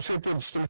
o setor de sistemas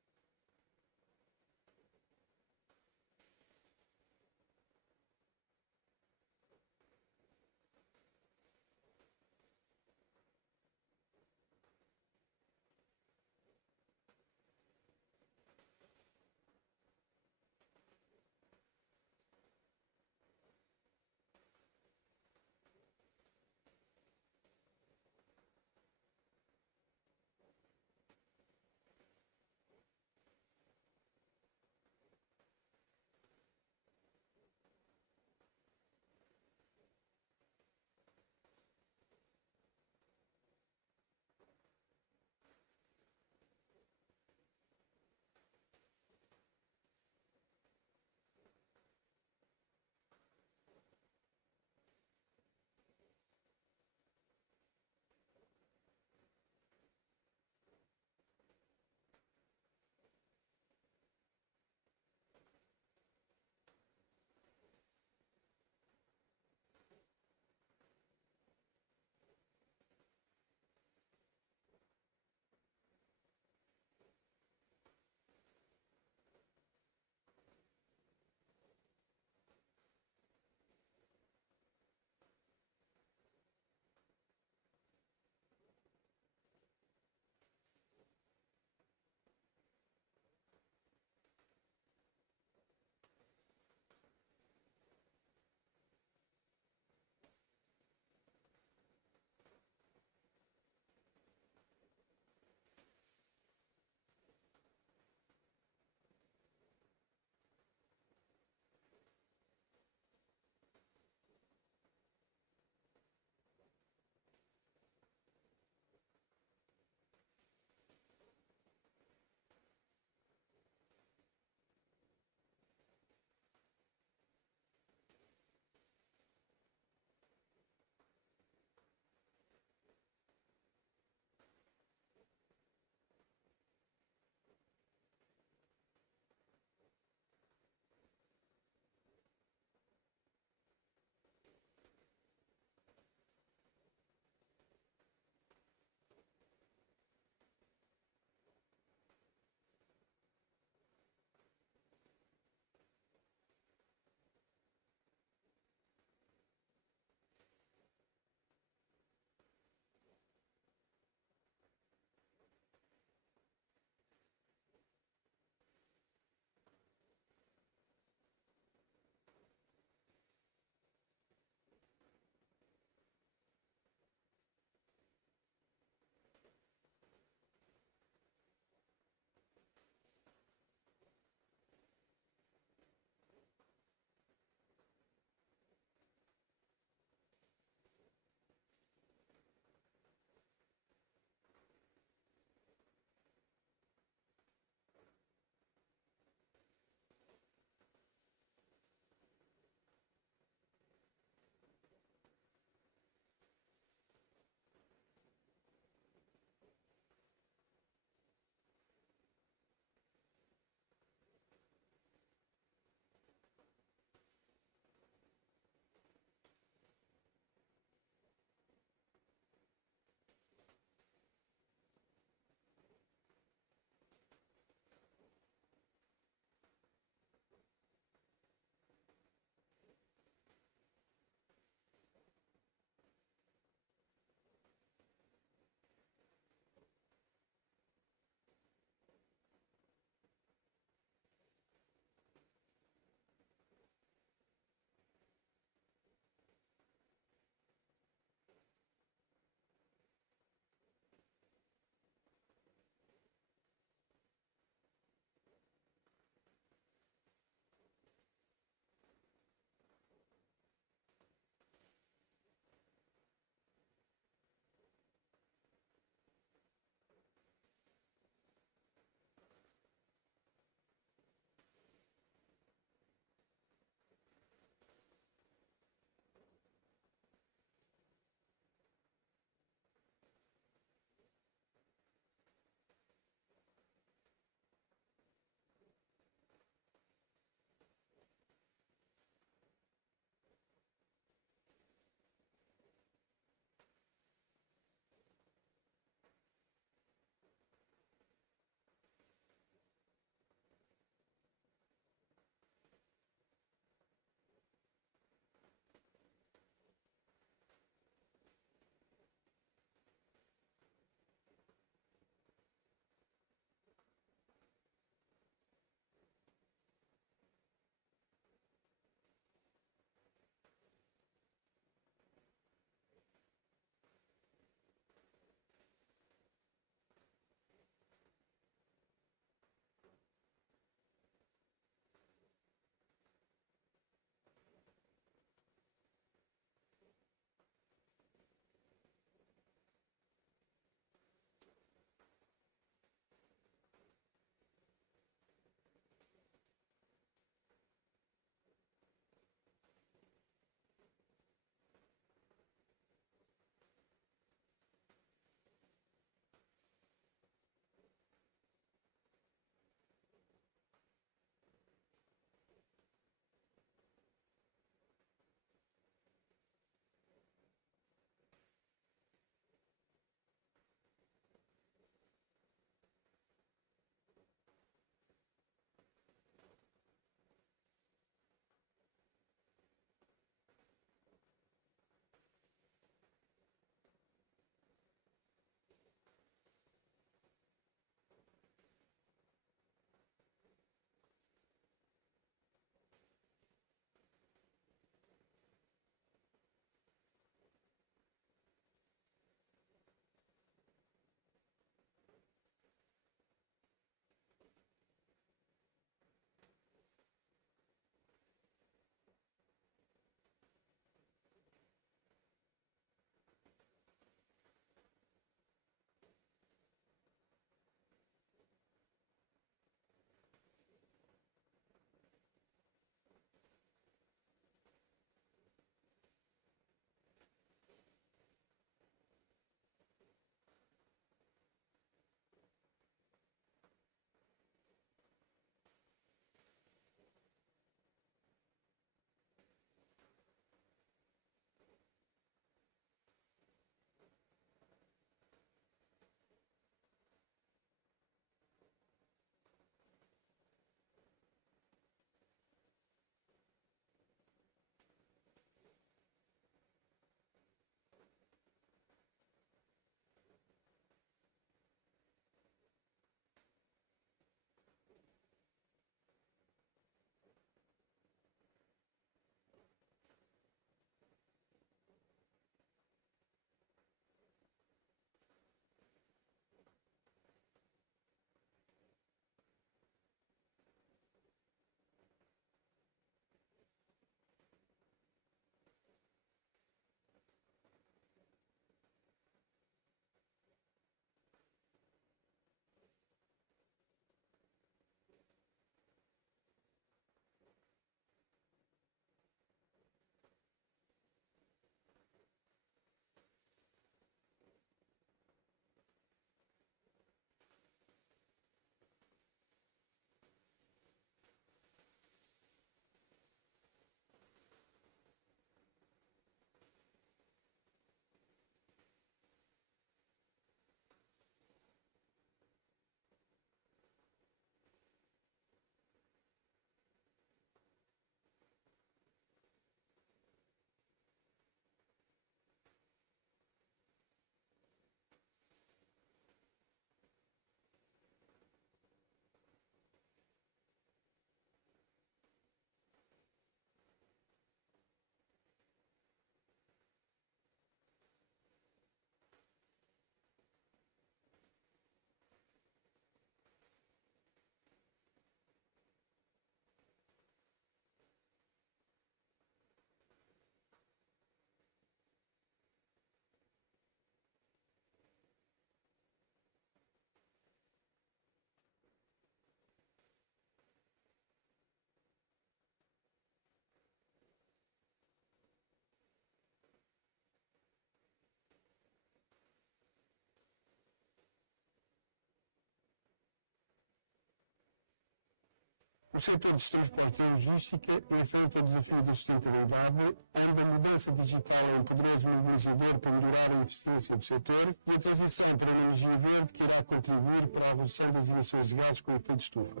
O setor dos transportes e logística enfrenta o desafio da sustentabilidade, onde a mudança digital é um poderoso mobilizador para melhorar a eficiência do setor e a transição para uma energia verde que irá contribuir para a redução das emissões de gases com efeito de estufa.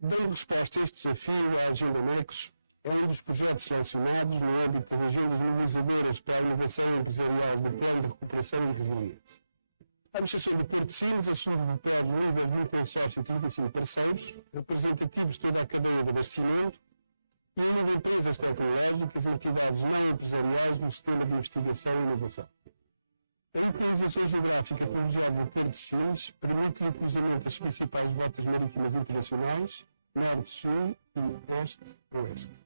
Dando resposta a este desafio, a Agenda NEXUS é um dos projetos selecionados no âmbito das agendas mobilizadoras para a inovação empresarial do Plano de Recuperação e Resiliência. A administração do Porto de Sines assume o papel de líder de um consórcio de 35 parceiros, representativos de toda a cadeia de abastecimento e ainda empresas tecnológicas e entidades não empresariais do sistema de investigação e inovação. A localização geográfica privilegiada do Porto de Sines permite-lhe o cruzamento das principais rotas marítimas internacionais, norte-sul e este-oeste.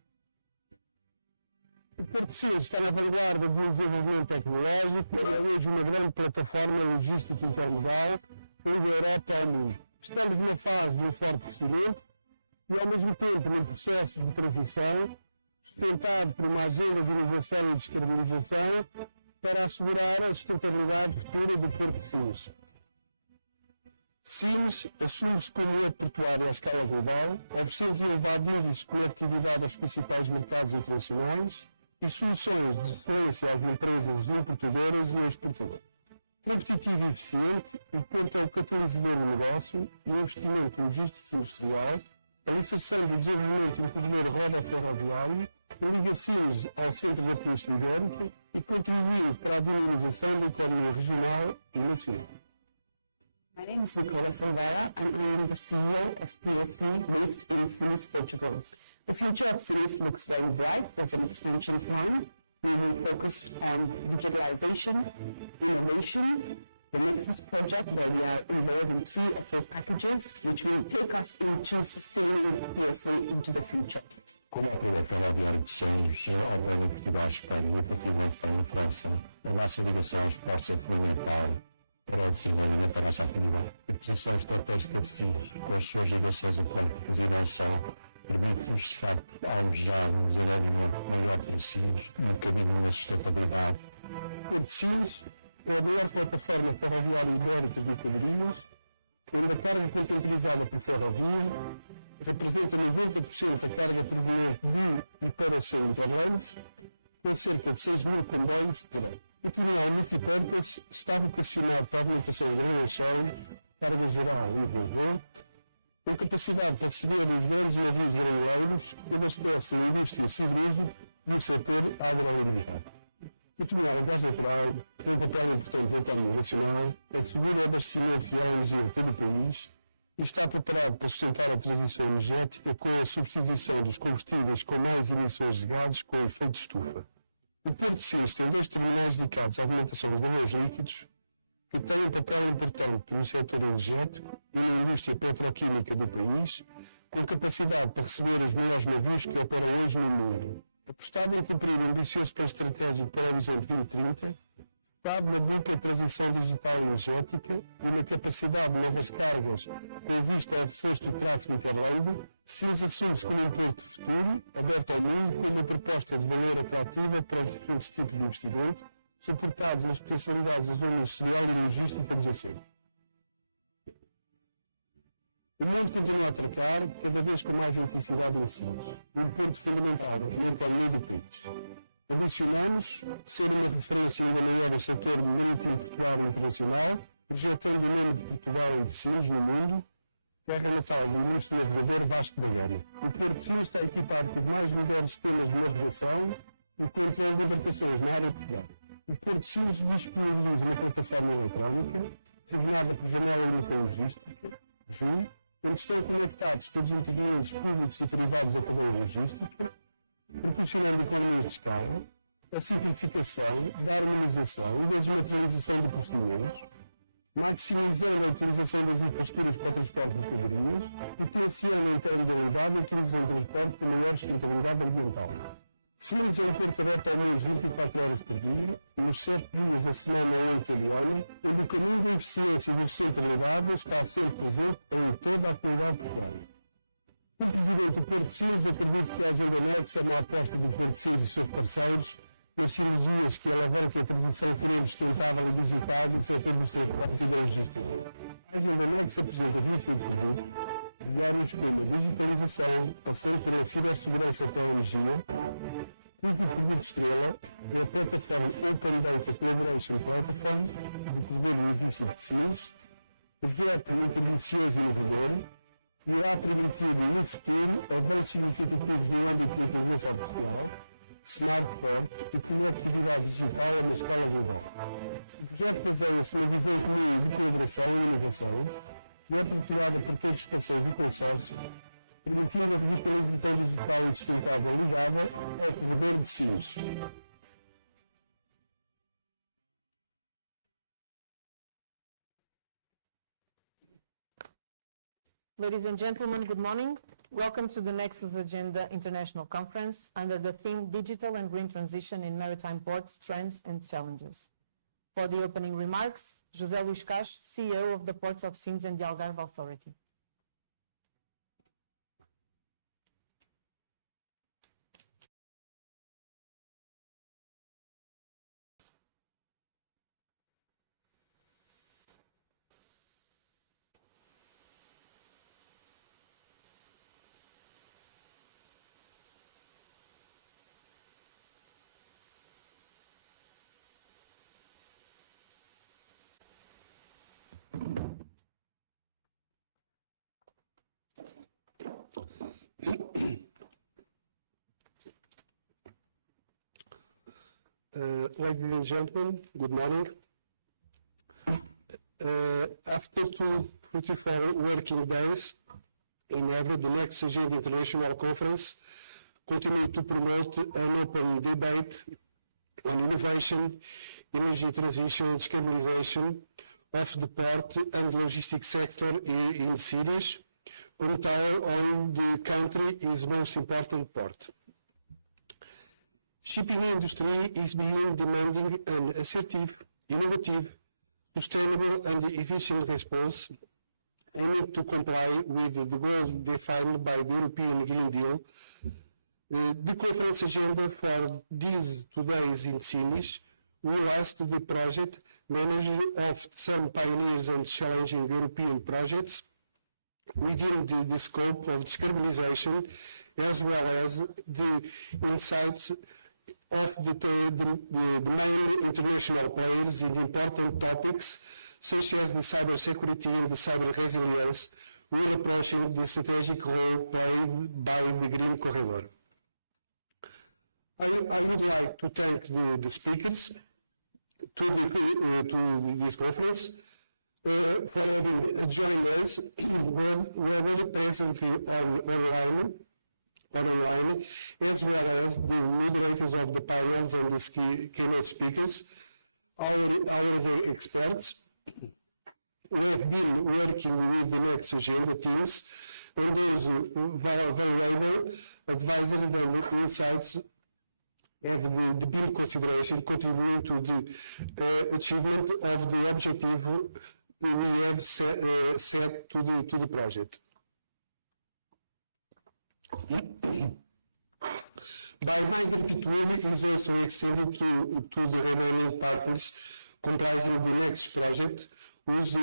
O Porto de Sines está na vanguarda de um desenvolvimento tecnológico e é hoje uma grande plataforma logística intermodal que liga a Europa ao mundo. Estamos numa fase de um forte crescimento e, ao mesmo tempo, num processo de transição sustentado por uma agenda de inovação e descarbonização para assegurar a sustentabilidade futura do Porto de Sines. Sines assume-se como hub portuário à escala global, oferecendo elevado índice de conectividade aos principais mercados internacionais e soluções de excelência às empresas importadoras e exportadoras. Competitivo e eficiente, o Porto é o catalisador do negócio e investimento logístico industrial, alicerçando o desenvolvimento de um corredor rodoferroviário que liga Sines ao centro da Península Ibérica e contribuindo para a dinamização da economia regional e nacional. My name is Nicola Silveira and I am the CEO of PSC based in Sines, Portugal. The future of Sines looks very bright. There's an expansion plan. We will focus on digitalization, innovation, the NEXUS project where we are involved in 3 or 4 packages which will take us into sustaining PSA into the future. Como operador ferroviário que somos, opera em Portugal, Espanha e a partir de Espanha em França, a nossa ligação aos portos é fundamental para o desenvolvimento da nossa atividade. A posição estratégica de Sines, com as suas ligações atlânticas e não só, permite-nos, de facto, almejar um desenvolvimento maior para Sines, no caminho da sustentabilidade. Porto de Sines é a maior plataforma ferroviária ibérica de mercadorias, onde a carga contentorizada por ferrovia representa 90% da carga proveniente de e para o seu Interland, com cerca de 6.000 comboios por ano. O terminal multipurpose está vocacionado para a alimentação de granéis sólidos, carga geral e ro-ro, com capacidade para receber os grandes navios granuleiros que abastecem a indústria siderúrgica e o setor agroalimentar. O terminal de gás natural tem um papel importante na economia nacional, assegura o abastecimento de LNG a todo o país e está preparado para sustentar a transição energética com a substituição dos combustíveis com mais emissões de gases com efeito de estufa. O Porto de Sines tem 2 terminais dedicados à alimentação de granéis líquidos que têm um papel importante no setor energético e na indústria petroquímica do país, com capacidade para receber os maiores navios que operam hoje no mundo. Apostado em cumprir um ambicioso plano estratégico para o horizonte 2030, focado na dupla transição digital e energética e na capacidade de novas cargas com vista ao reforço do tráfego interland, Sines assume-se como um porto de futuro, aberto ao mundo, com uma proposta de valor atrativa para os diferentes tipos de investimento, suportados nas potencialidades da zona industrial e logística adjacente. O mundo continua a atracar, cada vez com mais intensidade em Sines, um porto fundamental na economia do país. Ambicionamos ser uma referência ainda maior no setor marítimo portuário internacional, projetando o nome de Portugal e de Sines no mundo, terra natal do ilustre navegador Vasco da Gama. O Porto de Sines está equipado com os mais modernos sistemas de navegação e controle de embarcações na área portuária. O Porto de Sines disponibiliza uma plataforma eletrónica, designada por Janela Única Logística, JUL, onde estão conectados todos os intervenientes públicos e privados da cadeia logística, proporcionando economias de escala, a simplificação, da harmonização e da desmaterialização de procedimentos, maximizando a utilização das infraestruturas para o transporte de mercadorias, potenciando a intermodalidade e a utilização de transporte com maior sustentabilidade ambiental. Sines é um porto aberto ao mundo 24 horas por dia, nos 7 dias da semana ao longo de todo o ano, onde o caminho da eficiência e da sustentabilidade está sempre presente em toda a comunidade portuária. Como Presidente do Porto de Sines, acredito que a Agenda NEXUS é uma aposta do Porto de Sines e seus parceiros nas sinergias que alavancam a transição que queremos sustentável e digital do setor dos transportes e da logística. A Agenda NEXUS apresenta 28 produtos, de áreas como a digitalização, passando pela cibersegurança até a energia, cujo produto estrela é a plataforma Open Data Collaboration Platform do Corredor Logístico de Sines, projeto muito ambicioso e inovador, que irá permitir no futuro avanços significativos no âmbito de inteligência artificial, smart port e conectividade digital a uma escala global. O projeto baseia-se numa visão comum de colaboração e inovação e é partilhada por todos os parceiros do consórcio, permitindo a revitalização digital e sustentável ligada ao corredor de Sines. Ladies and gentlemen, good morning. Welcome to the NEXUS Agenda International Conference under the theme Digital and Green Transition in Maritime Ports, Trends and Challenges. For the opening remarks, José Luís Cacho, CEO of the Ports of Sines and the Algarve Authority. Ladies and gentlemen, good morning. After 2 fruitful working days in Évora, the NEXUS Agenda International Conference continued to promote an open debate on innovation, energy transition, decarbonization of the port and logistics sector in cities, hometown on the country's most important port. Shipping industry is being demanding an assertive, innovative, sustainable and efficient response aiming to comply with the goal defined by the European Green Deal. The conference agenda for these 2 days in Sines will ask the project manager of some pioneers and challenging European projects within the scope of decarbonization, as well as the insights of the main international players in important topics such as the cybersecurity and the cyber resilience, while approaching the strategic role played by the Green Corridor. I would like to thank the speakers to this conference for having joined us, whether presently online, as well as the moderators of the panels and the keynote speakers, our experts who have been working with the NEXUS Agenda teams, and those valuable advisors and insights have been consideration contributing to the achievement of the objective we have set to the project. By my gratitude is also extended to the remaining partners comprising the NEXUS project, whose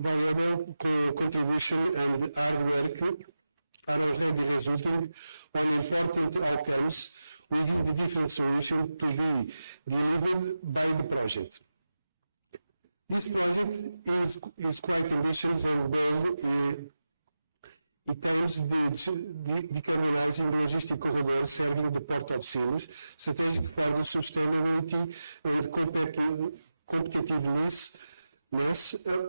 valuable contribution and hard work are already resulting on important outcomes within the different solutions to be delivered by the project. This project is quite ambitious and bold. It aims decarbonizing logistic corridor serving the port of Sines, strategic for the sustainability and competitiveness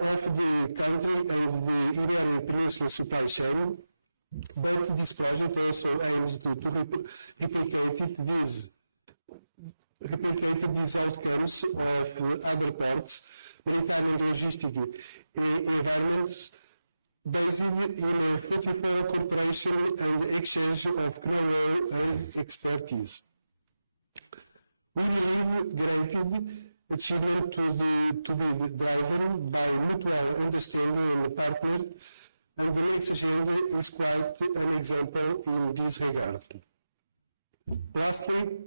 of the country and the Iberian Peninsula supply chain. But this project also aims to replicate these outcomes of other ports, maritime and logistic environments, based in a fruitful cooperation and exchange of know-how and expertise. We believe granted achievement to be driven by mutual understanding and partner, and the NEXUS agenda is quite an example in this regard. Lastly,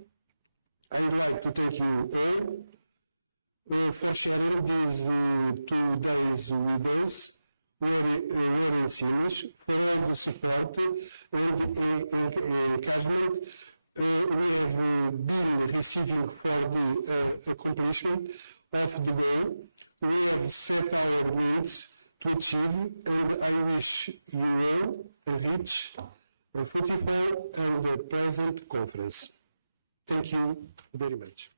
I would like to thank you all for sharing these 2 days with us. We're in Sines for all the support and encouragement we have been receiving for the accomplishment of the goal we have set our means to achieve, and I wish you all a rich, fruitful, and pleasant conference. Thank you very much.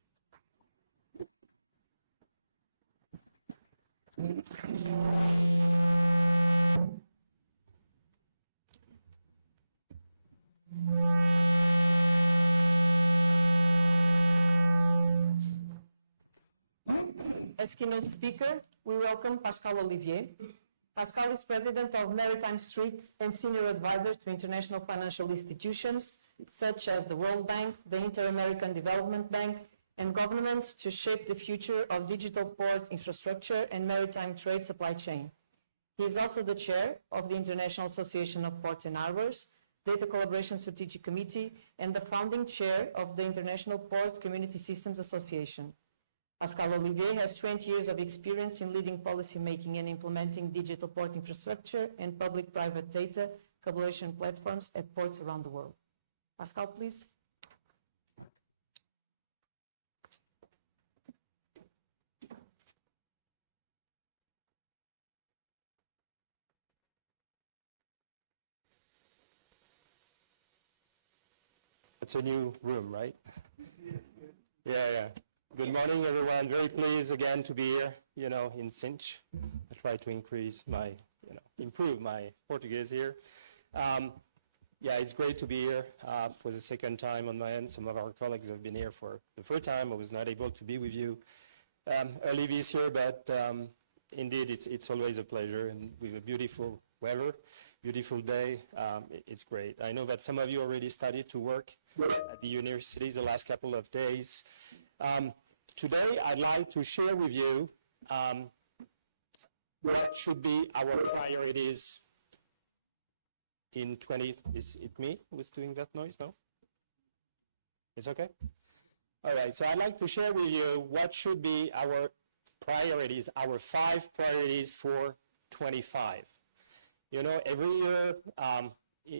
As keynote speaker, we welcome Pascal Olivier. Pascal is president of Maritime Street and senior advisor to international financial institutions, such as the World Bank, the Inter-American Development Bank, and governments to shape the future of digital port infrastructure and maritime trade supply chain. He is also the chair of the International Association of Ports and Harbors, Data Collaboration Strategic Committee, and the founding chair of the International Port Community Systems Association. Pascal Olivier has 20 years of experience in leading policy making and implementing digital port infrastructure and public-private data collaboration platforms at ports around the world. Pascal, please. It's a new room, right? Yeah. Good morning, everyone. Very pleased again to be here, in Cinch. I try to improve my Portuguese here. It's great to be here for the second time on my end. Some of our colleagues have been here for the first time. I was not able to be with you early this year, but indeed, it's always a pleasure. And with a beautiful weather, beautiful day, it's great. I know that some of you already started to work at the universities the last couple of days. Today, I'd like to share with you what should be our priorities in 20. Is it me who's doing that noise? No? It's okay? All right, so I'd like to share with you what should be our priorities, our 5 priorities for 25. Every year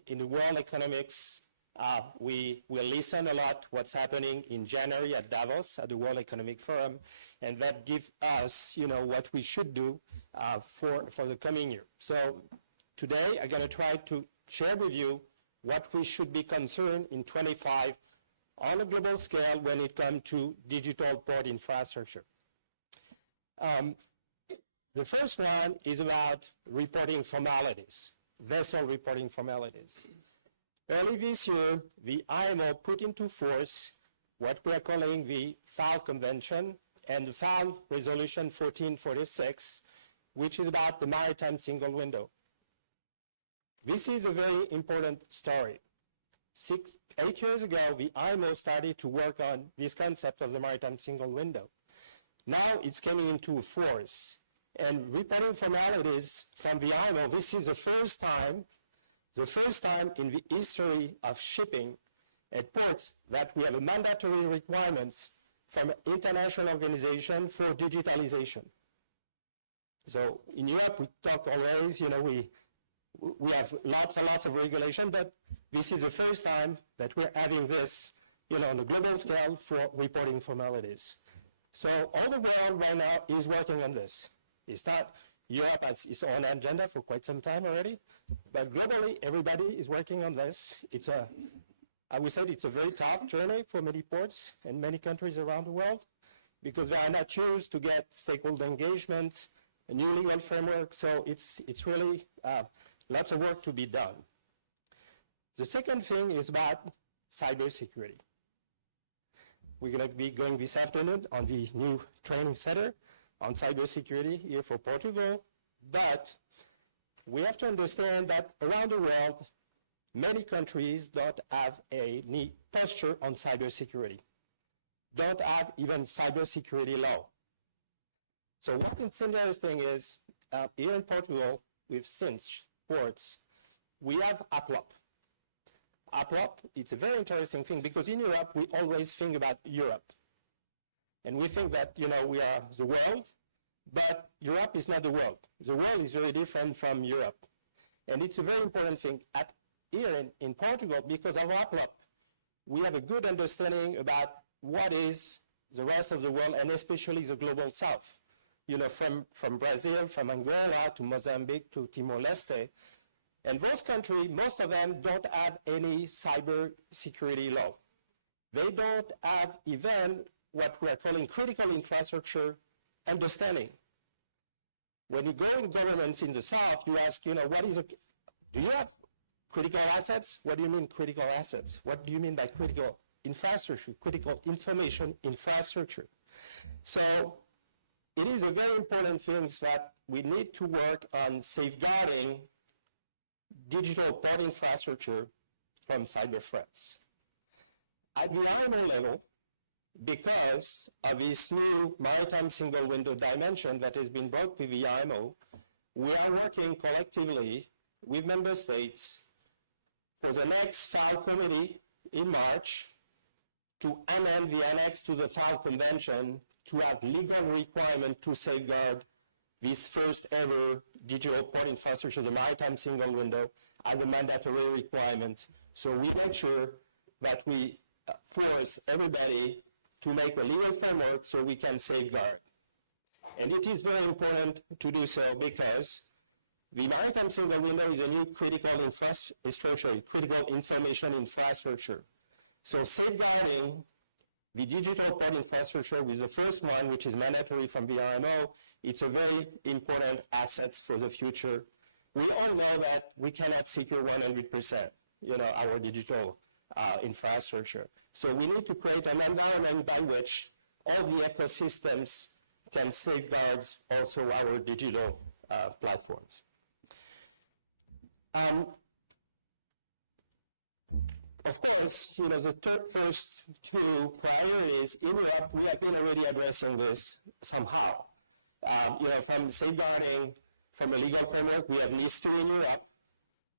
in the world economics, we listen a lot what's happening in January at Davos at the World Economic Forum, and that gives us, what we should do for the coming year. So today I'm going to try to share with you what we should be concerned in 25 on a global scale when it comes to digital port infrastructure. The first one is about reporting formalities, vessel reporting formalities. Early this year, the IMO put into force what we are calling the FAL Convention and the FAL Resolution 1446, which is about the maritime single window. This is a very important story. 8 years ago, the IMO started to work on this concept of the maritime single window. Now it's coming into force. And reporting formalities from the IMO, this is the first time in the history of shipping at ports that we have a mandatory requirements from international organization for digitalization. So in Europe, we talk always, we have lots and lots of regulation, but this is the first time that we're having this, on a global scale for reporting formalities. So all the world right now is working on this. It's not Europe has its own agenda for quite some time already, but globally, everybody is working on this. I would say it's a very tough journey for many ports and many countries around the world because they are not used to get stakeholder engagement, a new legal framework. So it's really lots of work to be done. The second thing is about cybersecurity. We're going to be going this afternoon on the new training center on cybersecurity here for Portugal, but we have to understand that around the world, many countries don't have any posture on cybersecurity, don't have even cybersecurity law. So what is interesting is here in Portugal, with Cinch ports, we have APLOP. APLOP, it's a very interesting thing because in Europe, we always think about Europe. And we think that, we are the world, but Europe is not the world. The world is very different from Europe. And it's a very important thing. Here in Portugal, because of UPLOP, we have a good understanding about what is the rest of the world, and especially the global south. You know, from Brazil, from Angola to Mozambique to Timor-Leste. And those countries, most of them don't have any cyber security law. They don't have even what we are calling critical infrastructure understanding. When you go in governments in the South, you ask, you know, do you have critical assets? What do you mean critical assets? What do you mean by critical infrastructure, critical information infrastructure? So it is a very important thing that we need to work on safeguarding digital port infrastructure from cyber threats. At the IMO level, because of this new maritime single window dimension that has been brought to the IMO, we are working collectively with member states for the next FAL committee in March to amend the annex to the FAL Convention to have legal requirement to safeguard this first ever digital port infrastructure, the maritime single window, as a mandatory requirement. So we make sure that we force everybody to make a legal framework so we can safeguard. And it is very important to do so because the maritime single window is a new critical infrastructure, critical information infrastructure. So safeguarding the digital port infrastructure with the first one, which is mandatory from the IMO, it's a very important asset for the future. We all know that we cannot secure 100%, you know, our digital infrastructure. So we need to create an environment by which all the ecosystems can safeguard also our digital platforms. Of course, you know, the first two priorities in Europe, we have been already addressing this somehow. You know, from safeguarding from a legal framework, we have NIS2 in Europe.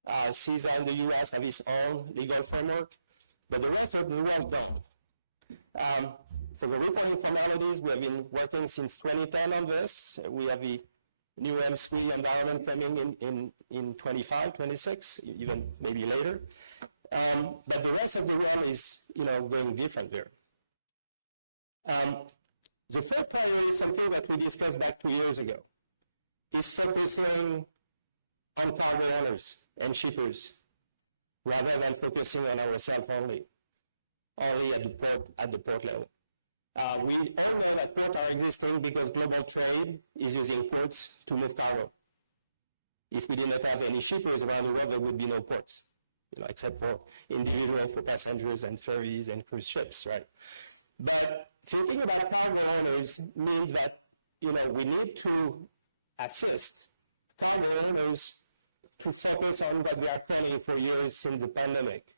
CISA in the US have its own legal framework, but the rest of the world don't. For the reporting formalities, we have been working since 2010 on this. We have the new M3 environment coming in 25, 26, even maybe later. But the rest of the world is, you know, going different there. The third priority is something that we discussed back 2 years ago, is focusing on cargo owners and shippers, rather than focusing on ourselves only at the port level. We all know that ports are existing because global trade is using ports to move cargo. If we did not have any shippers around the world, there would be no ports, you know, except for individual, for passengers and ferries and cruise ships, right? But thinking about cargo owners means that, you know, we need to assist cargo owners to focus on what they are calling for years since the pandemic,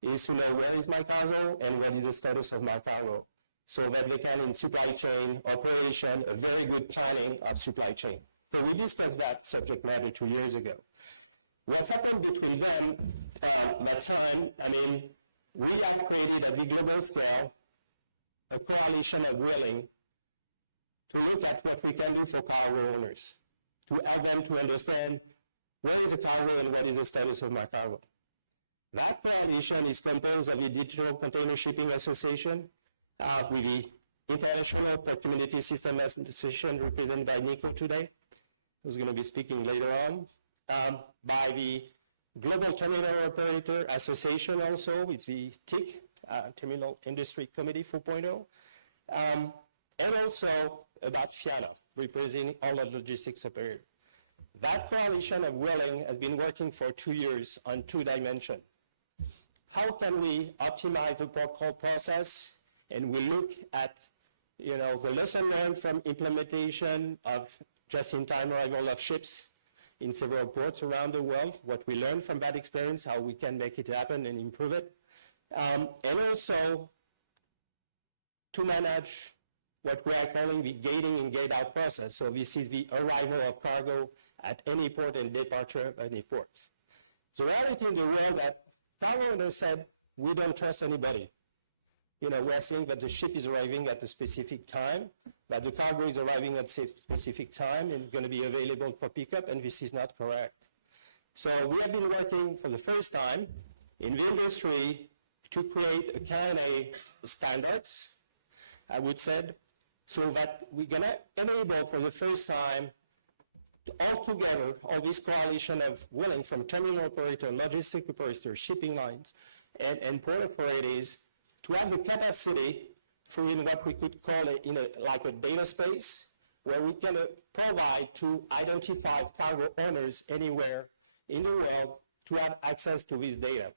is to know where is my cargo and what is the status of my cargo, so that they can, in supply chain operation, a very good planning of supply chain. So we discussed that subject matter 2 years ago. What's happened between them, that time, I mean, we have created at the global scale a coalition of willing to look at what we can do for cargo owners, to help them to understand where is the cargo and what is the status of my cargo. That coalition is composed of the Digital Container Shipping Association, with the International Port Community System Association represented by Nico today, who's going to be speaking later on, by the Global Terminal Operator Association also, it's the TIC, Terminal Industry Committee 4.0, and also about FIANA, representing all the logistics operators. That coalition of willing has been working for 2 years on 2 dimensions. How can we optimize the port call process? And we look at, you know, the lesson learned from implementation of just-in-time arrival of ships in several ports around the world, what we learned from that experience, how we can make it happen and improve it. And also to manage what we are calling the gating and gate-out process. So this is the arrival of cargo at any port and departure of any port. The reality in the world that cargo owners said, we don't trust anybody. You know, we're saying that the ship is arriving at a specific time, but the cargo is arriving at a specific time and going to be available for pickup, and this is not correct. So we have been working for the first time in the industry to create a kind of standards, I would say, so that we're going to enable for the first time all together, all this coalition of willing from terminal operator, logistic operator, shipping lines, and port authorities to have the capacity through in what we could call it like a data space where we can provide to identify cargo owners anywhere in the world to have access to this data.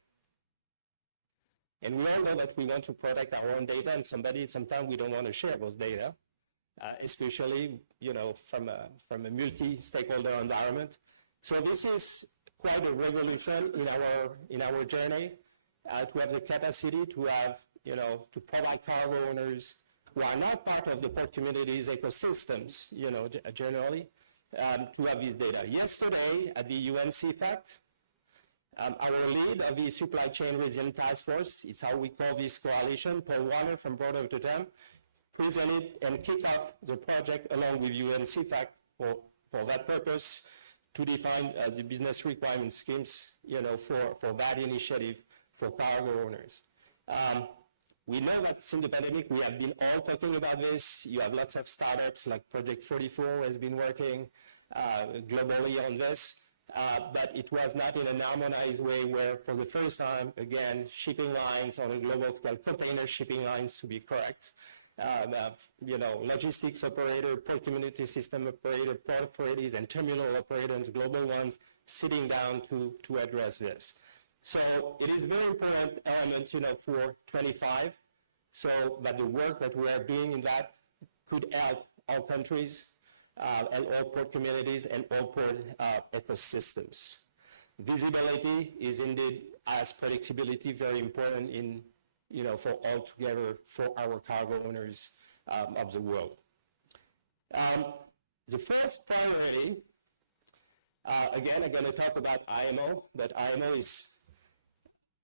And we all know that we want to protect our own data, and sometimes we don't want to share those data, especially from a multi-stakeholder environment. So this is quite a revolution in our journey to have the capacity to have to provide cargo owners who are not part of the port community's ecosystems, generally, to have this data. Yesterday at the UN CFACT, our lead of the Supply Chain Resilience Task Force, it's how we call this coalition, Paul Waller from Port of Rotterdam, presented and kicked off the project along with UN CFACT for that purpose to define the business requirement schemes, for that initiative for cargo owners. We know that since the pandemic, we have been all talking about this. You have lots of startups like Project 44 has been working globally on this, but it was not in an harmonized way where for the first time, again, shipping lines on a global scale, container shipping lines to be correct, logistics operator, port community system operator, port authorities, and terminal operators, global ones, sitting down to address this. So it is a very important element, for 25, so that the work that we are doing in that could help all countries and all port communities and all port ecosystems. Visibility is indeed, as predictability, very important in, for all together for our cargo owners of the world. The fourth priority, again, I'm going to talk about IMO, but IMO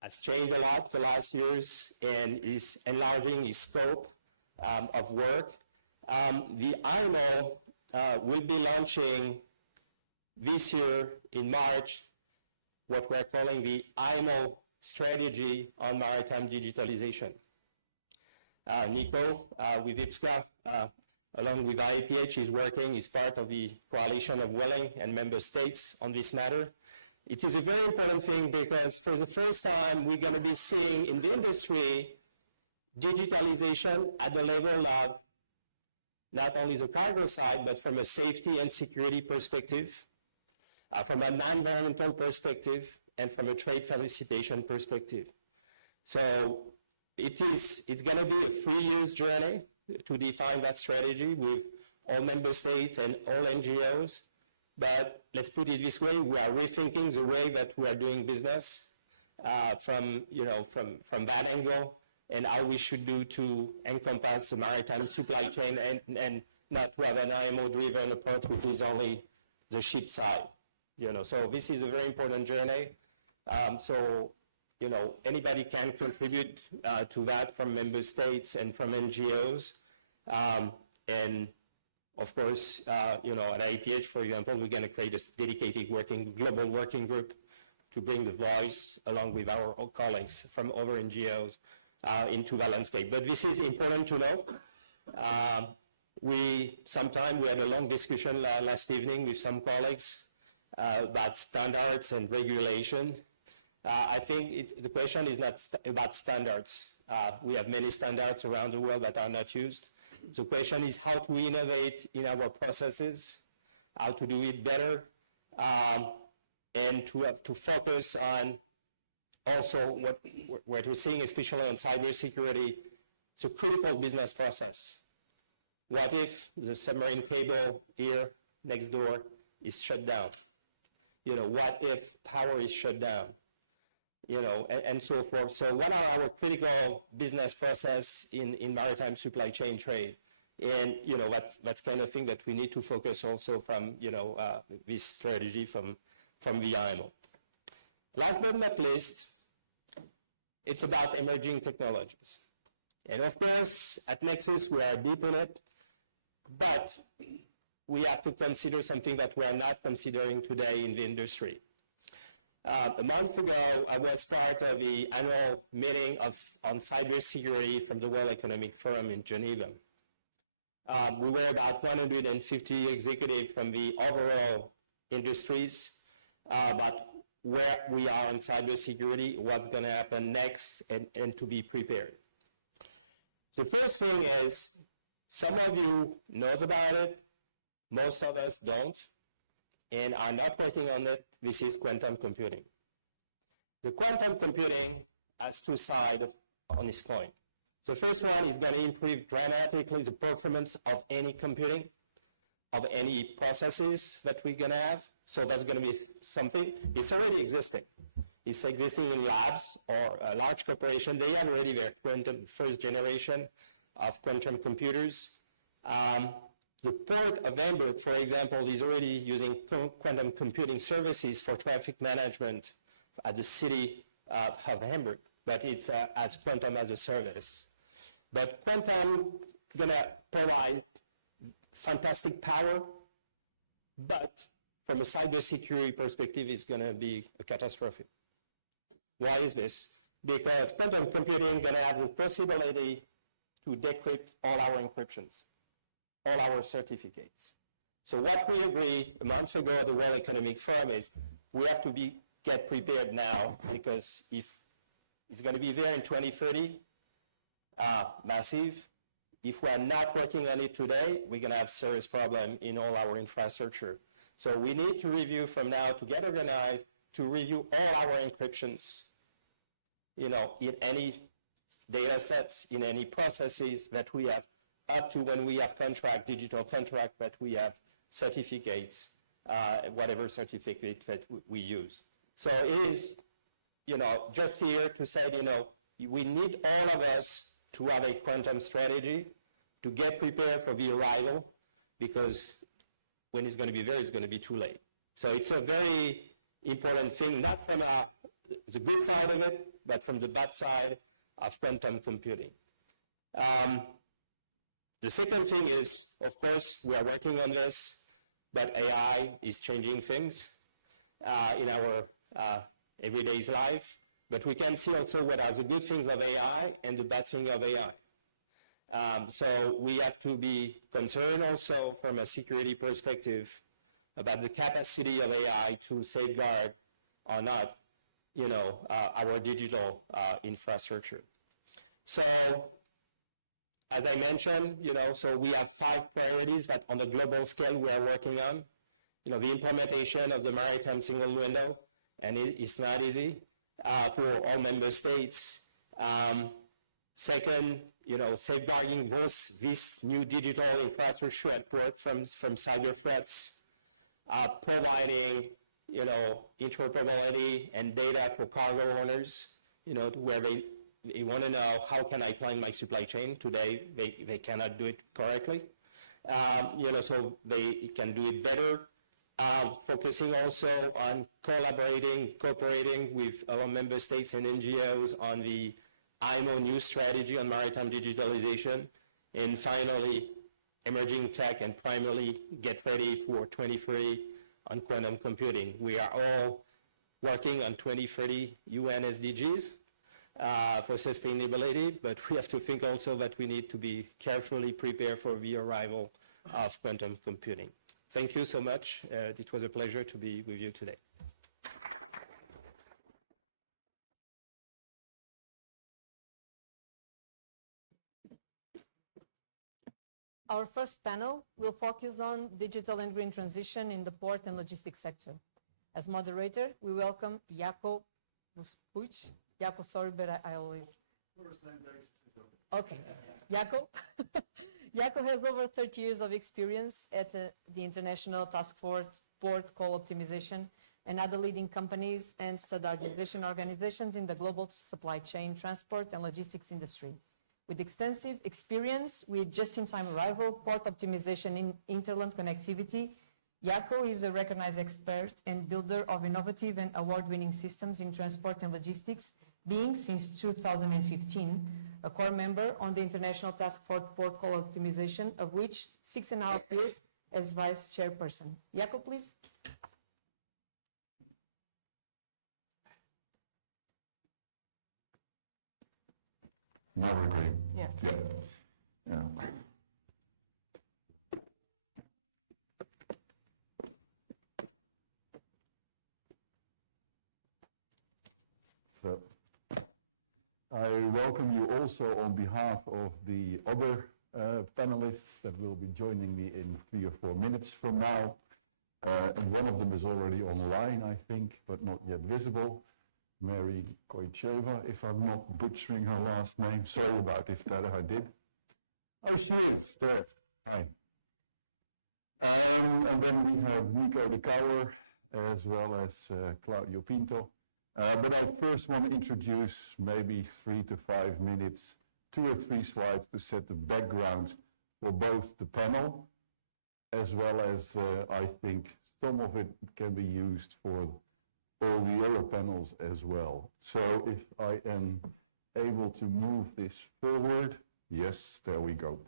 has changed a lot the last years and is enlarging its scope of work. The IMO will be launching this year in March what we're calling the IMO strategy on maritime digitalization. Nico with IPSCA, along with IAPH, is part of the coalition of willing and member states on this matter. It is a very important thing because for the first time, we're going to be seeing in the industry digitalization at the level of not only the cargo side, but from a safety and security perspective, from an environmental perspective, and from a trade facilitation perspective. So it's going to be a 3-year journey to define that strategy with all member states and all NGOs. But let's put it this way, we are rethinking the way that we are doing business from that angle and how we should do to encompass the maritime supply chain and not to have an IMO-driven approach, which is only the ship side. So this is a very important journey. Anybody can contribute to that from member states and from NGOs. And of course, at IAPH, for example, we're going to create a dedicated global working group to bring the voice along with our colleagues from other NGOs into the landscape. But this is important to know. We had a long discussion last evening with some colleagues about standards and regulation. I think the question is not about standards. We have many standards around the world that are not used. The question is how to innovate in our processes, how to do it better, and to focus on also what we're seeing, especially on cybersecurity, it's a critical business process. What if the submarine cable here next door is shut down? What if power is shut down? And so forth. So what are our critical business process in maritime supply chain trade? And, that's kind of thing that we need to focus also from, this strategy from the IMO. Last but not least, it's about emerging technologies. And of course, at Nexus, we are deep in it, but we have to consider something that we are not considering today in the industry. A month ago, I was part of the annual meeting on cybersecurity from the World Economic Forum in Geneva. We were about 150 executives from the overall industries about where we are in cybersecurity, what's going to happen next, and to be prepared. The first thing is, some of you know about it, most of us don't, and are not working on it. This is quantum computing. The quantum computing has two sides on this coin. The first one is going to improve dramatically the performance of any computing, of any processes that we're going to have. So that's going to be something. It's already existing. It's existing in labs or a large corporation. They have already their first generation of quantum computers. The port of Hamburg, for example, is already using quantum computing services for traffic management at the city of Hamburg, but it's as quantum as a service. But quantum gonna provide fantastic power, but from a cybersecurity perspective, it's gonna be a catastrophe. Why is this? Because quantum computing gonna have the possibility to decrypt all our encryptions, all our certificates. So what we agreed a month ago at the World Economic Forum is we have to get prepared now, because if it's going to be there in 2030, massive. If we're not working on it today, we're going to have serious problem in all our infrastructure. So we need to review from now to get organized, to review all our encryptions, in any data sets, in any processes that we have, up to when we have digital contract, that we have certificates, whatever certificate that we use. So it is, just here to say, we need all of us to have a quantum strategy to get prepared for the arrival, because when it's going to be there, it's going to be too late. So it's a very important thing, not from the good side of it, but from the bad side of quantum computing. The second thing is, of course, we are working on this, but AI is changing things in our everyday life. But we can see also what are the good things of AI and the bad thing of AI. So we have to be concerned also from a security perspective about the capacity of AI to safeguard or not, our digital infrastructure. So, as I mentioned, so we have 5 priorities that on a global scale we are working on. The implementation of the Maritime single window, and it's not easy for all member states. Second, safeguarding this new digital infrastructure at port from cyber threats, providing, interoperability and data for cargo owners, where they want to know, how can I plan my supply chain? Today, they cannot do it correctly. So they can do it better. Focusing also on cooperating with other member states and NGOs on the IMO new strategy on maritime digitalization. And finally, emerging tech, and primarily get ready for 2030 on quantum computing. We are all working on 2030 UN SDGs for sustainability, but we have to think also that we need to be carefully prepared for the arrival of quantum computing. Thank you so much. It was a pleasure to be with you today. Our first panel will focus on digital and green transition in the port and logistics sector. As moderator, we welcome Jaco Puig. Jaco, sorry, but I always... First name basis is Okay, okay. Jaco. Jaco has over 30 years of experience at the International Task Force Port Call Optimization and other leading companies and standardization organizations in the global supply chain, transport, and logistics industry. With extensive experience with just-in-time arrival, port optimization, and interland connectivity, Jaco is a recognized expert and builder of innovative and award-winning systems in transport and logistics, being since 2015 a core member on the International Task Force Port Call Optimization, of which 6.5 years as vice chairperson. Jaco, please. Now we're green. Yeah. Yep. Yeah. So I welcome you also on behalf of the other panelists that will be joining me in 3 or 4 minutes from now. And one of them is already online, I think, but not yet visible. Mary Koicheva, if I'm not butchering her last name. Sorry about if I did. Oh, she is there. Hi. And then we have Nico de Kouwer, as well as Claudio Pinto. But I first want to introduce maybe 3 to 5 minutes, 2 or 3 slides to set the background for both the panel, as well as I think some of it can be used for all the other panels as well. So if I am able to move this forward, yes, there we go.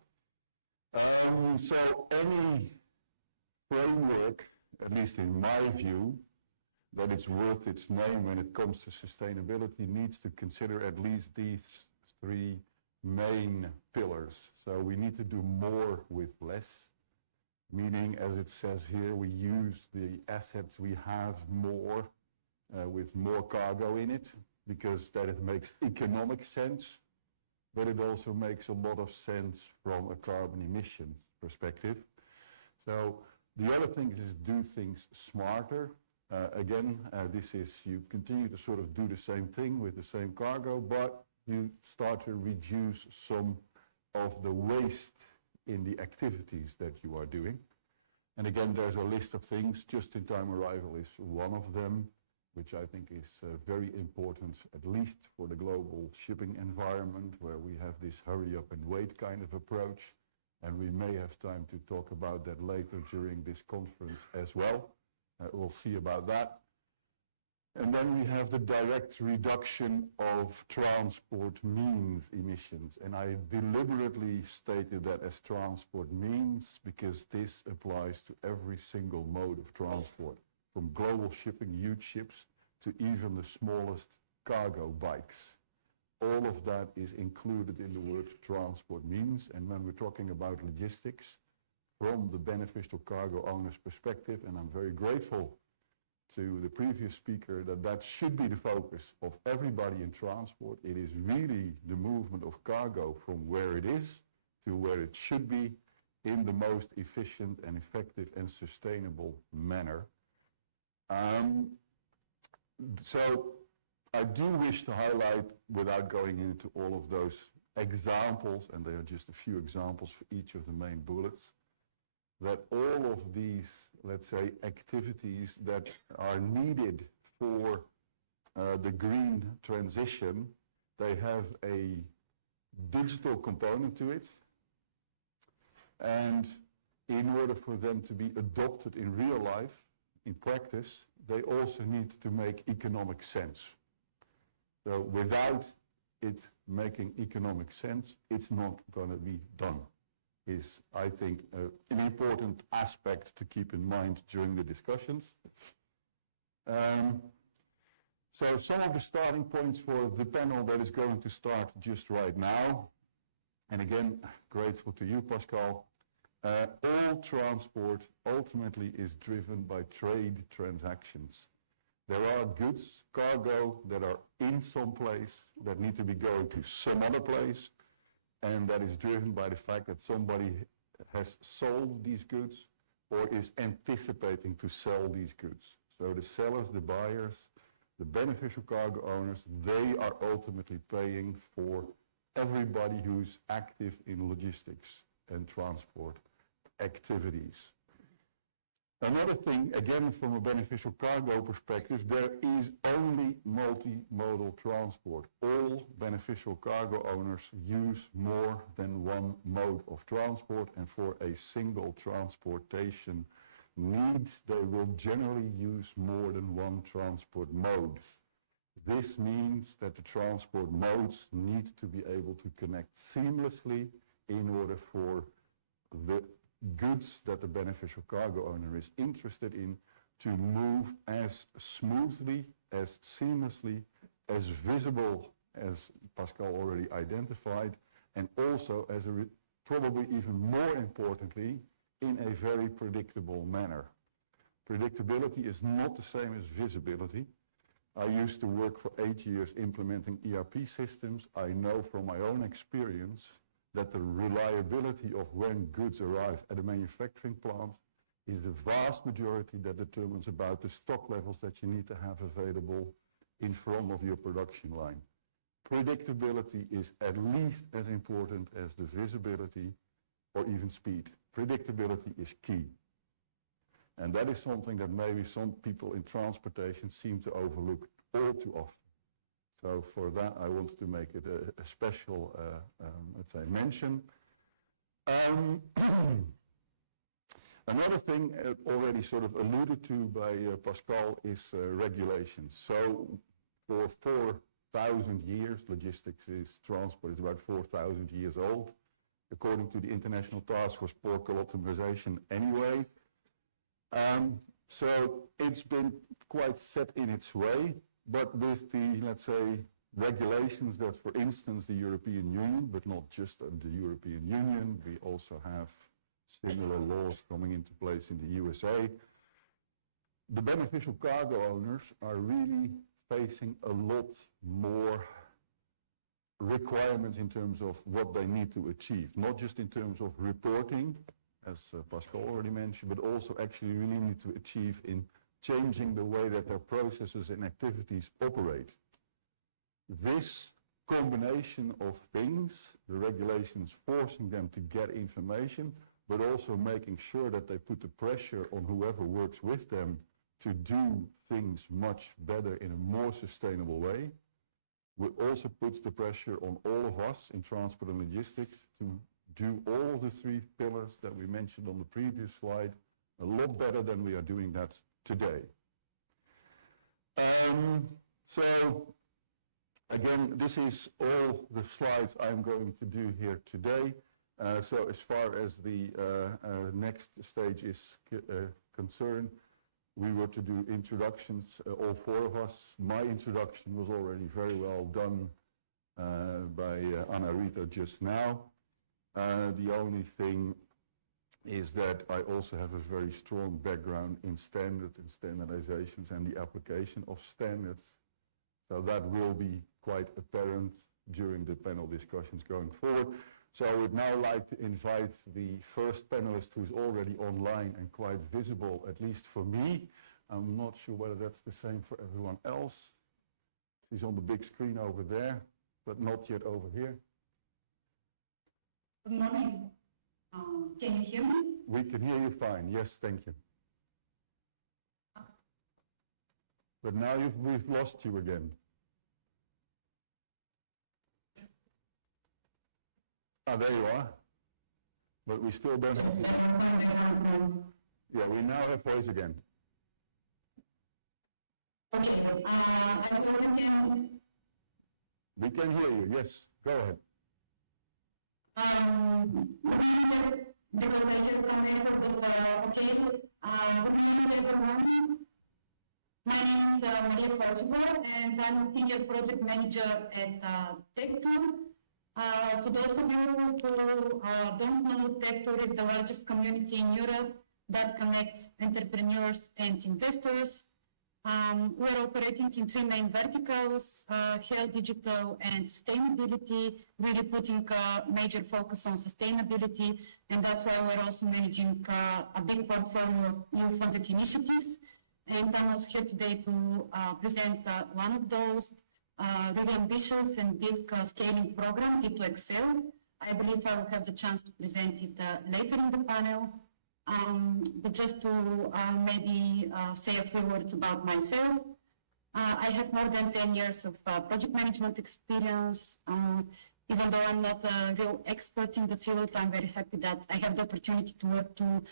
So any framework, at least in my view, that it's worth its name when it comes to sustainability needs to consider at least these 3 main pillars. So we need to do more with less, meaning, as it says here, we use the assets we have more with more cargo in it, because that it makes economic sense, but it also makes a lot of sense from a carbon emissions perspective. So the other thing is do things smarter. Again, this is, you continue to sort of do the same thing with the same cargo, but you start to reduce some of the waste in the activities that you are doing. And again, there's a list of things. Just-in-time arrival is one of them, which I think is very important, at least for the global shipping environment, where we have this hurry up and wait kind of approach. And we may have time to talk about that later during this conference as well. We'll see about that. And then we have the direct reduction of transport means emissions. And I deliberately stated that as transport means because this applies to every single mode of transport, from global shipping, huge ships, to even the smallest cargo bikes. All of that is included in the word transport means. And when we're talking about logistics, from the beneficial cargo owner's perspective, and I'm very grateful to the previous speaker that should be the focus of everybody in transport. It is really the movement of cargo from where it is to where it should be in the most efficient and effective and sustainable manner. So I do wish to highlight, without going into all of those examples, and there are just a few examples for each of the main bullets, that all of these, let's say, activities that are needed for the green transition, they have a digital component to it. And in order for them to be adopted in real life, in practice, they also need to make economic sense. So without it making economic sense, it's not going to be done. Is, I think, an important aspect to keep in mind during the discussions. So some of the starting points for the panel that is going to start just right now. And again, grateful to you, Pascal. All transport ultimately is driven by trade transactions. There are goods, cargo, that are in some place that need to be going to some other place. And that is driven by the fact that somebody has sold these goods or is anticipating to sell these goods. So the sellers, the buyers, the beneficial cargo owners, they are ultimately paying for everybody who's active in logistics and transport activities. Another thing, again, from a beneficial cargo perspective, there is only multimodal transport. All beneficial cargo owners use more than one mode of transport, and for a single transportation need, they will generally use more than one transport mode. This means that the transport modes need to be able to connect seamlessly in order for the goods that the beneficial cargo owner is interested in to move as smoothly, as seamlessly, as visible as Pascal already identified, and also as probably even more importantly, in a very predictable manner. Predictability is not the same as visibility. I used to work for 8 years implementing ERP systems. I know from my own experience that the reliability of when goods arrive at a manufacturing plant is the vast majority that determines about the stock levels that you need to have available in front of your production line. Predictability is at least as important as the visibility or even speed. Predictability is key. And that is something that maybe some people in transportation seem to overlook all too often. So for that, I wanted to make it a special, let's say, mention. Another thing already sort of alluded to by Pascal is regulations. So for 4,000 years, logistics is transport is about 4,000 years old, according to the International Task Force Protocol Optimization anyway. So it's been quite set in its way, but with the, let's say, regulations that, for instance, the European Union, but not just the European Union, we also have similar laws coming into place in the USA. The beneficial cargo owners are really facing a lot more requirements in terms of what they need to achieve, not just in terms of reporting, as Pascal already mentioned, but also actually really need to achieve in changing the way that their processes and activities operate. This combination of things, the regulations forcing them to get information, but also making sure that they put the pressure on whoever works with them to do things much better in a more sustainable way, also puts the pressure on all of us in transport and logistics to do all of the 3 pillars that we mentioned on the previous slide a lot better than we are doing that today. So again, this is all the slides I'm going to do here today. So as far as the next stage is concerned, we were to do introductions, all 4 of us. My introduction was already very well done by Anna Rita just now. The only thing is that I also have a very strong background in standards and standardizations and the application of standards. So that will be quite apparent during the panel discussions going forward. So I would now like to invite the first panelist who's already online and quite visible, at least for me. I'm not sure whether that's the same for everyone else. She's on the big screen over there, but not yet over here. Good morning. Can you hear me? We can hear you fine. Yes, thank you. But now we've lost you again. Ah, there you are. But we still don't have. There was some background noise. Yeah, we now have voice again. Okay. I hope you can. We can hear you. Yes, go ahead. Good morning, because I hear some echo, but okay. Good morning, everyone. My name is Maria Koicheva, and I'm a senior project manager at TechTour. To those of you who don't know, TechTour is the largest community in Europe that connects entrepreneurs and investors. We're operating in 3 main verticals, health, digital, and sustainability, really putting a major focus on sustainability. And that's why we're also managing a big portfolio of EU-funded initiatives. And I'm also here today to present one of those really ambitious and big scaling program, D2Excel. I believe I will have the chance to present it later in the panel. But just to maybe say a few words about myself. I have more than 10 years of project management experience. Even though I'm not a real expert in the field, I'm very happy that I have the opportunity to work to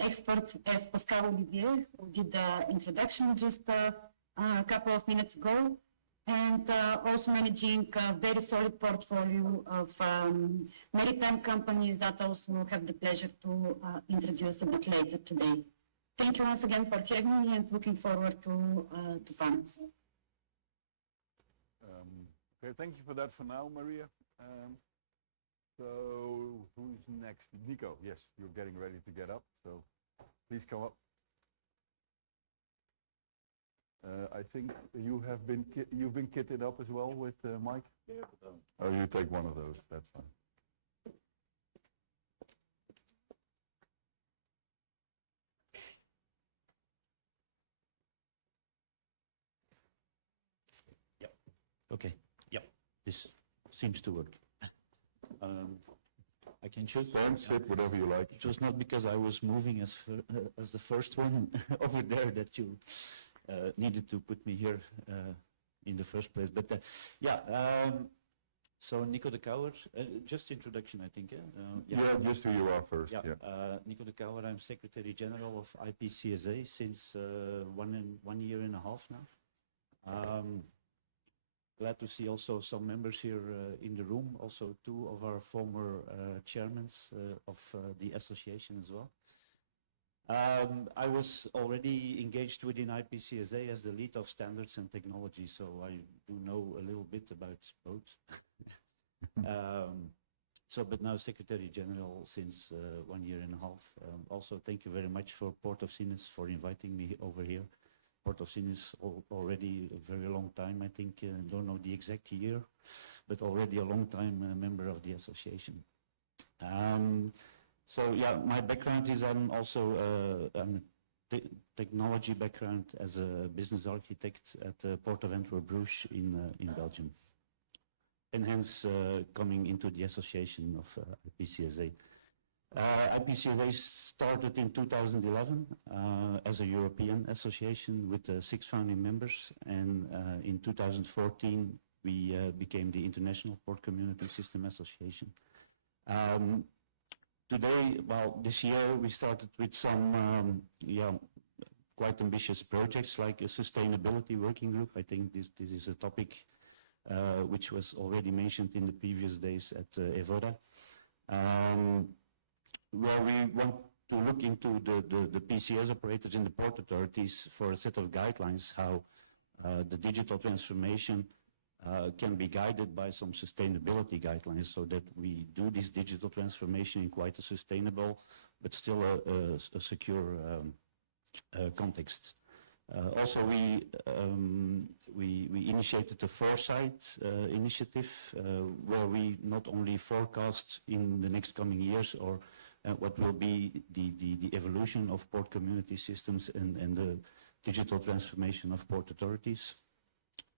experts as Pascal Olivier, who did the introduction just a couple of minutes ago, and also managing a very solid portfolio of maritime companies that also have the pleasure to introduce a bit later today. Thank you once again for having me, and looking forward to panels. Okay, thank you for that for now, Maria. So who's next? Nico, yes, you're getting ready to get up, so please come up. I think you've been kitted up as well with Mike? Yeah. Oh, you take one of those, that's fine. Yep. Okay. Yep. This seems to work. I can choose. Stand, sit, whatever you like. It was not because I was moving as the first one over there that you needed to put me here in the first place. But yeah, so Nico de Kouwer, just introduction, I think. Yeah, just who you are first. Yeah, Yeah. Nico de Kouwer, I'm Secretary General of IPCSA since 1 year and a half now. Glad to see also some members here in the room, also 2 of our former chairmen of the association as well. I was already engaged within IPCSA as the lead of standards and technology, so I do know a little bit about both. But now Secretary General since 1 year and a half. Also, thank you very much for Port of Sines for inviting me over here. Port of Sines already a very long time, I think, don't know the exact year, but already a long time member of the association. So yeah, my background is I'm a technology background as a business architect at the Port of Antwerp-Bruges in Belgium, and hence coming into the association of IPCSA. IPCSA started in 2011 as a European association with 6 founding members, and in 2014 we became the International Port Community System Association. Today, well, this year we started with some quite ambitious projects like a sustainability working group. I think this is a topic which was already mentioned in the previous days at Evora. Where we want to look into the PCS operators in the port authorities for a set of guidelines, how the digital transformation can be guided by some sustainability guidelines so that we do this digital transformation in quite a sustainable but still a secure context. Also, we initiated the Foresight initiative where we not only forecast in the next coming years or what will be the evolution of port community systems and the digital transformation of port authorities,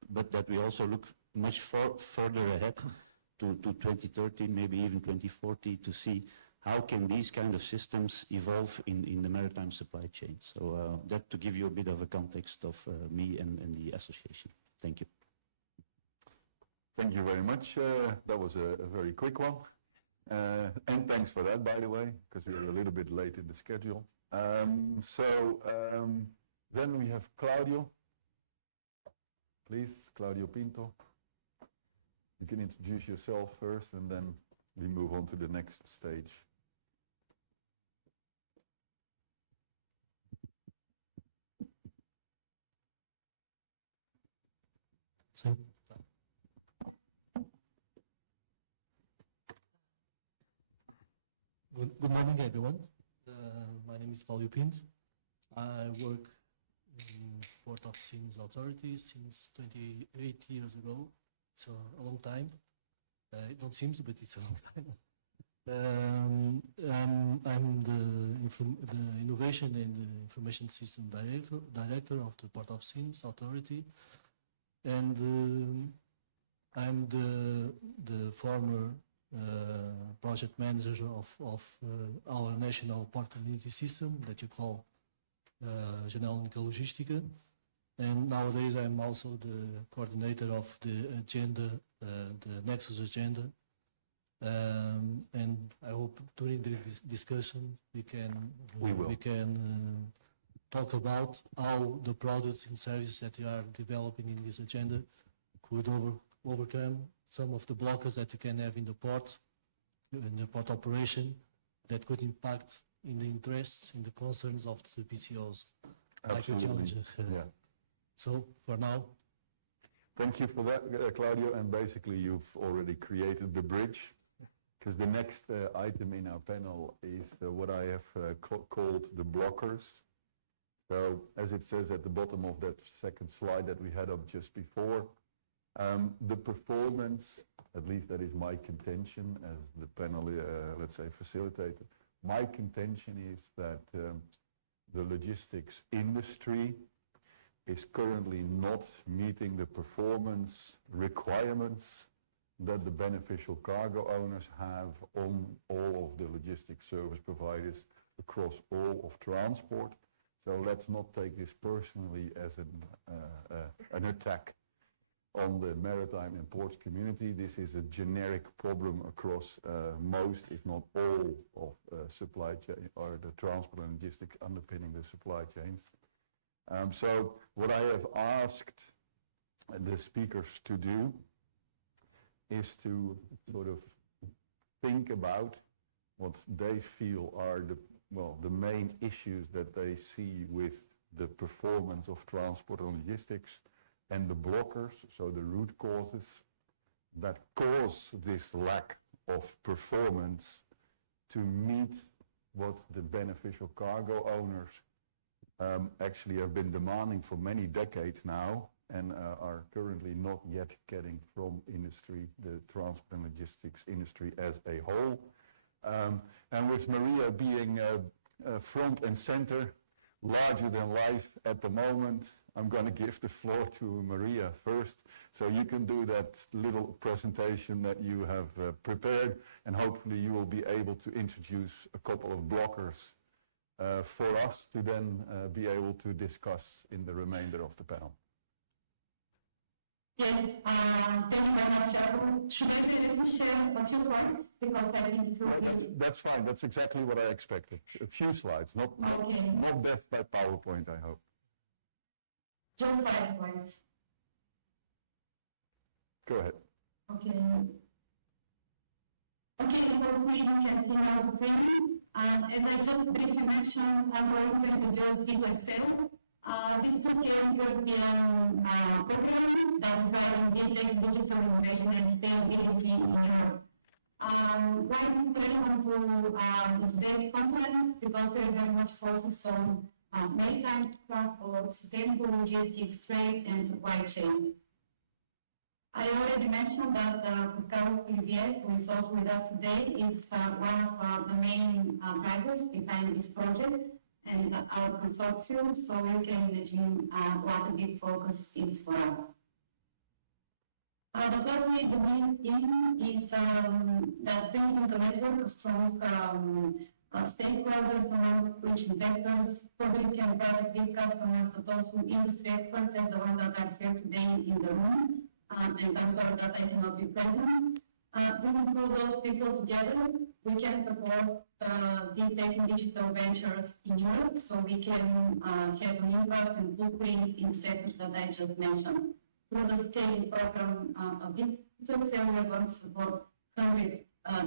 but that we also look much further ahead to 2030, maybe even 2040, to see how can these kind of systems evolve in the maritime supply chain. So that to give you a bit of a context of me and the association. Thank you. Thank you very much. That was a very quick one. And thanks for that, by the way, because we were a little bit late in the schedule. Then we have Claudio. Please, Claudio Pinto. You can introduce yourself first and then we move on to the next stage. Sí. Good morning, everyone. My name is Claudio Pinto. I work in Port of Sines Authority since 28 years ago. It's a long time. It don't seem, but it's a long time. I'm the Innovation and the Information System Director of the Port of Sines Authority, and I'm the former project manager of our national port community system that you call Janela Única Logística. And nowadays I'm also the coordinator of the agenda, the NEXUS agenda. And I hope during this discussion we can talk about how the products and services that you are developing in this agenda could overcome some of the blockers that you can have in the port operation that could impact in the interests, in the concerns of the PCOs. Absolutely. Like the challenges. Yeah. So for now. Thank you for that, Claudio. And basically, you've already created the bridge, because the next item in our panel is what I have called the blockers. So, as it says at the bottom of that second slide that we had up just before, the performance, at least that is my contention as the panel, let's say, facilitator. My contention is that the logistics industry is currently not meeting the performance requirements that the beneficial cargo owners have on all of the logistics service providers across all of transport. So let's not take this personally as an attack on the maritime and ports community. This is a generic problem across most, if not all, of supply chain or the transport and logistics underpinning the supply chains. So what I have asked the speakers to do is to sort of think about what they feel are the main issues that they see with the performance of transport and logistics and the blockers, so the root causes that cause this lack of performance to meet what the beneficial cargo owners actually have been demanding for many decades now and are currently not yet getting from industry, the transport and logistics industry as a whole. And with Maria being front and center, larger than life at the moment, I'm going to give the floor to Maria first, so you can do that little presentation that you have prepared, and hopefully you will be able to introduce a couple of blockers for us to then be able to discuss in the remainder of the panel. Yes, thank you very much, Jaco. Should I directly share a few slides? Because I think it will be... That's fine. That's exactly what I expected. A few slides, not death by PowerPoint, I hope. Just 5 slides. Go ahead. Okay. Okay, hopefully you can see now the screen. As I just briefly mentioned, I'm going to introduce D2Excel. This is a scaling European program that is driving deep tech, digital innovation and sustainability in Europe. Why this is relevant to today's conference? Because we are very much focused on maritime transport, sustainable logistics, trade and supply chain. I already mentioned that Pascal Olivier, who is also with us today, is one of the main drivers behind this project and our consortium, so you can imagine what a big focus is for us. But what we believe in is that bringing a network of strong stakeholders, among which investors, public and private lead customers, but also industry experts as the ones that are here today in the room, and I'm sorry that I cannot be present. Bringing all those people together, we can support deep tech and digital ventures in Europe, so we can have an impact and footprint in the sectors that I just mentioned. Through the scaling program of D2Excel, we are going to support 100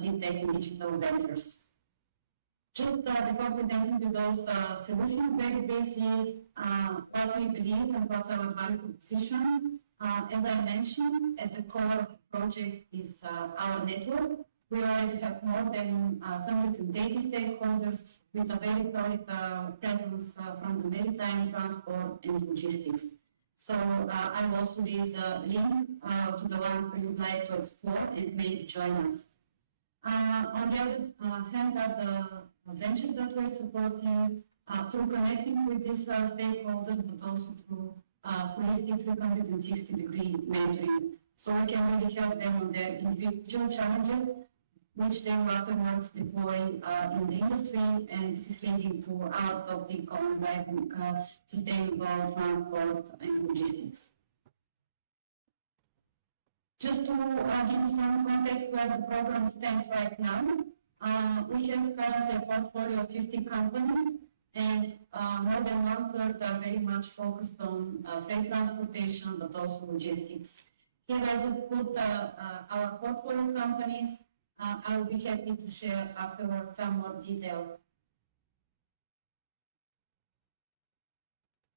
deep tech and digital ventures. Just before presenting you those solutions, very briefly, what we believe and what's our value proposition. As I mentioned, at the core of the project is our network. We already have more than 180 stakeholders with a very solid presence from the maritime, transport and logistics. So I will also leave the link to the ones who would like to explore and maybe join us. On the other hand are the ventures that we're supporting through connecting with these stakeholders, but also through holistic 360-degree mentoring. So we can really help them on their individual challenges, which they will afterwards deploy in the industry, and this is leading to our topic on driving sustainable transport and logistics. Just to give you some context where the program stands right now, we have currently a portfolio of 50 companies, and more than 1/3 are very much focused on freight transportation, but also logistics. Here I just put our portfolio companies. I will be happy to share afterwards some more details.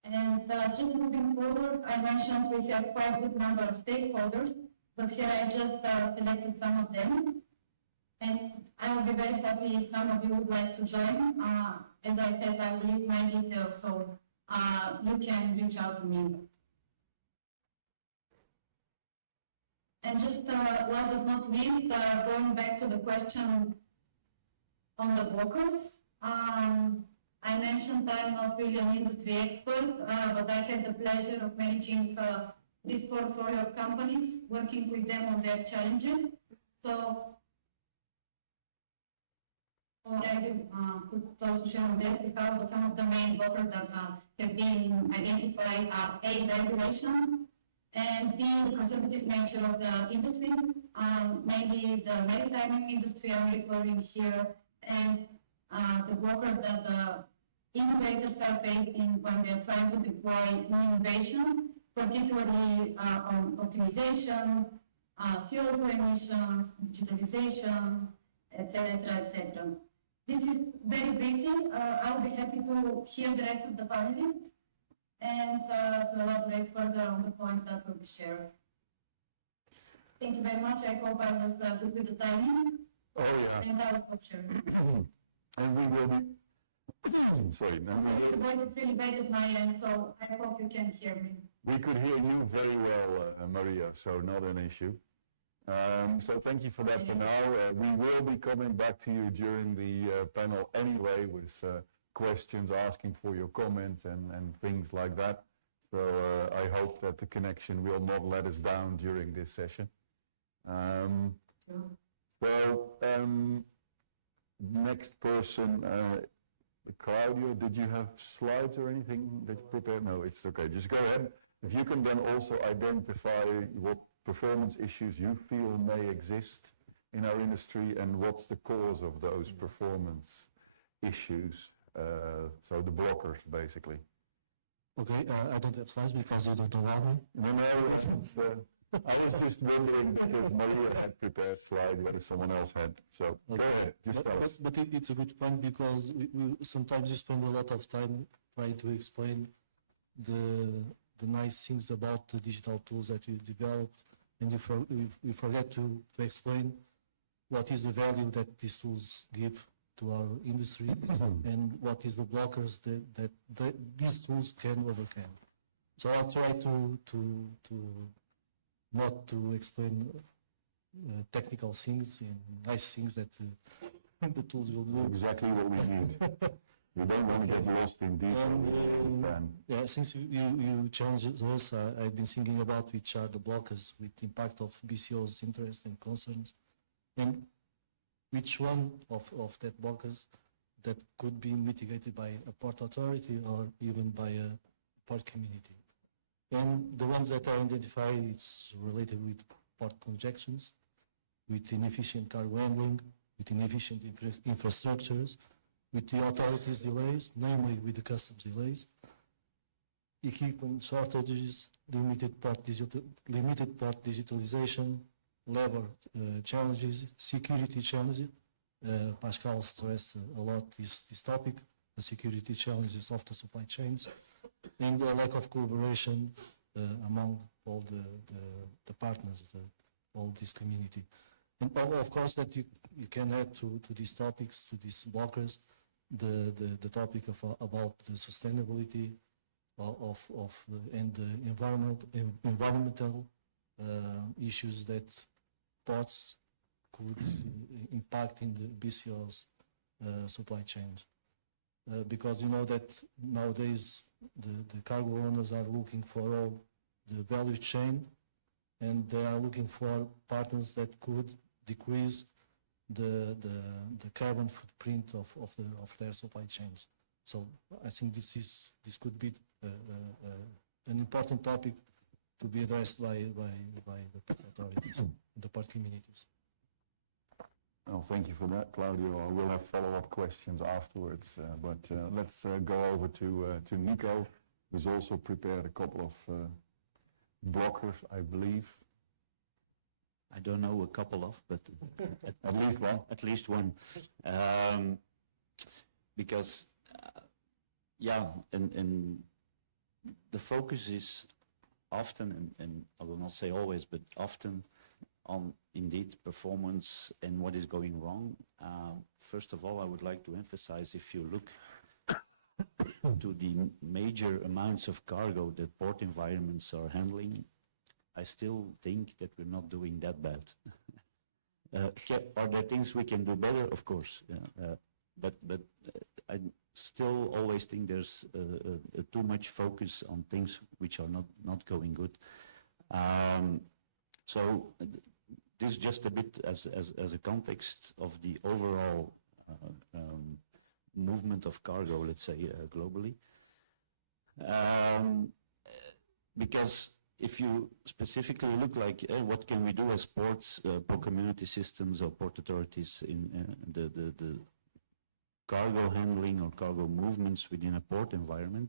And And just moving forward, I mentioned we have quite good number of stakeholders, but here I just selected some of them. And I will be very happy if some of you would like to join. As I said, I will leave my details, so you can reach out to me. And just last but not least, going back to the question on the blockers, I mentioned I'm not really an industry expert, but I had the pleasure of managing this portfolio of companies, working with them on their challenges. So I could also share on their behalf, but some of the main blockers that have been identified are A, the regulations, and B, the conservative nature of the industry, mainly the maritime industry I'm referring here, and the blockers that the innovators are facing when they're trying to deploy new innovations, particularly on optimization, CO2 emissions, digitalization, etc., etc. This is very briefly. I'll be happy to hear the rest of the panelists and to elaborate further on the points that will be shared. Thank you very much. I hope I was good with the timing. Oh, yeah. And I will stop sharing. And we will be, sorry. And we sorry, will, the voice is really bad at my end, so I hope you can hear me. we could hear you very well, Maria, so not an issue. So thank you for that for now. We will be coming back to you during the panel anyway with questions, asking for your comments and things like that. So I hope that the connection will not let us down during this session. Next person, Claudio, did you have slides or anything that you prepared? No, it's okay. Just go ahead. If you can then also identify what performance issues you feel may exist in our industry and what's the cause of those performance issues. So the blockers, basically. Okay, I don't have slides because you don't allow me. No, I was just wondering because Maria had prepared slide whether someone else had. So okay. Go ahead, just tell us. But it's a good point because we sometimes you spend a lot of time trying to explain the nice things about the digital tools that we developed, and we forget to explain what is the value that these tools give to our industry and what is the blockers that these tools can overcome. So I'll try to not to explain technical things and nice things that the tools will do. That's exactly what we need. We don't want to get lost in detail. We want to understand. Yeah, since you challenged us, I've been thinking about which are the blockers with impact of BCO's interest and concerns, and which one of that blockers that could be mitigated by a port authority or even by a port community. And the ones that I identify, it's related with port congestions, with inefficient cargo handling, with inefficient infrastructures, with the authorities' delays, namely with the customs delays, equipment shortages, limited port digitalization, labor challenges, security challenges. Pascal stressed a lot this topic, the security challenges of the supply chains, and a lack of collaboration among all the partners, all this community. And of course that you can add to these topics, to these blockers, the topic about the sustainability and the environmental issues that ports could impact in the BCO's supply chains. Because you know that nowadays the cargo owners are looking for all the value chain, and they are looking for partners that could decrease the carbon footprint of their supply chains. So I think this could be an important topic to be addressed by the port authorities, the port communities. Well, thank you for that, Claudio. I will have follow-up questions afterwards, but let's go over to Nico, who's also prepared a couple of blockers, I believe. I don't know a couple of, but at least one. At least one, because yeah, and the focus is often, and I will not say always, but often on indeed performance and what is going wrong. First of all, I would like to emphasize, if you look to the major amounts of cargo that port environments are handling, I still think that we're not doing that bad. Are there things we can do better? Of course, but I still always think there's too much focus on things which are not going good. So this is just a bit as a context of the overall movement of cargo, let's say, globally. Because if you specifically look like what can we do as ports, port community systems or port authorities in the cargo handling or cargo movements within a port environment,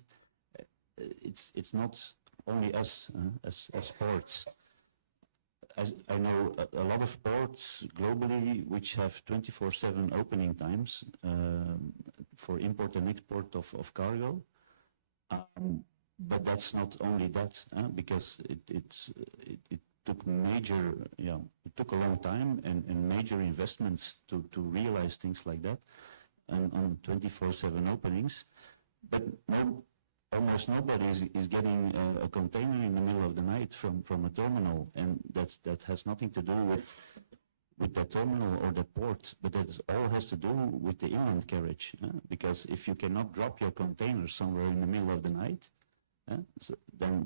it's not only us as ports. As I know a lot of ports globally which have 24/7 opening times for import and export of cargo. But that's not only that, because it took it took a long time and major investments to realize things like that, and on 24/7 openings. But almost nobody is getting a container in the middle of the night from a terminal, and that has nothing to do with that terminal or that port, but that all has to do with the inland carriage. Because if you cannot drop your container somewhere in the middle of the night, so then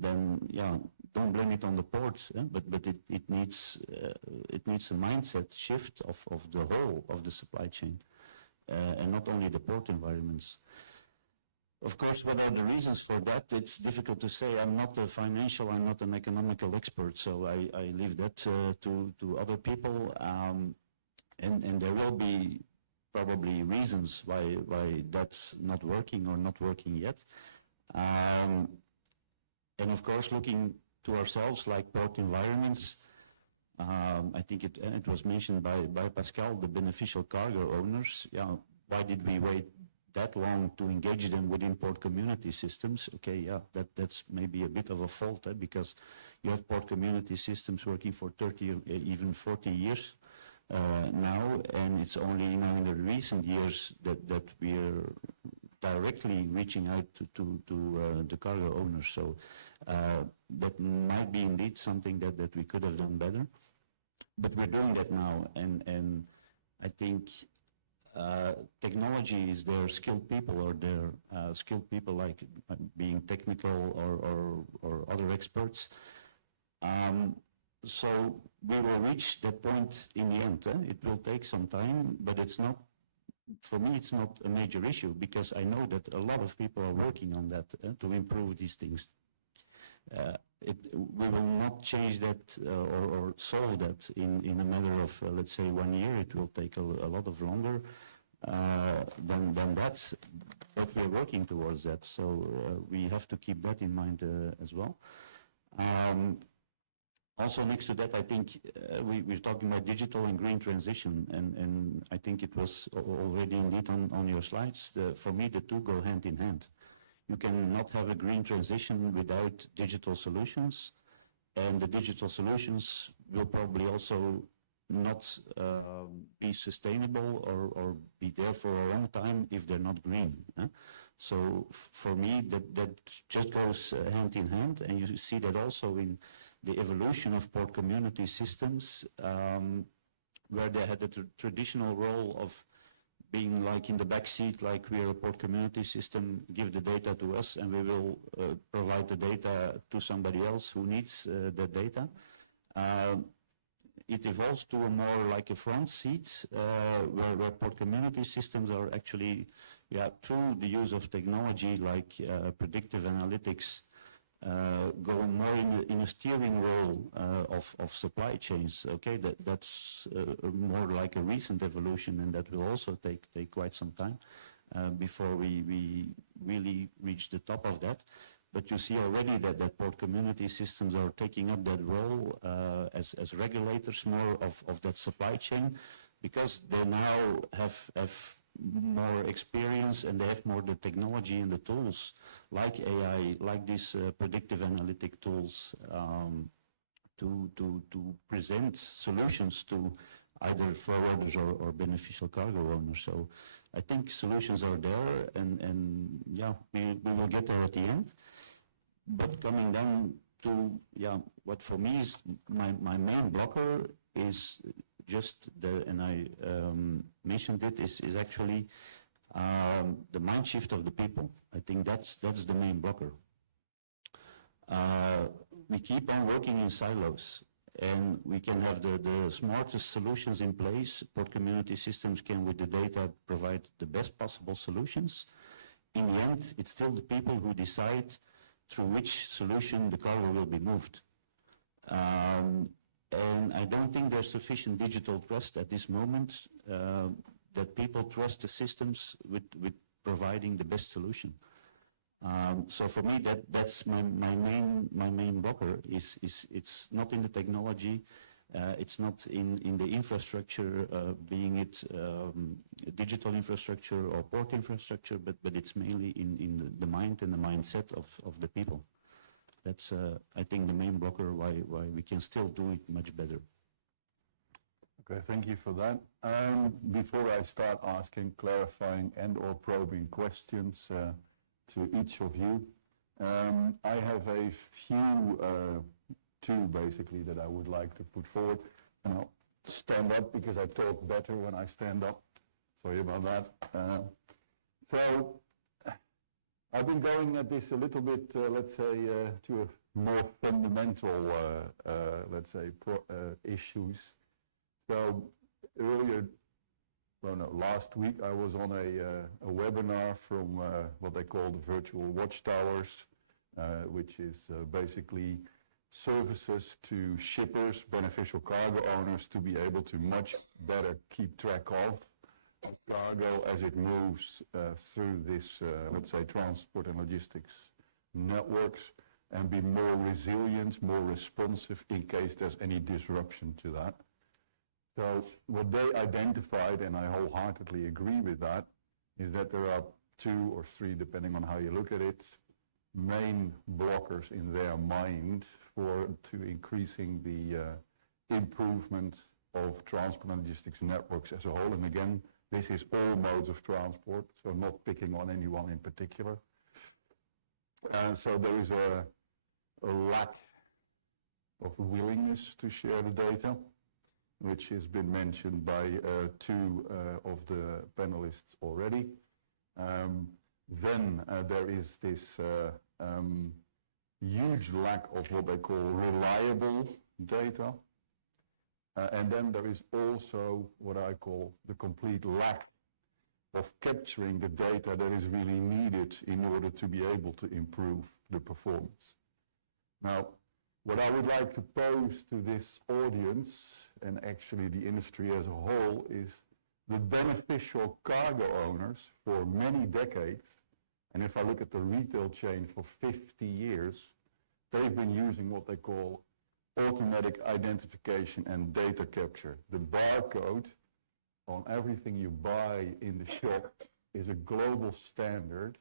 don't blame it on the port, but it needs a mindset shift of the whole of the supply chain, and not only the port environments. Of course, what are the reasons for that? It's difficult to say. I'm not a financial, I'm not an economical expert, so I leave that to other people. And there will be probably reasons why that's not working or not working yet. And of course, looking to ourselves like port environments, I think it was mentioned by Pascal, the beneficial cargo owners. Yeah, why did we wait that long to engage them within port community systems? Okay, yeah, that's maybe a bit of a fault, because you have port community systems working for 30 or even 40 years now, and it's only now in the recent years that we're directly reaching out to the cargo owners. So that might be indeed something that we could have done better, but we're doing that now, and I think technology is their skilled people, or their skilled people like being technical or other experts. So we will reach that point in the end. It will take some time, but it's not, for me, it's not a major issue, because I know that a lot of people are working on that to improve these things. We will not change that or solve that in a matter of, let's say, 1 year. It will take a lot of longer than that, but we are working towards that. So we have to keep that in mind as well. Also, next to that, I think we're talking about digital and green transition, and I think it was already indeed on your slides. For me, the two go hand in hand. You cannot have a green transition without digital solutions, and the digital solutions will probably also not be sustainable or be there for a long time if they're not green. So for me, that just goes hand in hand, and you see that also in the evolution of port community systems, where they had the traditional role of being like in the back seat, like we are a port community system, give the data to us, and we will provide the data to somebody else who needs that data. It evolved to a more like a front seat, where port community systems are actually, through the use of technology like predictive analytics, go more in a steering role of supply chains. Okay, that's more like a recent evolution, and that will also take quite some time before we really reach the top of that. But you see already that port community systems are taking up that role as regulators more of that supply chain, because they now have more experience and they have more the technology and the tools like AI, like these predictive analytic tools to present solutions to either forwarders or beneficial cargo owners. So I think solutions are there, and yeah, we will get there at the end. But coming then to, yeah, what for me is my main blocker is just the, and I mentioned it, is actually the mind shift of the people. I think that's the main blocker. We keep on working in silos, and we can have the smartest solutions in place. Port community systems can, with the data, provide the best possible solutions. In the end, it's still the people who decide through which solution the cargo will be moved. And I don't think there's sufficient digital trust at this moment that people trust the systems with providing the best solution. So for me, that's my main blocker. Is it's not in the technology, it's not in the infrastructure, being it digital infrastructure or port infrastructure, but it's mainly in the mind and the mindset of the people. That's I think the main blocker why we can still do it much better. Okay, thank you for that. Before I start asking clarifying and/or probing questions to each of you, I have a few, two basically, that I would like to put forward, and I'll stand up because I talk better when I stand up. Sorry about that. So I've been going at this a little bit, let's say, to a more fundamental, let's say, issues. So earlier, well, no, last week I was on a webinar from what they call the virtual watchtowers, which is basically services to shippers, beneficial cargo owners, to be able to much better keep track of the cargo as it moves through this, let's say, transport and logistics networks, and be more resilient, more responsive in case there's any disruption to that. So what they identified, and I wholeheartedly agree with that, is that there are 2 or 3, depending on how you look at it, main blockers in their mind to increasing the improvement of transport and logistics networks as a whole. And again, this is all modes of transport, so not picking on anyone in particular. So there is a lack of willingness to share the data, which has been mentioned by 2 of the panelists already. Then there is this huge lack of what they call reliable data. And then there is also what I call the complete lack of capturing the data that is really needed in order to be able to improve the performance. Now, what I would like to pose to this audience, and actually the industry as a whole, is the beneficial cargo owners for many decades, and if I look at the retail chain for 50 years, they've been using what they call automatic identification and data capture. The barcode on everything you buy in the shop is a global standard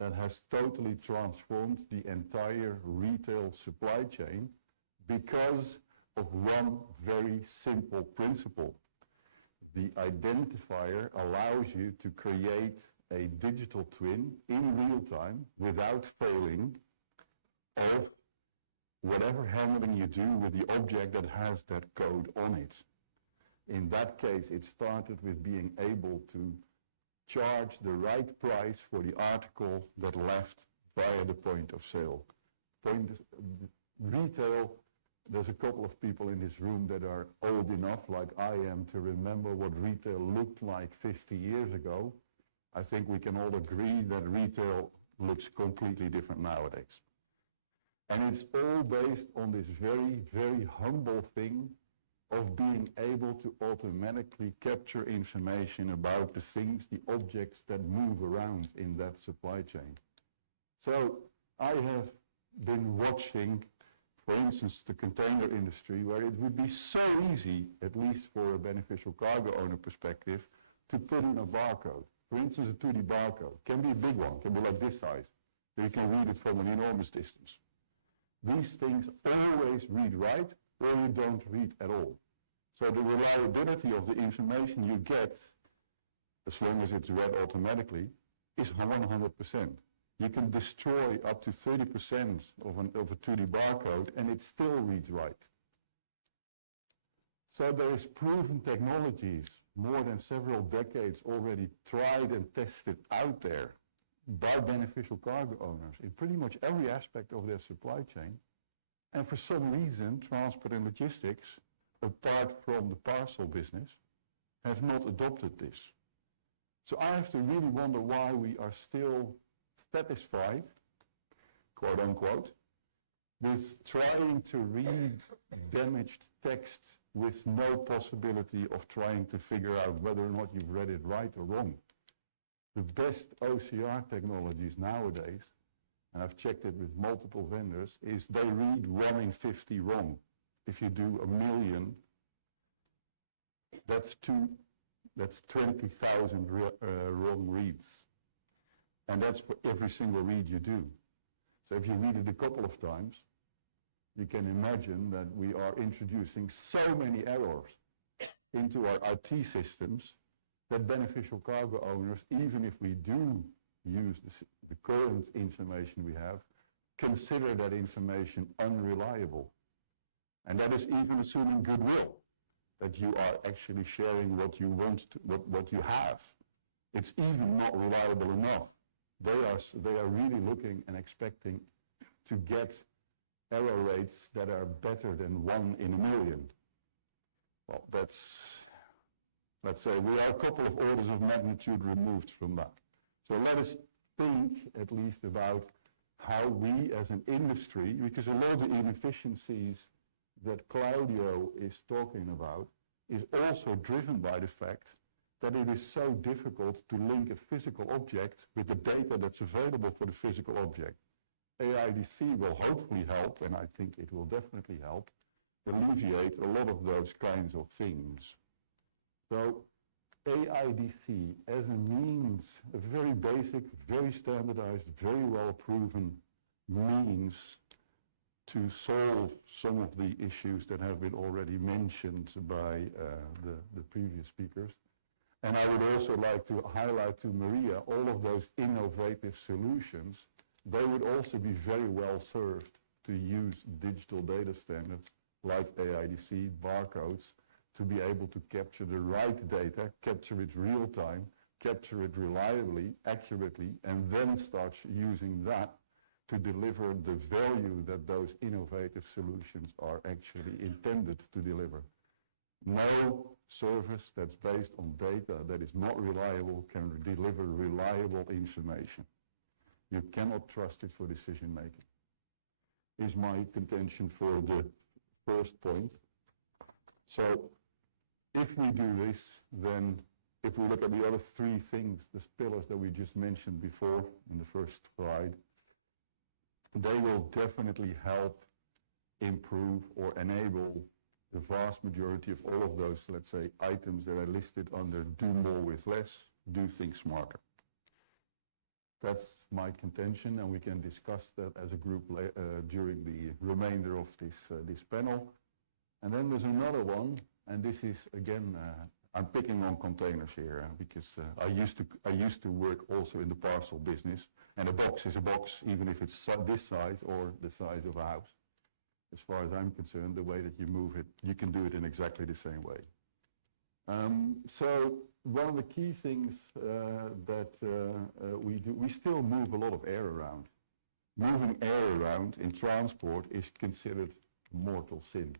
that has totally transformed the entire retail supply chain because of one very simple principle. The identifier allows you to create a digital twin in real time without failing of whatever handling you do with the object that has that code on it. In that case, it started with being able to charge the right price for the article that left via the point of sale. Retail, there's a couple of people in this room that are old enough, like I am, to remember what retail looked like 50 years ago. I think we can all agree that retail looks completely different nowadays. And it's all based on this very, very humble thing of being able to automatically capture information about the things, the objects that move around in that supply chain. So I have been watching, for instance, the container industry, where it would be so easy, at least for a beneficial cargo owner perspective, to put in a barcode. For instance, a 2D barcode can be a big one, can be like this size, so you can read it from an enormous distance. These things always read right, or you don't read at all. So the reliability of the information you get, as long as it's read automatically, is 100%. You can destroy up to 30% of a 2D barcode and it still reads right. So there is proven technologies, more than several decades already tried and tested out there by beneficial cargo owners in pretty much every aspect of their supply chain. And for some reason, transport and logistics, apart from the parcel business, have not adopted this. So I have to really wonder why we are still satisfied, quote unquote, with trying to read damaged text with no possibility of trying to figure out whether or not you've read it right or wrong. The best OCR technologies nowadays, and I've checked it with multiple vendors, is they read 1 in 50 wrong. If you do 1 million, that's 20,000 wrong reads. And that's for every single read you do. So if you read it a couple of times, you can imagine that we are introducing so many errors into our IT systems that beneficial cargo owners, even if we do use the current information we have, consider that information unreliable. And that is even assuming goodwill, that you are actually sharing what you want, what you have. It's even not reliable enough. They are really looking and expecting to get error rates that are better than 1 in 1 million. Well, let's say we are a couple of orders of magnitude removed from that. So let us think at least about how we as an industry, because a lot of the inefficiencies that Claudio is talking about is also driven by the fact that it is so difficult to link a physical object with the data that's available for the physical object. AIDC will hopefully help, and I think it will definitely help, alleviate a lot of those kinds of things. So AIDC as a means, a very basic, very standardized, very well proven means to solve some of the issues that have been already mentioned by the previous speakers. And I would also like to highlight to Maria all of those innovative solutions. They would also be very well served to use digital data standards like AIDC, barcodes, to be able to capture the right data, capture it real time, capture it reliably, accurately, and then start using that to deliver the value that those innovative solutions are actually intended to deliver. No service that's based on data that is not reliable can deliver reliable information. You cannot trust it for decision making, is my contention for the first point. So if we do this, then if we look at the other 3 things, the pillars that we just mentioned before in the first slide, they will definitely help improve or enable the vast majority of all of those, let's say, items that are listed under do more with less, do things smarter. That's my contention, and we can discuss that as a group during the remainder of this panel. And then there's another one, and this is again, I'm picking on containers here because I used to work also in the parcel business, and a box is a box, even if it's this size or the size of a house. As far as I'm concerned, the way that you move it, you can do it in exactly the same way. So one of the key things that we do, we still move a lot of air around. Moving air around in transport is considered mortal sin.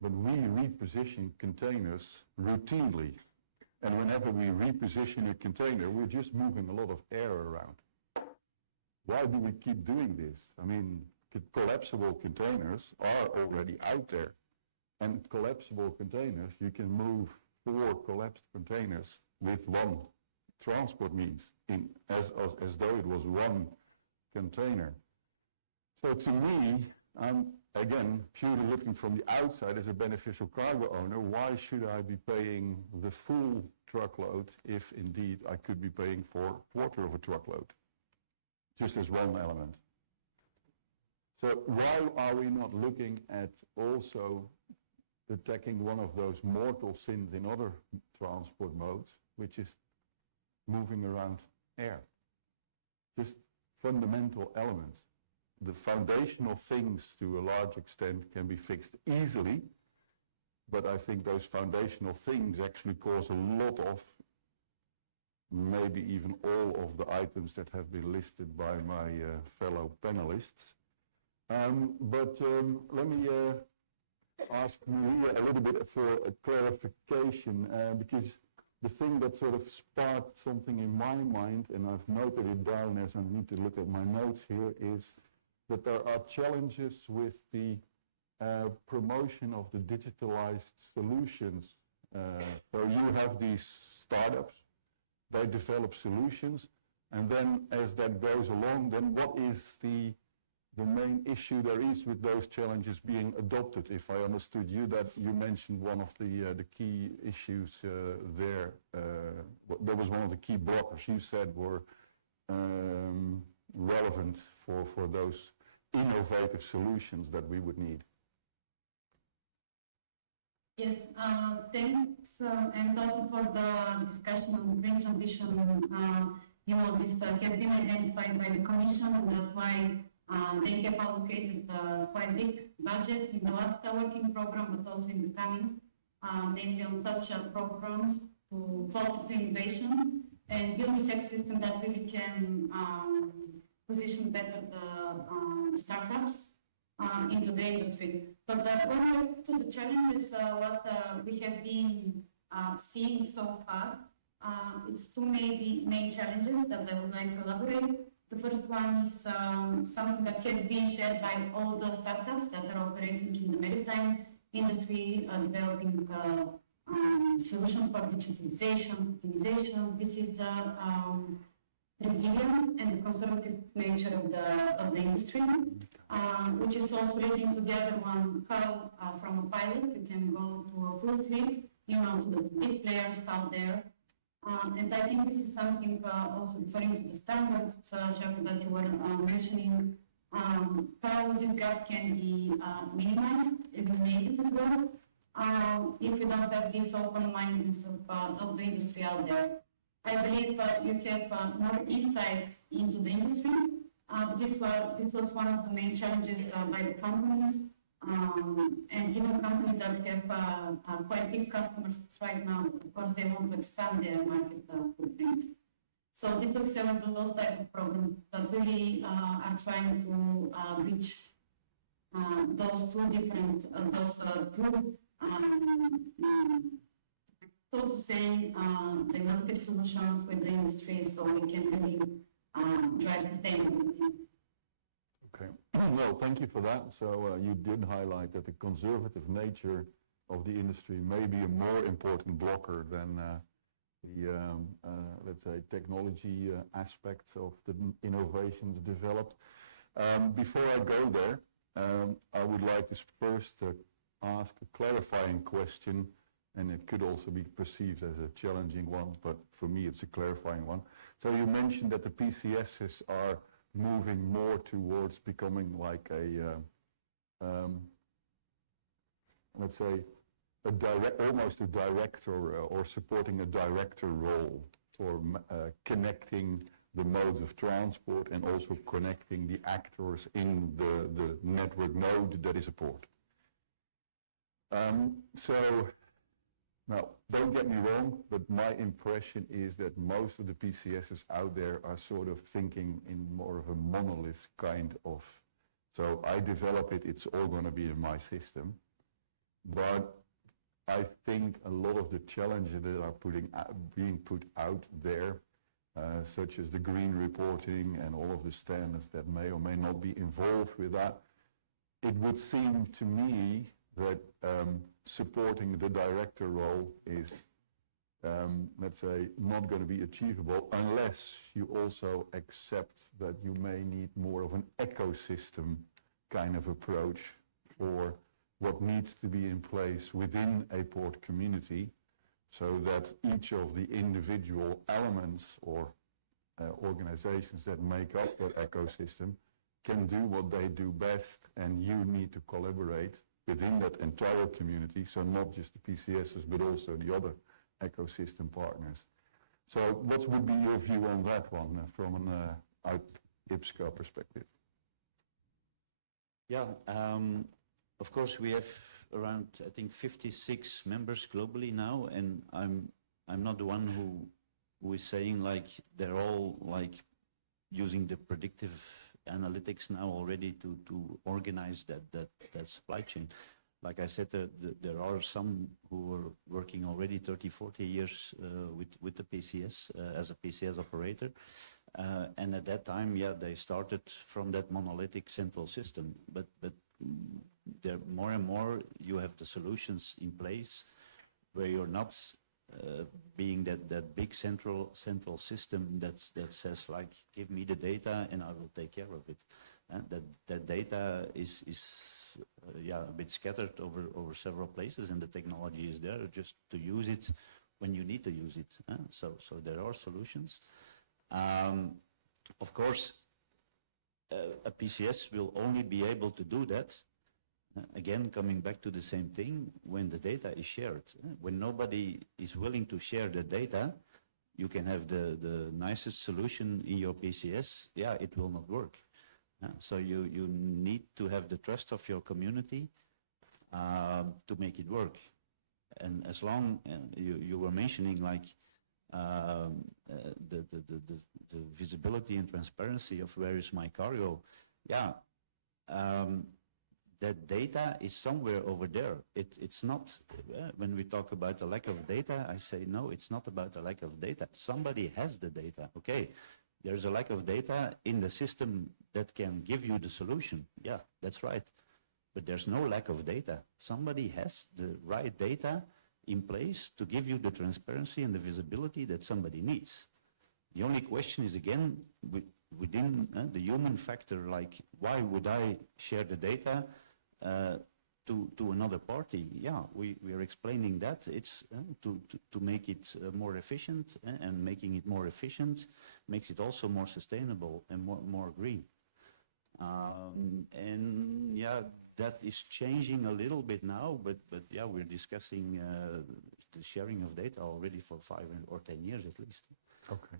But we reposition containers routinely. And whenever we reposition a container, we're just moving a lot of air around. Why do we keep doing this? I mean, collapsible containers are already out there. And collapsible containers, you can move 4 collapsed containers with 1 transport means, as though it was 1 container. So to me, again, purely looking from the outside as a beneficial cargo owner, why should I be paying the full truckload if indeed I could be paying for a quarter of a truckload? Just as one element. So why are we not looking at also attacking one of those mortal sins in other transport modes, which is moving around air? Just fundamental elements. The foundational things to a large extent can be fixed easily, but I think those foundational things actually cause a lot of, maybe even all of the items that have been listed by my fellow panelists. Let me ask Maria a little bit for a clarification, because the thing that sort of sparked something in my mind, and I've noted it down as I need to look at my notes here, is that there are challenges with the promotion of the digitalized solutions. So you have these startups, they develop solutions, and then as that goes along, then what is the main issue there is with those challenges being adopted? If I understood you, that you mentioned one of the key issues there. There was one of the key blockers you said were relevant for those innovative solutions that we would need. Yes, thanks, and also for the discussion on the green transition. This has been identified by the Commission, and that's why they have allocated quite big budget in the last working program, but also in the coming, namely on such programs to foster innovation and build this ecosystem that really can position better the startups into the industry. But going back to the challenges, what we have been seeing so far, it's two main challenges that I would like to elaborate. The first one is something that has been shared by all the startups that are operating in the maritime industry, developing solutions for digitalization, optimization. This is the resilience and the conservative nature of the industry, which is also leading to the other one, how from a pilot you can go to a full fleet, to the big players out there. And I think this is something also referring to the standards, Jacques, that you were mentioning, how this gap can be minimized, eliminated as well, if we don't have this open-mindedness of the industry out there. I believe you have more insights into the industry. This was one of the main challenges by the companies, and even companies that have quite big customers right now. Of course, they want to expand their market footprint. So DeepXL is those type of programs that really are trying to reach those two so to say, the innovative solutions with the industry, so we can really drive sustainability. Okay, well, thank you for that. So you did highlight that the conservative nature of the industry may be a more important blocker than let's say, technology aspects of the innovations developed. Before I go there, I would like to first ask a clarifying question, and it could also be perceived as a challenging one, but for me it's a clarifying one. So you mentioned that the PCSs are moving more towards becoming like a, let's say, almost a director or supporting a director role for connecting the modes of transport and also connecting the actors in the network node that is a port. So now, don't get me wrong, but my impression is that most of the PCSs out there are sort of thinking in more of a monolith kind of, so I develop it, it's all going to be in my system. But I think a lot of the challenges that are being put out there, such as the green reporting and all of the standards that may or may not be involved with that, it would seem to me that supporting the director role is, let's say, not going to be achievable unless you also accept that you may need more of an ecosystem kind of approach for what needs to be in place within a port community so that each of the individual elements or organizations that make up that ecosystem can do what they do best, and you need to collaborate within that entire community, so not just the PCSs, but also the other ecosystem partners. So what would be your view on that one from an IPSCA perspective? Yeah, of course we have around, I think, 56 members globally now, and I'm not the one who is saying like they're all like using the predictive analytics now already to organize that supply chain. Like I said, there are some who are working already 30, 40 years with the PCS as a PCS operator. And at that time, yeah, they started from that monolithic central system. But there more and more you have the solutions in place where you're not being that big central system that says like, give me the data and I will take care of it. And that data is yeah, a bit scattered over several places, and the technology is there just to use it when you need to use it. So there are solutions. Of course, a PCS will only be able to do that, again, coming back to the same thing, when the data is shared. When nobody is willing to share the data, you can have the nicest solution in your PCS, yeah, it will not work. So you need to have the trust of your community to make it work. And as long you were mentioning like the visibility and transparency of where is my cargo, yeah, that data is somewhere over there. It's not, when we talk about the lack of data, I say, no, it's not about the lack of data. Somebody has the data. Okay, there's a lack of data in the system that can give you the solution. Yeah, that's right. But there's no lack of data. Somebody has the right data in place to give you the transparency and the visibility that somebody needs. The only question is, again, within the human factor, like, why would I share the data to another party? Yeah, we are explaining that. It's to make it more efficient, and making it more efficient makes it also more sustainable and more green. And yeah, that is changing a little bit now, but yeah, we're discussing the sharing of data already for 5 or 10 years at least. Okay.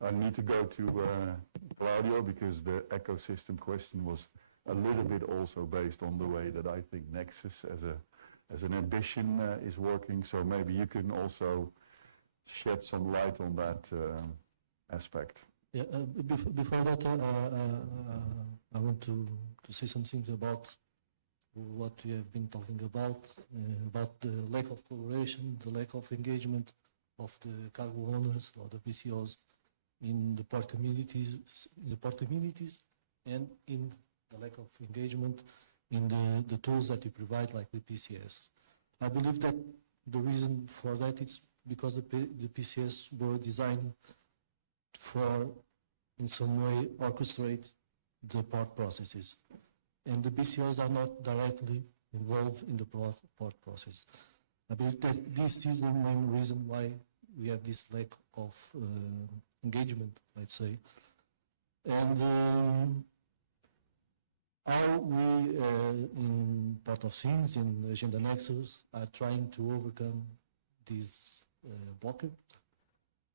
So I need to go to Claudio, because the ecosystem question was a little bit also based on the way that I think Nexus as an ambition is working. So maybe you can also shed some light on that aspect. Yeah, before that, I want to say some things about what we have been talking about the lack of collaboration, the lack of engagement of the cargo owners or the PCOs in the port communities, and in the lack of engagement in the tools that you provide, like the PCS. I believe that the reason for that is because the PCS were designed for, in some way, orchestrate the port processes. And the BCOs are not directly involved in the port process. I believe that this is the main reason why we have this lack of engagement, let's say. And how we, in Port of Sins, in Agenda Nexus, are trying to overcome this blocker,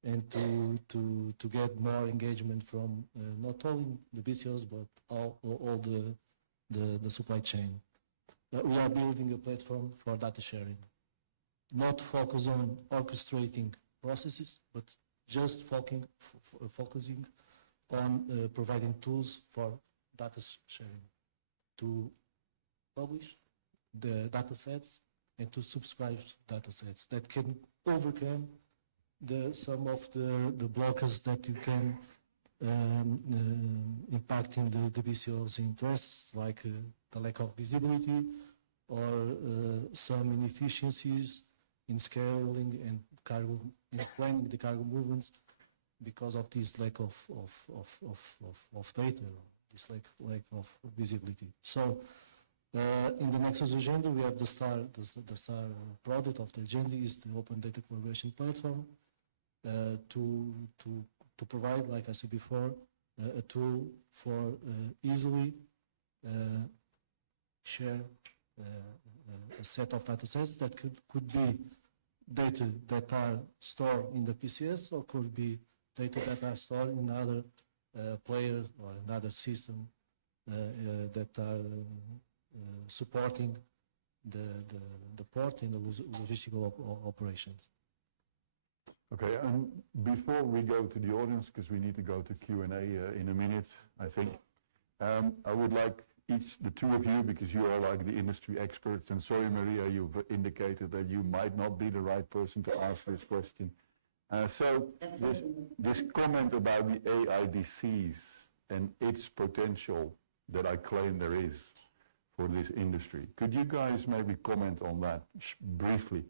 and to get more engagement from not only the BCOs, but all the supply chain. We are building a platform for data sharing, not focus on orchestrating processes, but just focusing on providing tools for data sharing, to publish the data sets and to subscribe data sets that can overcome some of the blockers that you can impact in the BCO's interests, like the lack of visibility or some inefficiencies in scaling and cargo, in planning the cargo movements because of this lack of data, or this lack of visibility. So In the NEXUS agenda, we have the star product of the agenda is the Open Data Collaboration Platform to provide, like I said before, a tool for easily share a set of data sets that could be data that are stored in the PCS or could be data that are stored in other players or another system that are supporting the port in the logistical operations. Okay, and before we go to the audience, because we need to go to Q&A in a minute, I think, I would like the two of you, because you are like the industry experts, and sorry, Maria, you've indicated that you might not be the right person to ask this question. So this comment about the AIDCs and its potential that I claim there is for this industry. Could you guys maybe comment on that briefly?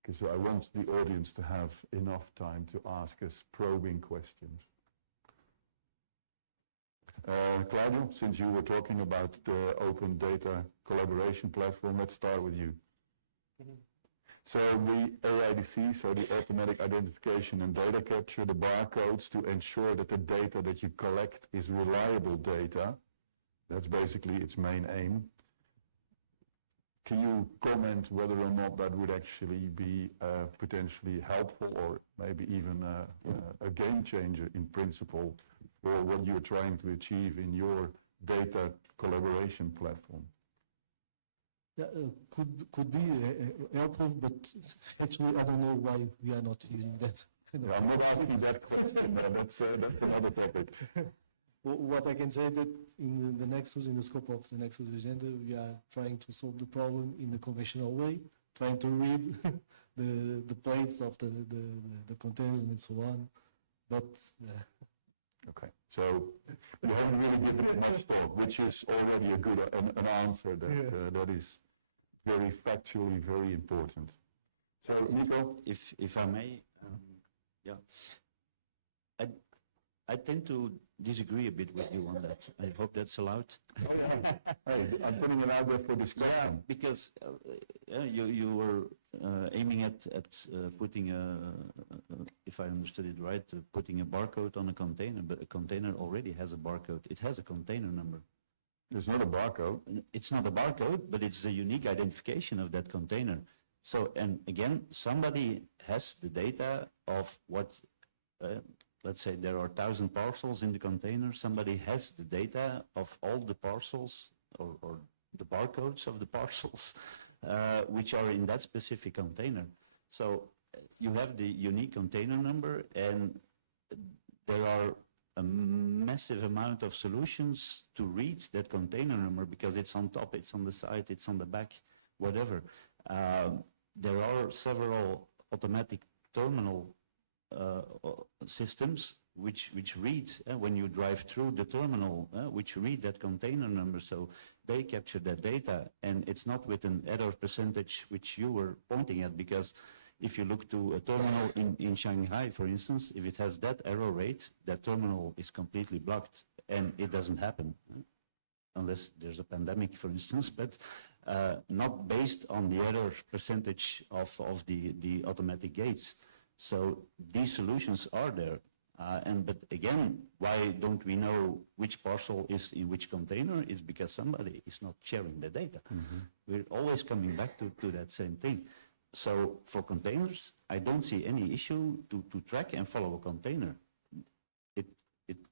Because I want the audience to have enough time to ask us probing questions. Claudio, since you were talking about the open data collaboration platform, let's start with you. So the AIDC, so the automatic identification and data capture, the barcodes to ensure that the data that you collect is reliable data. That's basically its main aim. Can you comment whether or not that would actually be potentially helpful or maybe even a game changer in principle for what you're trying to achieve in your data collaboration platform? Yeah, could be helpful, but actually I don't know why we are not using that kind of I'm not asking that question. That's another topic. What I can say that in the NEXUS, in the scope of the NEXUS agenda, we are trying to solve the problem in the conventional way, trying to read the plates of the containers and so on. But okay, so you haven't really given it much thought, which is already a good an answer that is very factually very important. So Nico, if I may, yeah, I tend to disagree a bit with you on that. I hope that's allowed. Oh yeah, hey, I'm putting it out there for discussion. Yeah, because you were aiming at putting a, if I understood it right, putting a barcode on a container, but a container already has a barcode. It has a container number. It's not a barcode. It's not a barcode, but it's the unique identification of that container. So, and again, somebody has the data of what, let's say there are 1,000 parcels in the container. Somebody has the data of all the parcels or the barcodes of the parcels, which are in that specific container. So you have the unique container number, and there are a massive amount of solutions to read that container number because it's on top, it's on the side, it's on the back, whatever. There are several automatic terminal systems which read when you drive through the terminal, which read that container number, so they capture that data, and it's not with an error percentage which you were pointing at, because if you look to a terminal in Shanghai, for instance, if it has that error rate, that terminal is completely blocked, and it doesn't happen unless there's a pandemic, for instance, but not based on the error percentage of the automatic gates. So these solutions are there. But again, why don't we know which parcel is in which container? It's because somebody is not sharing the data. Mm-hmm. We're always coming back to that same thing. So for containers, I don't see any issue to track and follow a container.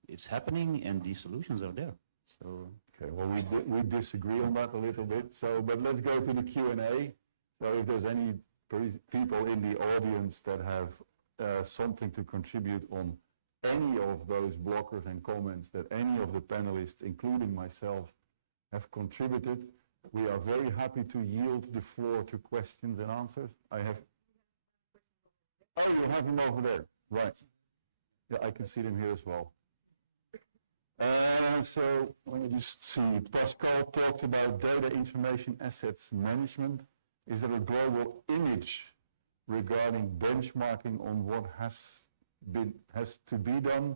It's happening, and these solutions are there. So okay, well, we disagree on that a little bit. So, but let's go to the Q&A. So if there's any people in the audience that have something to contribute on any of those blockers and comments that any of the panelists, including myself, have contributed, we are very happy to yield the floor to questions and answers. Oh, you have them over there, right. Yeah, I can see them here as well. So let me just see. Pascal talked about data information assets management. Is there a global image regarding benchmarking on what has to be done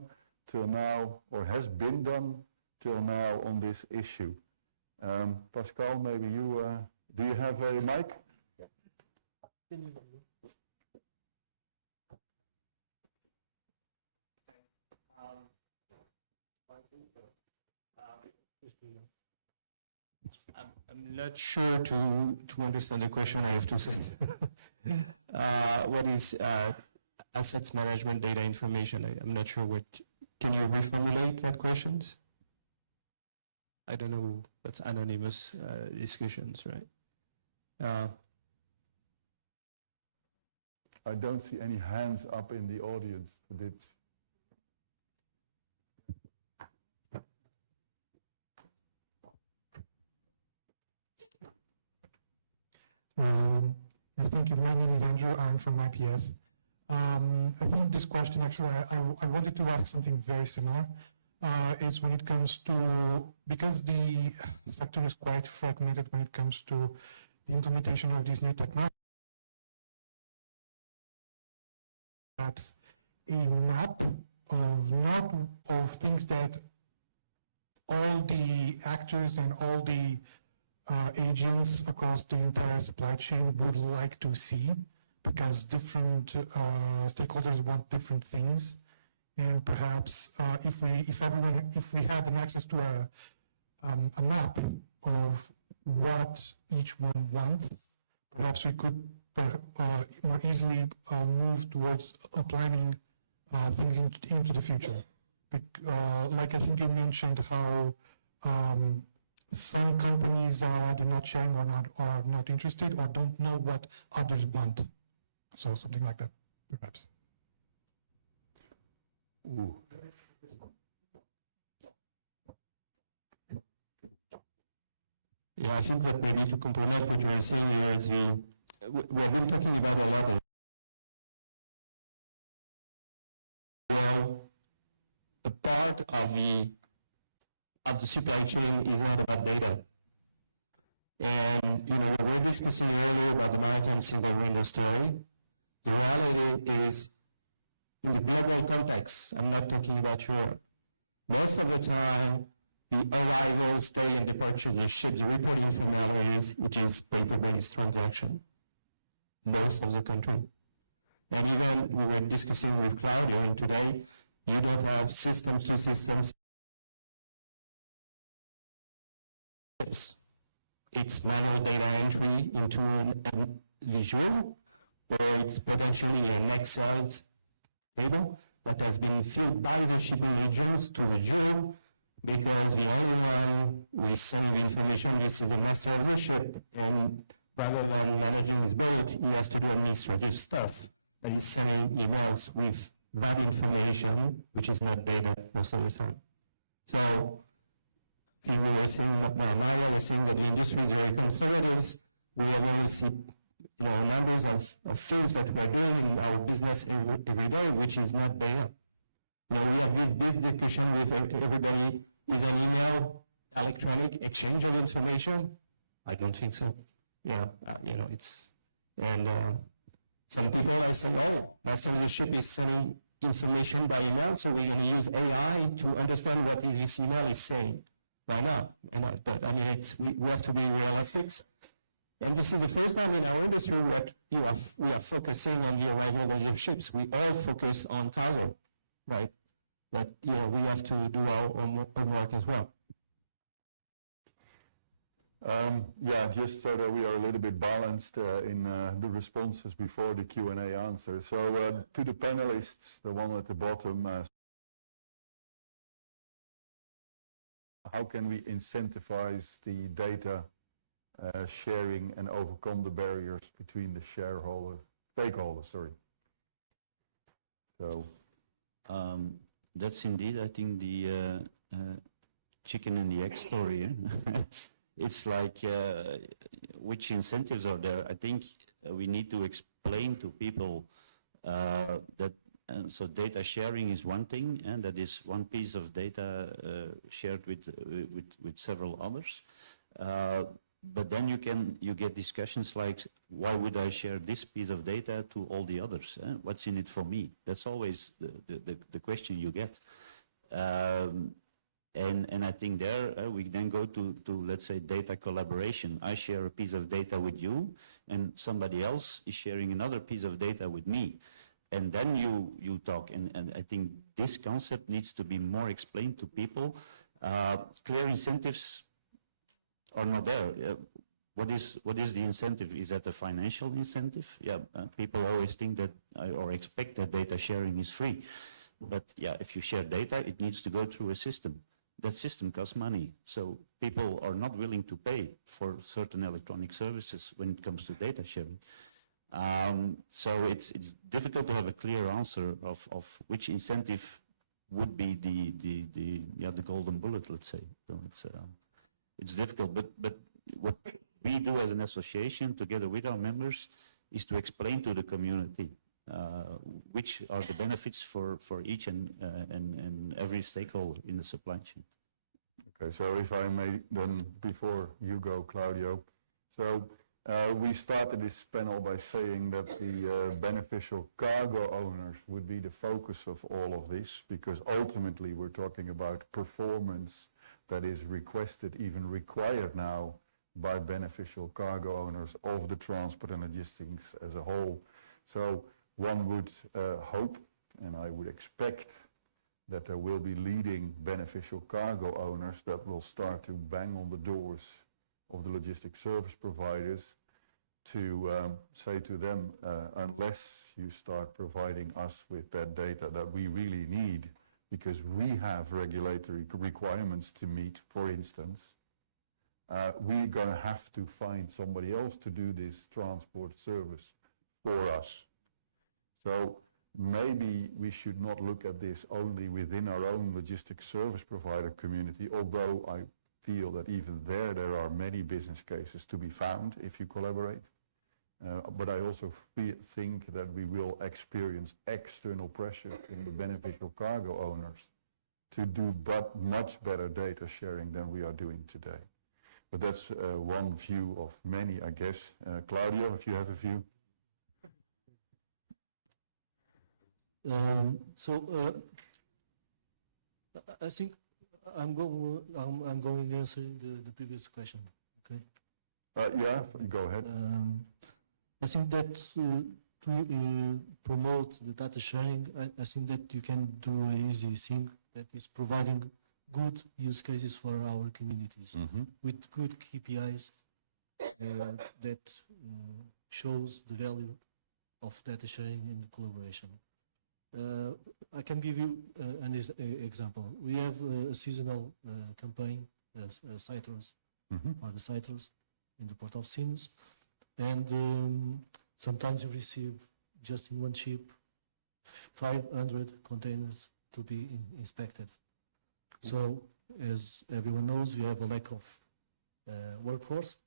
till now, or has been done till now on this issue? Pascal, maybe you, do you have a mic? I'm not sure to understand the question, I have to say. What is assets management data information? I'm not sure what. Can you reformulate that question? I don't know. That's anonymous discussions, right? I don't see any hands up in the audience. Yes, thank you. My name is Andrew. I'm from IPS. I think this question, actually, I wanted to ask something very similar. It's when it comes to, because the sector is quite fragmented when it comes to the implementation of these new technologies, perhaps a map of not of things that all the actors and all the agents across the entire supply chain would like to see, because different stakeholders want different things. And perhaps if we had an access to a map of what each one wants, perhaps we could more easily move towards planning things into the future. Like I think you mentioned how some companies are either not sharing or are not interested or don't know what others want. So something like that, perhaps. Ooh. Yeah, I think that maybe to complement what you're saying here is we have been talking about a lot of, well, a part of the supply chain is not about data. And, you know, we were discussing earlier about the maritime single window story. The reality is, in the global context, I'm not talking about Europe, most of the time, the arrival, stay, and departure of the ship, the reporting formalities, it is paper-based transaction, most of the country. And even we were discussing with Claudio, and today, you don't have systems to systems. It's manual data entry into a visual, or it's potentially an Excel table that has been filled by the shipping agents to the jewel, because the only one who is sending the information, this is the master of the ship, and rather than managing his boat, he has to do administrative stuff, but he's sending emails with that information, which is not data most of the time. So I think we were saying, Maria was saying that the industry is very conservative. We have only seen, you know, numbers of things that we're doing in our business every day, which is not data. You know, we have this discussion with everybody. Is an email electronic exchange of information? I don't think so. You know, it's, and some people are saying, oh, master of the ship is sending information by email, so we're going to use AI to understand what this email is saying. Why not? Why not? But I mean, we have to be realistic. And this is the first time in our industry where we are focusing on the arrival of the ships. We all focus on cargo, right? But, you know, we have to do our homework as well. Yeah, just so that we are a little bit balanced in the responses before the Q&A answer. So to the panelists, the one at the bottom, how can we incentivize the data sharing and overcome the barriers between the stakeholders, sorry. So that's indeed, I think, the chicken and the egg story. It's like which incentives are there? I think we need to explain to people that so data sharing is one thing, and that is one piece of data shared with several others. But then you get discussions like, why would I share this piece of data to all the others? What's in it for me? That's always the question you get. And And I think there we then go to, let's say, data collaboration. I share a piece of data with you, and somebody else is sharing another piece of data with me. And then you talk. And I think this concept needs to be more explained to people. Clear incentives are not there. What is the incentive? Is that a financial incentive? Yeah, people always think that or expect that data sharing is free. But yeah, if you share data, it needs to go through a system. That system costs money. So people are not willing to pay for certain electronic services when it comes to data sharing. So it's difficult to have a clear answer of which incentive would be the golden bullet, let's say. So it's difficult. But what we do as an association, together with our members, is to explain to the community which are the benefits for each and every stakeholder in the supply chain. Okay, so if I may then, before you go, Claudio, so we started this panel by saying that the beneficial cargo owners would be the focus of all of this, because ultimately we're talking about performance that is requested, even required now by beneficial cargo owners of the transport and logistics as a whole. So one would hope, and I would expect, that there will be leading beneficial cargo owners that will start to bang on the doors of the logistic service providers to say to them, unless you start providing us with that data that we really need, because we have regulatory requirements to meet, for instance, we're going to have to find somebody else to do this transport service for us. So maybe we should not look at this only within our own logistics service provider community, although I feel that even there are many business cases to be found if you collaborate. But I also think that we will experience external pressure in the beneficial cargo owners to do much better data sharing than we are doing today. But that's one view of many, I guess. Claudio, if you have a view. I think I'm going answering the previous question. Okay. Yeah, go ahead. I think that to promote the data sharing, I think that you can do an easy thing that is providing good use cases for our communities with good KPIs that shows the value of data sharing and collaboration. I can give you an example. We have a seasonal campaign, citrus, for the citrus in the Port of Sines. And sometimes you receive just in one ship 500 containers to be inspected. So as everyone knows, we have a lack of workforce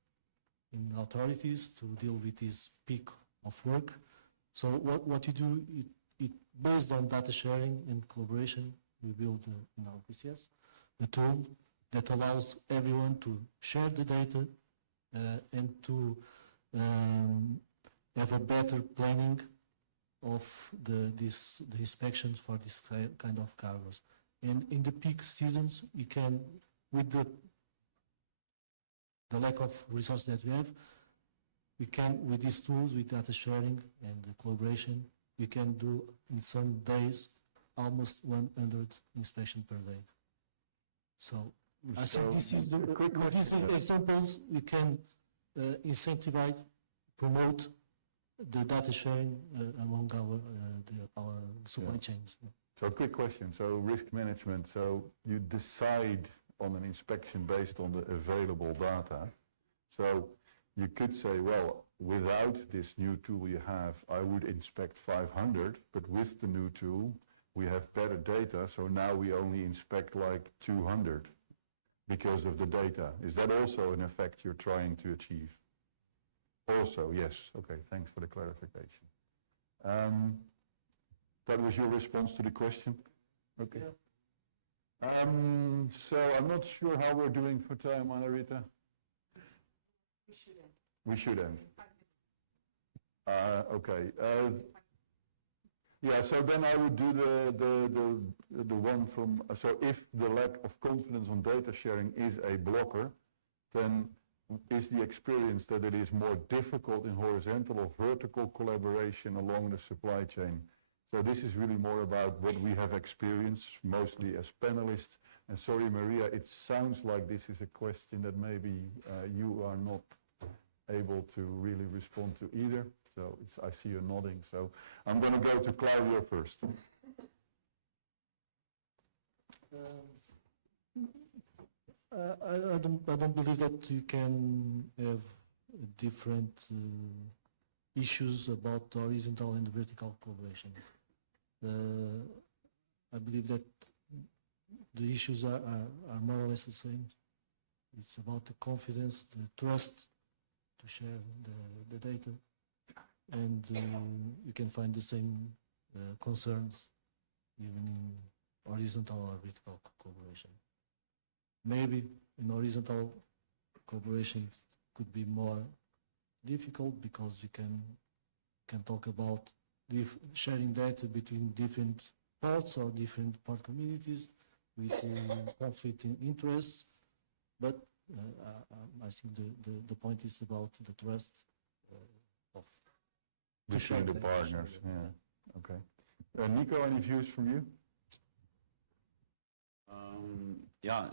in authorities to deal with this peak of work. So what you do, it based on data sharing and collaboration, we build in our PCS a tool that allows everyone to share the data and to have a better planning of the inspections for this kind of cargoes. And in the peak seasons, we can, with the lack of resources that we have, we can, with these tools, with data sharing and the collaboration, we can do in some days almost 100 inspections per day. So I think this is with these examples, we can incentivize, promote the data sharing among our supply chains. So a quick question. So risk management. So you decide on an inspection based on the available data. So you could say, well, without this new tool you have, I would inspect 500, but with the new tool, we have better data. So now we only inspect like 200 because of the data. Is that also an effect you're trying to achieve? Also, yes. Okay, thanks for the clarification. That was your response to the question? Okay. Yeah. So I'm not sure how we're doing for time, Anna-Rita. We should end. Okay. Yeah, so then I would do the one from, so if the lack of confidence on data sharing is a blocker, then is the experience that it is more difficult in horizontal or vertical collaboration along the supply chain? So this is really more about what we have experienced, mostly as panelists. And sorry, Maria, it sounds like this is a question that maybe you are not able to really respond to either. So I see you nodding. So I'm going to go to Claudio first. I don't believe that you can have different issues about horizontal and vertical collaboration. I believe that the issues are more or less the same. It's about the confidence, the trust to share the data, and you can find the same concerns even in horizontal or vertical collaboration. Maybe in horizontal collaboration could be more difficult because you can talk about sharing data between different ports or different port communities with conflicting interests. But I think the point is about the trust of between the partners. Yeah. Okay. Nico, any views from you? Yeah,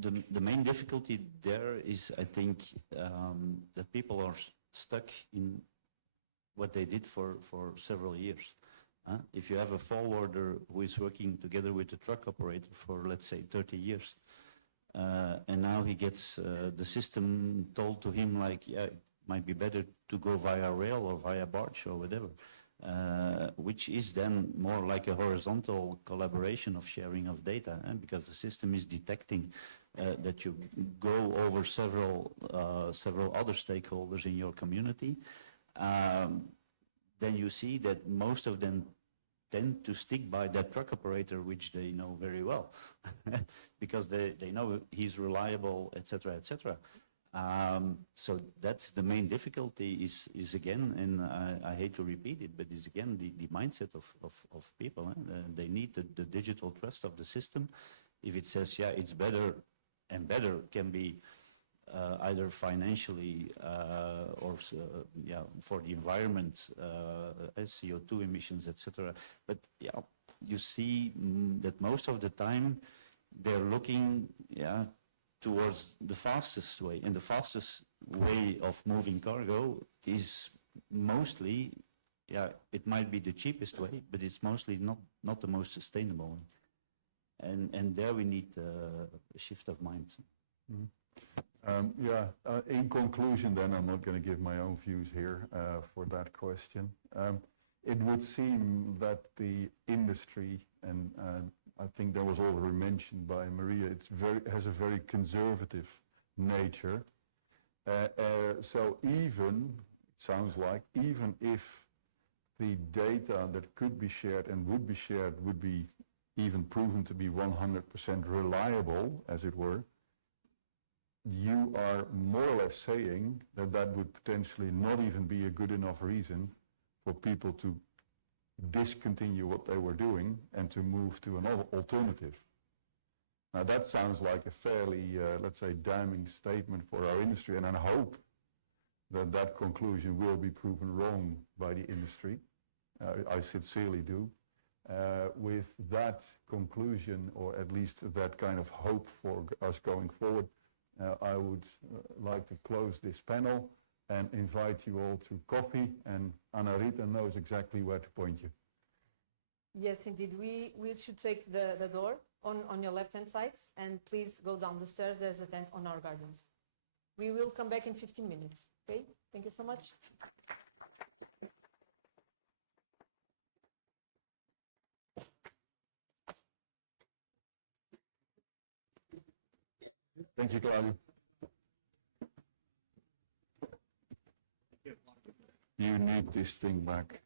the main difficulty there is, I think, that people are stuck in what they did for several years. If you have a forwarder who is working together with the truck operator for, let's say, 30 years, and now he gets the system told to him like, yeah, it might be better to go via rail or via barge or whatever, which is then more like a horizontal collaboration of sharing of data, because the system is detecting that you go over several other stakeholders in your community. Then you see that most of them tend to stick by that truck operator, which they know very well, because they know he's reliable, etc., etc. So that's the main difficulty is again, and I hate to repeat it, but is again the mindset of people. They need the digital trust of the system. If it says, yeah, it's better, and better can be either financially or yeah, for the environment, CO2 emissions, etc. But yeah, you see that most of the time they're looking, yeah, towards the fastest way, and the fastest way of moving cargo is mostly, yeah, it might be the cheapest way, but it's mostly not the most sustainable way. And there we need a shift of mind. Mm-hmm. Yeah, in conclusion then, I'm not going to give my own views here for that question. It would seem that the industry, and I think that was already mentioned by Maria, has a very conservative nature. So even, sounds like, even if the data that could be shared and would be shared would be even proven to be 100% reliable, as it were, you are more or less saying that that would potentially not even be a good enough reason for people to discontinue what they were doing and to move to another alternative. Now that sounds like a fairly, let's say, damning statement for our industry, and I hope that that conclusion will be proven wrong by the industry. I sincerely do. With that conclusion, or at least that kind of hope for us going forward, I would like to close this panel and invite you all to coffee, and Anna Rita knows exactly where to point you. Yes, indeed. We should take the door on your left-hand side, and please go down the stairs. There's a tent on our gardens. We will come back in 15 minutes. Okay? Thank you so much. Thank you, Claudio. You need this thing back.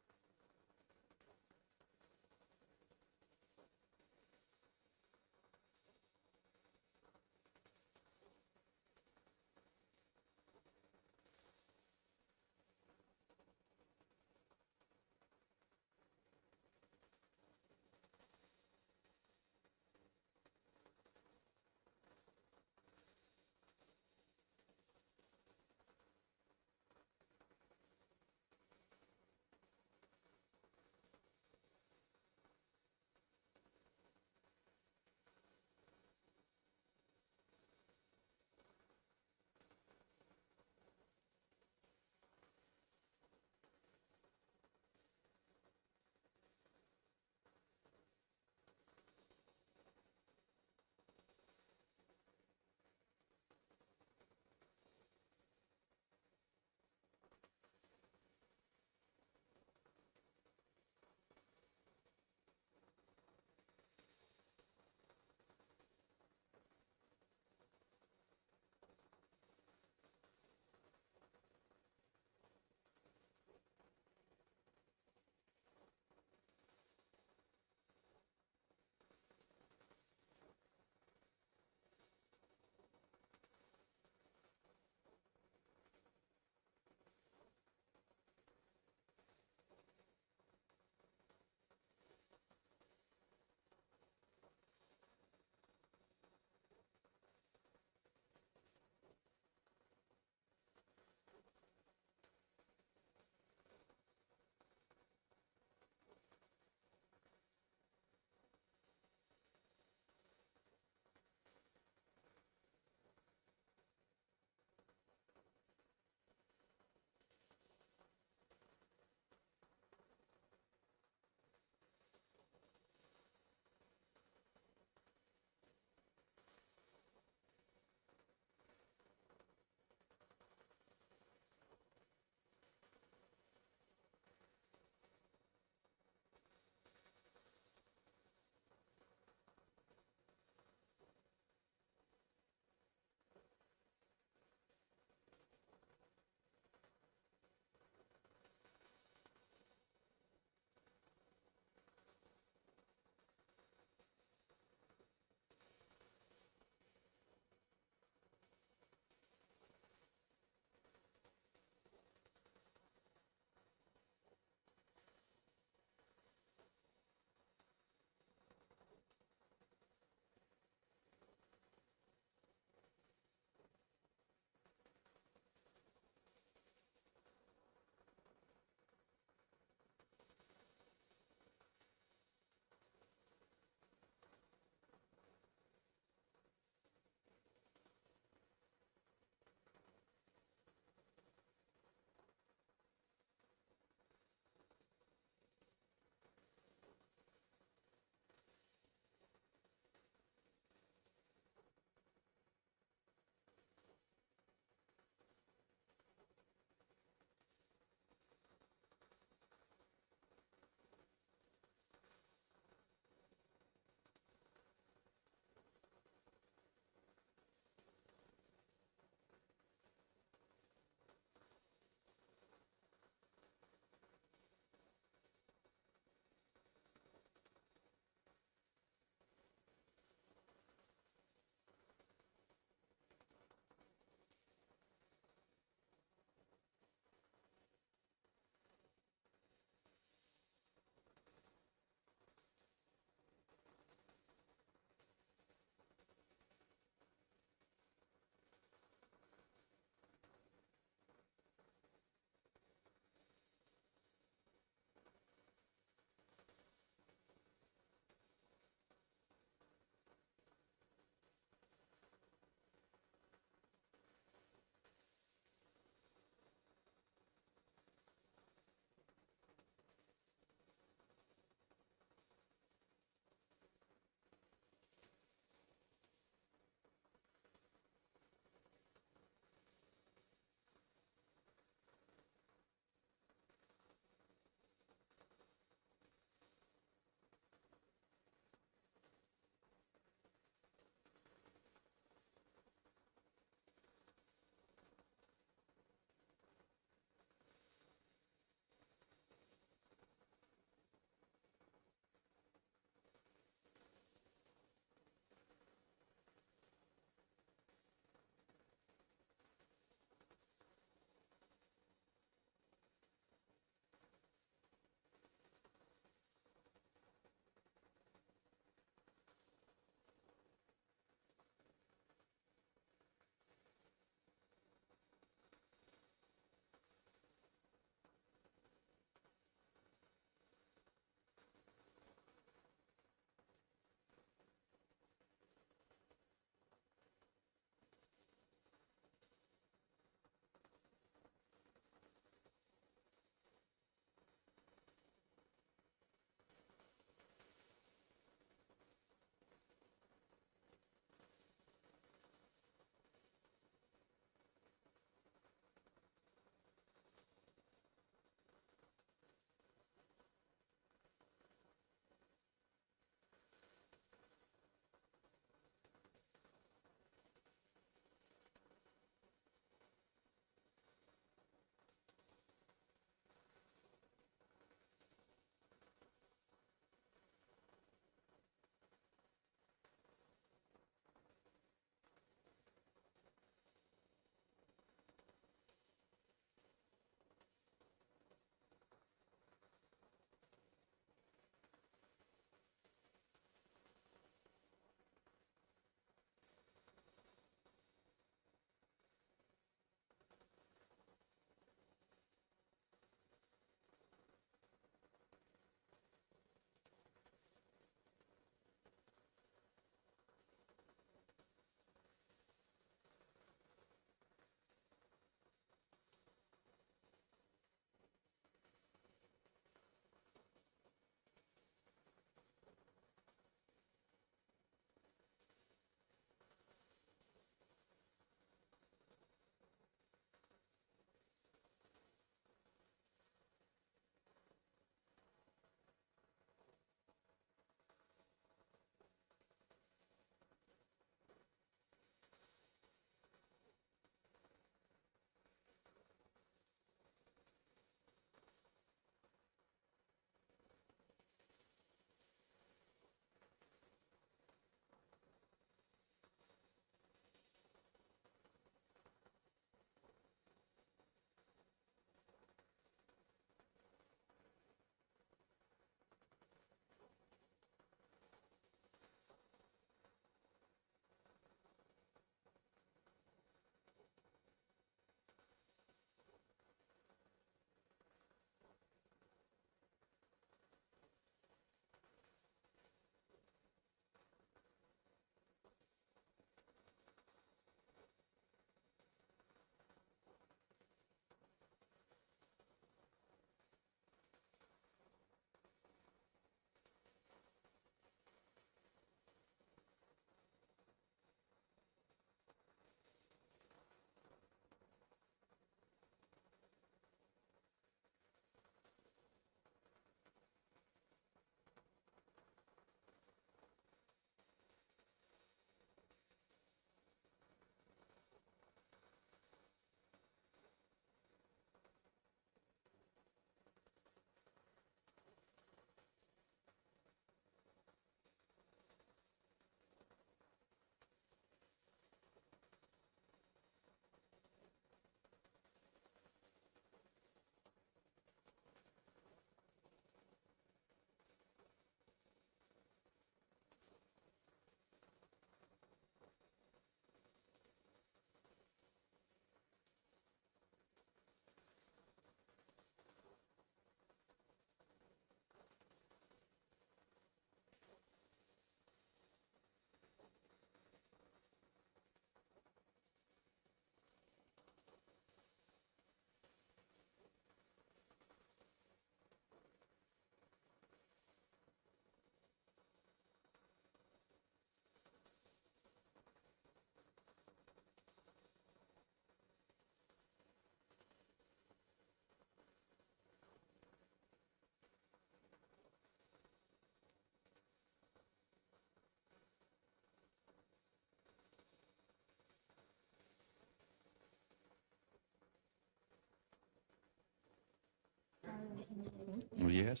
Yes.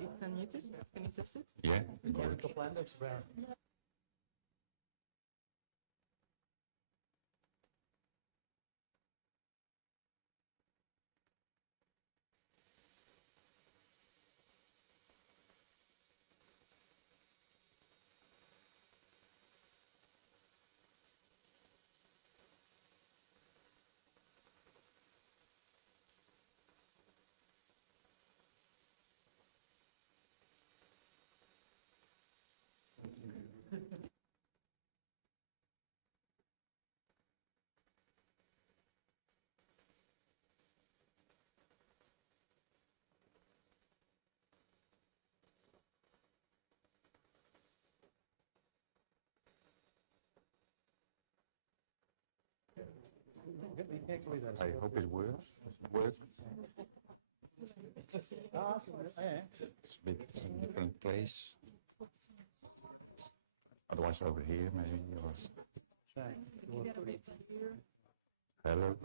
It's unmuted. Can you test it? Yeah. I hope it works. Does it work? It's a bit a different place. Otherwise over here maybe. Or... Hello.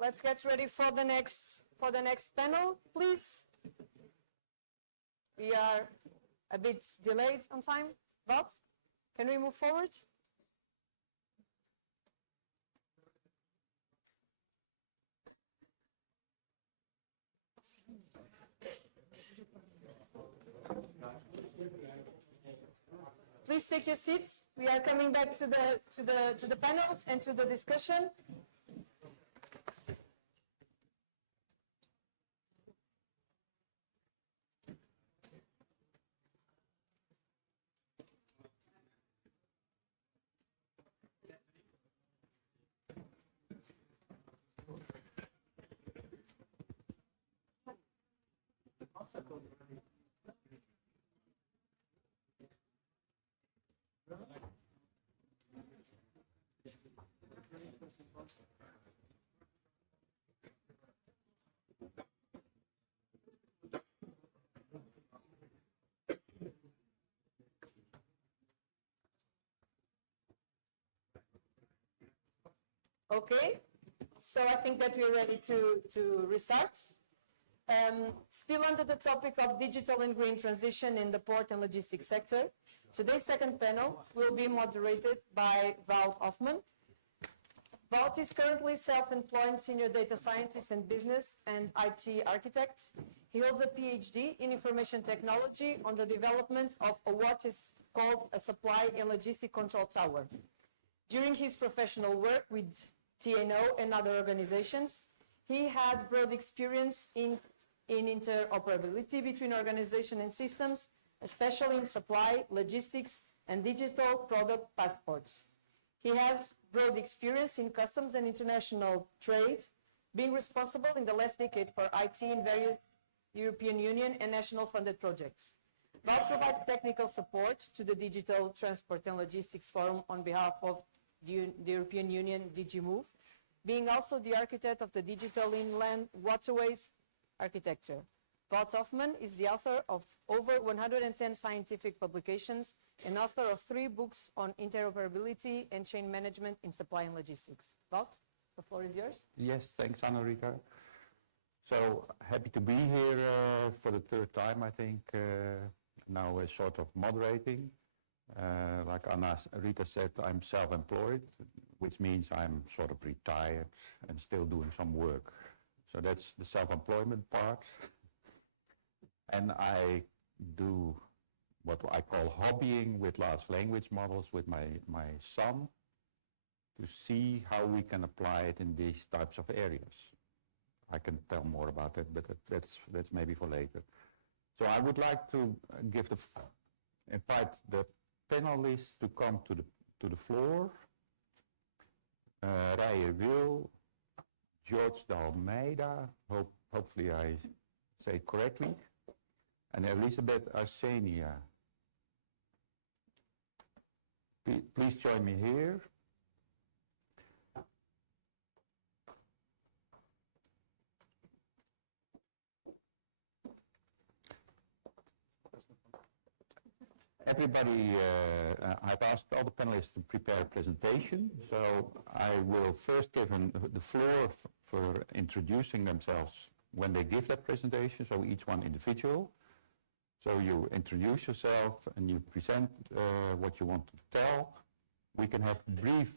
Let's get ready for the next panel, please. We are a bit delayed on time. Wout, can we move forward? Please take your seats. We are coming back to the panels and to the discussion. Okay, so I think that we're ready to restart. Still under the topic of digital and green transition in the port and logistics sector, today's second panel will be moderated by Wout Hoffman. Wout is currently self-employed senior data scientist and business and IT architect. He holds a PhD in information technology on the development of what is called a supply and logistic control tower. During his professional work with TNO and other organizations, he had broad experience in interoperability between organizations and systems, especially in supply, logistics, and digital product passports. He has broad experience in customs and international trade, being responsible in the last decade for IT in various European Union and national funded projects. Wout provides technical support to the Digital Transport and Logistics Forum on behalf of the European Union DG Move, being also the architect of the Digital Inland Waterways Architecture. Wout Hoffmann is the author of over 110 scientific publications and author of 3 books on interoperability and chain management in supply and logistics. Wout, the floor is yours. Yes, thanks, Anna-Rita. So happy to be here for the 3rd time, I think. Now sort of moderating. Like Anna-Rita said, I'm self-employed, which means I'm sort of retired and still doing some work. So that's the self-employment part. And I do what I call hobbying with large language models with my son to see how we can apply it in these types of areas. I can tell more about it, but that's maybe for later. So I would like to invite the panelists to come to the floor. Rijer Wil, George de Almeida, hopefully I say it correctly, and Elizabeth Arsenia. Please join me here. Everybody, I've asked all the panelists to prepare a presentation. So I will first give the floor for introducing themselves when they give their presentation, so each one individual. So you introduce yourself and you present what you want to tell. We can have brief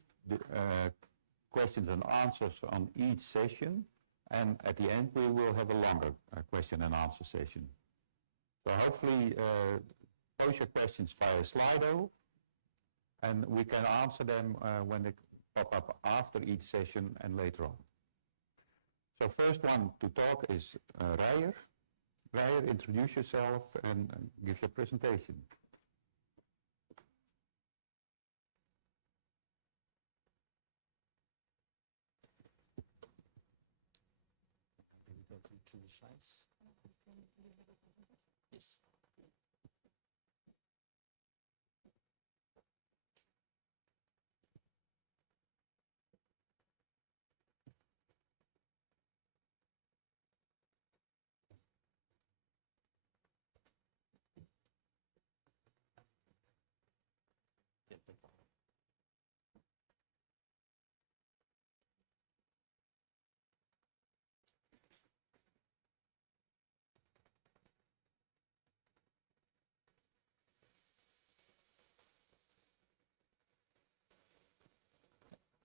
questions and answers on each session. And at the end, we will have a longer question and answer session. So hopefully, pose your questions via Slido, and we can answer them when they pop up after each session and later on. So first one to talk is Rijer. Rijer, introduce yourself and give your presentation. Now do we go through the slides?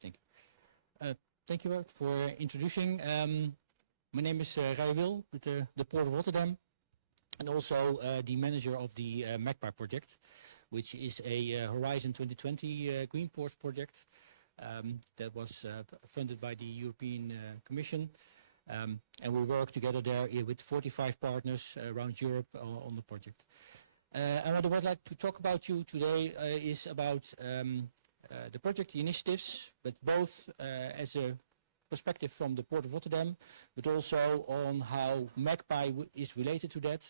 Yes. Thank you for introducing. My name is Rijer Wil with the Port of Rotterdam, and also the manager of the Magpie project, which is a Horizon 2020 Green Ports project that was funded by the European Commission. And we work together there with 45 partners around Europe on the project. And what I would like to talk about you today is about the project, the initiatives, but both as a perspective from the Port of Rotterdam, but also on how Magpie is related to that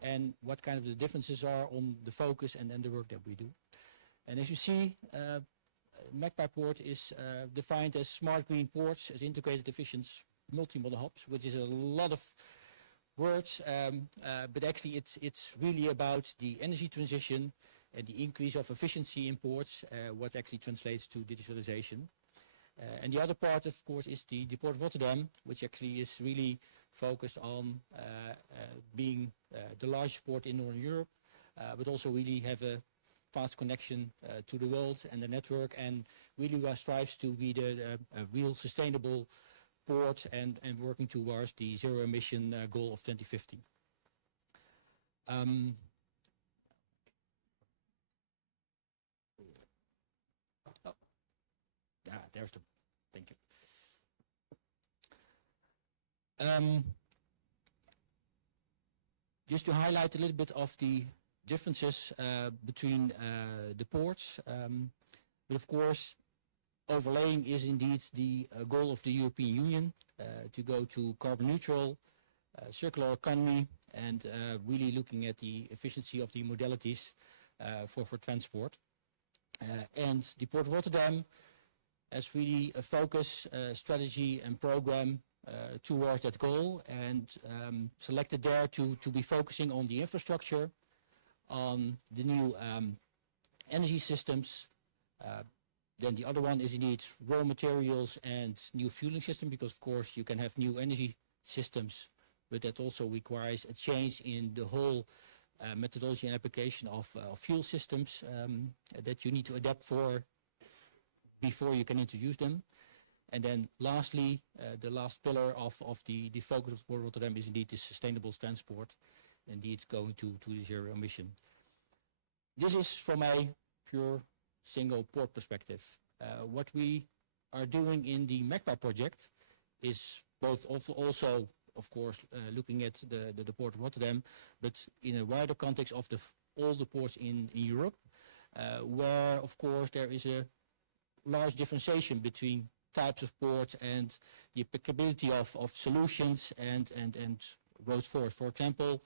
and what kind of the differences are on the focus and the work that we do. And as you see, Magpie Port is defined as smart green ports, as integrated, efficient, multi-modal hubs, which is a lot of words, but actually it's really about the energy transition and the increase of efficiency in ports, what actually translates to digitalization. And the other part, of course, is the Port of Rotterdam, which actually is really focused on being the largest port in Northern Europe, but also really have a fast connection to the world and the network, and really strives to be a real sustainable port and working towards the zero emission goal of 2050. there's the, thank you. Just to highlight a little bit of the differences between the ports, but of course, overlaying is indeed the goal of the European Union to go to carbon neutral, circular economy, and really looking at the efficiency of the modalities for transport. And the Port of Rotterdam has really a focus, strategy and program towards that goal, and selected there to be focusing on the infrastructure, on the new energy systems. Then the other one is indeed raw materials and new fueling system, because of course you can have new energy systems, but that also requires a change in the whole methodology and application of fuel systems that you need to adapt for before you can introduce them. And then lastly, the last pillar of the focus of Port of Rotterdam is indeed the sustainable transport, indeed going to the zero emission. This is from a pure single port perspective. What we are doing in the Magpie project is both also of course, looking at the Port of Rotterdam, but in a wider context of all the ports in Europe, where, of course, there is a large differentiation between types of ports and the applicability of solutions and roads forward. For example,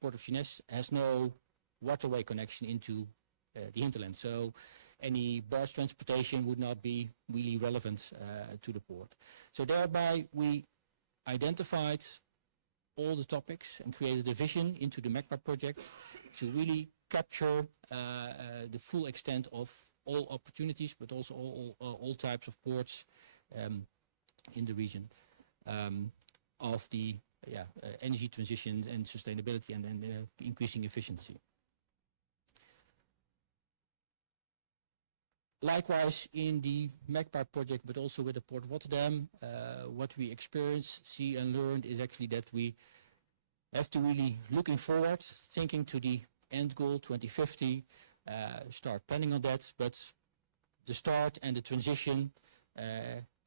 Port of Sines has no waterway connection into the hinterland, so any barge transportation would not be really relevant to the port. So thereby we identified all the topics and created a vision into the Magpie project to really capture the full extent of all opportunities, but also all types of ports in the region of the energy transition and sustainability and increasing efficiency. Likewise, in the Magpie project, but also with the Port of Rotterdam, what we experienced, see and learned is actually that we have to really looking forward, thinking to the end goal 2050, start planning on that, but the start and the transition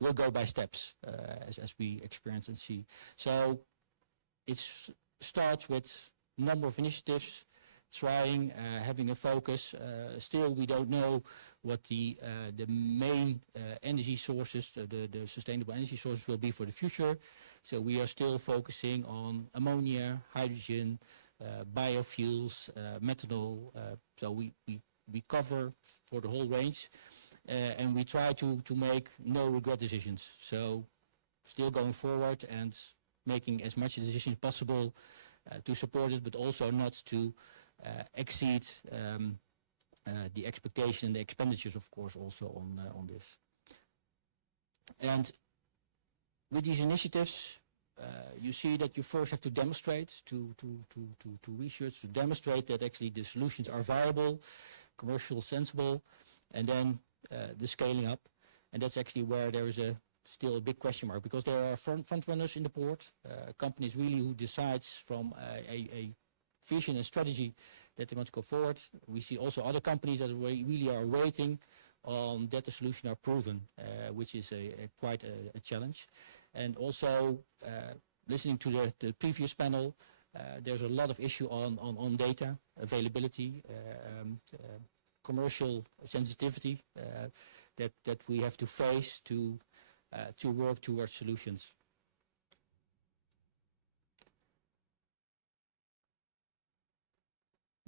will go by steps, as we experience and see. So it starts with a number of initiatives, trying, having a focus. Still, we don't know what the main energy sources, the sustainable energy sources will be for the future. So we are still focusing on ammonia, hydrogen, biofuels, methanol. So we cover for the whole range, and we try to make no regret decisions. So still going forward and making as much decisions possible to support it, but also not to exceed the expectation and the expenditures, of course, also on this. And with these initiatives, you see that you first have to demonstrate to research, to demonstrate that actually the solutions are viable, commercial, sensible, and then the scaling up. And that's actually where there is still a big question mark, because there are front runners in the port, companies really who decides from a vision and strategy that they want to go forward. We see also other companies that really are waiting on that the solution are proven, which is quite a challenge. And also listening to the previous panel, there's a lot of issue on data availability, commercial sensitivity that we have to face to work towards solutions.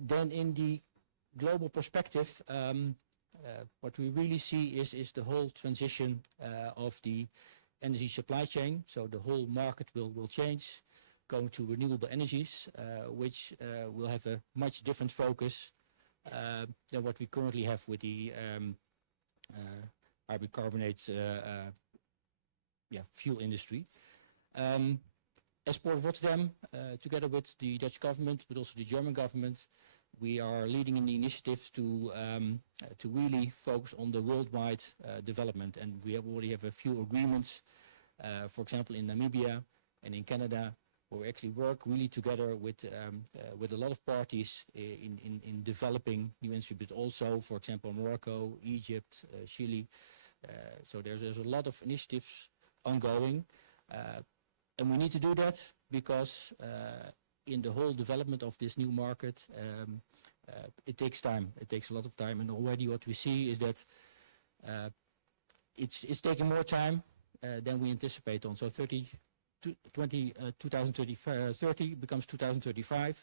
Then in the global perspective, what we really see is the whole transition of the energy supply chain. So the whole market will change, going to renewable energies, which will have a much different focus than what we currently have with the hybrid carbonates fuel industry. As Port of Rotterdam, together with the Dutch government, but also the German government, we are leading in the initiatives to really focus on the worldwide development. And we already have a few agreements, for example, in Namibia and in Canada, where we actually work really together with a lot of parties in developing new industry, but also, for example, Morocco, Egypt, Chile, So there's a lot of initiatives ongoing. And we need to do that because in the whole development of this new market, it takes time. It takes a lot of time. And already what we see is that it's taking more time than we anticipate on. So 2030 becomes 2035.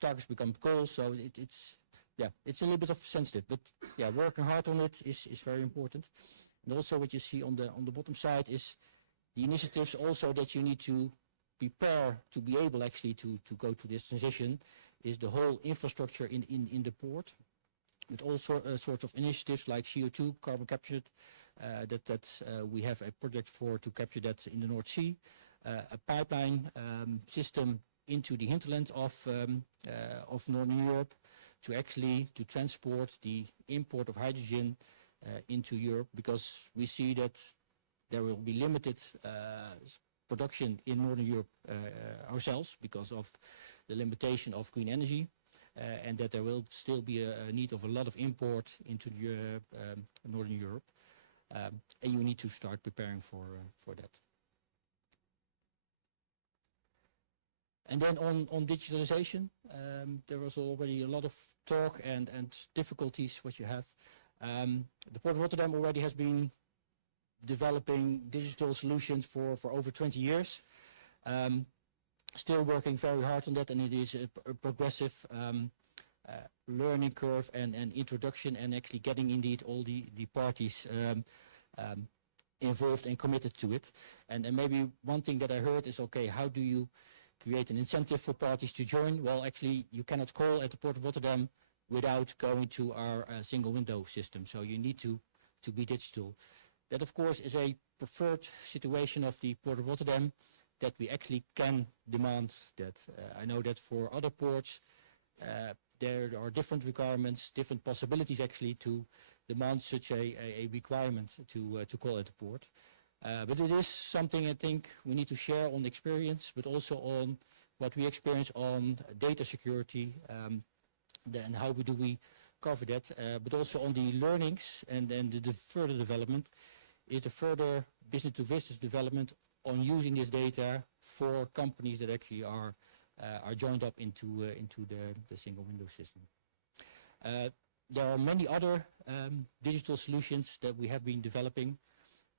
Targets become goals. So it's a little bit of sensitive. But yeah, working hard on it is very important. And also what you see on the bottom side is the initiatives also that you need to prepare to be able actually to go to this transition is the whole infrastructure in the port with all sorts of initiatives like CO2, carbon capture, that we have a project for to capture that in the North Sea, a pipeline system into the hinterland of Northern Europe to transport the import of hydrogen into Europe, because we see that there will be limited production in Northern Europe ourselves because of the limitation of green energy, and that there will still be a need of a lot of import into Northern Europe, and you need to start preparing for that. And then on digitalization, there was already a lot of talk and difficulties what you have. The Port of Rotterdam already has been developing digital solutions for over 20 years. Still working very hard on that, and it is a progressive learning curve and introduction, and actually getting indeed all the parties involved and committed to it. And maybe one thing that I heard is, okay, how do you create an incentive for parties to join? Well, actually, you cannot call at the Port of Rotterdam without going to our single window system. So you need to be digital. That, of course, is a preferred situation of the Port of Rotterdam, that we actually can demand that. I know that for other ports, there are different requirements, different possibilities actually to demand such a requirement to call at the port. But it is something I think we need to share on experience, but also on what we experience on data security, and how do we cover that, but also on the learnings and the further development is the further business-to-business development on using this data for companies that actually are joined up into the single window system. There are many other digital solutions that we have been developing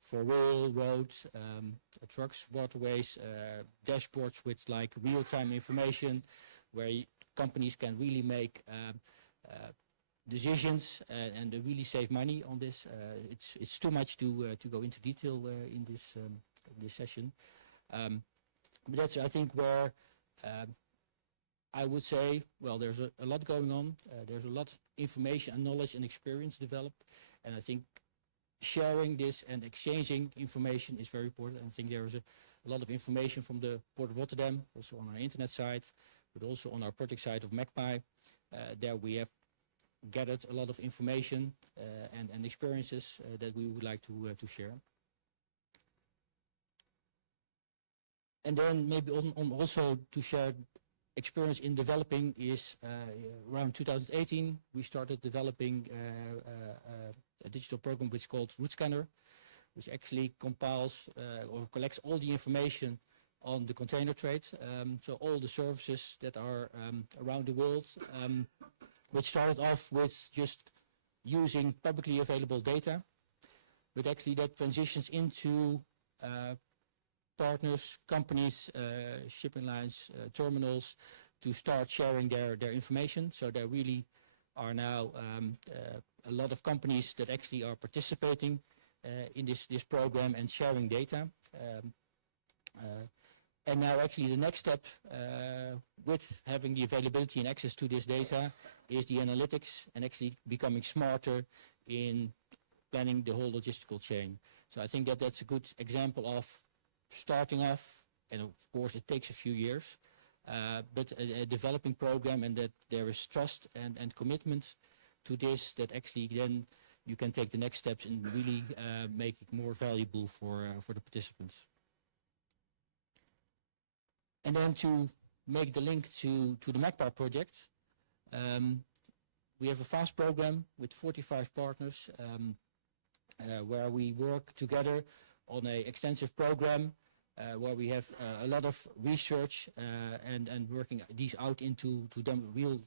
for rail, roads, trucks, waterways, dashboards with like real-time information where companies can really make decisions and really save money on this. It's too much to go into detail in this session. But that's, I think, where I would say, well, there's a lot going on. There's a lot of information and knowledge and experience developed. And I think sharing this and exchanging information is very important. I think there is a lot of information from the Port of Rotterdam, also on our internet site, but also on our project site of Magpie. There we have gathered a lot of information and experiences that we would like to share. And then maybe on also to share experience in developing is around 2018, we started developing a digital program which is called Route Scanner, which actually compiles or collects all the information on the container trade. So all the services that are around the world, which started off with just using publicly available data, but actually that transitions into partners, companies, shipping lines, terminals, to start sharing their information. So there really are now a lot of companies that actually are participating in this program and sharing data. And now actually the next step with having the availability and access to this data is the analytics and actually becoming smarter in planning the whole logistical chain. So I think that that's a good example of starting off, and of course it takes a few years, but a developing program, and that there is trust and commitment to this, that actually then you can take the next steps and really make it more valuable for the participants. And then to make the link to the Magpie project, we have a fast program with 45 partners where we work together on an extensive program where we have a lot of research and working these out into real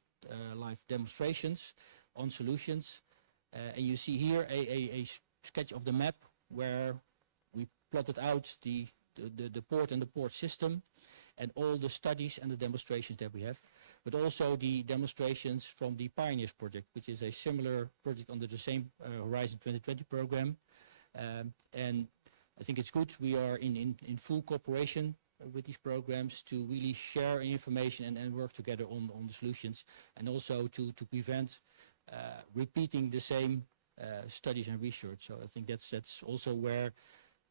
life demonstrations on solutions. And you see here a sketch of the map where we plotted out the port and the port system and all the studies and the demonstrations that we have, but also the demonstrations from the Pioneers project, which is a similar project under the same Horizon 2020 program. And I think it's good we are in full cooperation with these programs to really share information and work together on the solutions, and also to prevent repeating the same studies and research. So I think that's also where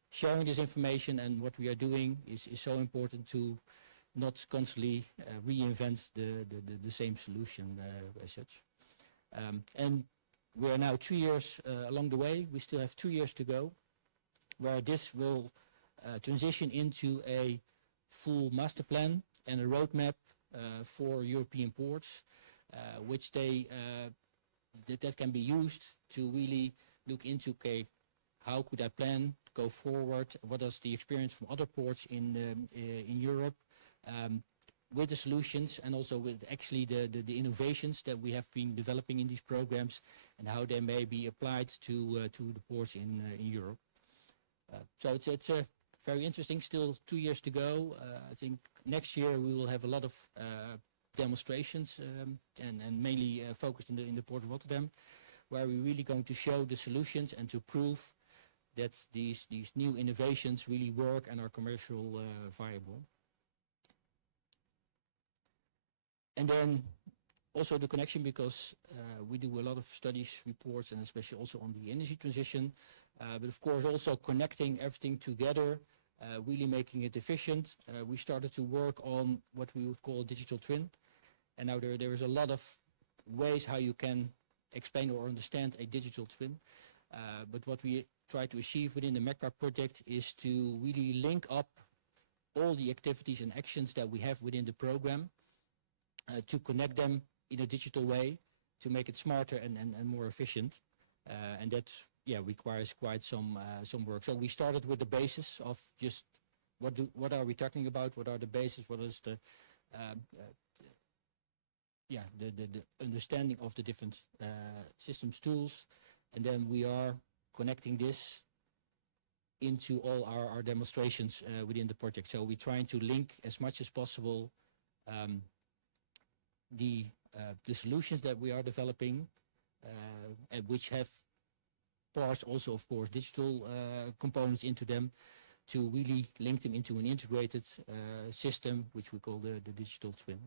sharing this information and what we are doing is so important, to not constantly reinvent the same solution as such. And we are now 3 years along the way. We still have 2 years to go, where this will transition into a full master plan and a roadmap for European ports, which that can be used to really look into, okay, how could I plan go forward? What is the experience from other ports in Europe with the solutions, and also with actually the innovations that we have been developing in these programs, and how they may be applied to the ports in Europe. So it's a very interesting. Still 2 years to go. I think next year we will have a lot of demonstrations and mainly focused in the Port of Rotterdam, where we're really going to show the solutions and to prove that these new innovations really work and are commercial viable. And then also the connection, because we do a lot of studies, reports, and especially also on the energy transition, but of course also connecting everything together, really making it efficient. We started to work on what we would call a digital twin, and now there is a lot of ways how you can explain or understand a digital twin. But what we try to achieve within the MACPAR project is to really link up all the activities and actions that we have within the program, to connect them in a digital way, to make it smarter and more efficient. And that requires quite some work. So we started with the basis of just what are we talking about? What are the bases? What is the understanding of the different systems tools, and then we are connecting this into all our demonstrations within the project. So we're trying to link as much as possible the solutions that we are developing, and which have parts also, of course, digital components into them, to really link them into an integrated system, which we call the digital twin.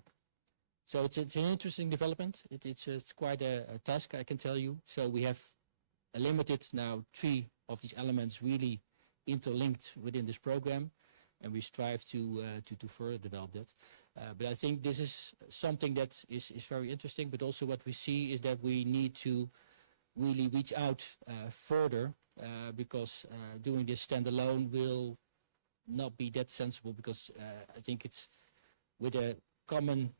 So it's an interesting development. It's quite a task, I can tell you. So we have a limited now 3 of these elements really interlinked within this program, and we strive to further develop that. But I think this is something that is very interesting, but also what we see is that we need to really reach out further, because doing this standalone will not be that sensible, because I think it's with a common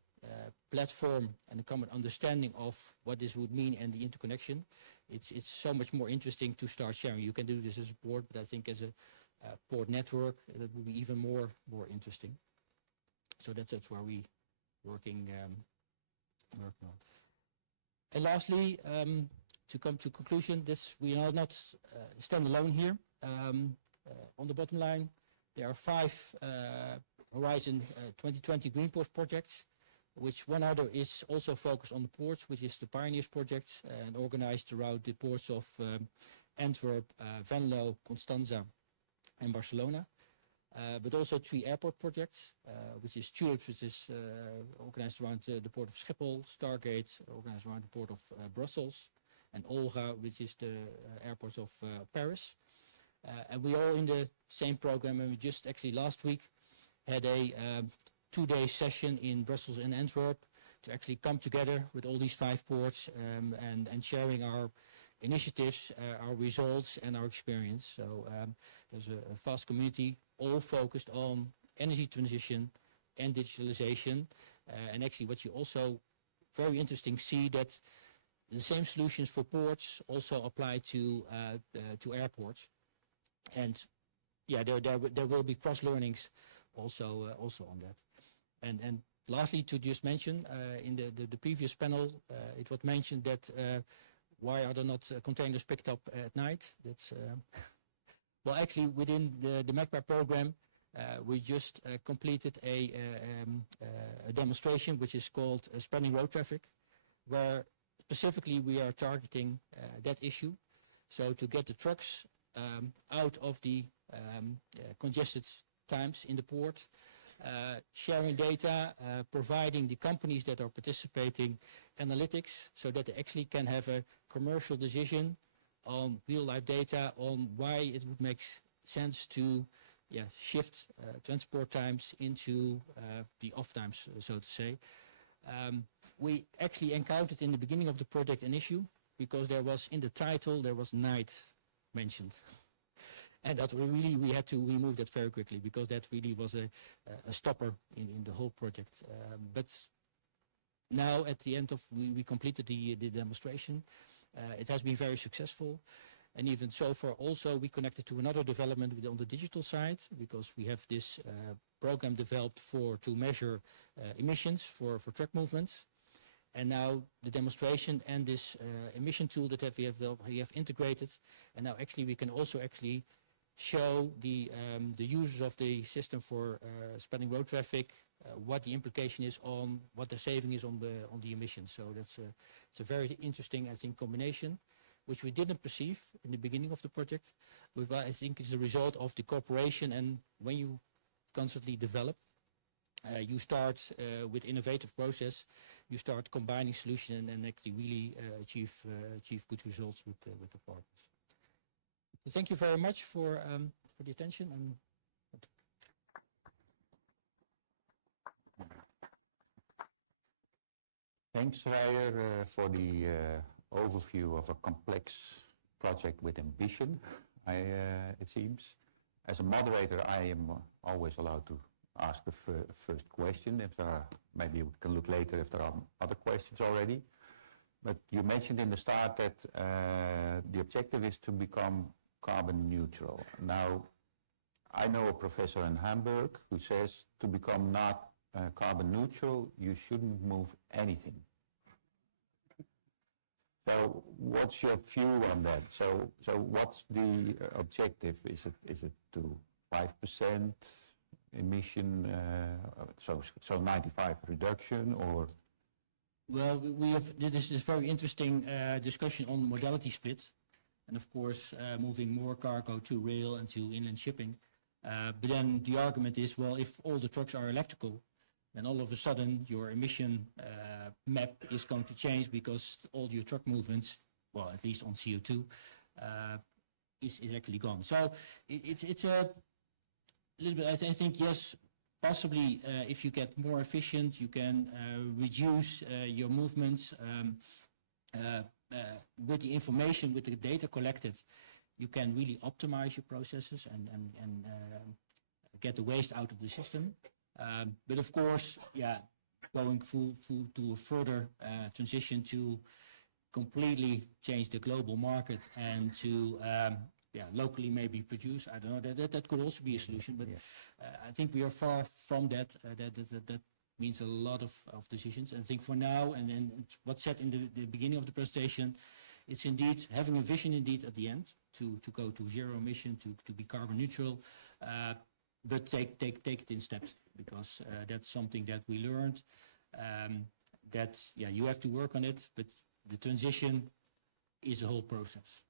platform and a common understanding of what this would mean and the interconnection, it's so much more interesting to start sharing. You can do this as a port, but I think as a port network, that would be even more interesting. So that's where we working on. And lastly, to come to conclusion, we are not standalone here. On the bottom line, there are 5 Horizon 2020 Green Ports projects, which one other is also focused on the ports, which is the Pioneers project, and organized around the ports of Antwerp, Venlo, Constanza, and Barcelona. But also 3 airport projects, which is Tulips, which is organized around the port of Schiphol, Stargate, organized around the port of Brussels, and Olga, which is the airports of Paris. And we all in the same program, and we just actually last week had a 2-day session in Brussels and Antwerp to actually come together with all these 5 ports and sharing our initiatives, our results, and our experience. So there's a vast community all focused on energy transition and digitalization. And actually what you also very interesting see that the same solutions for ports also apply to airports. And yeah, there will be cross learnings also on that. And lastly, to just mention, in the previous panel, it was mentioned that why are there not containers picked up at night? That's well, actually, within the MACPAR program, we just completed a demonstration, which is called spreading road traffic, where specifically we are targeting that issue. So to get the trucks out of the congested times in the port, sharing data, providing the companies that are participating analytics so that they actually can have a commercial decision on real-life data on why it would make sense to shift transport times into the off times, so to say. We actually encountered in the beginning of the project an issue because there was in the title, there was night mentioned. And that we had to remove that very quickly because that really was a stopper in the whole project. But now at the end of, we completed the demonstration. It has been very successful. And even so far also we connected to another development on the digital side because we have this program developed to measure emissions for truck movements. And now the demonstration and this emission tool that we have integrated. And now actually we can also actually show the users of the system for spreading road traffic, what the implication is on what the saving is on the emissions. So it's a very interesting, I think, combination, which we didn't perceive in the beginning of the project, but I think it's a result of the cooperation. And when you constantly develop, you start with innovative process, you start combining solutions and actually really achieve good results with the partners. So thank you very much for the attention. And thanks, Rijer, for the overview of a complex project with ambition, it seems. As a moderator, I am always allowed to ask the first question. If there are, maybe we can look later if there are other questions already. But you mentioned in the start that the objective is to become carbon neutral. Now, I know a professor in Hamburg who says to become not carbon neutral, you shouldn't move anything. So what's your view on that? So what's the objective? Is it to 5% emission, so 95 reduction, or? Well, we have this very interesting discussion on modality split, and of course moving more cargo to rail and to inland shipping. But then the argument is, well, if all the trucks are electrical, then all of a sudden your emission map is going to change because all your truck movements, well, at least on CO2, is actually gone. So it's a little bit, I think, yes, possibly if you get more efficient, you can reduce your movements with the information, with the data collected, you can really optimize your processes and get the waste out of the system. But of course, yeah, going full to a further transition to completely change the global market and to locally maybe produce. I don't know, that could also be a solution, but I think we are far from that. That means a lot of decisions. And I think for now, and then what's said in the beginning of the presentation, it's indeed having a vision indeed at the end to go to zero emission, to be carbon neutral, but take it in steps, because that's something that we learned, that you have to work on it, but the transition is a whole process.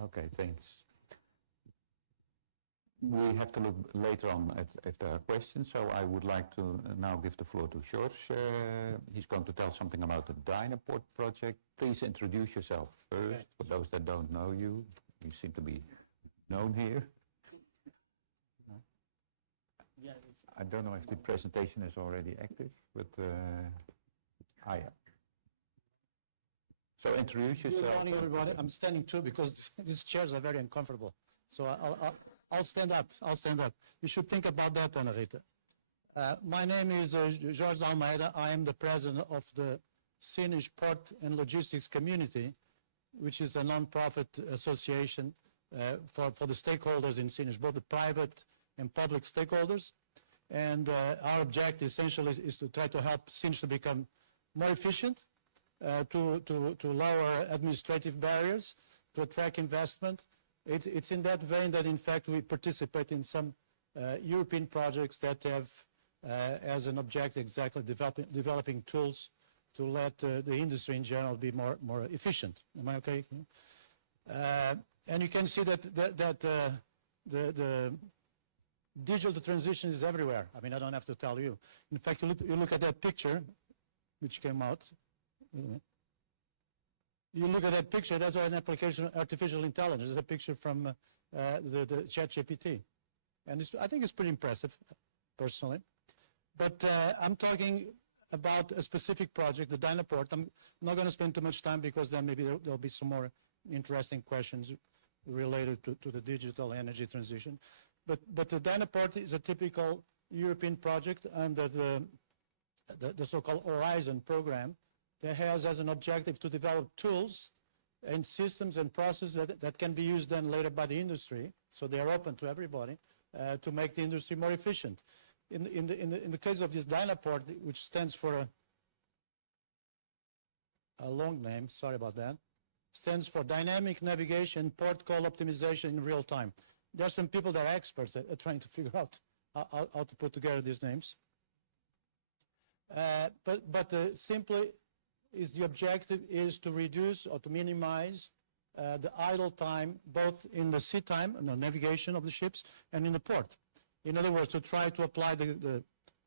Okay, thanks. We have to look later on at if there are questions, so I would like to now give the floor to George. He's going to tell something about the Dynaport project. Please introduce yourself first. Okay. For those that don't know you, you seem to be known here. Yeah, I don't know if the presentation is already active, but yeah. So introduce yourself. Good morning, everybody. I'm standing too because these chairs are very uncomfortable. So I'll stand up. I'll stand up. You should think about that, Anarita. My name is Jorge Almeida. I am the president of the Finnish Port and Logistics Community, which is a non-profit association for the stakeholders in Finnish, both the private and public stakeholders. And our objective essentially is to try to help Finnish to become more efficient, to lower administrative barriers, to attract investment. It's in that vein that, in fact, we participate in some European projects that have as an objective exactly developing tools to let the industry in general be more efficient. Am I okay? And you can see that the digital transition is everywhere. I mean, I don't have to tell you. In fact, you look at that picture, which came out. You look at that picture, that's an application of artificial intelligence. It's a picture from the ChatGPT. And I think it's pretty impressive, personally. But I'm talking about a specific project, the Dynaport. I'm not going to spend too much time because then maybe there'll be some more interesting questions related to the digital energy transition. But the Dynaport is a typical European project under the so-called Horizon program that has as an objective to develop tools and systems and processes that can be used then later by the industry. So they are open to everybody to make the industry more efficient. In the case of this Dynaport, which stands for a long name, sorry about that, stands for Dynamic Navigation Port Call Optimization in Real Time. There are some people that are experts at trying to figure out how to put together these names. But simply is the objective is to reduce or to minimize the idle time, both in the sea time, the navigation of the ships, and in the port. In other words, to try to apply the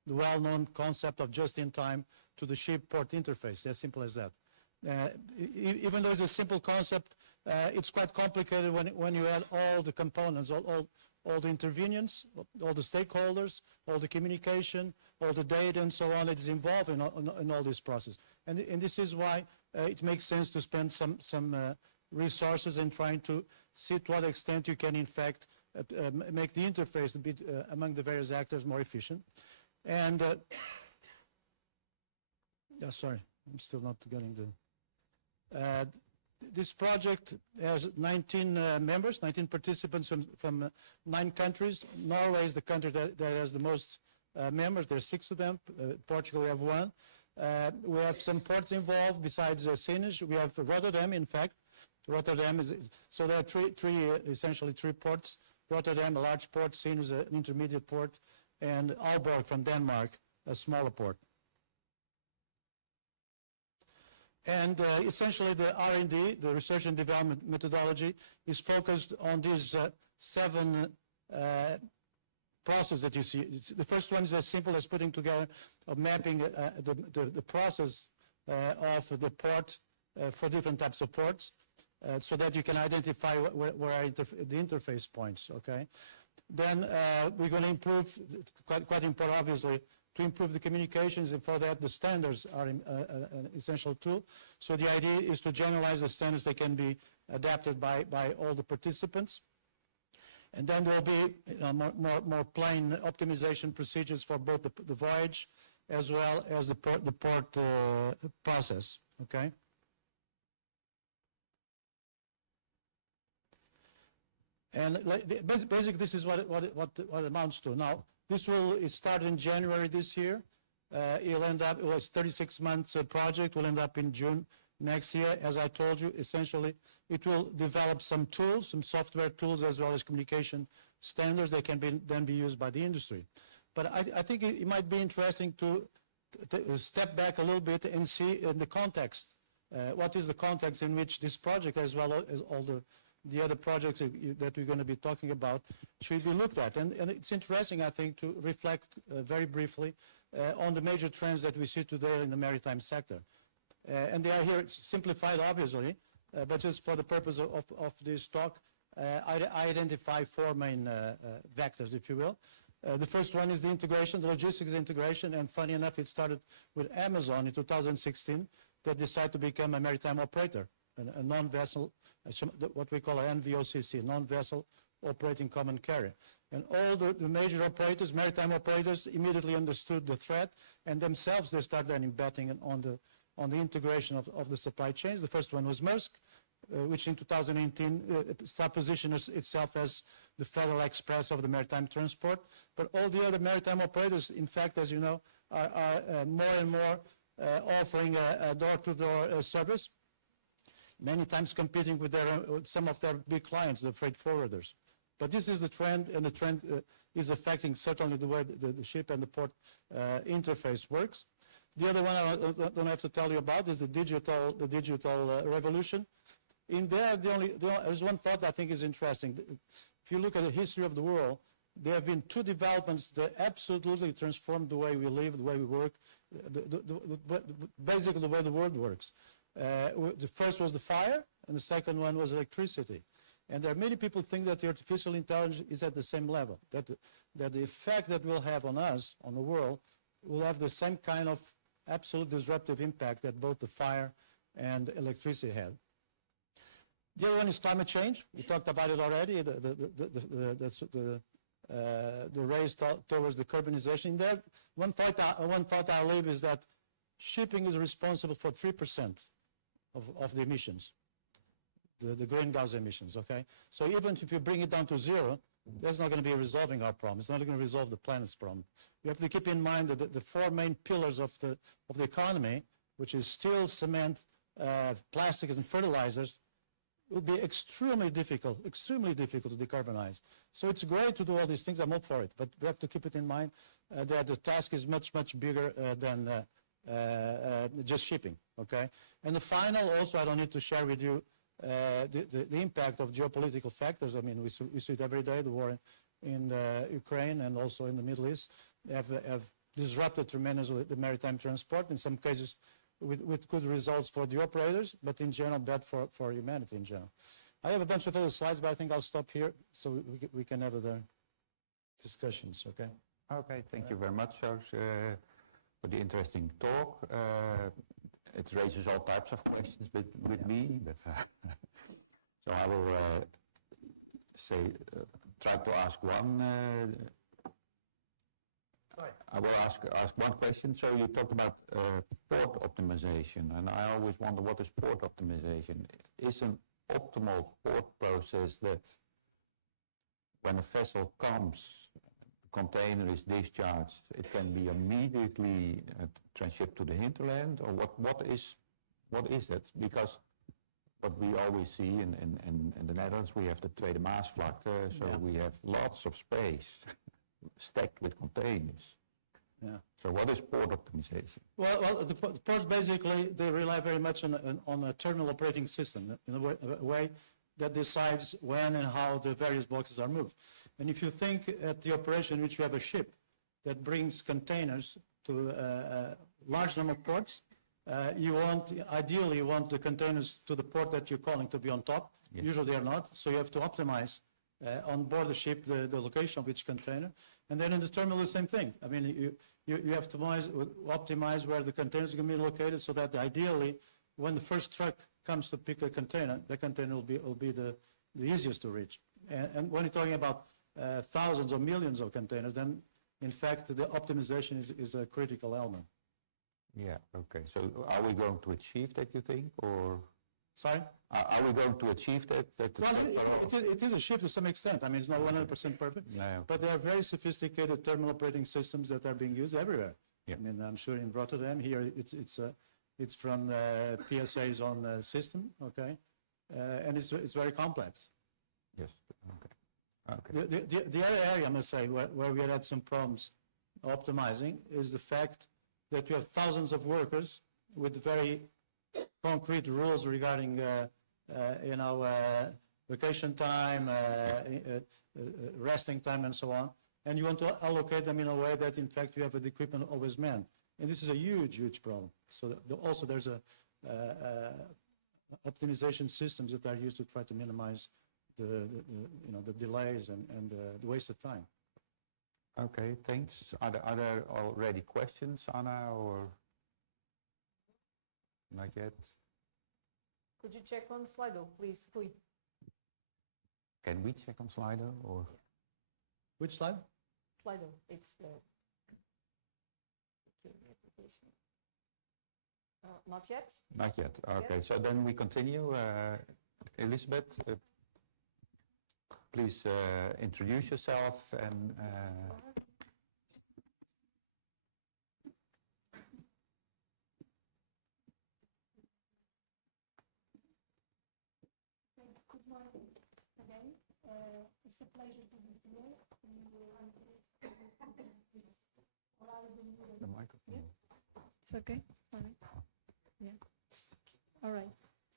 well-known concept of just-in-time to the ship-port interface, as simple as that. Even though it's a simple concept, it's quite complicated when you add all the components, all the intervenients, all the stakeholders, all the communication, all the data, and so on. It's involved in all this process. And this is why it makes sense to spend some resources in trying to see to what extent you can, in fact, make the interface a bit among the various actors more efficient. And, sorry, I'm still not getting the... this project has 19 members, 19 participants from 9 countries. Norway is the country that has the most members. There's 6 of them. Portugal, we have 1. We have some ports involved besides Sines. We have Rotterdam, in fact. Rotterdam is, so there are essentially three ports. Rotterdam, a large port, Sines, an intermediate port, and Aalborg from Denmark, a smaller port. And essentially the R&D, the research and development methodology, is focused on these 7 processes that you see. The first one is as simple as putting together or mapping the process of the port for different types of ports so that you can identify where are the interface points, okay? Then we're going to improve, quite important obviously, to improve the communications, and for that the standards are an essential tool. So the idea is to generalize the standards that can be adapted by all the participants. And then there will be more plain optimization procedures for both the voyage as well as the port process, okay? And basically this is what it amounts to. Now, this will start in January this year. It'll end up, it's 36 months project, will end up in June next year. As I told you, essentially, it will develop some tools, some software tools, as well as communication standards that can then be used by the industry. But I think it might be interesting to step back a little bit and see in the context, what is the context in which this project, as well as all the other projects that we're going to be talking about, should be looked at. And it's interesting, I think, to reflect very briefly on the major trends that we see today in the maritime sector. And they are here, it's simplified, obviously, but just for the purpose of this talk, I identify 4 main vectors, if you will. The first one is the integration, the logistics integration, and funny enough, it started with Amazon in 2016 that decided to become a maritime operator, a non-vessel, what we call an NVOCC, non-vessel operating common carrier. And all the major operators, maritime operators, immediately understood the threat, and themselves they started then embedding on on the integration of the supply chains. The first one was Maersk, which in 2018 started positioning itself as the Federal Express of the maritime transport. But all the other maritime operators, in fact, as you know, are more and more offering a door-to-door service, many times competing with some of their big clients, the freight forwarders. But this is the trend, and the trend is affecting certainly the way the ship and the port interface works. The other one I don't have to tell you about is the digital revolution. In there, there's one thought I think is interesting. If you look at the history of the world, there have been two developments that absolutely transformed the way we live, the way we work, basically the way the world works. The first was the fire, and the second one was electricity. And there are many people think that the artificial intelligence is at the same level, that the effect that will have on us, on the world, will have the same kind of absolute disruptive impact that both the fire and electricity had. The other one is climate change. We talked about it already, the race towards decarbonization. There, one thought I leave is that shipping is responsible for 3% of the emissions, the greenhouse emissions, okay? So even if you bring it down to zero, that's not going to be resolving our problem. It's not going to resolve the planet's problem. You have to keep in mind that the four main pillars of the economy, which is steel, cement, plastics, and fertilizers, will be extremely difficult to decarbonize. So it's great to do all these things. I'm all for it, but we have to keep it in mind that the task is much, much bigger than just shipping, okay? And the final, also, I don't need to share with you the impact of geopolitical factors. I mean, we see it every day, the war in Ukraine and also in the Middle East have disrupted tremendously the maritime transport, in some cases with good results for the operators, but in general, bad for humanity in general. I have a bunch of other slides, but I think I'll stop here so we can have other discussions, okay? Okay, thank you very much, George, for the interesting talk. It raises all types of questions with me, but so I will try to ask one. I will ask one question. So you talked about port optimization, and I always wonder, what is port optimization? Is an optimal port process that when a vessel comes, the container is discharged, it can be immediately transshipped to the hinterland, or what is that? Because what we always see in the Netherlands, we have the Tweede Maasvlakte, so we have lots of space stacked with containers. Yeah. So what is port optimization? Well, the ports basically, they rely very much on a terminal operating system in a way that decides when and how the various boxes are moved. And if you think at the operation in which you have a ship that brings containers to a large number of ports, ideally you want the containers to the port that you're calling to be on top. Yes. Usually they are not, so you have to optimize on board the ship the location of each container. And then in the terminal, the same thing. I mean, you have to optimize where the containers are going to be located, so that ideally, when the first truck comes to pick a container, the container will be the easiest to reach. And when you're talking about thousands or millions of containers, then in fact the optimization is a critical element. Yeah. Okay. So are we going to achieve that, you think, or? Sorry? Are we going to achieve that? Well, it is a shift to some extent. I mean, it's not 100% perfect, but there are very sophisticated terminal operating systems that are being used everywhere. Yeah. I mean, I'm sure in Rotterdam here, it's from PSA's own system, okay, and it's very complex. Yes. Okay. Okay. The other area, I must say, where we had some problems optimizing is the fact that we have thousands of workers with very concrete rules regarding, vacation time, resting time, and so on. And you want to allocate them in a way that, in fact, you have the equipment always manned. And this is a huge, huge problem. So also there's optimization systems that are used to try to minimize the delays and the wasted time. Okay, thanks. Are there already questions, Anna, or not yet? Could you check on Slido, please? Can we check on Slido, or? Which slide? Slido, it's the Q&A application. Not yet? Not yet. Okay, so then we continue. Elizabeth, please introduce yourself and Good morning again. It's a pleasure to be here. the microphone. It's okay? All right. Yeah. All right.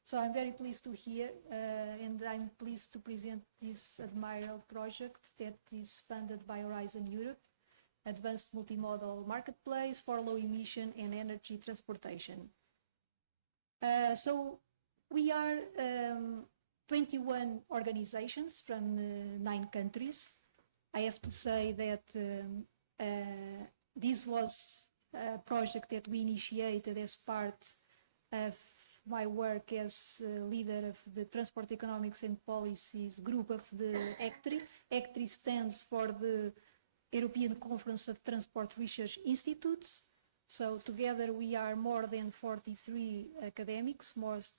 So I'm very pleased to hear, and I'm pleased to present this admirable project that is funded by Horizon Europe, Advanced Multimodal Marketplace for Low Emission and Energy Transportation. So we are 21 organizations from 9 countries. I have to say that this was a project that we initiated as part of my work as leader of the Transport Economics and Policies group of the ECTRI. ECTRI stands for the European Conference of Transport Research Institutes. So together we are more than 43 academics, most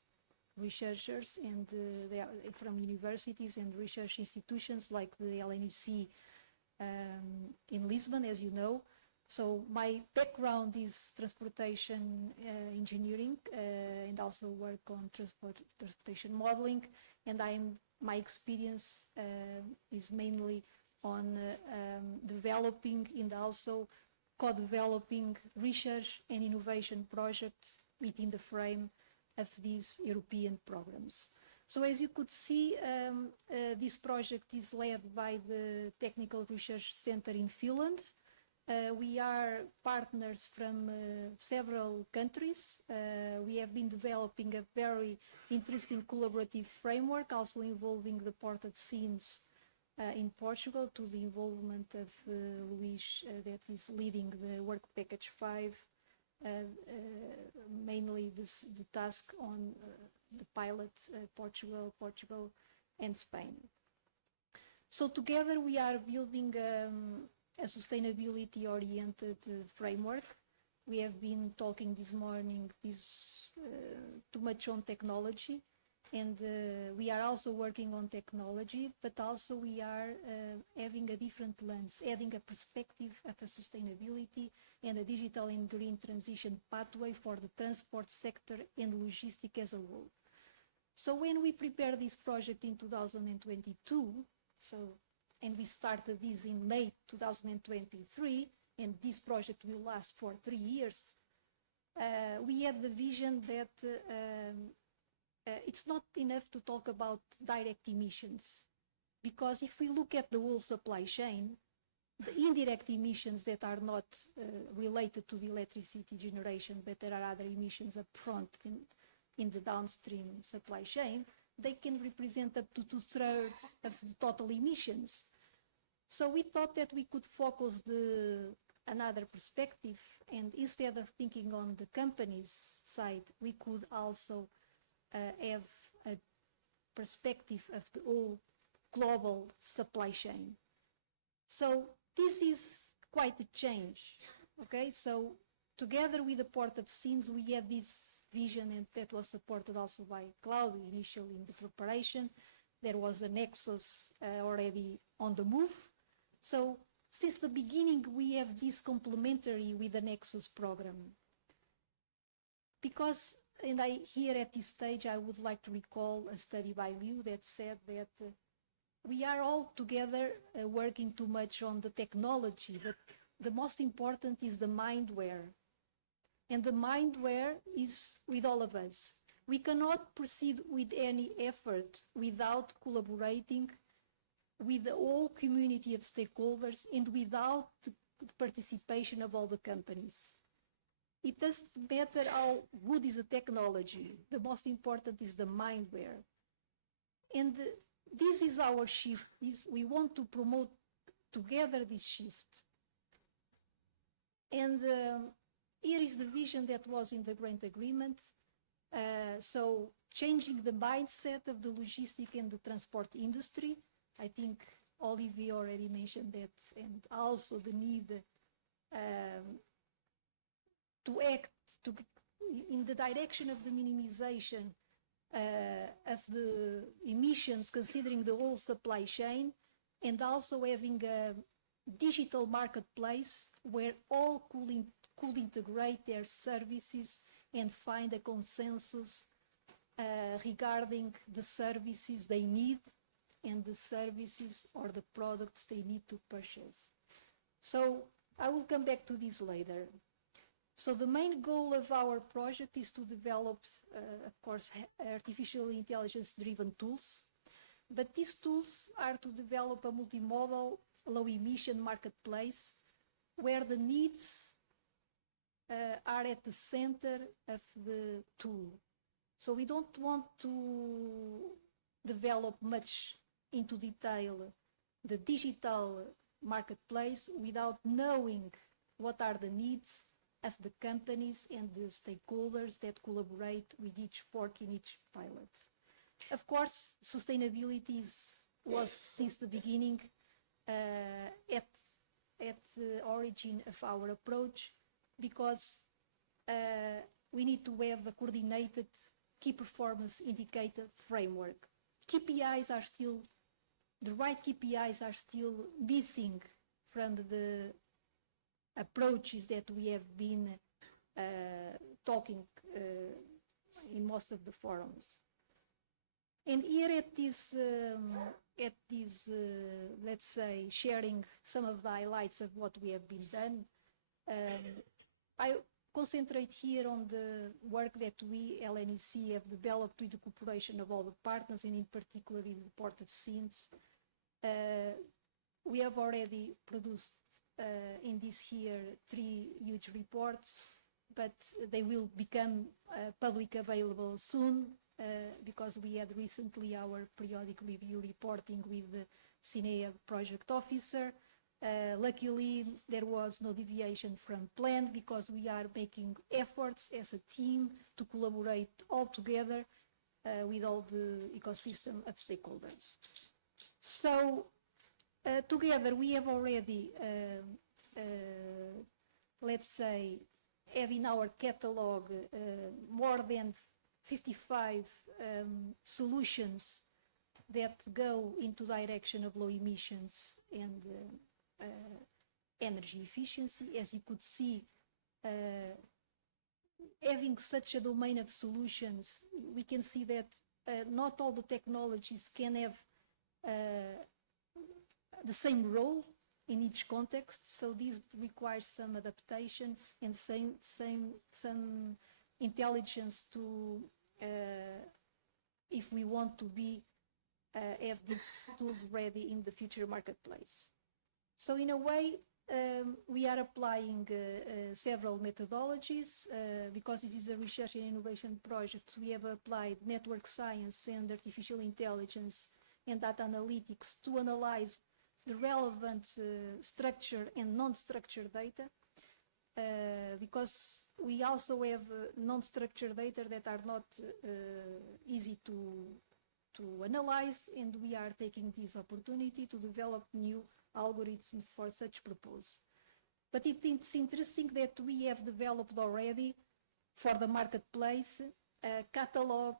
researchers, and they are from universities and research institutions like the LNEC in Lisbon, as you know. So my background is transportation engineering and also work on transportation modeling, and my experience is mainly on developing and also co-developing research and innovation projects within the frame of these European programs. So as you could see, this project is led by the Technical Research Center in Finland. We are partners from several countries. We have been developing a very interesting collaborative framework, also involving the Port of Sines in Portugal, to the involvement of Luís, that is leading the Work Package 5, mainly the task on the pilot Portugal and Spain. So together we are building a sustainability-oriented framework. We have been talking this morning too much on technology, and we are also working on technology, but also we are having a different lens, adding a perspective of a sustainability and a digital and green transition pathway for the transport sector and logistics as a whole. So when we prepared this project in 2022, and we started this in May 2023, and this project will last for 3 years, we had the vision that it's not enough to talk about direct emissions, because if we look at the whole supply chain, the indirect emissions that are not related to the electricity generation, but there are other emissions up front in the downstream supply chain, they can represent up to 2/3 of the total emissions. So we thought that we could focus another perspective, and instead of thinking on the company's side, we could also have a perspective of the whole global supply chain. So this is quite a change, okay? So together with the Port of Sines, we had this vision, and that was supported also by Claudio initially in the preparation. There was a NEXUS already on the move. So since the beginning, we have this complementary with the NEXUS program. Because, and here at this stage, I would like to recall a study by Liu that said that we are all together working too much on the technology, but the most important is the mindware. And the mindware is with all of us. We cannot proceed with any effort without collaborating with the whole community of stakeholders and without the participation of all the companies. It doesn't matter how good is the technology. The most important is the mindware. And this is our shift. We want to promote together this shift. And here is the vision that was in the grant agreement. So changing the mindset of the logistic and the transport industry. I think Olivier already mentioned that, and also the need to act in the direction of the minimization of the emissions, considering the whole supply chain, and also having a digital marketplace where all could integrate their services and find a consensus regarding the services they need and the services or the products they need to purchase. So I will come back to this later. So the main goal of our project is to develop, of course, artificial intelligence-driven tools. But these tools are to develop a multimodal, low-emission marketplace where the needs are at the center of the tool. So we don't want to develop much into detail the digital marketplace without knowing what are the needs of the companies and the stakeholders that collaborate with each port in each pilot. Of course, sustainability was since the beginning at the origin of our approach, because we need to have a coordinated key performance indicator framework. KPIs are still, the right KPIs are still missing from the approaches that we have been talking in most of the forums. And here at this, let's say, sharing some of the highlights of what we have been done, I concentrate here on the work that we, LNEC, have developed with the cooperation of all the partners, and in particular in the Port of Sines. We have already produced in this year 3 huge reports, but they will become public available soon because we had recently our periodic review reporting with the CINEA project officer. Luckily, there was no deviation from plan because we are making efforts as a team to collaborate all together with all the ecosystem of stakeholders. So together we have already, let's say, have in our catalog more than 55 solutions that go into direction of low emissions and energy efficiency. As you could see, having such a domain of solutions, we can see that not all the technologies can have the same role in each context, so this requires some adaptation and some intelligence to, if we want to be, have these tools ready in the future marketplace. So in a way, we are applying several methodologies because this is a research and innovation project. We have applied network science and artificial intelligence and data analytics to analyze the relevant structured and non-structured data, because we also have non-structured data that are not easy to analyze, and we are taking this opportunity to develop new algorithms for such purpose. But it's interesting that we have developed already for the marketplace a catalog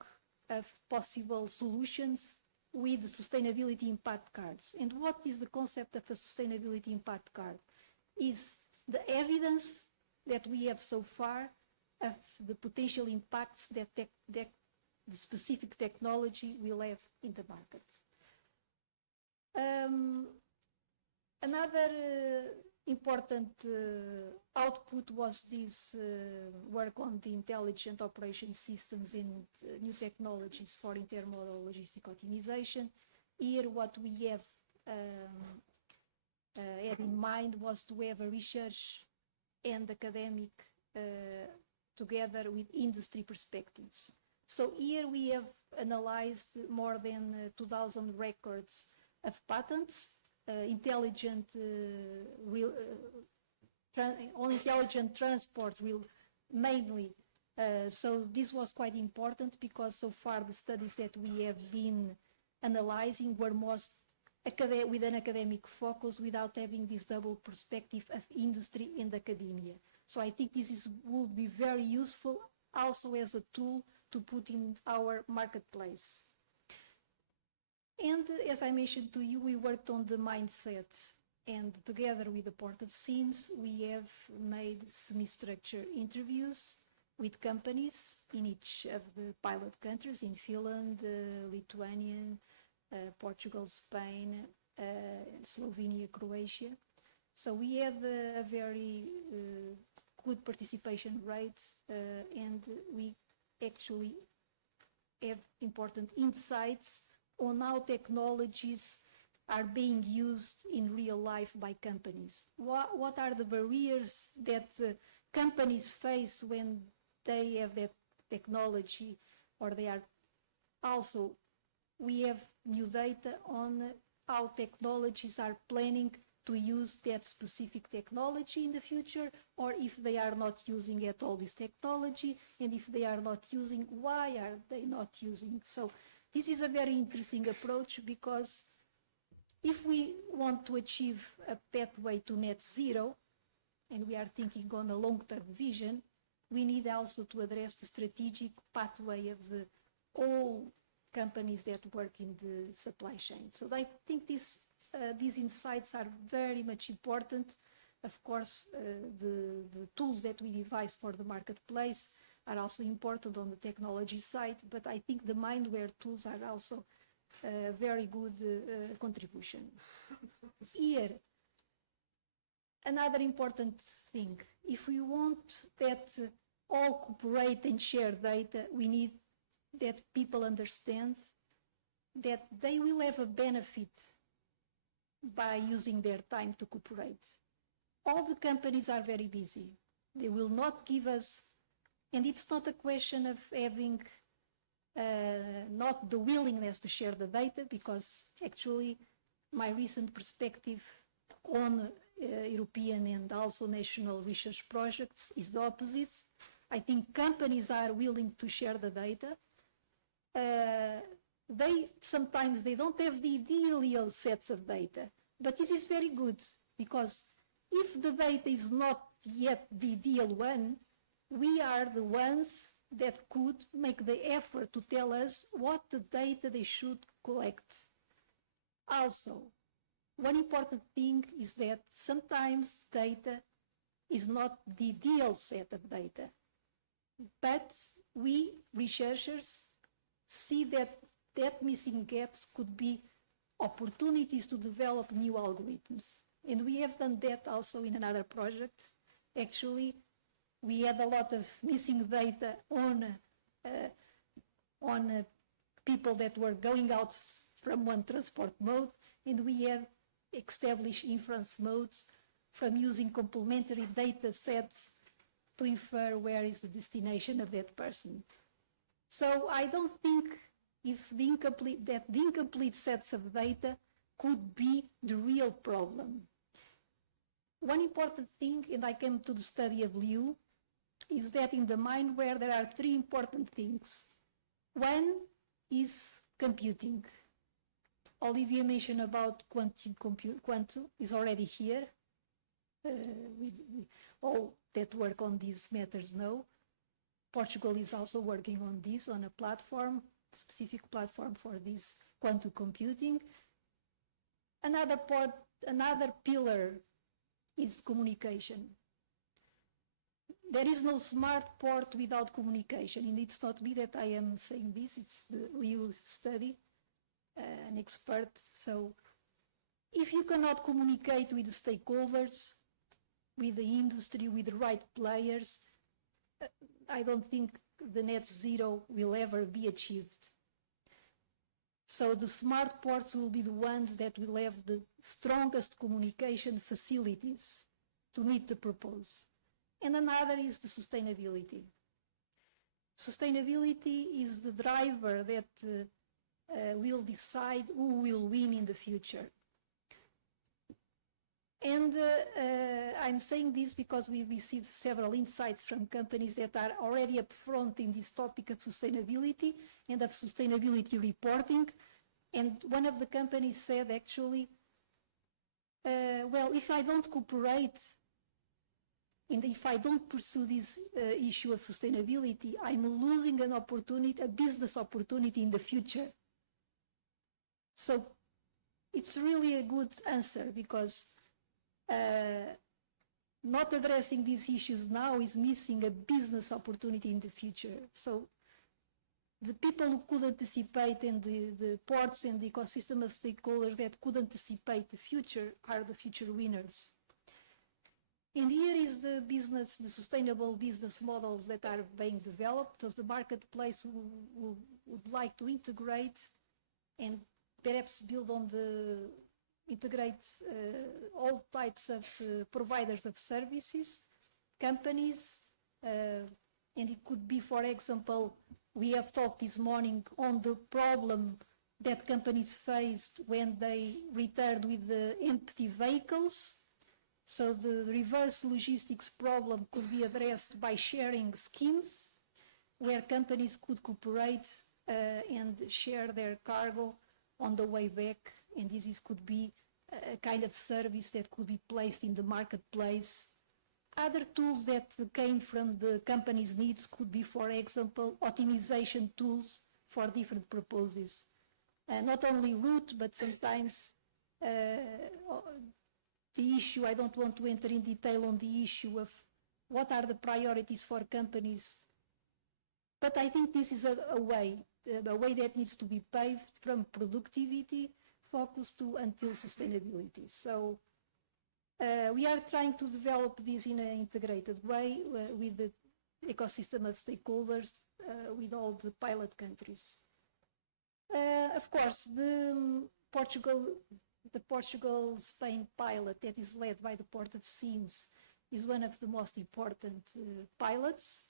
of possible solutions with sustainability impact cards. And what is the concept of a sustainability impact card? Is the evidence that we have so far of the potential impacts that the specific technology will have in the market. Another important output was this work on the intelligent operation systems and new technologies for intermodal logistic optimization. Here, what we have had in mind was to have a research and academic together with industry perspectives. So here we have analyzed more than 2,000 records of patents, on intelligent transport mainly. So this was quite important because so far the studies that we have been analyzing were most with an academic focus without having this double perspective of industry and academia. So I think this would be very useful also as a tool to put in our marketplace. And as I mentioned to you, we worked on the mindset, and together with the Port of Sines, we have made semi-structured interviews with companies in each of the pilot countries, in Finland, Lithuania, Portugal, Spain, Slovenia, Croatia. So we had a very good participation rate, and we actually have important insights on how technologies are being used in real life by companies. What are the barriers that companies face when they have that technology, or they are also, we have new data on how technologies are planning to use that specific technology in the future, or if they are not using at all this technology, and if they are not using, why are they not using? So this is a very interesting approach, because if we want to achieve a pathway to net zero, and we are thinking on a long-term vision, we need also to address the strategic pathway of all companies that work in the supply chain. So I think these insights are very much important. Of course, the tools that we devise for the marketplace are also important on the technology side, but I think the mindware tools are also a very good contribution. Here, another important thing, if we want that all cooperate and share data, we need that people understand that they will have a benefit by using their time to cooperate. All the companies are very busy. They will not give us, and it's not a question of having not the willingness to share the data, because actually my recent perspective on European and also national research projects is the opposite. I think companies are willing to share the data. Sometimes they don't have the ideal sets of data, but this is very good, because if the data is not yet the ideal one, we are the ones that could make the effort to tell us what the data they should collect. Also, one important thing is that sometimes data is not the ideal set of data, but we researchers see that missing gaps could be opportunities to develop new algorithms. And we have done that also in another project. Actually, we had a lot of missing data on people that were going out from one transport mode, and we had established inference modes from using complementary data sets to infer where is the destination of that person. So I don't think if the incomplete sets of data could be the real problem. One important thing, and I came to the study of Liu, is that in the mindware there are three important things. One is computing. Olivia mentioned about quantum is already here. All that work on these matters know. Portugal is also working on this, on a platform, specific platform for this quantum computing. Another pillar is communication. There is no smart port without communication, and it's not me that I am saying this, it's the Liu study, an expert. So if you cannot communicate with the stakeholders, with the industry, with the right players, I don't think the net zero will ever be achieved. So the smart ports will be the ones that will have the strongest communication facilities to meet the purpose. And another is the sustainability. Sustainability is the driver that will decide who will win in the future. And I'm saying this because we received several insights from companies that are already upfront in this topic of sustainability and of sustainability reporting. And one of the companies said actually, well, if I don't cooperate, And if I don't pursue this issue of sustainability, I'm losing an opportunity, a business opportunity in the future. So it's really a good answer, because not addressing these issues now is missing a business opportunity in the future. So the people who could anticipate, and the ports and the ecosystem of stakeholders that could anticipate the future, are the future winners. And here is the business, the sustainable business models that are being developed. So the marketplace would like to integrate and perhaps build on the integrate all types of providers of services, companies, and it could be, for example, we have talked this morning on the problem that companies faced when they returned with the empty vehicles. So the reverse logistics problem could be addressed by sharing schemes where companies could cooperate and share their cargo on the way back. And this could be a kind of service that could be placed in the marketplace. Other tools that came from the company's needs could be, for example, optimization tools for different purposes. Not only route, but sometimes the issue, I don't want to enter in detail on the issue of what are the priorities for companies. But I think this is a way that needs to be paved from productivity focus to until sustainability. So we are trying to develop this in an integrated way with the ecosystem of stakeholders, with all the pilot countries. Of course, the Portugal-Spain pilot that is led by the Port of Sines is one of the most important pilots.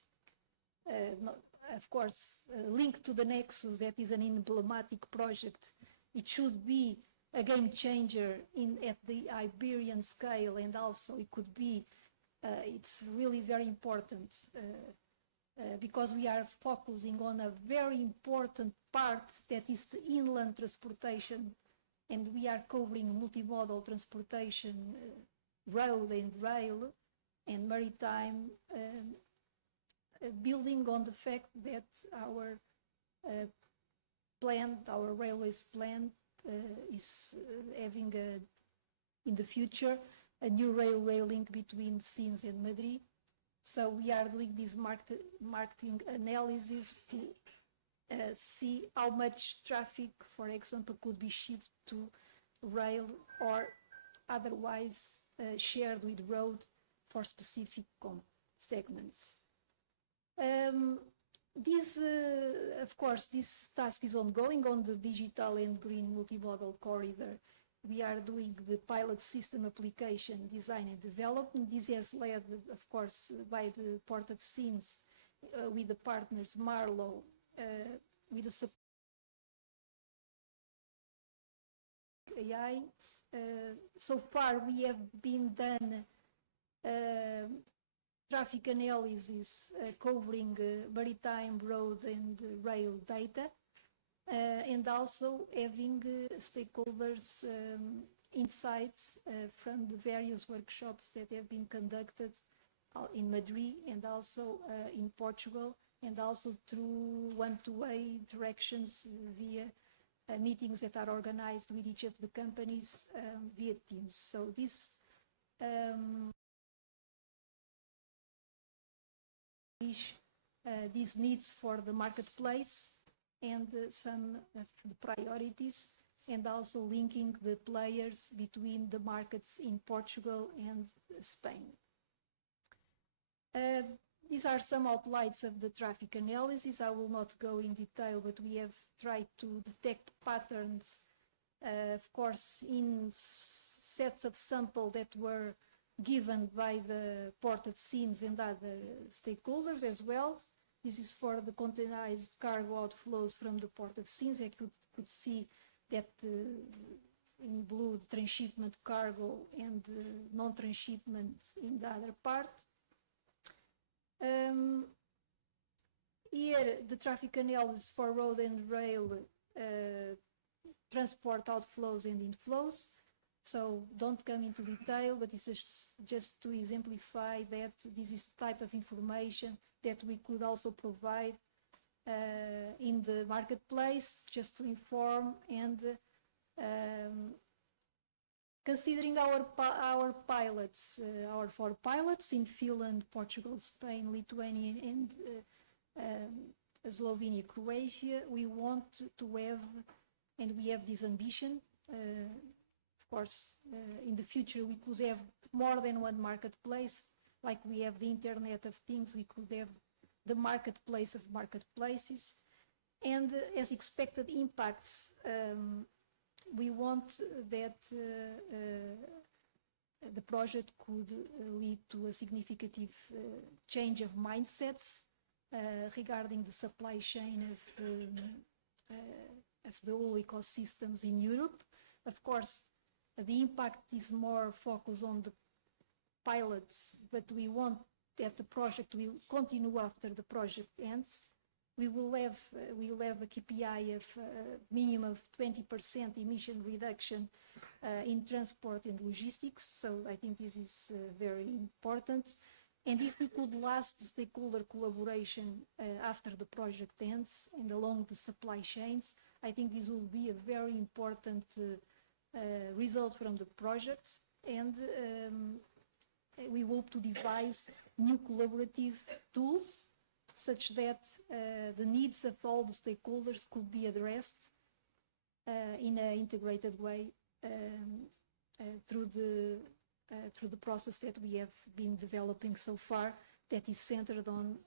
Of course, linked to the NEXUS, that is an emblematic project. It should be a game changer at the Iberian scale, and also it could be, it's really very important because we are focusing on a very important part that is the inland transportation, and we are covering multimodal transportation, road and rail and maritime, building on the fact that our our railways plan is having in the future a new railway link between Sines and Madrid. So we are doing this marketing analysis to see how much traffic, for example, could be shifted to rail or otherwise shared with road for specific segments. Of course, this task is ongoing on the digital and green multimodal corridor. We are doing the pilot system application design and development. This is led, of course, by the Port of Sines with the partners Marlow, with the support AI. So far, we have been done traffic analysis covering maritime, road and rail data, and also having stakeholders insights from the various workshops that have been conducted in Madrid and also in Portugal, and also through one-to-way directions via meetings that are organized with each of the companies via Teams. So this these needs for the marketplace and some of the priorities, and also linking the players between the markets in Portugal and Spain. These are some outlines of the traffic analysis. I will not go in detail, but we have tried to detect patterns, of course, in sets of sample that were given by the Port of Sines and other stakeholders as well. This is for the containerized cargo outflows from the Port of Sines. I could see that in blue, the transshipment cargo and non-transshipment in the other part. Here, the traffic analysis for road and rail transport outflows and inflows. So don't come into detail, but this is just to exemplify that this is the type of information that we could also provide in the marketplace, just to inform and considering our pilots, our 4 pilots in Finland, Portugal, Spain, Lithuania, and Slovenia, Croatia, we want to have, and we have this ambition. Of course, in the future, we could have more than one marketplace. Like we have the Internet of Things, we could have the marketplace of marketplaces. And as expected impacts, we want that the project could lead to a significant change of mindsets regarding the supply chain of the whole ecosystems in Europe. Of course, the impact is more focused on the pilots, but we want that the project will continue after the project ends. We will have a KPI of minimum of 20% emission reduction in transport and logistics. So I think this is very important. And if we could last the stakeholder collaboration after the project ends and along the supply chains, I think this will be a very important result from the project. And we hope to devise new collaborative tools such that the needs of all the stakeholders could be addressed in an integrated way through the process that we have been developing so far, that is centered on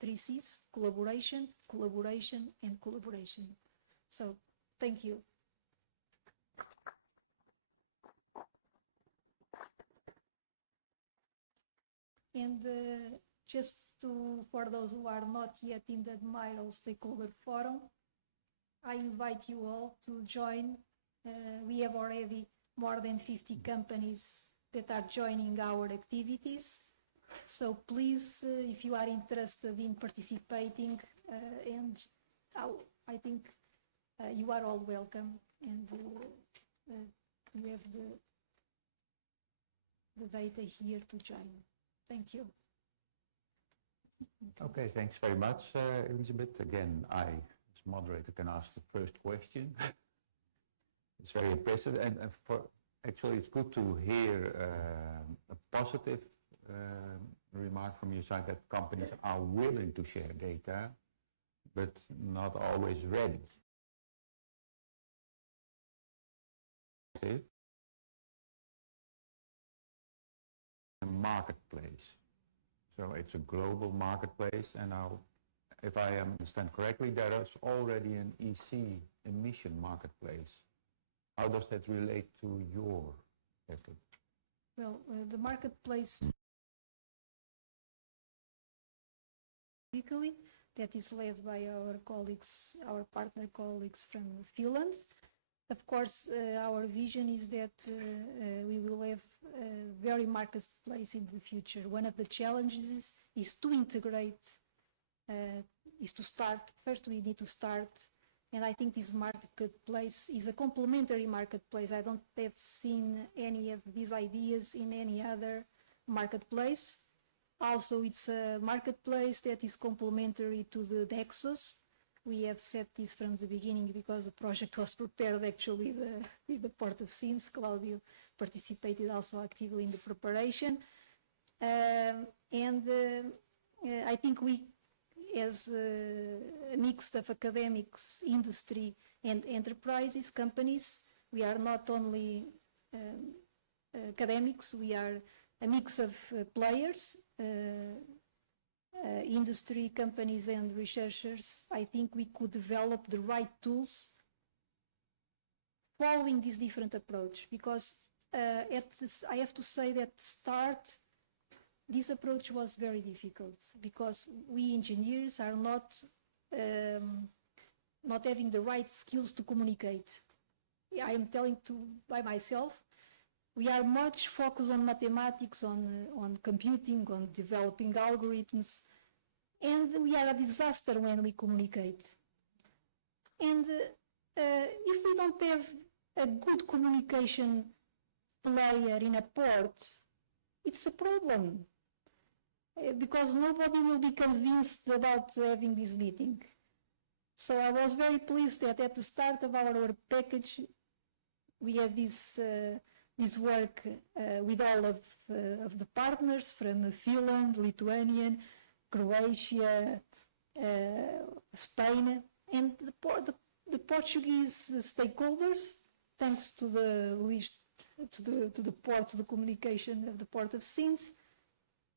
3 C's: collaboration, collaboration, and collaboration. So, thank you. And just for those who are not yet in the Admiral Stakeholder Forum, I invite you all to join. We have already more than 50 companies that are joining our activities. So please, if you are interested in participating, and I think you are all welcome, and you have the data here to join. Thank you. Okay, thanks very much, Elisabeth. Again, I, as moderator, can ask the first question. It's very impressive, and actually it's good to hear a positive remark from your side that companies are willing to share data, but not always ready. A marketplace. So it's a global marketplace, and now, if I understand correctly, there is already an EC emission marketplace. How does that relate to your effort? Well, the marketplace that is led by our colleagues, our partner colleagues from Finland. Of course, our vision is that we will have a very marketplace in the future. One of the challenges is to integrate, is to start. First, we need to start, and I think this marketplace is a complementary marketplace. I don't have seen any of these ideas in any other marketplace. Also, it's a marketplace that is complementary to the NEXUS. We have set this from the beginning because the project was prepared actually with the Port of Sines. Claudio participated also actively in the preparation. I think we, as a mix of academics, industry, and enterprises, companies, we are not only academics, we are a mix of players, industry, companies, and researchers. I think we could develop the right tools following this different approach, because I have to say that start, this approach was very difficult, because we engineers are not having the right skills to communicate. I am telling by myself, we are much focused on mathematics, on computing, on developing algorithms, and we are a disaster when we communicate. And if we don't have a good communication player in a port, it's a problem because nobody will be convinced about having this meeting. So I was very pleased that at the start of our work package, we had this work with all of the partners from Finland, Lithuania, Croatia, Spain, and the Portuguese stakeholders, thanks to the list, to the port, to the communication of the Port of Sines,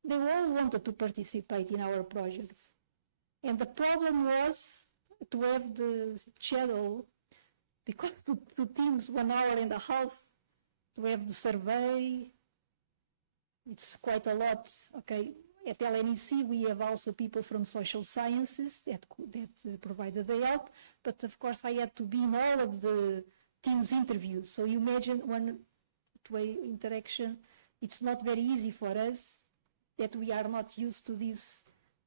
they all wanted to participate in our project. And the problem was to have the schedule, because two teams, 1 hour and a half, to have the survey. It's quite a lot. Okay, at LNEC we have also people from social sciences that provided the help, but of course I had to be in all of the teams' interviews. So you imagine one-way interaction. It's not very easy for us that we are not used to this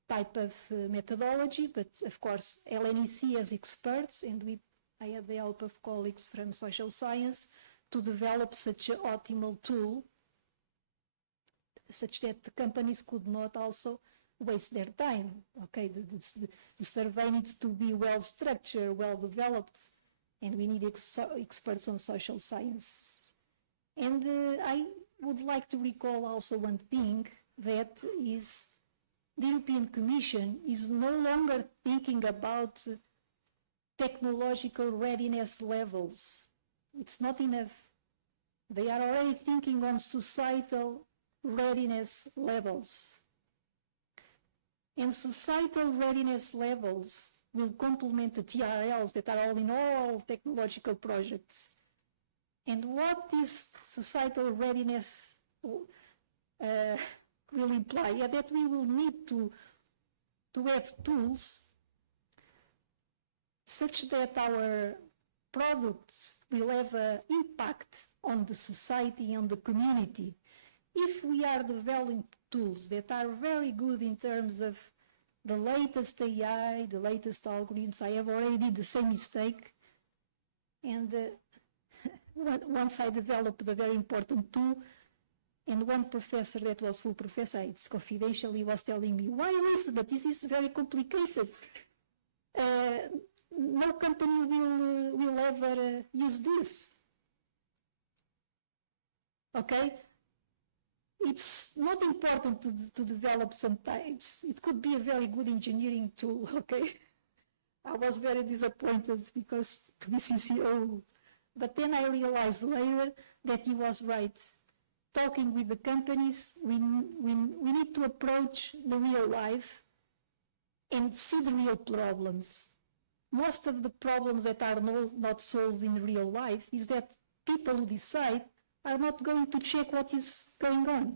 type of methodology, but of course LNEC has experts, and I had the help of colleagues from social science to develop such an optimal tool, such that the companies could not also waste their time. Okay, the survey needs to be well structured, well developed, and we need experts on social sciences. And I would like to recall also one thing, that is the European Commission is no longer thinking about technological readiness levels. It's not enough. They are already thinking on societal readiness levels. And societal readiness levels will complement the TRLs that are all in all technological projects. And what this societal readiness will imply that we will need to have tools such that our products will have an impact on the society, on the community. If we are developing tools that are very good in terms of the latest AI, the latest algorithms, I have already did the same mistake. And once I developed a very important tool, and one professor that was full professor, it's confidential, he was telling me, why, Elizabeth, this is very complicated. No company will ever use this. Okay? It's not important to develop sometimes. It could be a very good engineering tool, okay? I was very disappointed because to be CCO. But then I realized later that he was right. Talking with the companies, we need to approach the real life and see the real problems. Most of the problems that are not solved in real life is that people who decide are not going to check what is going on.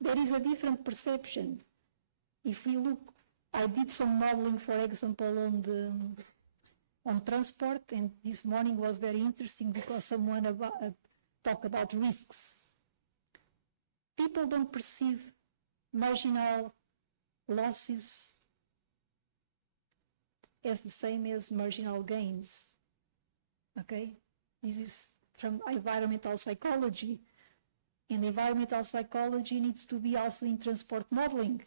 There is a different perception. If we look, I did some modeling, for example, on transport, and this morning was very interesting because someone talk about risks. People don't perceive marginal losses as the same as marginal gains. Okay? This is from environmental psychology. And environmental psychology needs to be also in transport modeling.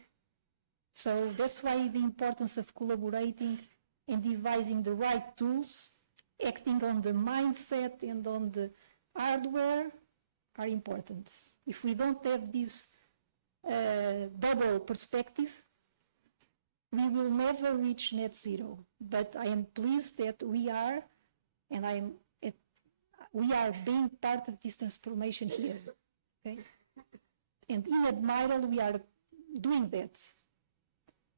So that's why the importance of collaborating and devising the right tools, acting on the mindset and on the hardware are important. If we don't have this double perspective, we will never reach net zero. But I am pleased that we are, and we are being part of this transformation here. Okay? And in Admiral, we are doing that.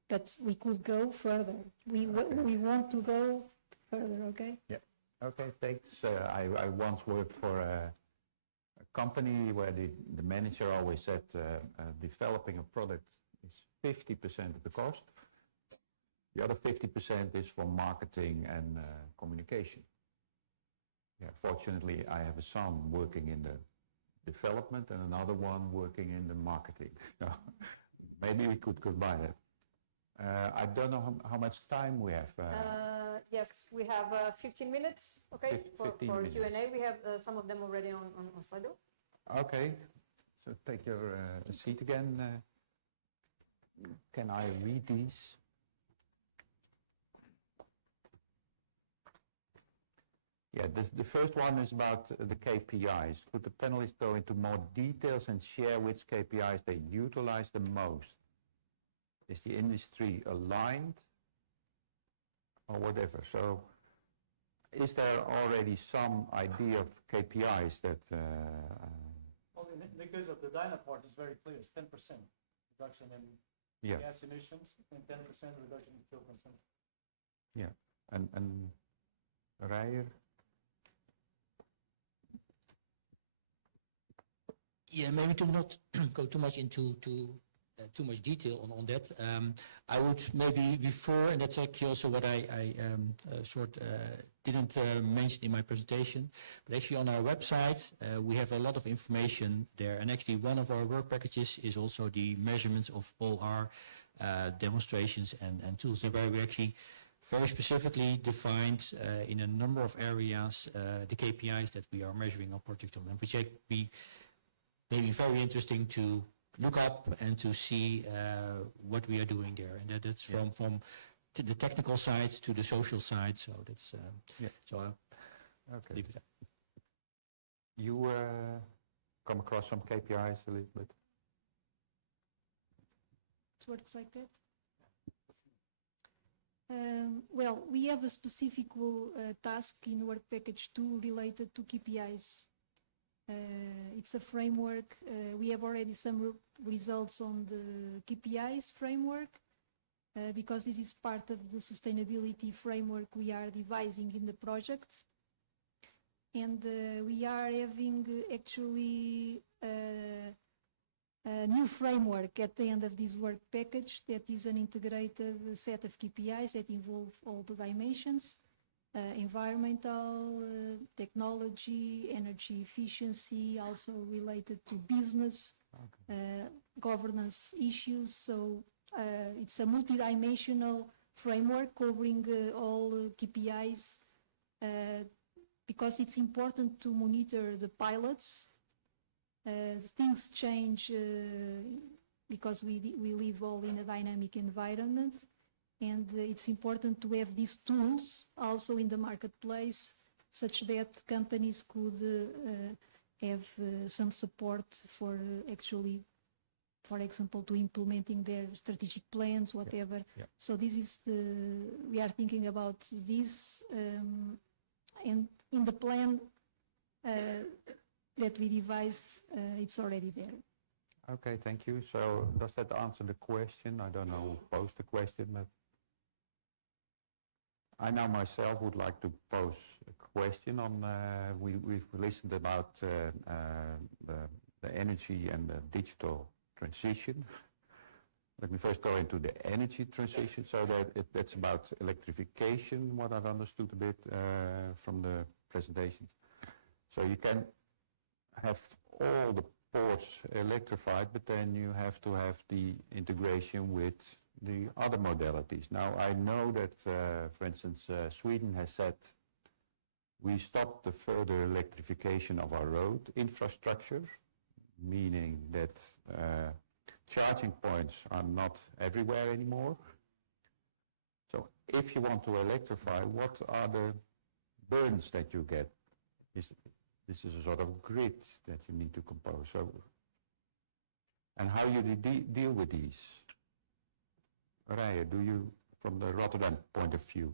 But we could go further. We want to go further, okay? Yeah. Okay, thanks. I once worked for a company where the manager always said developing a product is 50% of the cost. The other 50% is for marketing and communication. Yeah, fortunately, I have a son working in the development and another one working in the marketing. Maybe we could combine it. I don't know how much time we have. Yes, we have 15 minutes, okay, for 15 Q&A. minutes. We have some of them already on Slido. Okay, so take your seat again. Can I read these? Yeah, the first one is about the KPIs. Could the panelists go into more details and share which KPIs they utilize the most? Is the industry aligned or whatever? So is there already some idea of KPIs that... Well, in the case of the Dynaport, it's very clear. It's 10% reduction in gas emissions and 10% reduction in fuel consumption. Yeah, and Rijer? Yeah, maybe to not go too much into too much detail on that. I would maybe refer, and that's actually also what I didn't mention in my presentation, but actually on our website, we have a lot of information there. And actually one of our work packages is also the measurements of all our demonstrations and tools, where we actually very specifically defined in a number of areas the KPIs that we are measuring our project on, and which may be very interesting to look up and to see what we are doing there, and that's from the technical sides to the social side. So that's okay. Leave it at. You come across some KPIs a little bit? It works like that. Well, we have a specific task in work package 2 related to KPIs. It's a framework. We have already some results on the KPIs framework because this is part of the sustainability framework we are devising in the project. And we are having actually a new framework at the end of this work package that is an integrated set of KPIs that involve all the dimensions. Environmental, technology, energy efficiency, also related to business, governance issues. So it's a multidimensional framework covering all KPIs because it's important to monitor the pilots. Things change because we live all in a dynamic environment. And it's important to have these tools also in the marketplace such that companies could have some support for actually, for example, to implementing their strategic plans, whatever. So this is we are thinking about this and in the plan that we devised, it's already there. Okay, thank you. So does that answer the question? I don't know who posed the question, but I now myself would like to pose a question on, we've listened about the energy and the digital transition. Let me first go into the energy transition. So that's about electrification, what I've understood a bit from the presentation. So you can have all the ports electrified, but then you have to have the integration with the other modalities. Now, I know that, for instance, Sweden has said we stopped the further electrification of our road infrastructure, meaning that charging points are not everywhere anymore. So if you want to electrify, what are the burdens that you get? This is a sort of grid that you need to compose. So, and how you deal with these? Rijer, do you, from the Rotterdam point of view?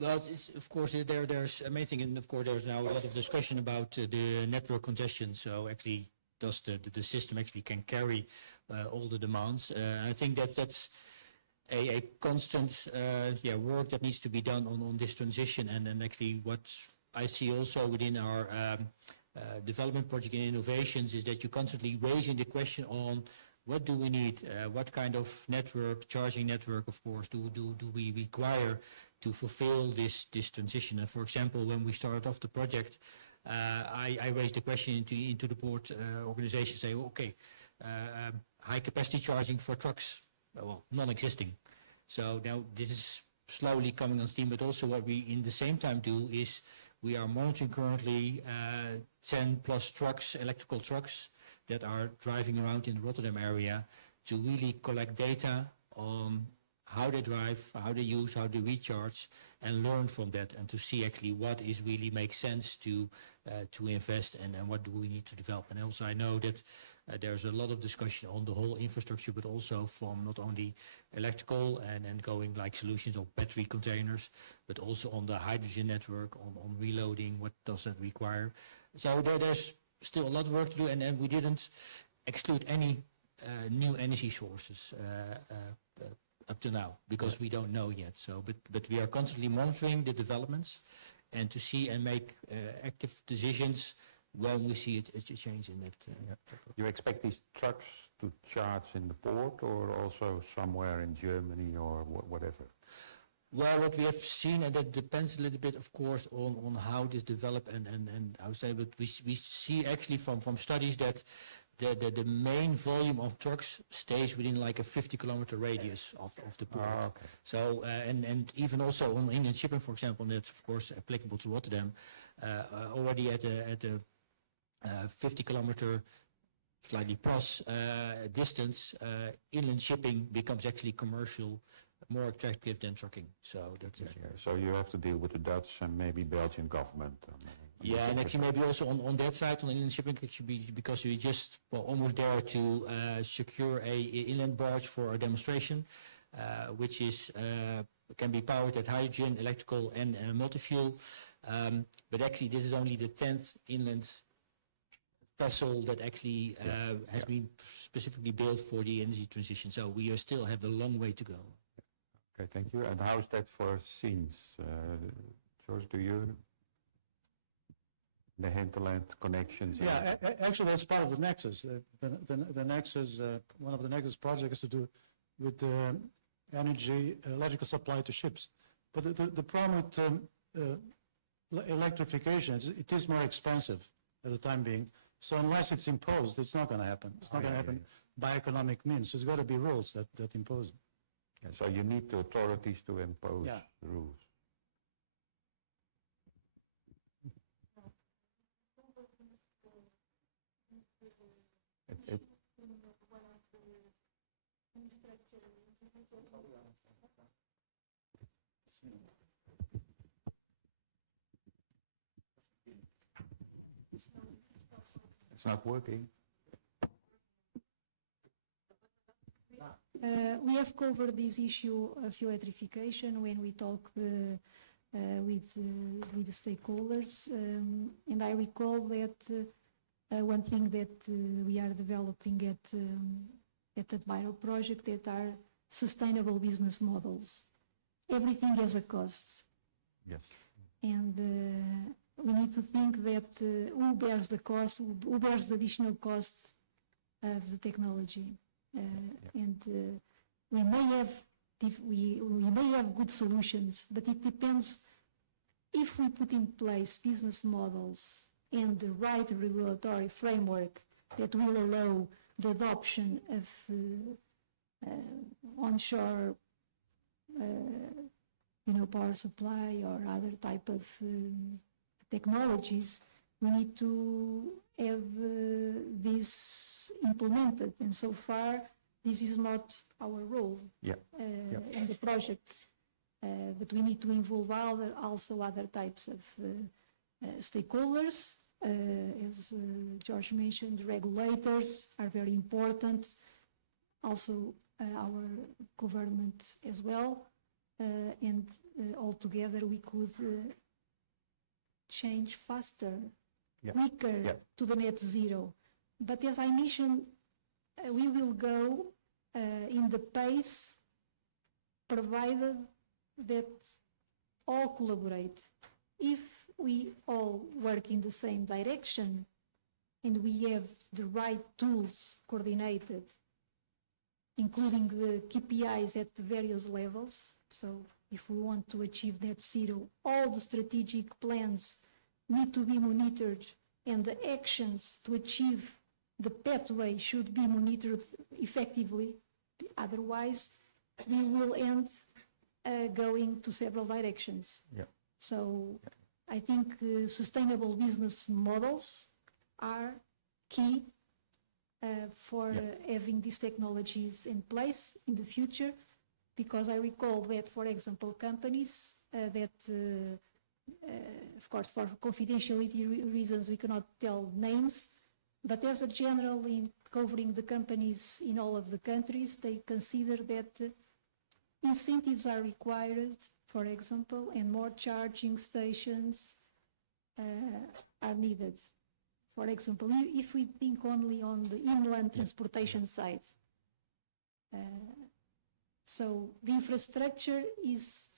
Well, it's of course there's amazing, and of course there's now a lot of discussion about the network congestion. So actually, does the system actually can carry all the demands? I think that's a constant work that needs to be done on this transition. And actually, what I see also within our development project and innovations is that you're constantly raising the question on what do we need, what kind of network, charging network, of course, do we require to fulfill this transition? And for example, when we started off the project, I raised the question into the port organization, say, okay, high capacity charging for trucks, well, non-existing. So now this is slowly coming on steam, but also what we in the same time do is we are monitoring currently 10 plus trucks, electrical trucks that are driving around in the Rotterdam area to really collect data on how they drive, how they use, how they recharge, and learn from that, and to see actually what is really makes sense to invest and what do we need to develop. And also I know that there's a lot of discussion on the whole infrastructure, but also from not only electrical and going like solutions of battery containers, but also on the hydrogen network, on reloading, what does that require? So there's still a lot of work to do, and we didn't exclude any new energy sources up to now, because we don't know yet. So, but we are constantly monitoring the developments and to see and make active decisions when we see a change in that. You expect these trucks to charge in the port or also somewhere in Germany or whatever? Well, what we have seen, and that depends a little bit, of course, on how this develop and how to say, but we see actually from studies that the main volume of trucks stays within like a 50-kilometer radius of the port. Oh, okay. So, and even also on inland shipping, for example, and that's of course applicable to Rotterdam, already at a 50-kilometer, slightly plus distance, inland shipping becomes actually commercial, more attractive than trucking. So that's So you have to deal with the Dutch and maybe Belgian government. Yeah, and actually maybe also on that side, on inland shipping, actually because we just almost there to secure a inland barge for our demonstration, which is can be powered at hydrogen, electrical, and multi-fuel. But actually, this is only the 10th inland vessel that actually has been specifically built for the energy transition. So we still have a long way to go. Okay, thank you. And how's that for scenes? George, do you? The hinterland connections? Yeah, actually that's part of the NEXUS. The NEXUS, one of the NEXUS projects to do with energy, electrical supply to ships. But the problem with electrification is it is more expensive at the time being. So unless it's imposed, it's not going to happen. It's not going to happen by economic means. So there's got to be rules that impose it. Yeah, so you need the authorities to impose rules. It's not working. We have covered this issue of electrification when we talk with the stakeholders, and I recall that one thing that we are developing at the Admiral project that are sustainable business models. Everything has a cost. Yes. And we need to think that who bears the cost, who bears the additional cost of the technology. And we may have good solutions, but it depends if we put in place business models and the right regulatory framework that will allow the adoption of onshore power supply or other type of technologies. We need to have this implemented, and so far this is not our role in the projects. But we need to involve also other types of stakeholders. As George mentioned, regulators are very important. Also our government as well. And altogether we could change faster, quicker to the net zero. But as I mentioned, we will go in the pace provided that all collaborate. If we all work in the same direction and we have the right tools coordinated, including the KPIs at the various levels. So if we want to achieve net zero, all the strategic plans need to be monitored, and the actions to achieve the pathway should be monitored effectively. Otherwise, we will end going to several directions. Yeah. So I think sustainable business models are key for having these technologies in place in the future, because I recall that, for example, companies that, of course, for confidentiality reasons, we cannot tell names, but as a general in covering the companies in all of the countries, they consider that incentives are required, for example, and more charging stations are needed. For example, if we think only on the inland transportation side, so the infrastructure is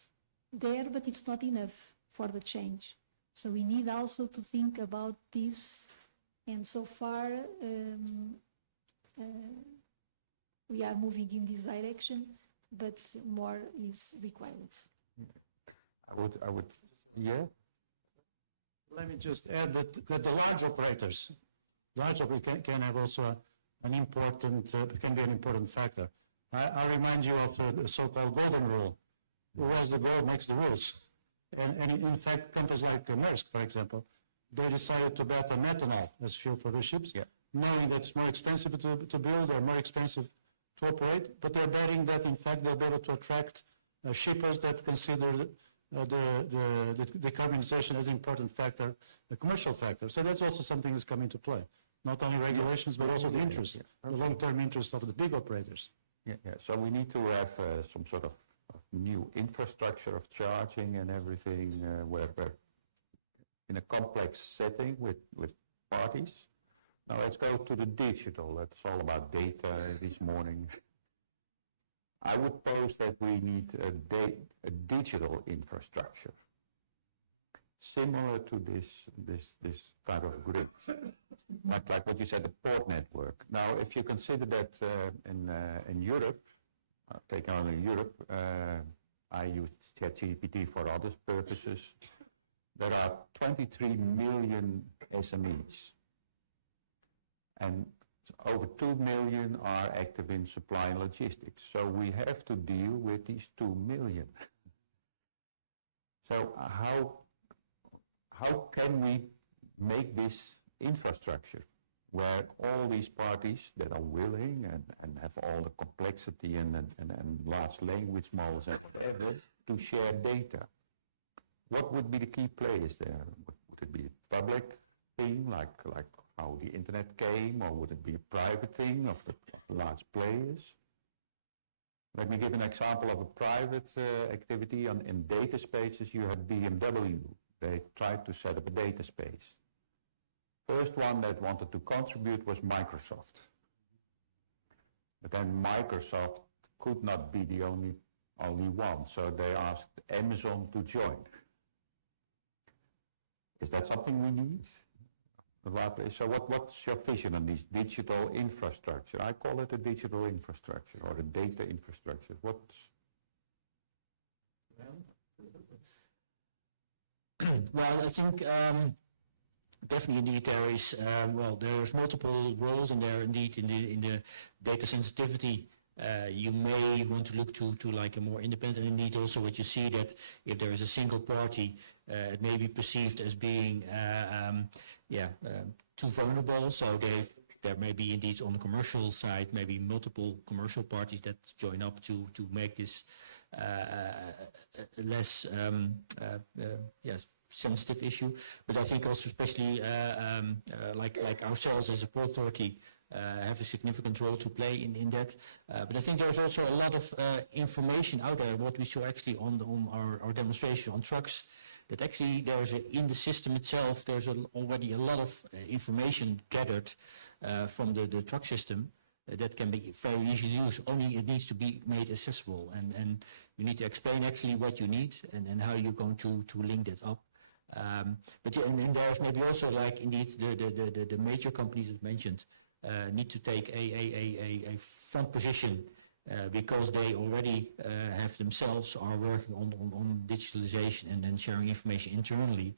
there, but it's not enough for the change. So we need also to think about this, and so far we are moving in this direction, but more is required. I would, yeah. Let me just add that the large operators can have also an important, can be an important factor. I remind you of the so-called golden rule. Who has the gold makes the rules. And in fact, companies like Maersk, for example, they decided to bet on methanol as fuel for the ships, knowing that it's more expensive to build, they're more expensive to operate, but they're betting that in fact they'll be able to attract shippers that consider the decarbonization as an important factor, a commercial factor. So that's also something that's coming into play. Not only regulations, but also the interest, the long-term interest of the big operators. So we need to have some sort of new infrastructure of charging and everything, where in a complex setting with parties. Now let's go to the digital. That's all about data this morning. I would pose that we need a digital infrastructure similar to this type of grid, like what you said, the port network. Now, if you consider that in Europe, take only Europe, I use ChatGPT for other purposes. There are 23 million SMEs, and over 2 million are active in supply and logistics. So we have to deal with these 2 million. So how can we make this infrastructure where all these parties that are willing and have all the complexity and large language models and whatever to share data? What would be the key players there? Would it be a public thing like how the internet came, or would it be a private thing of the large players? Let me give an example of a private activity. In data spaces, you had BMW. They tried to set up a data space. First one that wanted to contribute was Microsoft. But then Microsoft could not be the only one, so they asked Amazon to join. Is that something we need? So what's your vision on this digital infrastructure? I call it a digital infrastructure or a data infrastructure. Well, I think definitely indeed there is, there's multiple roles, and there indeed in the data sensitivity, you may want to look to like a more independent, and indeed also what you see that if there is a single party, it may be perceived as being too vulnerable. So there may be indeed on the commercial side, maybe multiple commercial parties that join up to make this less sensitive issue. But I think also especially like ourselves as a port authority have a significant role to play in that. But I think there's also a lot of information out there. What we saw actually on our demonstration on trucks, that actually there's in the system itself, there's already a lot of information gathered from the truck system that can be very easily used. Only it needs to be made accessible, and you need to explain actually what you need and how you're going to link that up. But yeah, and there's maybe also like indeed the major companies as mentioned need to take a front position because they already have themselves are working on digitalization and sharing information internally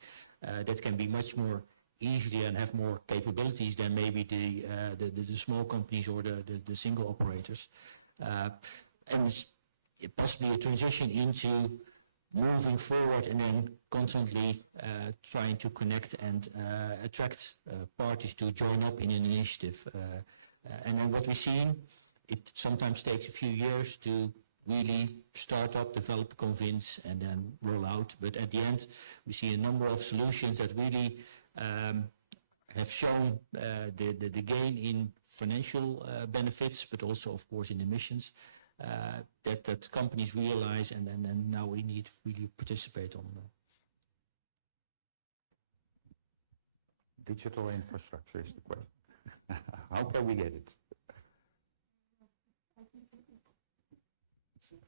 that can be much more easily and have more capabilities than maybe the small companies or the single operators. And possibly a transition into moving forward and then constantly trying to connect and attract parties to join up in an initiative. And then what we've seen, it sometimes takes a few years to really start up, develop, convince, and then roll out. But at the end, we see a number of solutions that really have shown the gain in financial benefits, but also, of course, in emissions, that companies realize, and now we need to really participate on. Digital infrastructure is the question. How can we get it?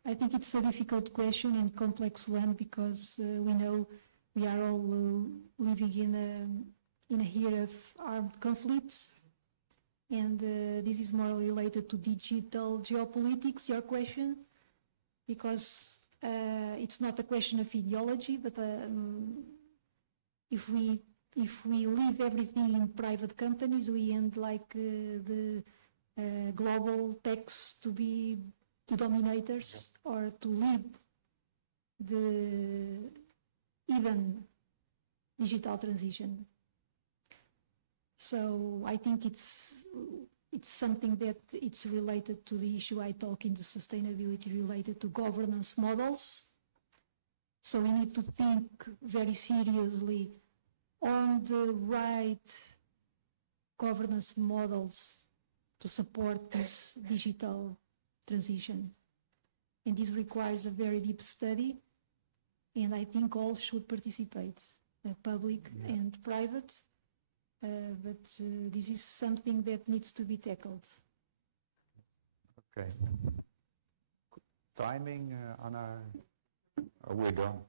I think it's a difficult question and complex one because we know we are all living in a era of armed conflicts, and this is more related to digital geopolitics, your question, because it's not a question of ideology, but if we leave everything in private companies, we end like the global techs to be the dominators or to lead the hidden digital transition. So I think it's something that it's related to the issue I talk in the sustainability related to governance models. So we need to think very seriously on the right governance models to support this digital transition. And this requires a very deep study, and I think all should participate, public and private, but this is something that needs to be tackled. Okay. Timing, Anna? We're done.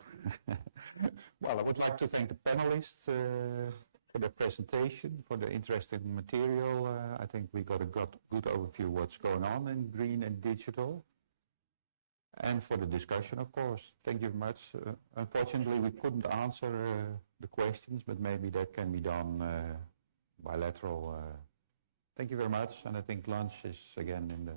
Well, I would like to thank the panelists for their presentation, for the interesting material. I think we got a good overview of what's going on in green and digital. And for the discussion, of course. Thank you very much. Unfortunately, we couldn't answer the questions, but maybe that can be done bilateral. Thank you very much. And I think lunch is again in the...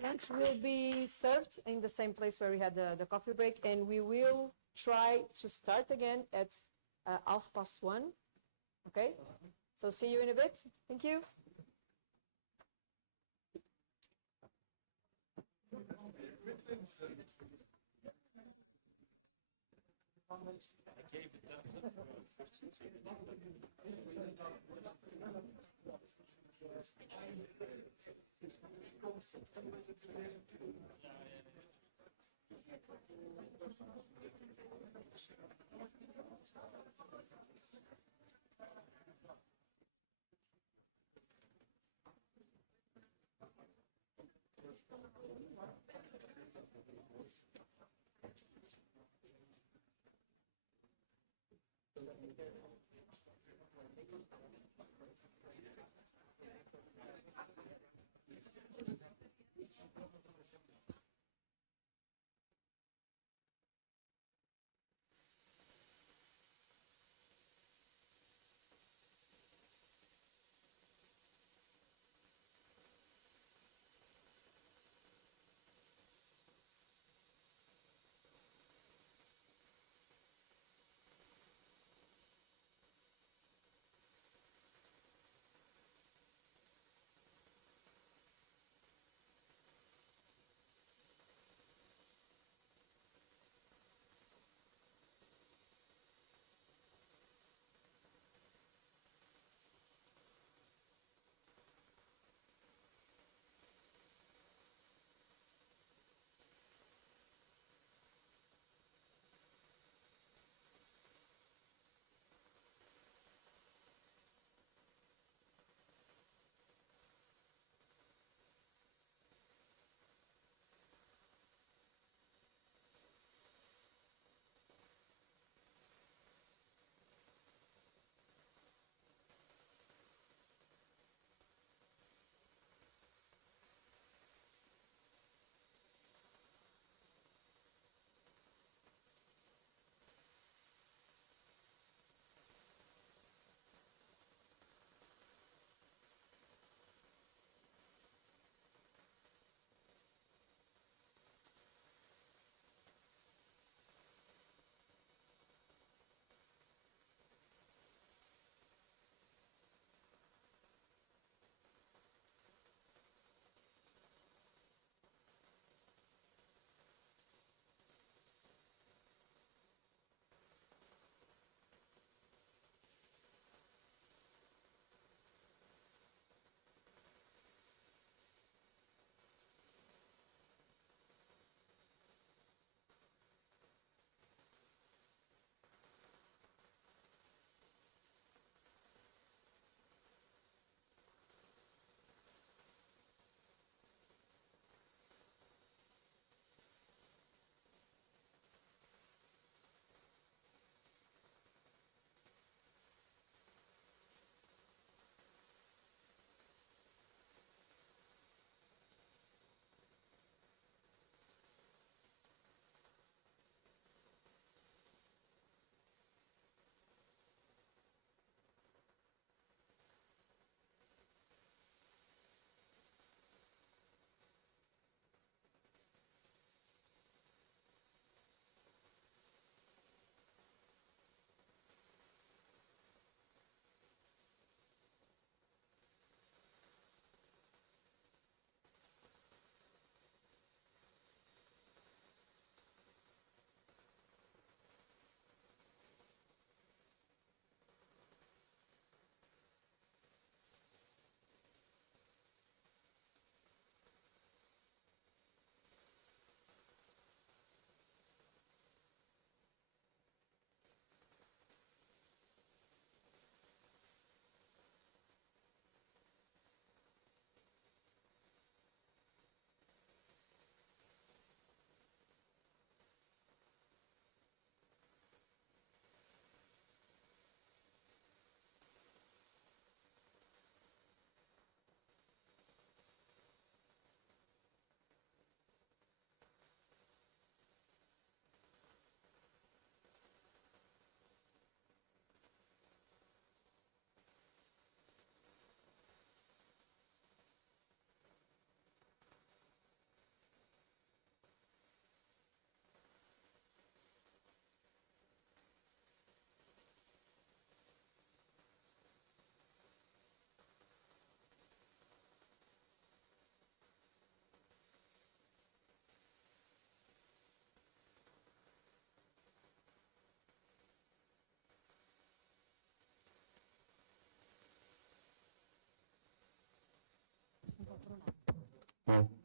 Lunch will be served in the same place where we had the coffee break, and we will try to start again at 1:30. Okay? So see you in a bit. Thank you.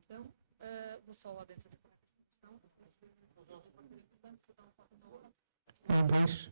Então, vou só lá dentro ver como é que as coisas estão. Dois.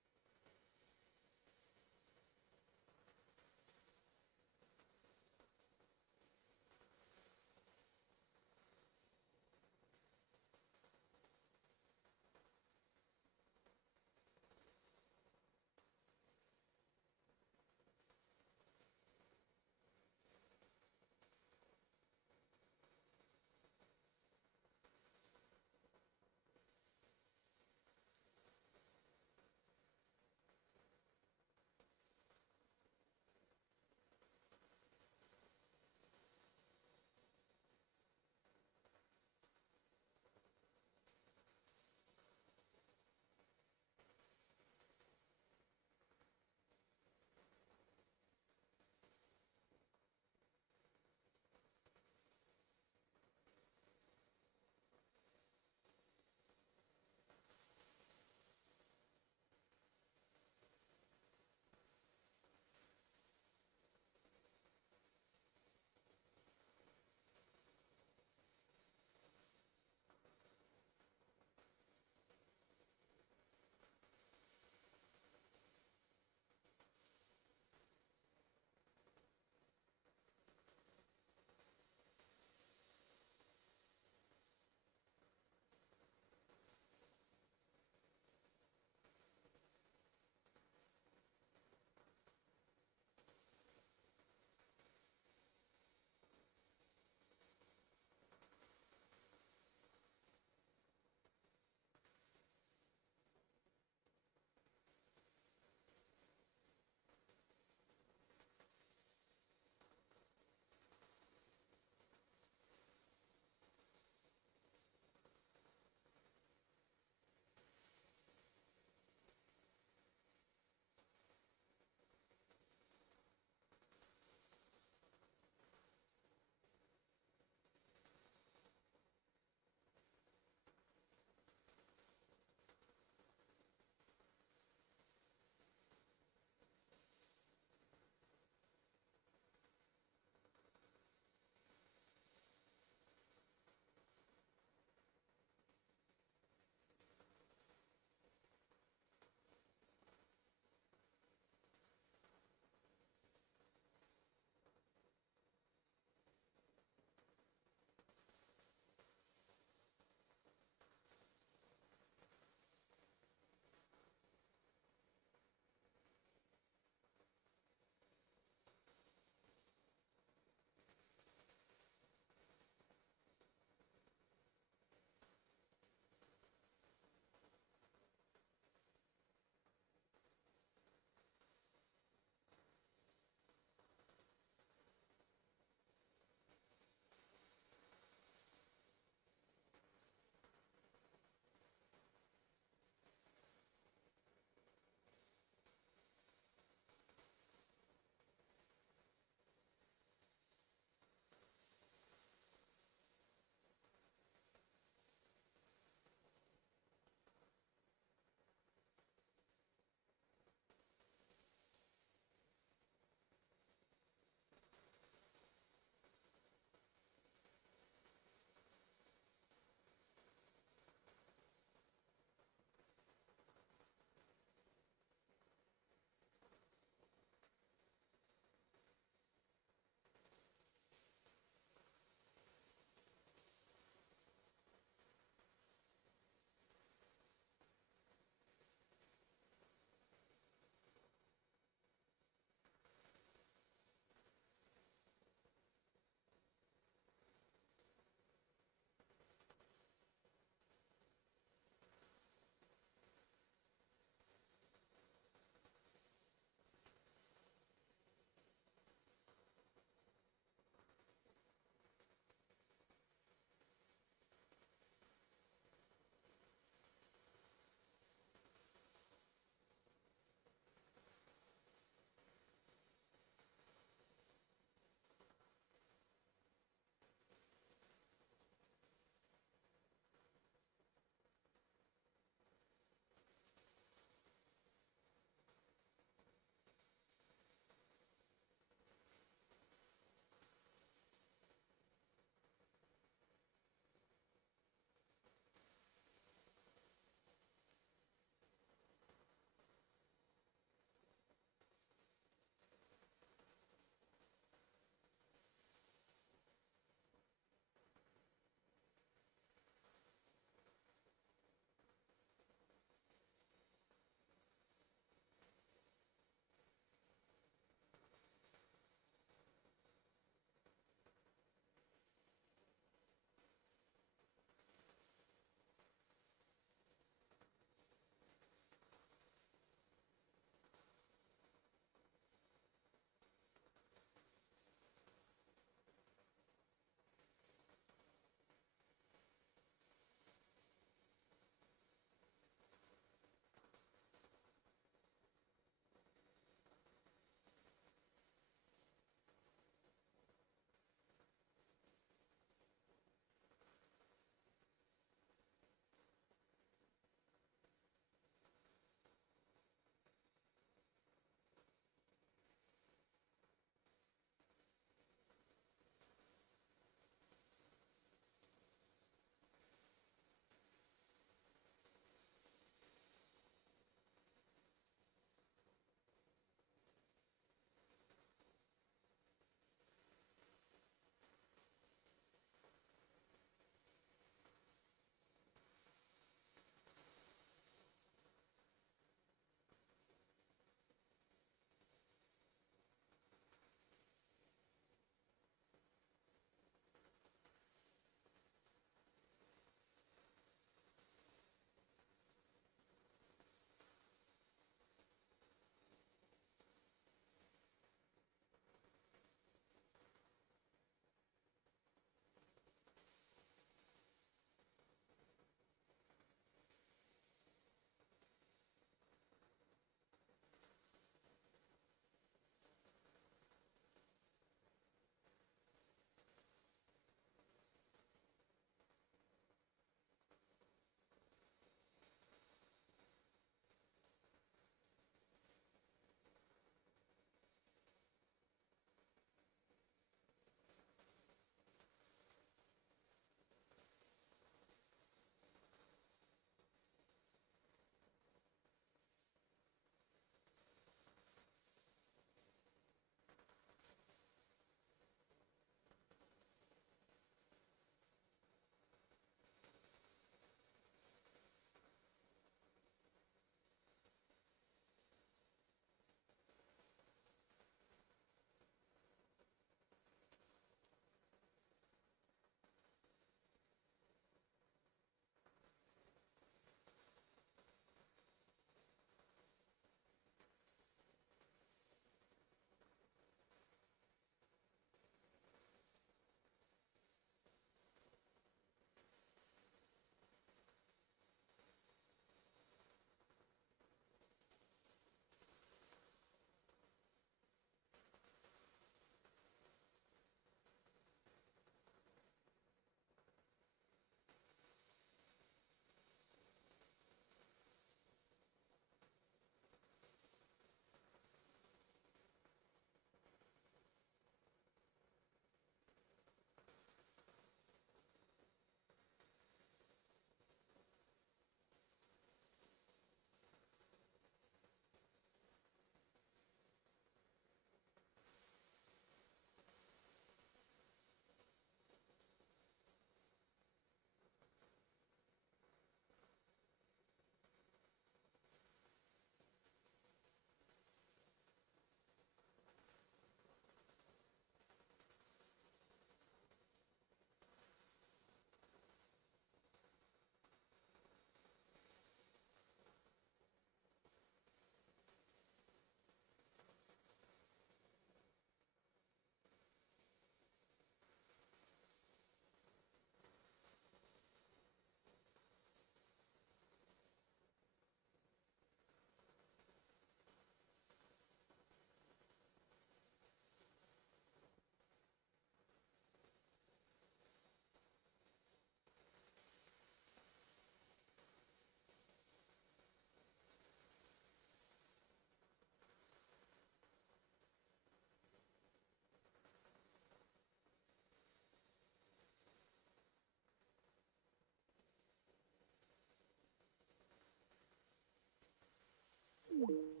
Yes.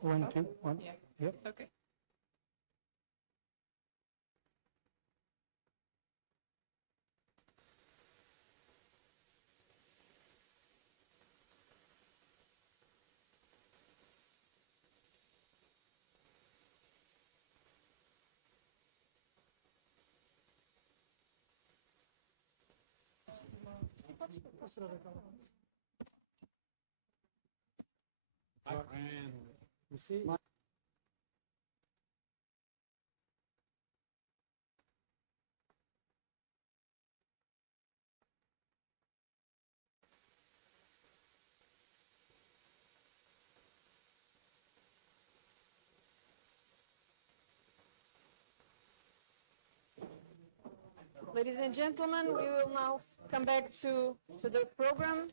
1, 2, 1. Yeah. Yep. It's okay. You see? Ladies and gentlemen, we will now come back to the program.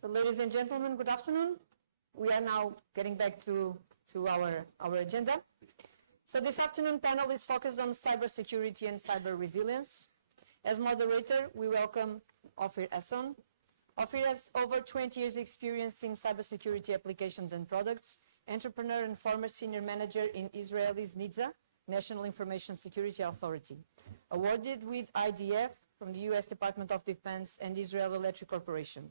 So, ladies and gentlemen, good afternoon. We are now getting back to our agenda. So this afternoon panel is focused on cybersecurity and cyber resilience. As moderator, we welcome Ofir Hasson. Ofir has over 20 years experience in cybersecurity applications and products, entrepreneur and former senior manager in Israel's NITSA, National Information Security Authority, awarded with IDF from the US Department of Defense and Israel Electric Corporation.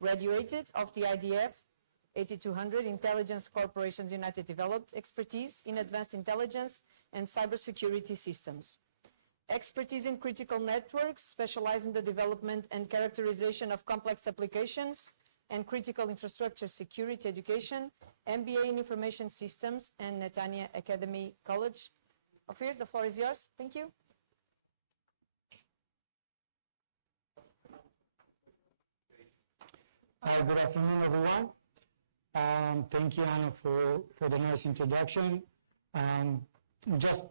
Graduated of the IDF 8200, Intelligence Corporations United developed expertise in advanced intelligence and cybersecurity systems. Expertise in critical networks, specialized in the development and characterization of complex applications and critical infrastructure security education, MBA in information systems, and Netanya Academy College. Ofir, the floor is yours. Thank you. Hi, good afternoon, everyone. Thank you, Anna, for the nice introduction. We just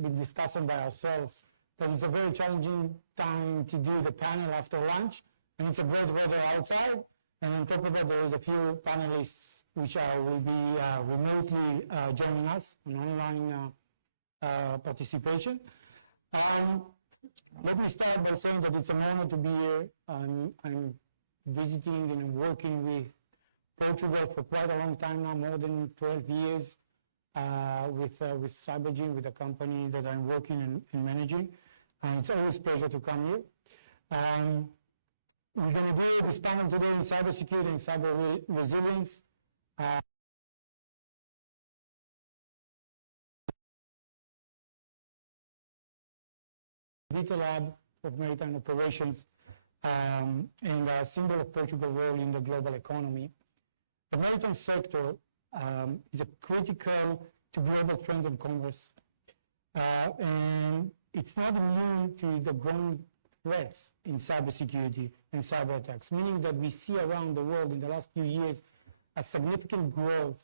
been discussing by ourselves that it's a very challenging time to do the panel after lunch, and it's a great weather outside. And on top of it, there is a few panelists which will be remotely joining us on online participation. Let me start by saying that it's an honor to be here. I'm visiting and I'm working with Portugal for quite a long time now, more than 12 years, with Cybergene, with the company that I'm working and managing. It's always a pleasure to come here. We're going to do this panel today in cybersecurity and cyber resilience. Vital Lab of Maritime Operations and a symbol of Portugal's role in the global economy. The maritime sector is a critical to global trend and commerce, and it's not immune to the growing threats in cybersecurity and cyber attacks, meaning that we see around the world in the last few years a significant growth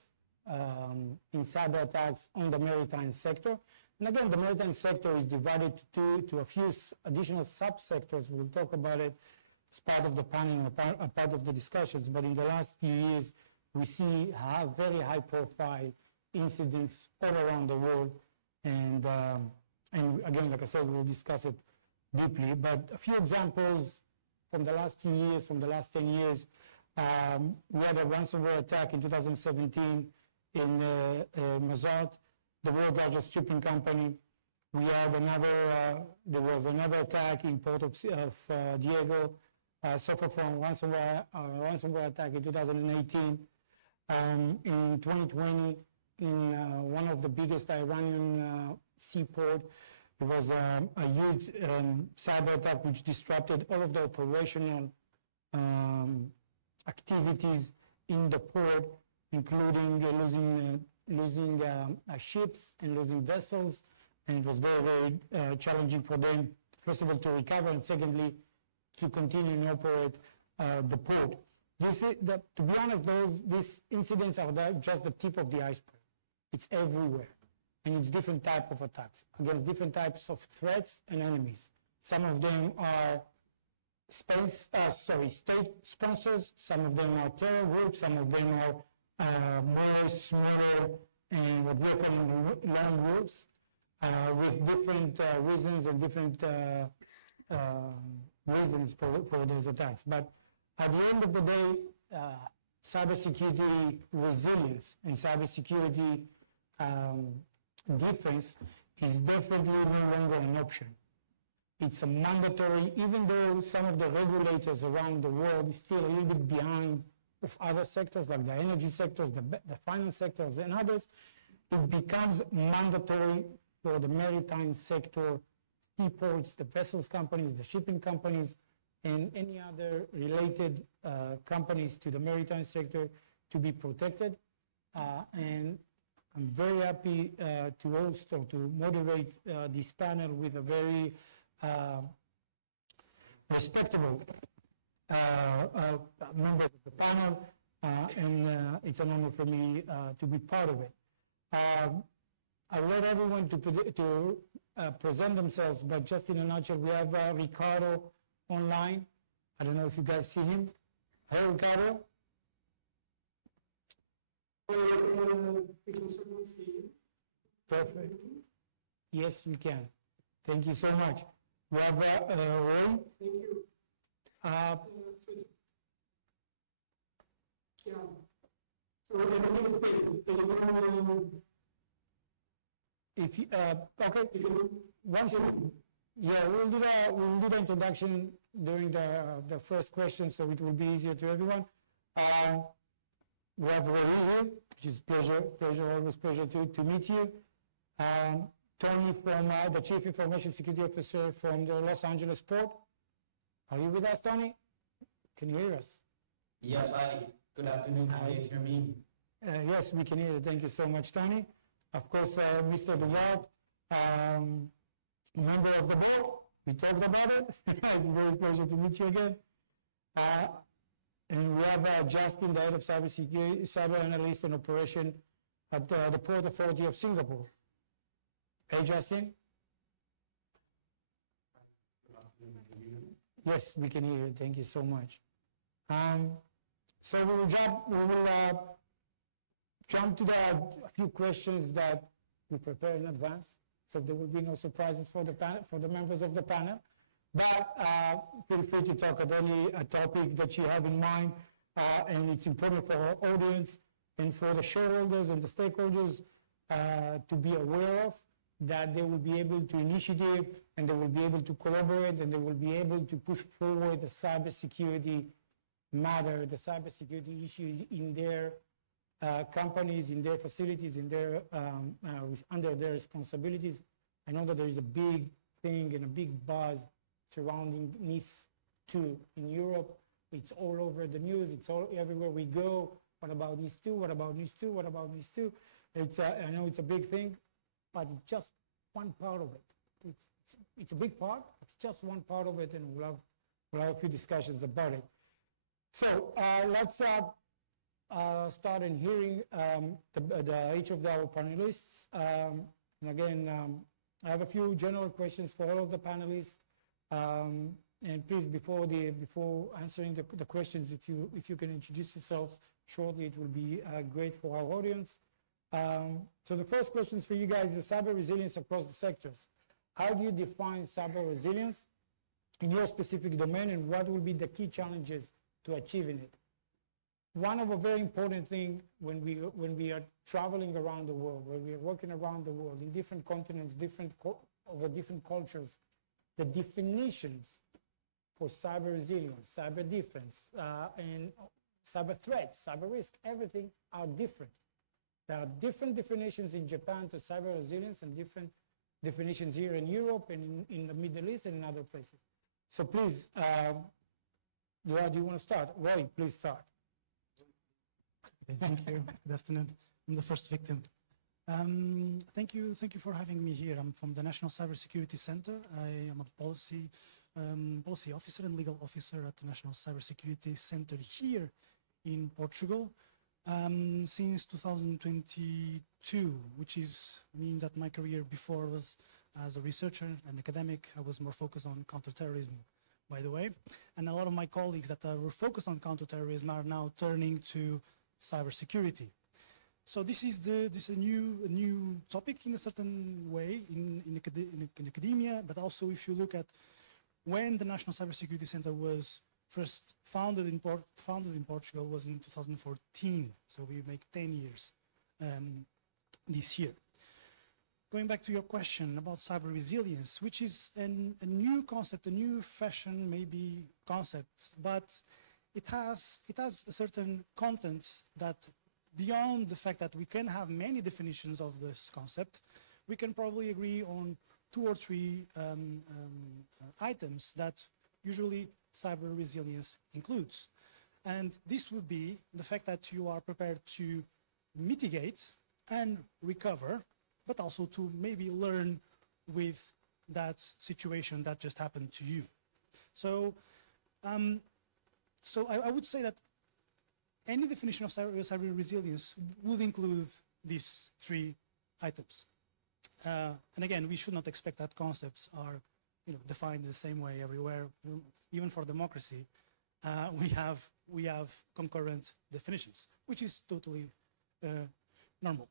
in cyber attacks on the maritime sector. And again, the maritime sector is divided to a few additional subsectors. We'll talk about it as part of the panel and a part of the discussions. But in the last few years, we see very high-profile incidents all around the world. And again, like I said, we'll discuss it deeply. But a few examples from the last few years, from the last 10 years. We had a ransomware attack in 2017 in Mazart, the world's largest shipping company. We had there was another attack in Port of Diego, suffered from ransomware attack in 2018. In 2020, in one of the biggest Iranian seaport, there was a huge cyber attack which disrupted all of the operational activities in the port, including losing ships and losing vessels. And it was very, very challenging for them, first of all, to recover, and secondly, to continue and operate the port. To be honest, these incidents are just the tip of the iceberg. It's everywhere, and it's different type of attacks against different types of threats and enemies. Some of them are state sponsors. Some of them are terror groups. Some of them are more smaller and what we are calling lone wolves, with different reasons and different reasons for those attacks. But at the end of the day, cybersecurity resilience and cybersecurity defense is definitely no longer an option. It's a mandatory, even though some of the regulators around the world is still a little bit behind of other sectors like the energy sectors, the finance sectors and others. It becomes mandatory for the maritime sector, seaports, the vessels companies, the shipping companies, and any other related companies to the maritime sector to be protected. And I'm very happy to host or to moderate this panel with a very respectable members of the panel, and it's an honor for me to be part of it. I will let everyone to present themselves, but just in a nutshell, we have Ricardo online. I don't know if you guys see him. Hey, Ricardo. Perfect. Yes, we can. Thank you so much. We have Roy. Thank you. Yeah. So everything is clear. You can. If you, okay. You can. Once we, yeah, we'll do the introduction during the first question, so it will be easier to everyone. We have Roy here, which is always pleasure to meet you. Tony from the Chief Information Security Officer from the Los Angeles Port. Are you with us, Tony? Can you hear us? Yes, hi. Good afternoon. Can you guys hear me? Yes, we can hear you. Thank you so much, Tony. Of course, Mr. Duarte, a member of the board. We talked about it. It's a very pleasure to meet you again. And we have Justin, the head of cybersecurity, cyber analyst and operation at the Port Authority of Singapore. Hey, Justin. Yes, we can hear you. Thank you so much. So we will jump to the few questions that we prepared in advance. So there will be no surprises for the members of the panel. But feel free to talk at any topic that you have in mind. And it's important for our audience and for the shareholders and the stakeholders to be aware of that they will be able to initiative and they will be able to collaborate and they will be able to push forward the cybersecurity matter, the cybersecurity issues in their companies, in their facilities, in their under their responsibilities. I know that there is a big thing and a big buzz surrounding NIS2 in Europe. It's all over the news. It's all everywhere we go. What about NIS2? What about NIS2? What about NIS2? It's I know it's a big thing, but it's just one part of it. It's a big part. It's just one part of it, and we'll have a few discussions about it. So let's start in hearing each of our panelists. And again, I have a few general questions for all of the panelists. And please, before answering the questions, if you can introduce yourselves shortly, it will be great for our audience. So the first questions for you guys is cyber resilience across the sectors. How do you define cyber resilience in your specific domain, and what will be the key challenges to achieving it? One of a very important thing when we are traveling around the world, when we are working around the world in different continents, over different cultures, the definitions for cyber resilience, cyber defense, and cyber threats, cyber risk, everything are different. There are different definitions in Japan to cyber resilience and different definitions here in Europe and in the Middle East and in other places. So please, Dora, do you want to start? Roy, please start. Okay, thank you. Good afternoon. I'm the first victim. Thank you for having me here. I'm from the National Cybersecurity Center. I am a policy officer and legal officer at the National Cybersecurity Center here in Portugal since 2022, which means that my career before was as a researcher and academic. I was more focused on counterterrorism, by the way. And a lot of my colleagues that were focused on counterterrorism are now turning to cybersecurity. So this is a new topic in a certain way in academia, but also if you look at when the National Cybersecurity Center was first founded in Portugal was in 2014. So we make 10 years this year. Going back to your question about cyber resilience, which is a new concept, a new fashion maybe concept, but it has a certain content that beyond the fact that we can have many definitions of this concept, we can probably agree on 2 or 3 items that usually cyber resilience includes. And this would be the fact that you are prepared to mitigate and recover, but also to maybe learn with that situation that just happened to you. So, I would say that any definition of cyber resilience would include these 3 items. And again, we should not expect that concepts are defined the same way everywhere. Even for democracy, we have concurrent definitions, which is totally normal.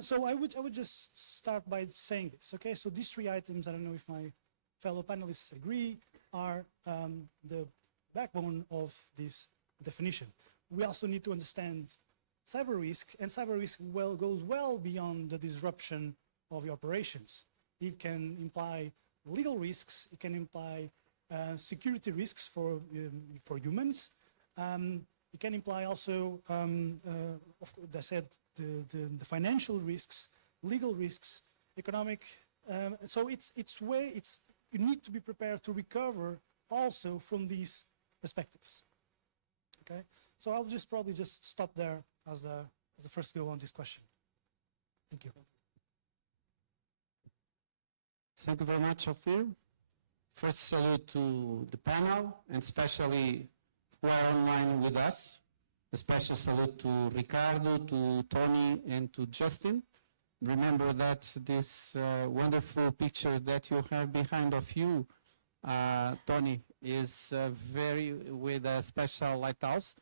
So I would just start by saying this. Okay, so these 3 items, I don't know if my fellow panelists agree, are the backbone of this definition. We also need to understand cyber risk, and cyber risk goes well beyond the disruption of your operations. It can imply legal risks, it can imply security risks for humans, It can imply also, of course, I said, the financial risks, legal risks, economic. So you need to be prepared to recover also from these perspectives. Okay, so I'll probably just stop there as a first go on this question. Thank you. Thank you very much, Ophir. First, salute to the panel, and especially who are online with us. A special salute to Ricardo, to Tony, and to Justin. Remember that this wonderful picture that you have behind of you, Tony, is with a special lighthouse.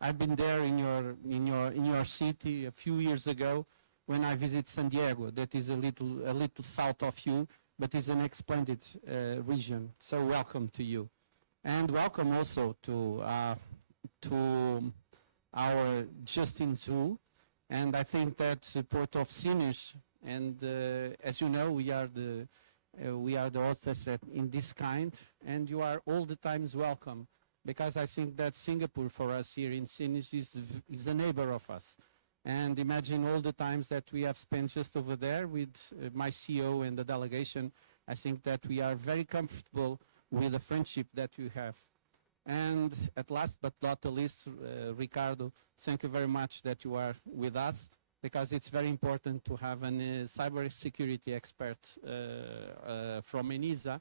I've been there in your city a few years ago when I visited San Diego. That is a little south of you, but is an splendid region. So welcome to you, and welcome also to our Justin Zoo. And I think that Port of Sines, and as you know, we are the hostess in this kind, and you are all the times welcome, because I think that Singapore for us here in Sines is a neighbor of us. And imagine all the times that we have spent just over there with my CEO and the delegation. I think that we are very comfortable with the friendship that we have. And at last but not the least, Ricardo, thank you very much that you are with us, because it's very important to have a cybersecurity expert from ENISA,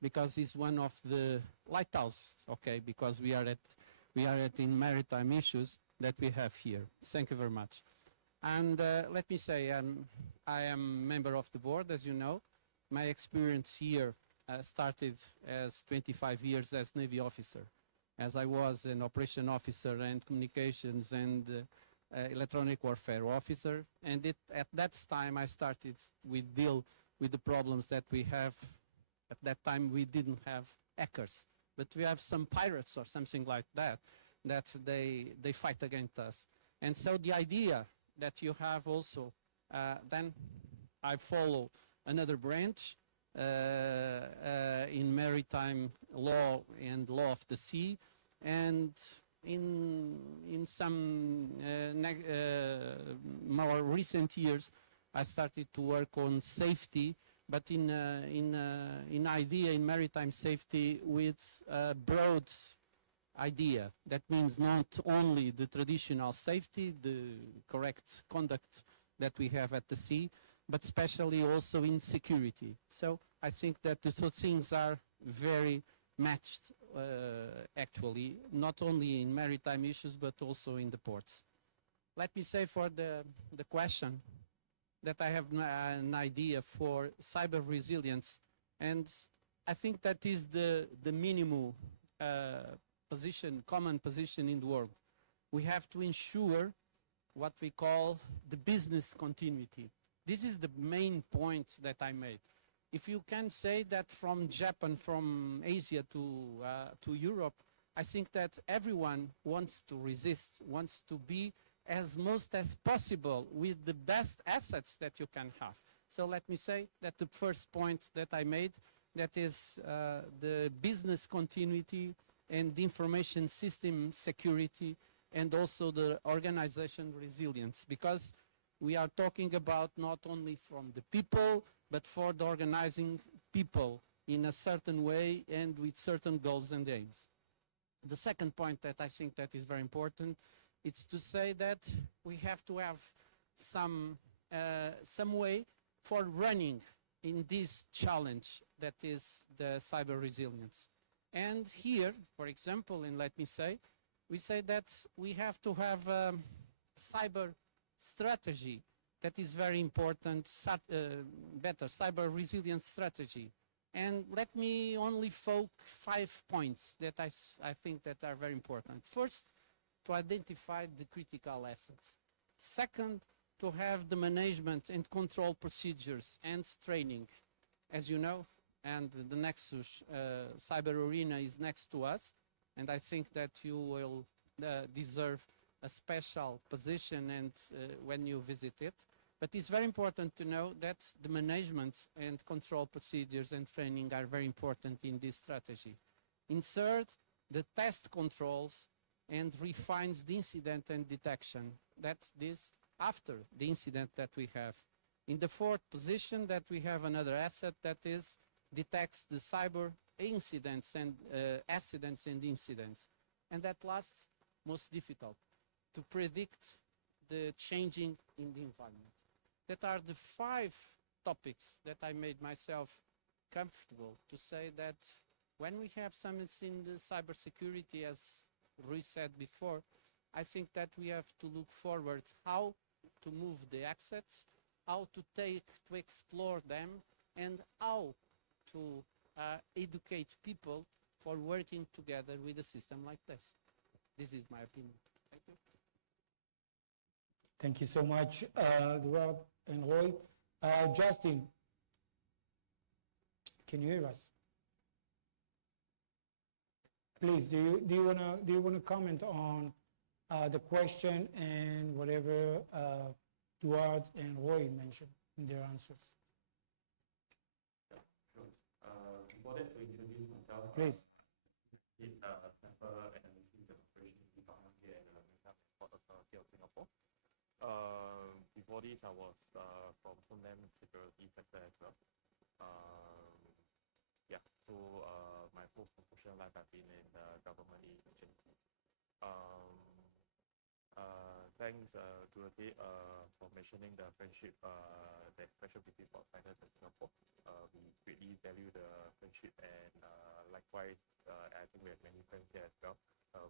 because he's one of the lighthouse, okay, because we are at in maritime issues that we have here. Thank you very much. And let me say, I am member of the board, as you know. My experience here started as 25 years as Navy officer, as I was an operation officer and communications and electronic warfare officer. And at that time, I started with deal with the problems that we have. At that time, we didn't have hackers, but we have some pirates or something like that, that they fight against us. And so the idea that you have also, then I follow another branch in maritime law and law of the sea, and in some more recent years, I started to work on safety, but in idea in maritime safety with a broad idea. That means not only the traditional safety, the correct conduct that we have at the sea, but especially also in security. So I think that the two things are very matched, actually, not only in maritime issues, but also in the ports. Let me say for the question that I have an idea for cyber resilience, and I think that is the minimum common position in the world. We have to ensure what we call the business continuity. This is the main point that I made. If you can say that from Japan, from Asia to Europe, I think that everyone wants to resist, wants to be as most as possible with the best assets that you can have. So let me say that the first point that I made, that is the business continuity and the information system security, and also the organization resilience, because we are talking about not only from the people, but for the organizing people in a certain way and with certain goals and aims. The second point that I think that is very important, it's to say that we have to have some way for running in this challenge that is the cyber resilience. And here, for example, and let me say, we say that we have to have a cyber strategy that is very important, better cyber resilience strategy. And let me only focus 5 points that I think that are very important. First, to identify the critical assets. Second, to have the management and control procedures and training. As you know, and the NEXUS cyber arena is next to us, and I think that you will deserve a special position and when you visit it. But it's very important to know that the management and control procedures and training are very important in this strategy. In third, the test controls and refines the incident and detection. That's this after the incident that we have. In the fourth position, that we have another asset that is detects the cyber incidents and accidents and incidents. And that last, most difficult, to predict the changing in the environment. That are the 5 topics that I made myself comfortable to say that when we have something in the cybersecurity, as Rui said before, I think that we have to look forward how to move the assets, how to explore them, and how to educate people for working together with a system like this. This is my opinion. Thank you. Thank you so much, Eduard and Roy. Justin, can you hear us? Please, do you wanna comment on the question and whatever Eduard and Roy mentioned in their answers? Sure. Before that, to introduce myself, please. Cyber Analytics and Operations Department here in Maritime Port Authority of Singapore. Before this, I was from Homeland Security sector as well. So my whole professional life I've been in the government agency. Thanks, Dorothy, for mentioning the friendship, the special between Port Sinus and Singapore. We greatly value the friendship, and likewise, I think we have many friends here as well.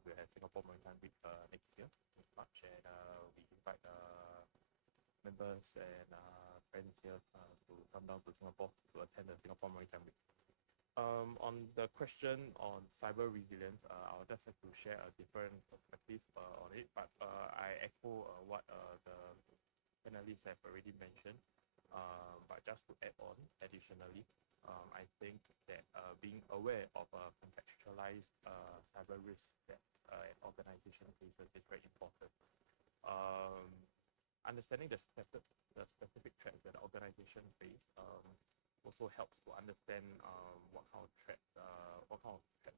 We'll have Singapore Maritime Week next year in March, and we invite members and friends here to come down to Singapore to attend the Singapore Maritime Week. On the question on cyber resilience, I would just like to share a different perspective on it, but I echo what the panelists have already mentioned. But just to add on additionally, I think that being aware of contextualized cyber risk that an organization faces is very important. Understanding the specific threats that the organization face also helps to understand what kind of threat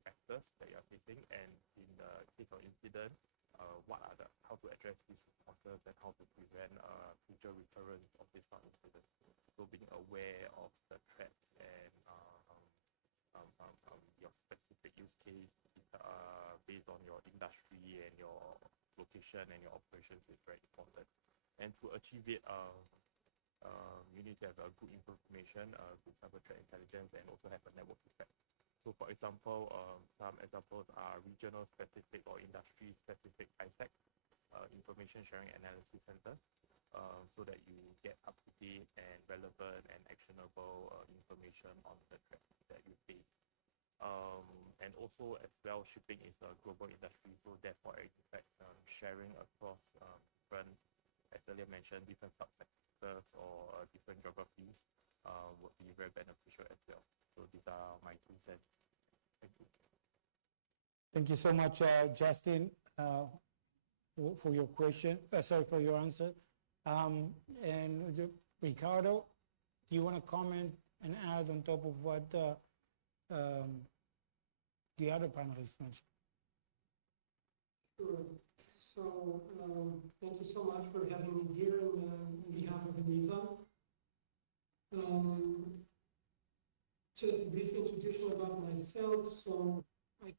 factors that you are facing, and in the case of incident, how to address these causes and how to prevent future recurrence of this kind of incidents. So being aware of the threats and your specific use case based on your industry and your location and your operations is very important. And to achieve it, you need to have good information, good cyber threat intelligence, and also have a network effect. So for example, some examples are regional specific or industry specific ISAC, information sharing analysis centers, so that you get up-to-date and relevant and actionable information on the threats that you face. And also as well, shipping is a global industry, so therefore in fact sharing across different, as earlier mentioned, different subsectors or different geographies would be very beneficial as well. So these are my 2 cents. Thank you. Thank you so much, Justin, for your question. Sorry, for your answer. And Ricardo, do you want to comment and add on top of what the other panelists mentioned? Sure. So thank you so much for having me here on behalf of ENISA. Just a brief introduction about myself. So I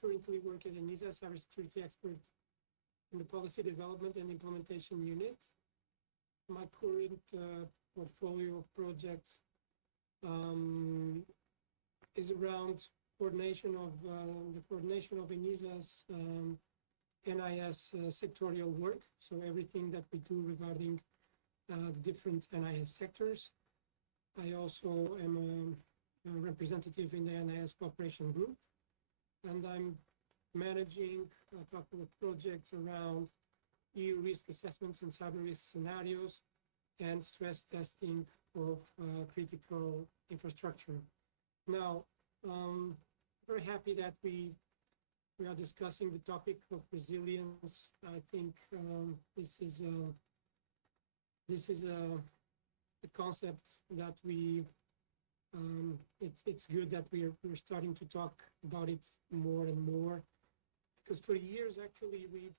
currently work at ENISA, cybersecurity expert in the policy development and implementation unit. My current portfolio of projects is around coordination of ENISA's NIS sectorial work, so everything that we do regarding different NIS sectors. I also am a representative in the NIS cooperation group, and I'm managing a couple of projects around EU risk assessments and cyber risk scenarios and stress testing of critical infrastructure. Now, very happy that we are discussing the topic of resilience. I think this is a concept that it's good that we're starting to talk about it more and more. because for years, actually, we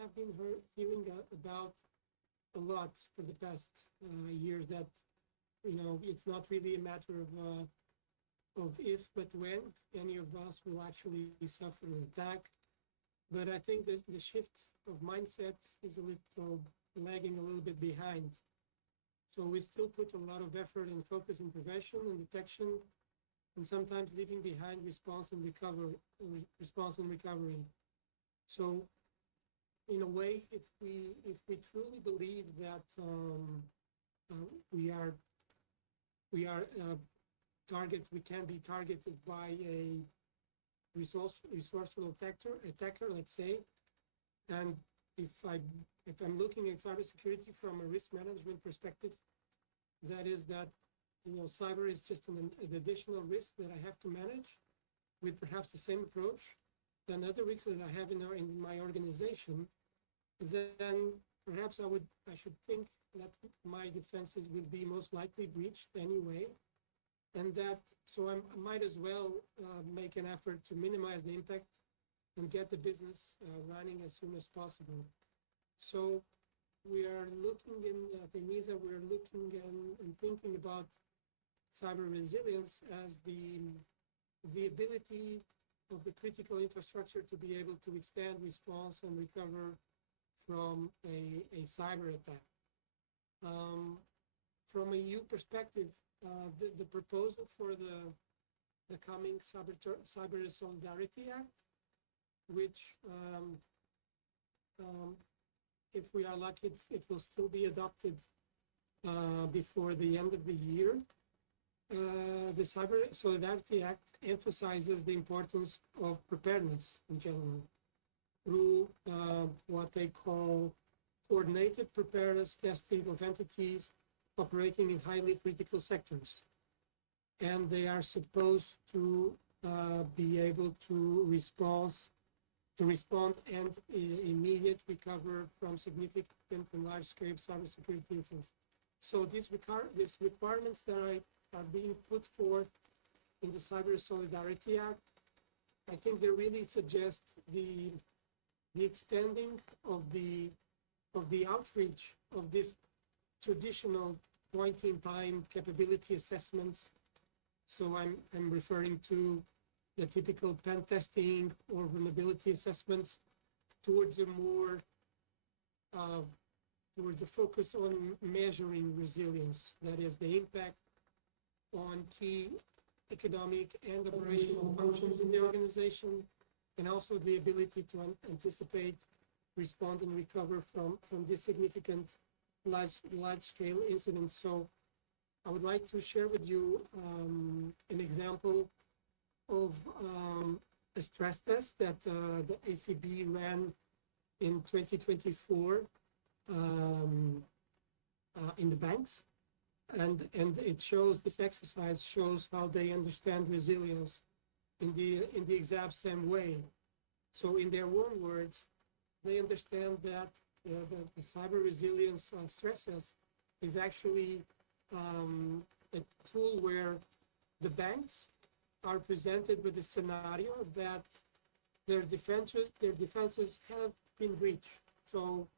have been hearing about a lot for the past years that, it's not really a matter of if, but when any of us will actually suffer an attack. But I think that the shift of mindset is a little lagging a little bit behind. So we still put a lot of effort and focus in prevention and detection, and sometimes leaving behind response and recovery. So in a way, if we truly believe that we can be targeted by a resourceful attacker, let's say, and if I'm looking at cybersecurity from a risk management perspective, that is that cyber is just an additional risk that I have to manage with perhaps the same approach than other risks that I have in my organization, then perhaps I should think that my defenses will be most likely breached anyway, and that so I might as well make an effort to minimize the impact and get the business running as soon as possible. So we are looking at ENISA, we're looking and thinking about cyber resilience as the ability of the critical infrastructure to be able to withstand, response, and recover from a cyber attack. From a EU perspective, the proposal for the coming Cyber Solidarity Act, which if we are lucky, it will still be adopted before the end of the year. The Cyber Solidarity Act emphasizes the importance of preparedness in general through what they call coordinated preparedness testing of entities operating in highly critical sectors. And they are supposed to be able to respond and immediate recover from significant and large-scale cybersecurity incidents. So these requirements that are being put forth in the Cyber Solidarity Act, I think they really suggest the extending of the outreach of this traditional point-in-time capability assessments. So I'm referring to the typical pen testing or vulnerability assessments towards a more towards a focus on measuring resilience, that is the impact on key economic and operational functions in the organization, and also the ability to anticipate, respond, and recover from this significant large-scale incidents. So I would like to share with you an example of a stress test that the ACB ran in 2024 in the banks. And it shows, this exercise shows how they understand resilience in the exact same way. So in their own words, they understand that the cyber resilience stresses is actually a tool where the banks are presented with a scenario that their defenses have been breached. So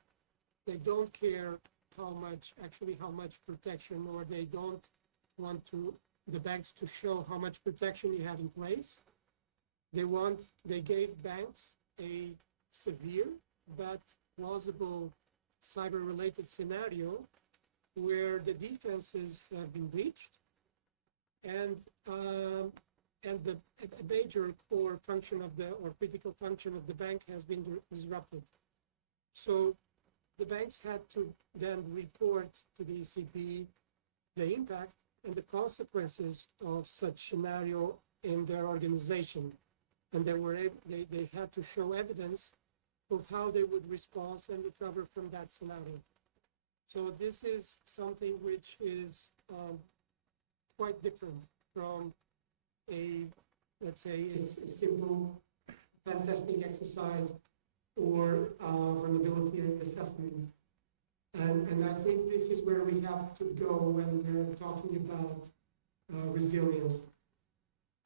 they don't care how much protection, or they don't want the banks to show how much protection you have in place. They gave banks a severe but plausible cyber-related scenario where the defenses have been breached and the major core function or critical function of the bank has been disrupted. So the banks had to then report to the ECB the impact and the consequences of such scenario in their organization. And they had to show evidence of how they would respond and recover from that scenario. So this is something which is quite different from let's say, a simple pen testing exercise or vulnerability assessment. And I think this is where we have to go when we're talking about resilience.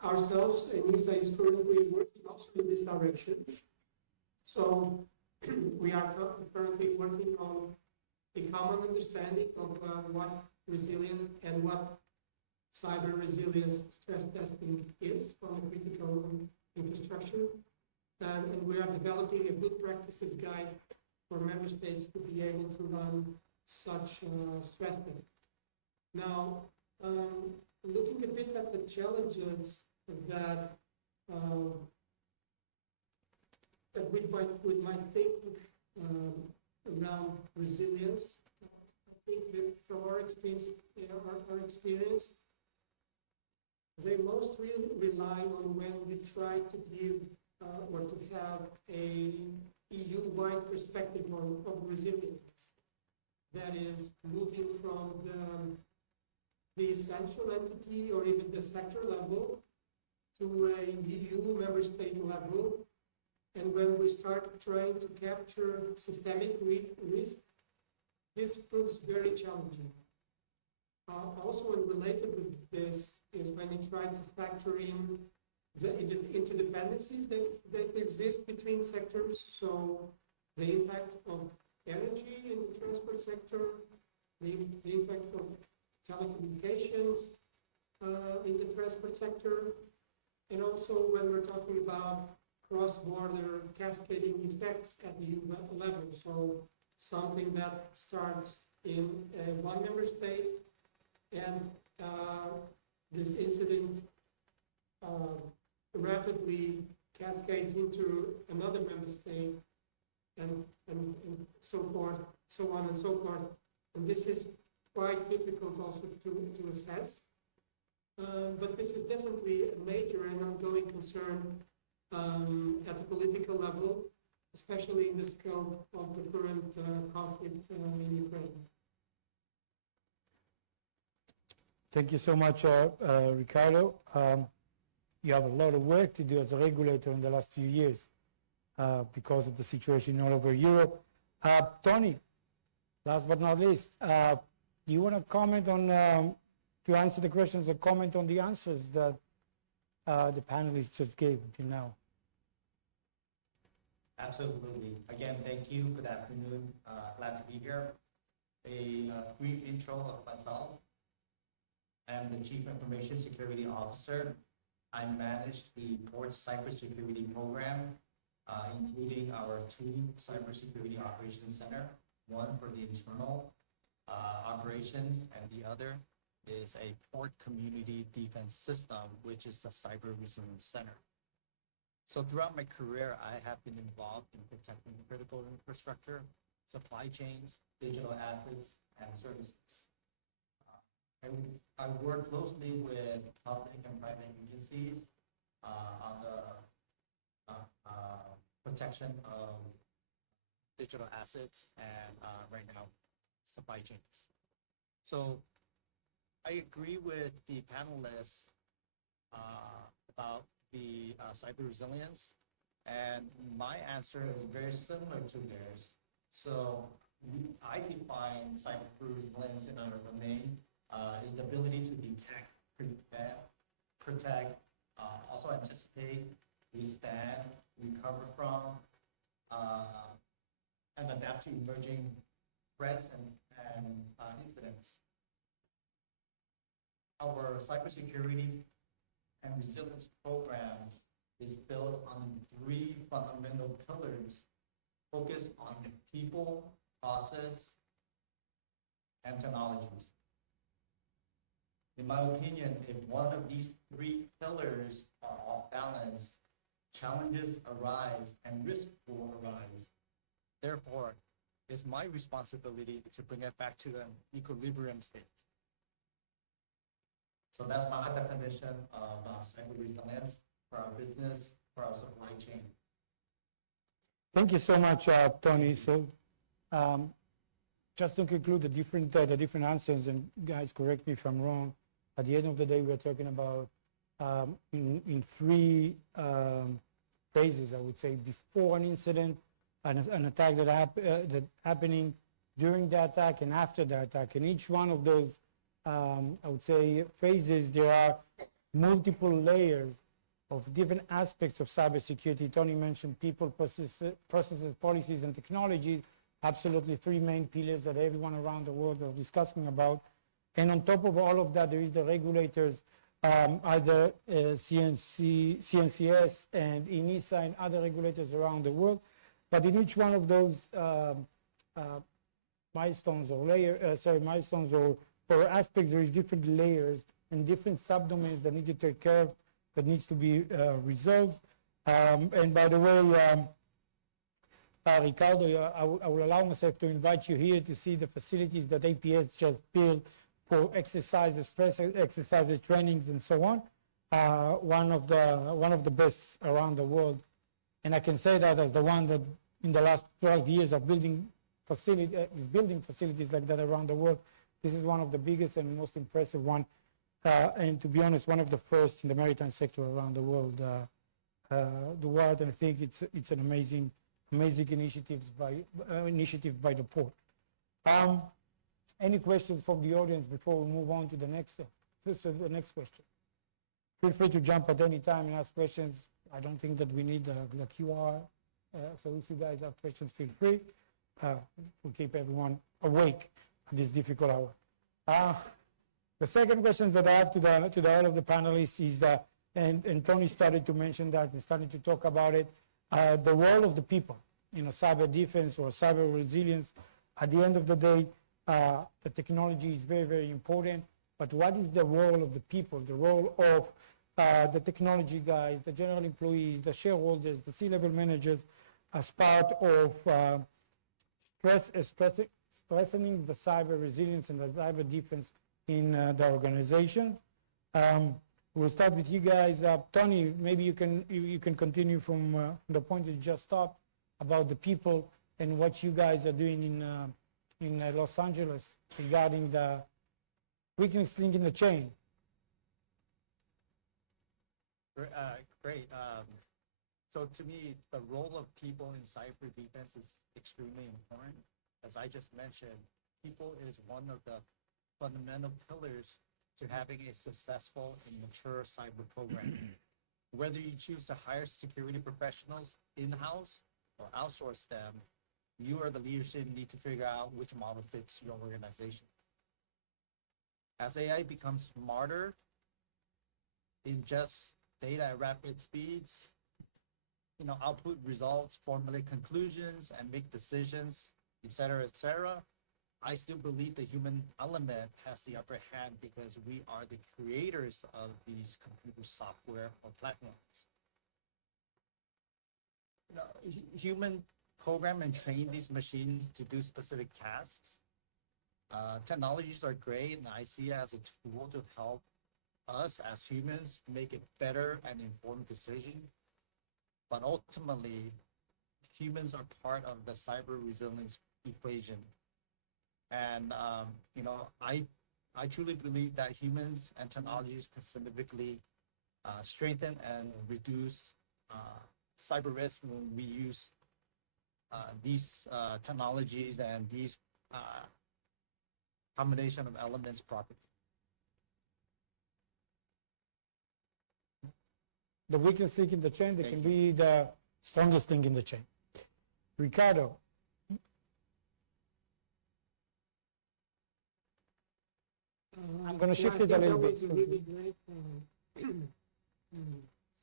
Ourselves, ENISA is currently working also in this direction. So we are currently working on a common understanding of what resilience and what cyber resilience stress testing is on a critical infrastructure. And we are developing a good practices guide for member states to be able to run such stress tests. Now, looking a bit at the challenges that that we might think around resilience, I think that from our experience, they mostly rely on when we try to give or to have a EU-wide perspective of resilience. That is moving from the essential entity or even the sector level to a EU member state level. And when we start trying to capture systemic risk, this proves very challenging. Also, and related with this is when you try to factor in the interdependencies that exist between sectors. So the impact of energy in the transport sector, the impact of telecommunications in the transport sector, and also when we're talking about cross-border cascading effects at the EU level. So something that starts in one member state and this incident rapidly cascades into another member state and so forth, so on and so forth. And this is quite difficult also to assess. But this is definitely a major and ongoing concern at the political level, especially in the scope of the current conflict in Ukraine. Thank you so much, Ricardo. You have a lot of work to do as a regulator in the last few years because of the situation all over Europe. Tony, last but not least, do you want to comment on, to answer the questions or comment on the answers that the panelists just gave until now? Absolutely. Again, thank you. Good afternoon. Glad to be here. A brief intro of myself. I'm the Chief Information Security Officer. I manage the Port's Cybersecurity Program, including our 2 Cybersecurity Operations Center, one for the internal operations, and the other is a Port Community Defense System, which is the Cyber Resilience Center. So throughout my career, I have been involved in protecting critical infrastructure, supply chains, digital assets, and services. I work closely with public and private agencies on the protection of digital assets and right now, supply chains. So I agree with the panelists about the cyber resilience, and my answer is very similar to theirs. So I define cyber resilience in our domain is the ability to detect, prevent, protect, also anticipate, withstand, recover from, and adapt to emerging threats and incidents. Our cybersecurity and resilience program is built on 3 fundamental pillars focused on people, process, and technologies. In my opinion, if one of these 3 pillars are off balance, challenges arise and risk will arise. Therefore, it's my responsibility to bring it back to an equilibrium state. So that's my definition of cyber resilience for our business, for our supply chain. Thank you so much, Tony. So just to conclude the different answers, and guys, correct me if I'm wrong, at the end of the day, we're talking about in 3 phases, I would say, before an incident, an attack that happening, during the attack, and after the attack. And each one of those, I would say, phases, there are multiple layers different aspects of cybersecurity. Tony mentioned people, processes, policies, and technologies. Absolutely three main pillars that everyone around the world is discussing about. And on top of all of that, there is the regulators, either CNCS and ENISA and other regulators around the world. But in each one of those milestones or aspects, there is different layers and different subdomains that need to take care of, that needs to be resolved. And by the way, Ricardo, I will allow myself to invite you here to see the facilities that APS just built for exercises, stress exercises, trainings, and so on. One of the best around the world. And I can say that as the one that in the last 12 years is building facilities like that around the world. This is one of the biggest and most impressive one. And to be honest, one of the first in the maritime sector around the world. And I think it's an amazing initiative by the port. Any questions from the audience before we move on to the next question? Feel free to jump at any time and ask questions. I don't think that we need the QR. So if you guys have questions, feel free. We'll keep everyone awake at this difficult hour. The second question that I have to all of the panelists is that, and Tony started to mention that and started to talk about it, the role of the people, cyber defense or cyber resilience. At the end of the day, the technology is very, very important, but what is the role of the people, the role of the technology guys, the general employees, the shareholders, the C-level managers, as part of strengthening the cyber resilience and the cyber defense in the organization? We'll start with you guys. Tony, maybe you can continue from the point you just stopped about the people and what you guys are doing in Los Angeles regarding the weakest link in the chain. Great. So to me, the role of people in cyber defense is extremely important. As I just mentioned, people is one of the fundamental pillars to having a successful and mature cyber program. Whether you choose to hire security professionals in-house or outsource them, you or the leadership need to figure out which model fits your organization. As AI becomes smarter, ingest data at rapid speeds, output results, formulate conclusions, and make decisions, et cetera, I still believe the human element has the upper hand because we are the creators of these computer software or platforms. Human program and train these machines to do specific tasks. Technologies are great, and I see it as a tool to help us as humans make a better and informed decision. But ultimately, humans are part of the cyber resilience equation. And, I truly believe that humans and technologies can significantly strengthen and reduce cyber risk when we use these technologies and these combination of elements properly. The weakest link in the chain, they can be the strongest link in the chain. Ricardo. I'm going to shift it a little bit. That was a really great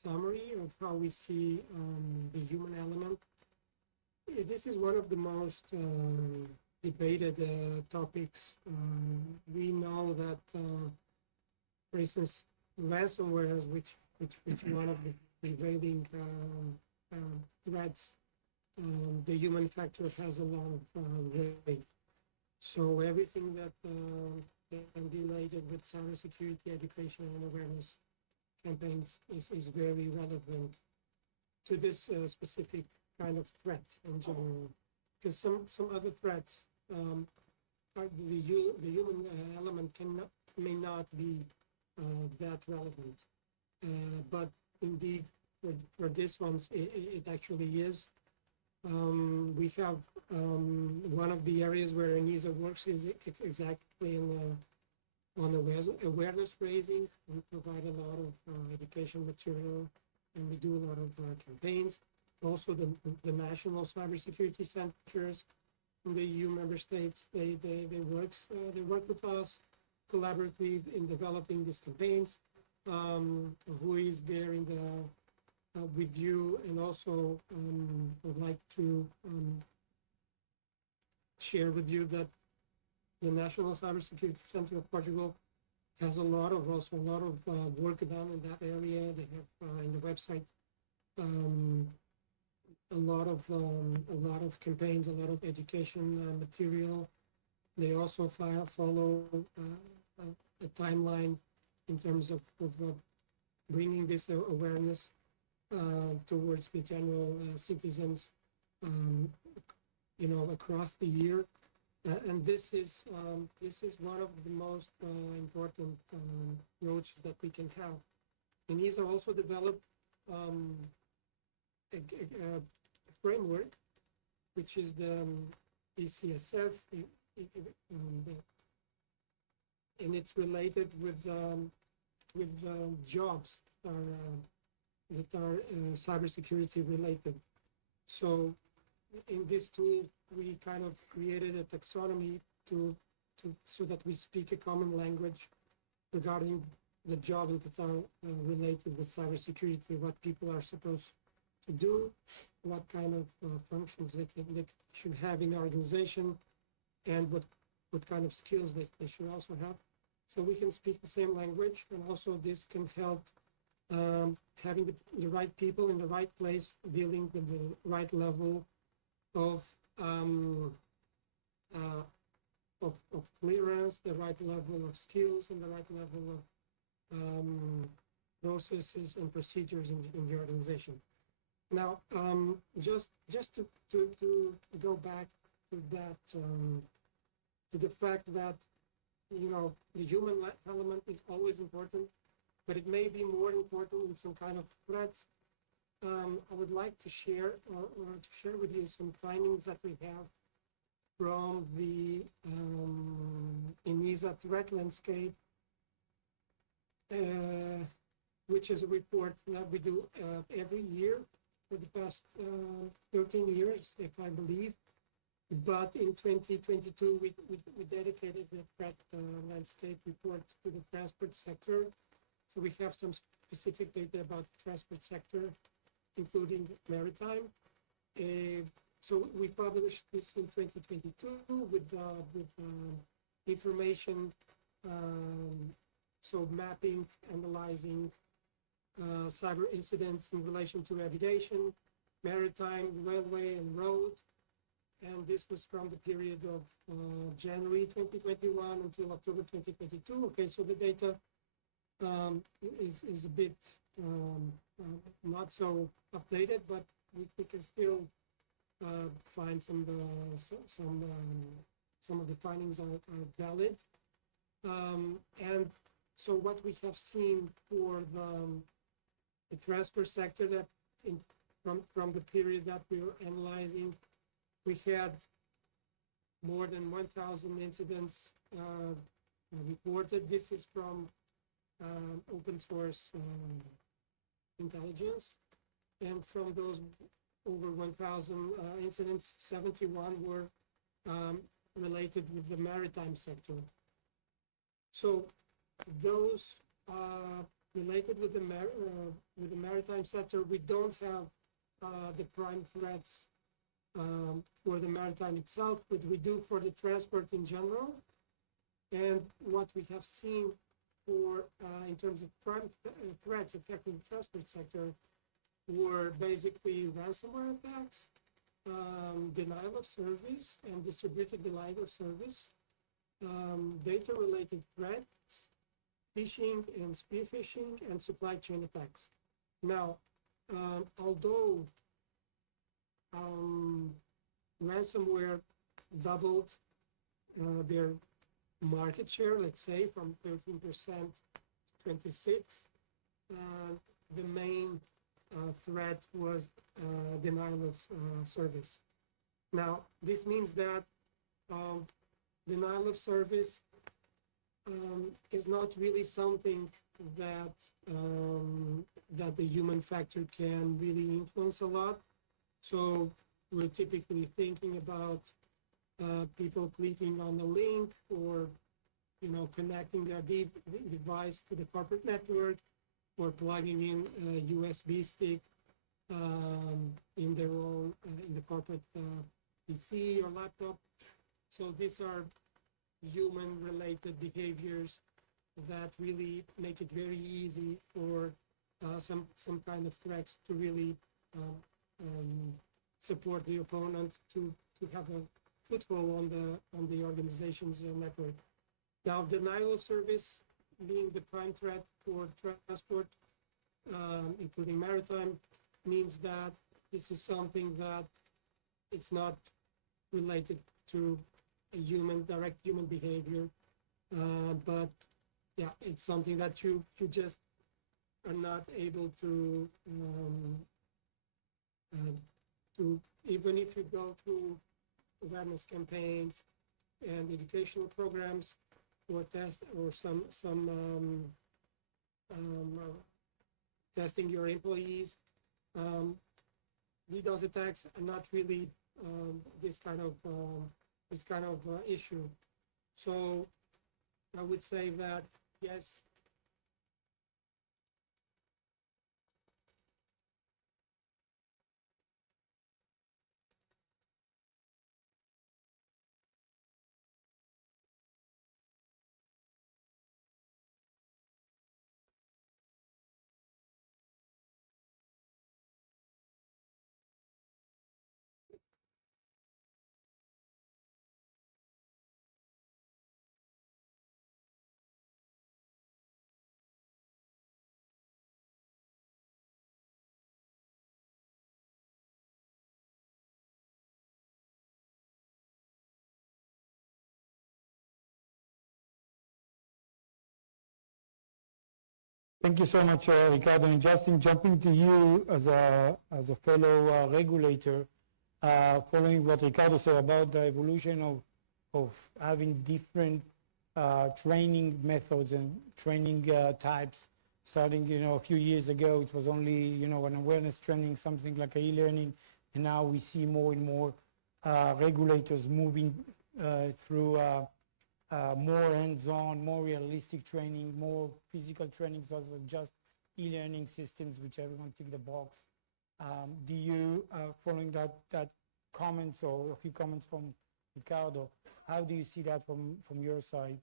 summary of how we see the human element. This is one of the most debated topics. We know that, for instance, ransomware, which one of the prevailing threats, the human factor has a lot of weight. So everything that can be related with cybersecurity education and awareness campaigns is very relevant to this specific kind of threat in general. Because some other threats, the human element may not be that relevant. But indeed, for this one, it actually is. We have one of the areas where ENISA works is exactly on awareness raising. We provide a lot of education material and we do a lot of campaigns. Also, the national cybersecurity centers in the EU member states, they work with us collaboratively in developing these campaigns. Who is there in the with you, and also would like to share with you that the National Cybersecurity Center of Portugal has a lot of work done in that area. They have in the website a lot of campaigns, a lot of education material. They also follow a timeline in terms of bringing this awareness towards the general citizens, across the year. And this is one of the most important approaches that we can have. And ESA also developed a framework, which is the ECSF, and it's related with jobs that are cybersecurity related. So in this tool, we kind of created a taxonomy so that we speak a common language regarding the jobs that are related with cybersecurity, what people are supposed to do, what kind of functions they should have in the organization, and what kind of skills they should also have. So we can speak the same language, and also this can help having the right people in the right place, dealing with the right level of clearance, the right level of skills, and the right level of processes and procedures in the organization. Now, just to go back to that, to the fact that the human element is always important, but it may be more important in some kind of threats. I would like to share or to share with you some findings that we have from the ENISA threat landscape, which is a report that we do every year for the past 13 years, if I believe. But in 2022, we dedicated the threat landscape report to the transport sector. So we have some specific data about the transport sector, including maritime. So we published this in 2022 with information, so mapping, analyzing cyber incidents in relation to aviation, maritime, railway, and road. And this was from the period of January 2021 until October 2022. Okay, so the data is a bit not so updated, but we can still find some of the findings are valid. And so what we have seen for the transport sector, that from the period that we were analyzing, we had more than 1,000 incidents reported. This is from open source intelligence. And from those over 1,000 incidents, 71 were related with the maritime sector. So those related with the maritime sector, we don't have the prime threats for the maritime itself, but we do for the transport in general. And what we have seen for in terms of prime threats affecting the transport sector were basically ransomware attacks, denial of service and distributed denial of service, data-related threats, phishing and spear phishing, and supply chain attacks. Now, although ransomware doubled their market share, let's say, from 13% to 26%, the main threat was denial of service. Now, this means that denial of service is not really something that that the human factor can really influence a lot. So we're typically thinking about people clicking on the link, or connecting their device to the corporate network, or plugging in a USB stick in their own in the corporate PC or laptop. So these are human-related behaviors that really make it very easy for some kind of threats to really support the opponent to have a foothold on the organization's network. Now, denial of service being the prime threat for transport, including maritime, means that this is something that it's not related to a direct human behavior, but yeah, it's something that you just are not able to even if you go through awareness campaigns and educational programs, or some testing your employees. DDoS attacks are not really this kind of issue. So I would say that yes, Thank you so much, Ricardo. And Justin, jumping to you as a fellow regulator, following what Ricardo said about the evolution of having different training methods and training types. Starting, a few years ago, it was only, an awareness training, something like e-learning, and now we see more and more regulators moving through more hands-on, more realistic training, more physical trainings, also just e-learning systems, which everyone tick the box. Do you, following that comments or a few comments from Ricardo, how do you see that from your side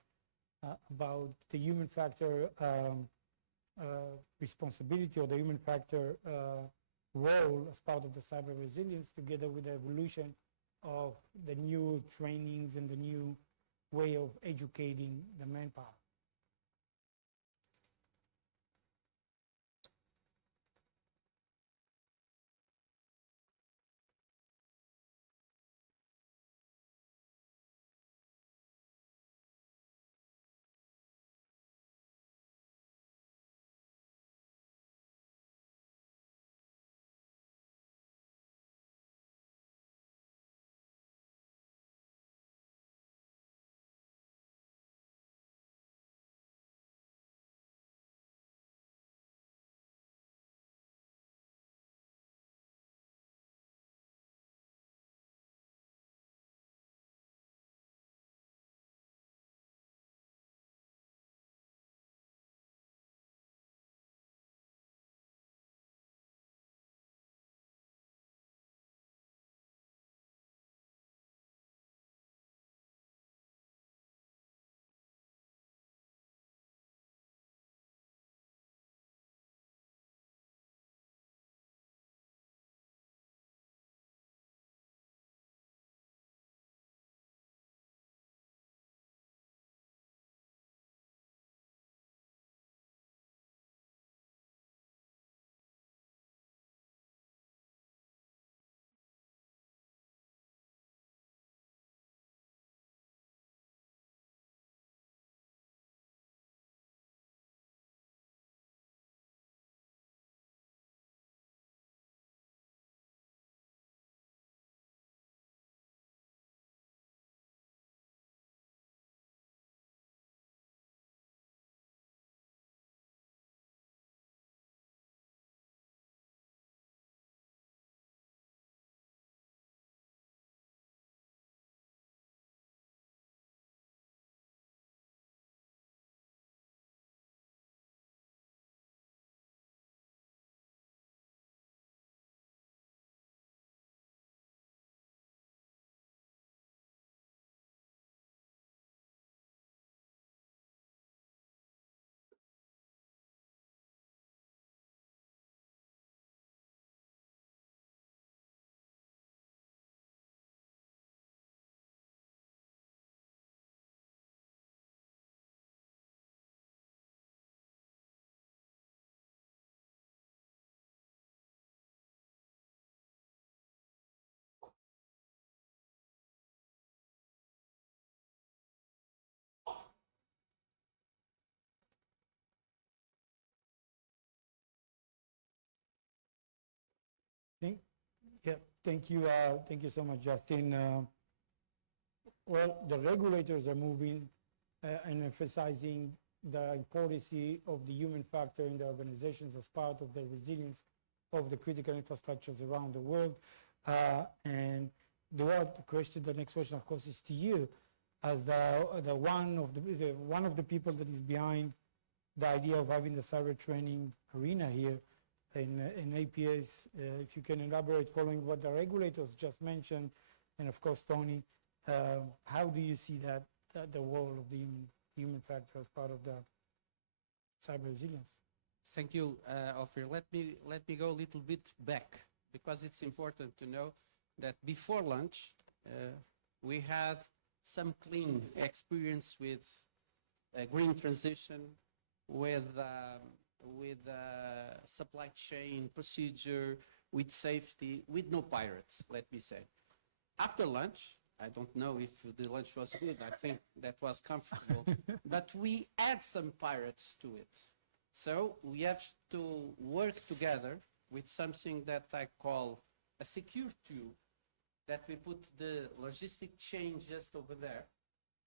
about the human factor responsibility, or the human factor role as part of the cyber resilience, together with the evolution of the new trainings and the new way of educating the manpower? Thank you so much, Justin. Well, the regulators are moving and emphasizing the importance of the human factor in the organizations as part of the resilience of the critical infrastructures around the world. And the next question, of course, is to you, as the one of the people that is behind the idea of having the cyber training arena here in APS. If you can elaborate following what the regulators just mentioned, and of course, Tony, how do you see that the role of the human factor as part of the cyber resilience? Thank you, Ophir. Let me go a little bit back, because it's important to know that before lunch, we had some clean experience with green transition, with supply chain procedure, with safety, with no pirates, let me say. After lunch, I don't know if the lunch was good. I think that was comfortable, but we add some pirates to it. So we have to work together with something that I call a secure tube, that we put the logistic chain just over there.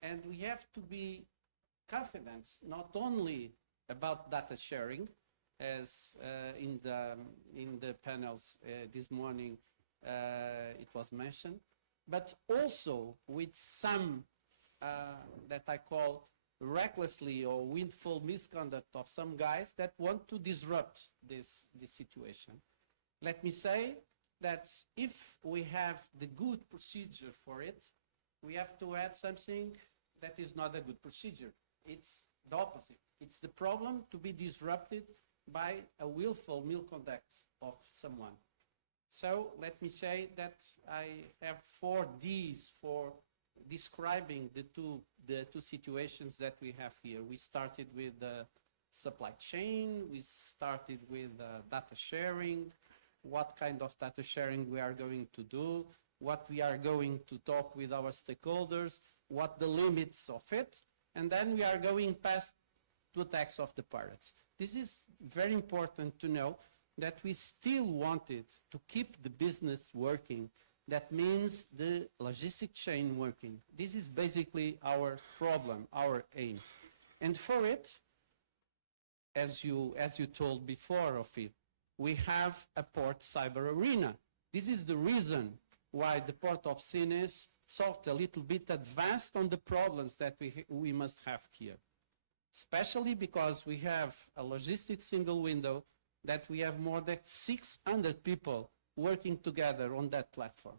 And we have to be confident, not only about data sharing, as in the panels this morning it was mentioned, but also with some that I call recklessly or willful misconduct of some guys that want to disrupt this situation. Let me say that if we have the good procedure for it, we have to add something that is not a good procedure. It's the opposite. It's the problem to be disrupted by a willful misconduct of someone. So let me say that I have 4 Ds for describing the two situations that we have here. We started with the supply chain, we started with data sharing, what kind of data sharing we are going to do, what we are going to talk with our stakeholders, what the limits of it, and then we are going past to attacks of the pirates. This is very important to know, that we still wanted to keep the business working. That means the logistic chain working. This is basically our problem, our aim. And for it, as you told before of it, we have a port cyber arena. This is the reason why the port of Sines sought a little bit advanced on the problems that we must have here. Especially because we have a logistics single window, that we have more than 600 people working together on that platform.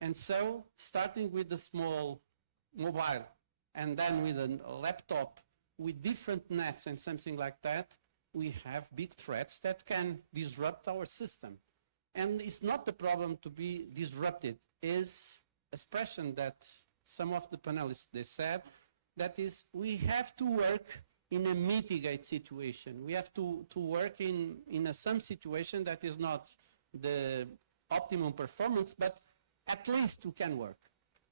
And so, starting with the small mobile, and then with a laptop, with different nets and something like that, we have big threats that can disrupt our system. And it's not the problem to be disrupted, is expression that some of the panelists, they said, that is, we have to work in a mitigate situation. We have to work in some situation that is not the optimum performance, but at least we can work.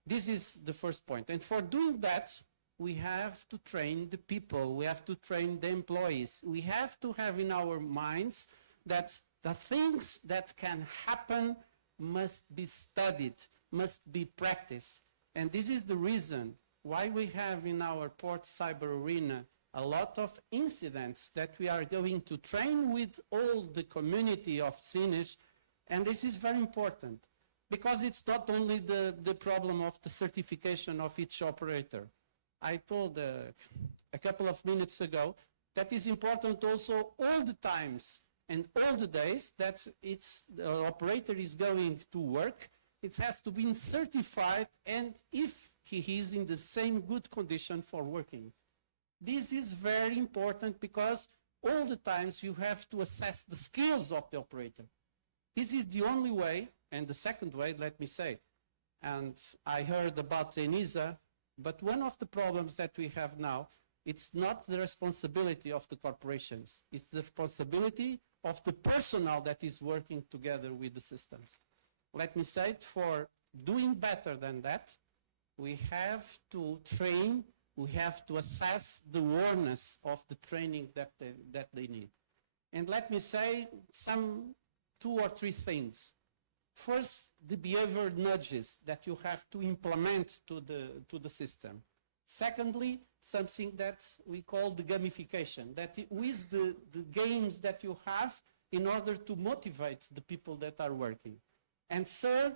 This is the first point. And for doing that, we have to train the people. We have to train the employees. We have to have in our minds that the things that can happen must be studied, must be practiced. And this is the reason why we have in our port cyber arena a lot of incidents that we are going to train with all the community of Sines. And this is very important, because it's not only the problem of the certification of each operator. I told a couple of minutes ago that is important also all the times and all the days that our operator is going to work. It has to be certified, and if he is in the same good condition for working. This is very important, because all the times you have to assess the skills of the operator. This is the only way, and the second way, let me say, and I heard about ENISA, but one of the problems that we have now, it's not the responsibility of the corporations, it's the responsibility of the personnel that is working together with the systems. Let me say, for doing better than that, we have to train, we have to assess the awareness of the training that they need. And let me say 2 or 3 things. First, the behavior nudges that you have to implement to the system. Secondly, something that we call the gamification, that with the games that you have in order to motivate the people that are working. And third,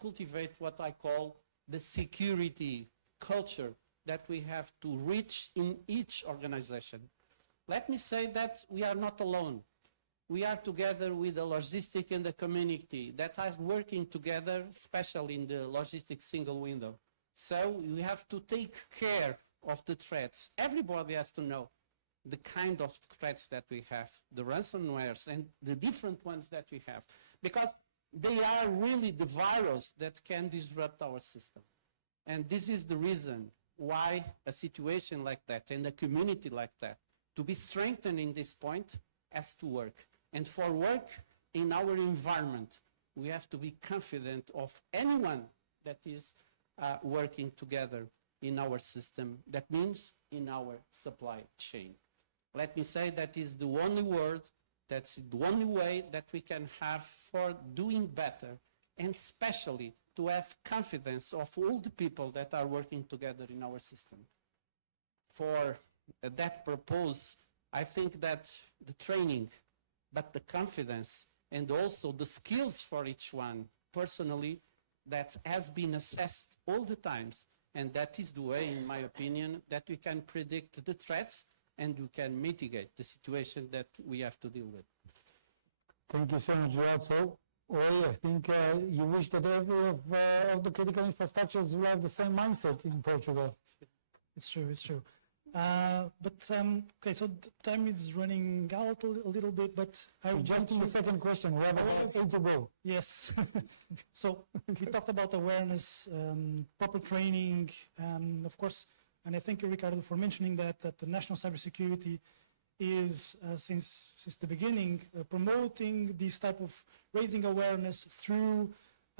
cultivate what I call the security culture that we have to reach in each organization. Let me say that we are not alone. We are together with the logistic and the community that are working together, especially in the logistics single window. So we have to take care of the threats. Everybody has to know the kind of threats that we have, the ransomwares and the different ones that we have, because they are really the virus that can disrupt our system. And this is the reason why a situation like that and a community like that, to be strengthened in this point, has to work. And for work in our environment, we have to be confident of anyone that is working together in our system. That means in our supply chain. Let me say that is the only word, that's the only way that we can have for doing better, and especially to have confidence of all the people that are working together in our system. For that purpose, I think that the training, but the confidence and also the skills for each one, personally, that has been assessed all the times. And that is the way, in my opinion, that we can predict the threats and we can mitigate the situation that we have to deal with. Thank you so much, Joao. So, Oi, I think you wish that every of the critical infrastructures will have the same mindset in Portugal. It's true, it's true. Okay, so time is running out a little bit, but I We're just in the second question. We have about 8 to go. Yes. So we talked about awareness, proper training, of course, and I thank you, Ricardo, for mentioning that the national cybersecurity is, since the beginning, promoting this type of raising awareness through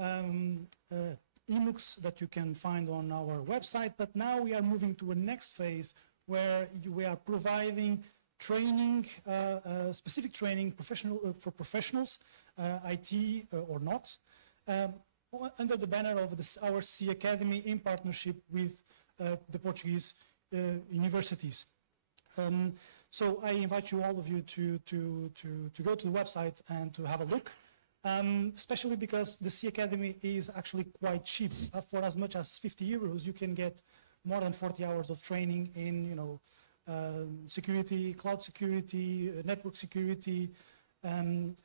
eMOOCs that you can find on our website. But now we are moving to a next phase where we are providing training, specific training for professionals, IT or not, under the banner of our C Academy in partnership with the Portuguese universities. So I invite you, all of you, to go to the website and to have a look, especially because the C Academy is actually quite cheap. For as much as 50 euros, you can get more than 40 hours of training in, security, cloud security, network security, and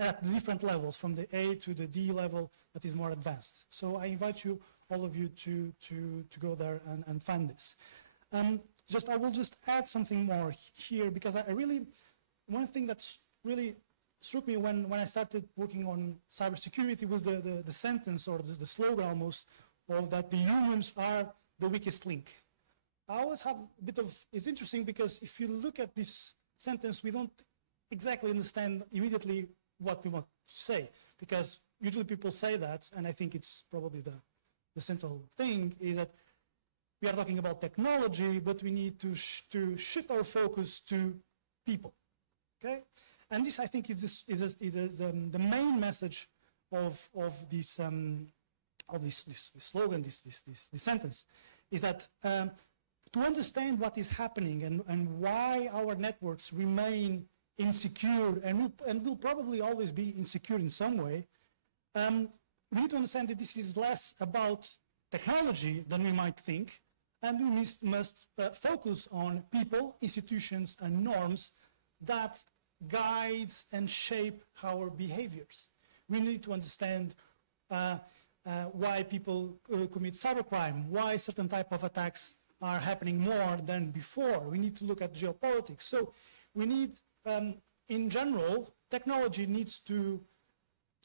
at the different levels, from the A to the D level that is more advanced. So I invite you, all of you, to go there and find this. I will just add something more here, because one thing that's really struck me when I started working on cybersecurity was the sentence, or the slogan almost, of that the humans are the weakest link. I always have a bit of, it's interesting because if you look at this sentence, we don't exactly understand immediately what we want to say, because usually people say that, and I think it's probably the central thing, is that we are talking about technology, but we need to shift our focus to people, okay? And this, I think, is the main message of this slogan, this sentence, is that to understand what is happening and why our networks remain insecure and will probably always be insecure in some way, we need to understand that this is less about technology than we might think, and we must focus on people, institutions, and norms that guide and shape our behaviors. We need to understand why people commit cybercrime, why certain type of attacks are happening more than before. We need to look at geopolitics. So we need, in general, technology needs to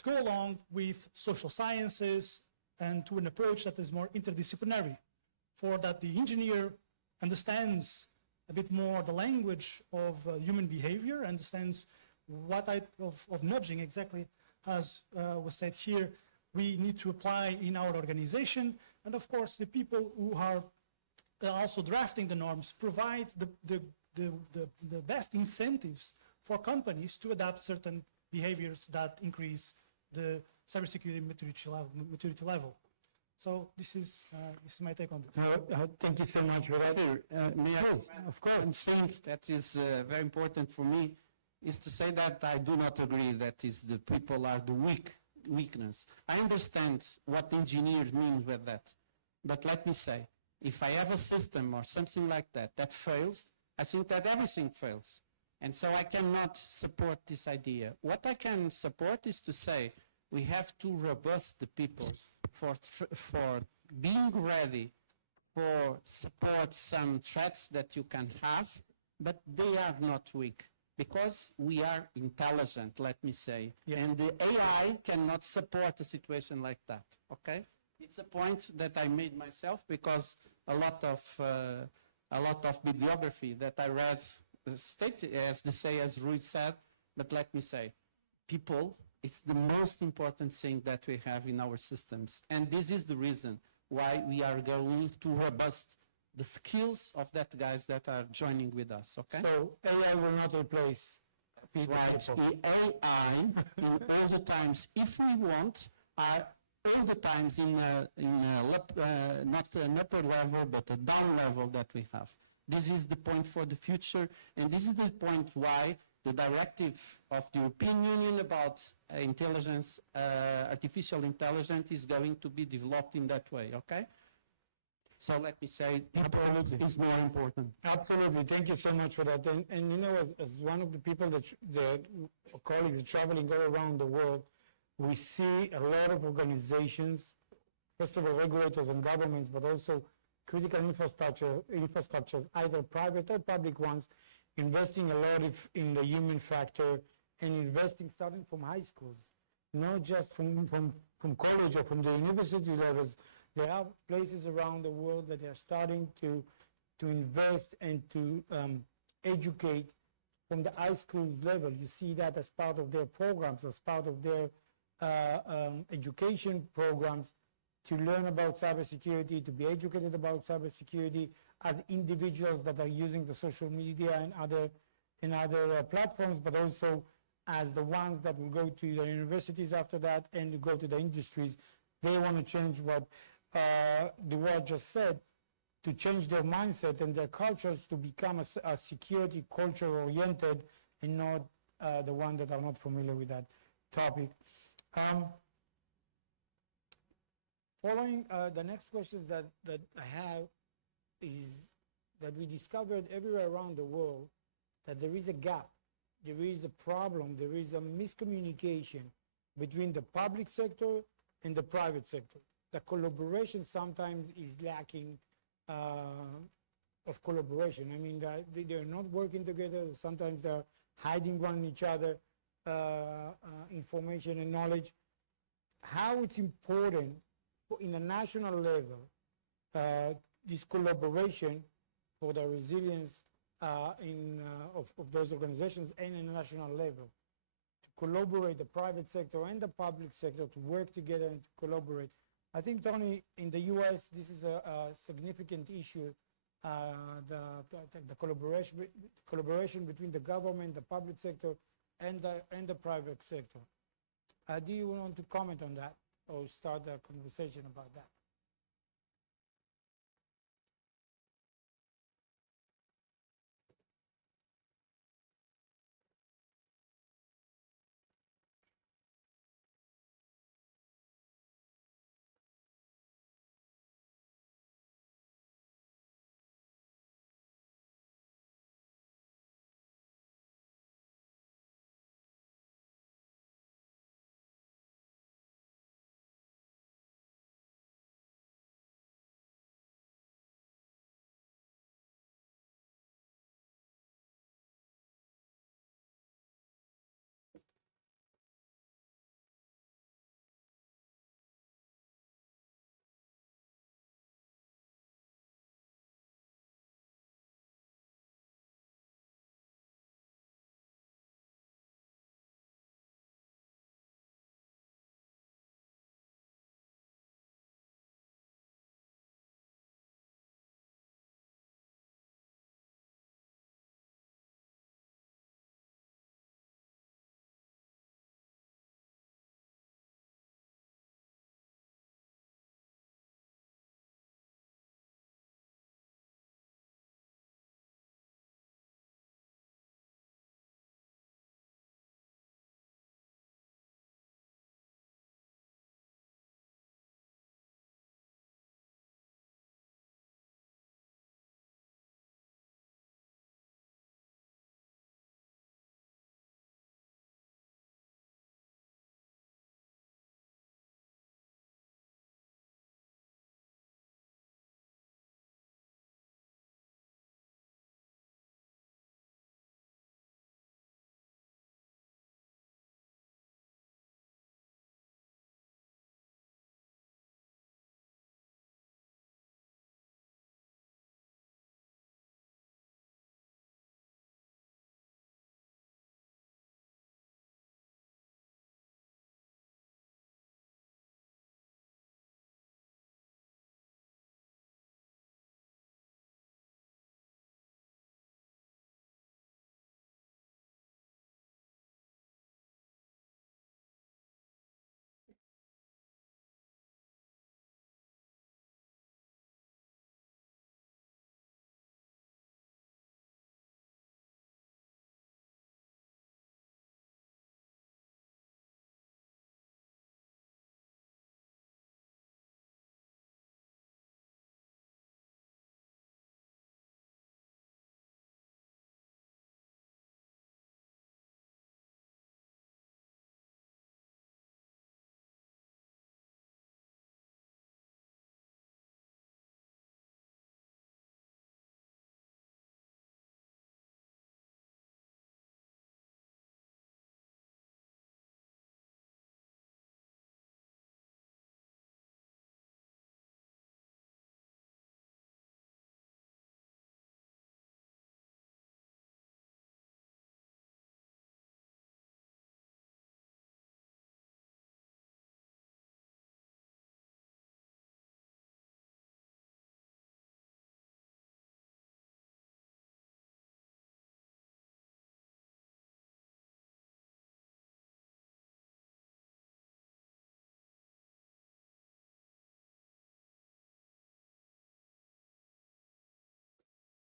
go along with social sciences and to an approach that is more interdisciplinary, for that the engineer understands a bit more the language of human behavior, understands what type of nudging exactly, as was said here, we need to apply in our organization. And of course, the people who are also drafting the norms provide the best incentives for companies to adopt certain behaviors that increase the cybersecurity maturity level. So this is my take on this. No, thank you so much for that. May Please, I? of course. One thing that is very important for me is to say that I do not agree that is the people are the weakness. I understand what engineers mean with that, but let me say, if I have a system or something like that that fails, I think that everything fails. And so I cannot support this idea. What I can support is to say we have to robust the people for being ready for support some threats that you can have, but they are not weak because we are intelligent, let me say. Yeah. And the AI cannot support a situation like that, okay? It's a point that I made myself because a lot of bibliography that I read state, as Rui said, but let me say, people, it's the most important thing that we have in our systems. And this is the reason why we are going to robust the skills of that guys that are joining with us, okay? So AI will not replace Right, people. AI in all the times, if we want, are all the times not an upper level, but a down level that we have. This is the point for the future, and this is the point why the directive of the European Union about intelligence, artificial intelligence is going to be developed in that way, okay? So let me say, people Absolutely. is more important. Absolutely. Thank you so much for that. And you know, as one of the people that the colleagues traveling all around the world, we see a lot of organizations, first of all, regulators and governments, but also critical infrastructures, either private or public ones, investing a lot in the human factor and investing starting from high schools, not just from college or from the university levels. There are places around the world that are starting to invest and to educate from the high school level. You see that as part of their programs, as part of their education programs, to learn about cybersecurity, to be educated about cybersecurity as individuals that are using the social media and other platforms, but also as the ones that will go to the universities after that and to go to the industries. They want to change what Duarte just said, to change their mindset and their cultures to become a security culture oriented and not the one that are not familiar with that topic. Following the next questions that I have is that we discovered everywhere around the world that there is a gap, there is a problem, there is a miscommunication between the public sector and the private sector. The collaboration sometimes is lacking of collaboration. I mean, they're not working together. Sometimes they're hiding one each other information and knowledge. How it's important in a national level, this collaboration for the resilience of those organizations and in a national level, to collaborate the private sector and the public sector to work together and to collaborate. I think, Tony, in the US, this is a significant issue, the collaboration between the government, the public sector, and the private sector. Do you want to comment on that or start a conversation about that?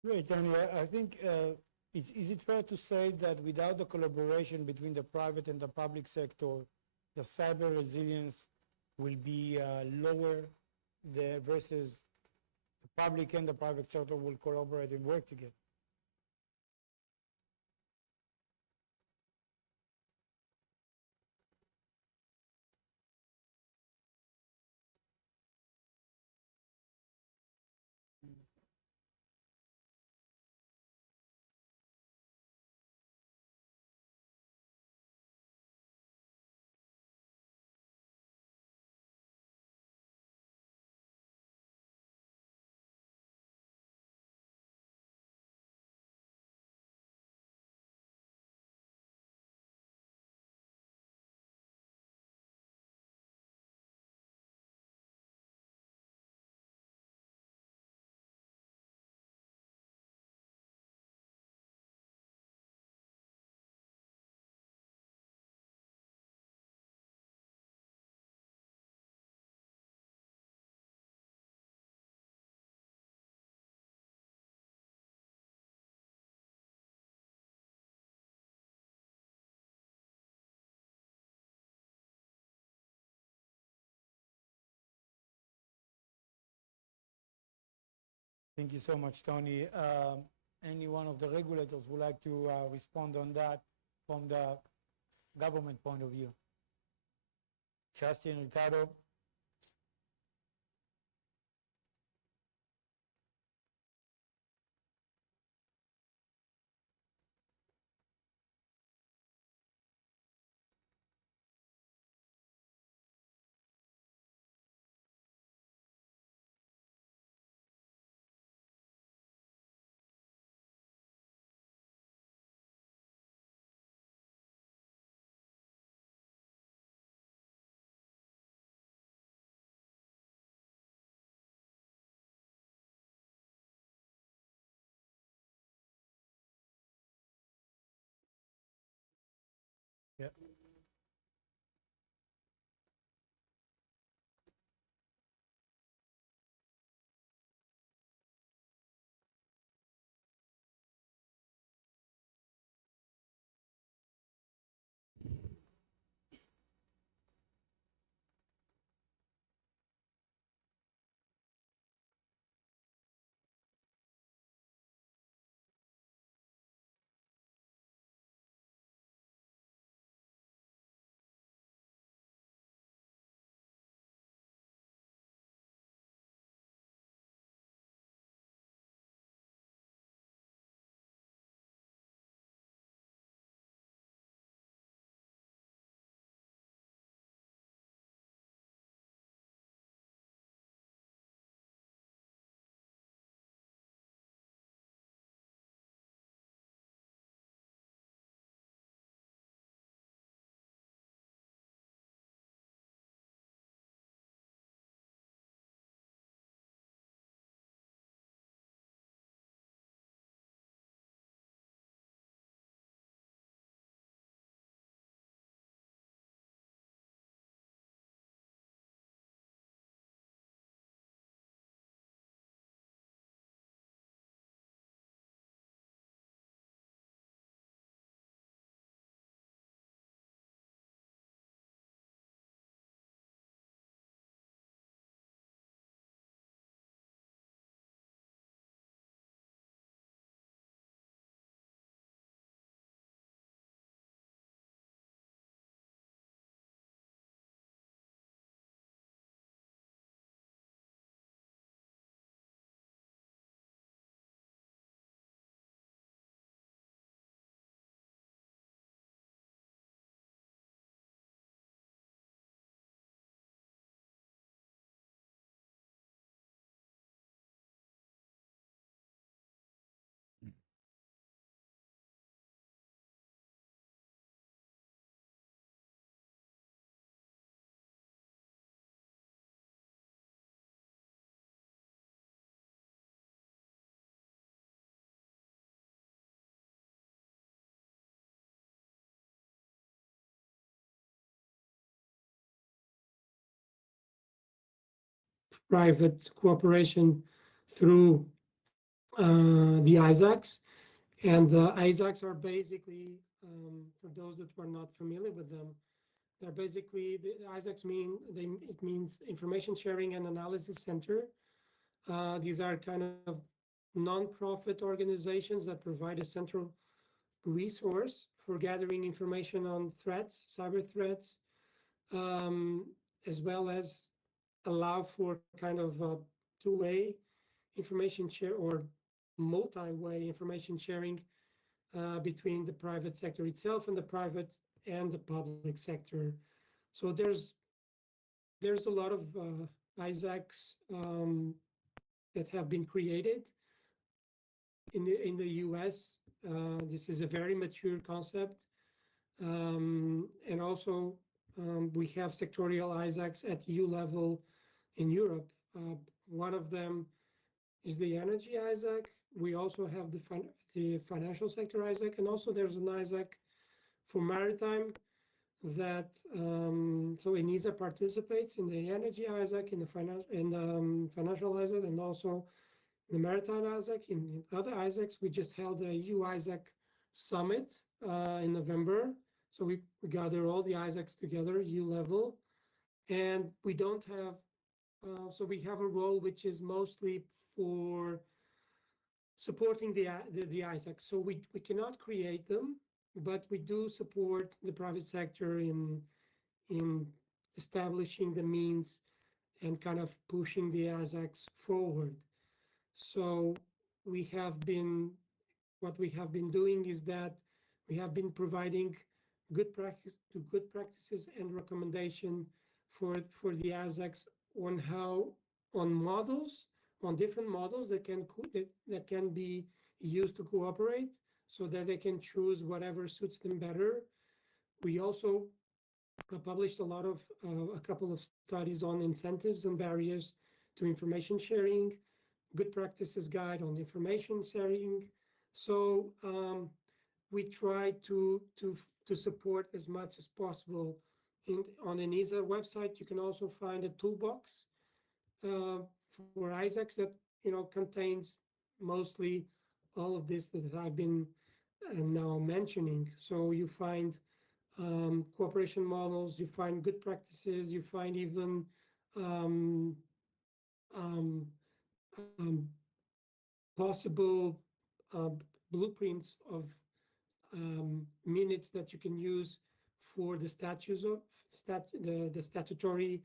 Great, Tony. I think, is it fair to say that without the collaboration between the private and the public sector, the cyber resilience will be lower versus the public and the private sector will collaborate and work together? Thank you so much, Tony. Any one of the regulators would like to respond on that from the government point of view? Justin, Ricardo? Yeah. Private cooperation through the ISACs. And the ISACs are basically, for those that were not familiar with them, they're basically, the ISACs it means Information Sharing and Analysis Center. These are kind of non-profit organizations that provide a central resource for gathering information on threats, cyber threats, as well as allow for kind of a two-way information share or multi-way information sharing between the private sector itself and the private and the public sector. So there's a lot of ISACs that have been created in the US. This is a very mature concept. And also we have sectorial ISACs at EU level in Europe. One of them is the energy ISAC. We also have the financial sector ISAC, and also there's an ISAC for maritime that so ENISA participates in the energy ISAC, in the financial ISAC, and also the maritime ISAC. In other ISACs, we just held a EU ISAC summit in November. So we gather all the ISACs together, EU level, and we don't have, so we have a role which is mostly for supporting the ISACs. So we cannot create them, but we do support the private sector in establishing the means and kind of pushing the ISACs forward. So what we have been doing is that we have been providing good practices and recommendation for the ISACs on different models that can be used to cooperate, so that they can choose whatever suits them better. We also published a couple of studies on incentives and barriers to information sharing, good practices guide on information sharing. So we try to support as much as possible. On ENISA website, you can also find a toolbox for ISACs that contains mostly all of this that I've been now mentioning. So you find cooperation models, you find good practices, you find even possible blueprints of minutes that you can use for the statutes of the statutory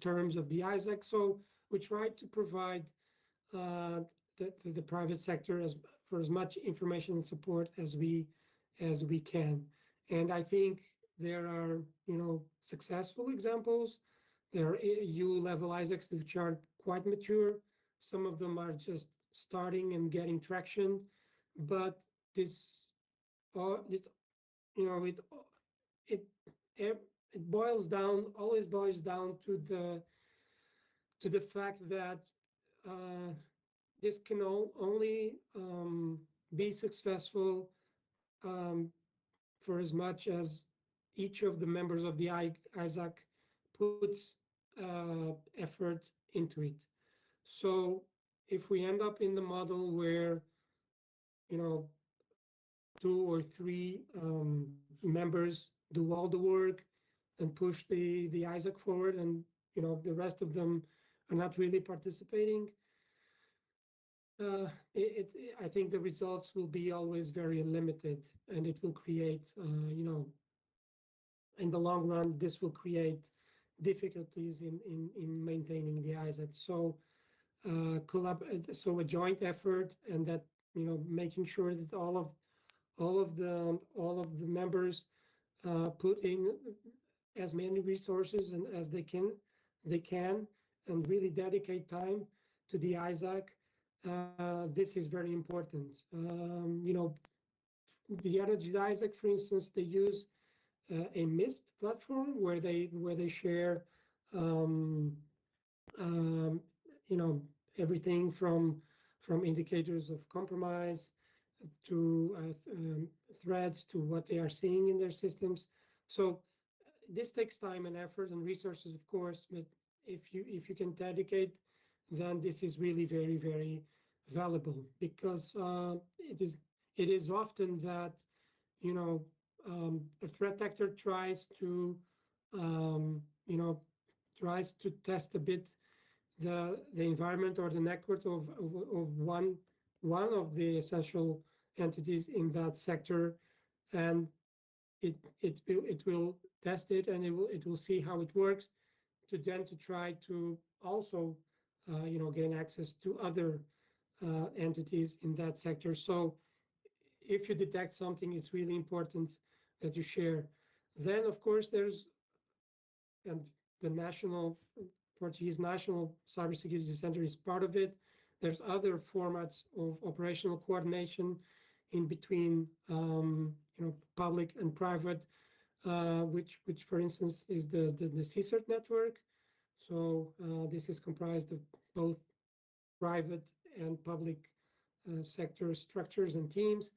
terms of the ISAC. So we try to provide the private sector for as much information and support as we can. And I think there are successful examples. There are EU level ISACs which are quite mature. Some of them are just starting and getting traction, but it always boils down to the fact that this can only be successful for as much as each of the members of the ISAC puts effort into it. So if we end up in the model where 2 or 3 members do all the work and push the ISAC forward, and the rest of them are not really participating, I think the results will be always very limited, and it will create, in the long run, this will create difficulties in maintaining the ISAC. So so a joint effort, and that making sure that all of the members put in as many resources and as they can and really dedicate time to the ISAC. This is very important. The energy ISAC, for instance, they use a MISP platform where they share everything from indicators of compromise to threats to what they are seeing in their systems. So this takes time and effort and resources, of course, but if you can dedicate then this is really very, very valuable, because it is often that, you know, a threat actor tries to, you know, tries to test a bit the environment or the network of one of the essential entities in that sector, and it will test it, and it will see how it works, to then to try to also you know, gain access to other entities in that sector. So if you detect something, it's really important that you share. Then of course there's, and the Portuguese National Cybersecurity Center is part of it. There's other formats of operational coordination in between, you know, public and private, which for instance is the CSIRT network. So this is comprised of both private and public sector structures and teams,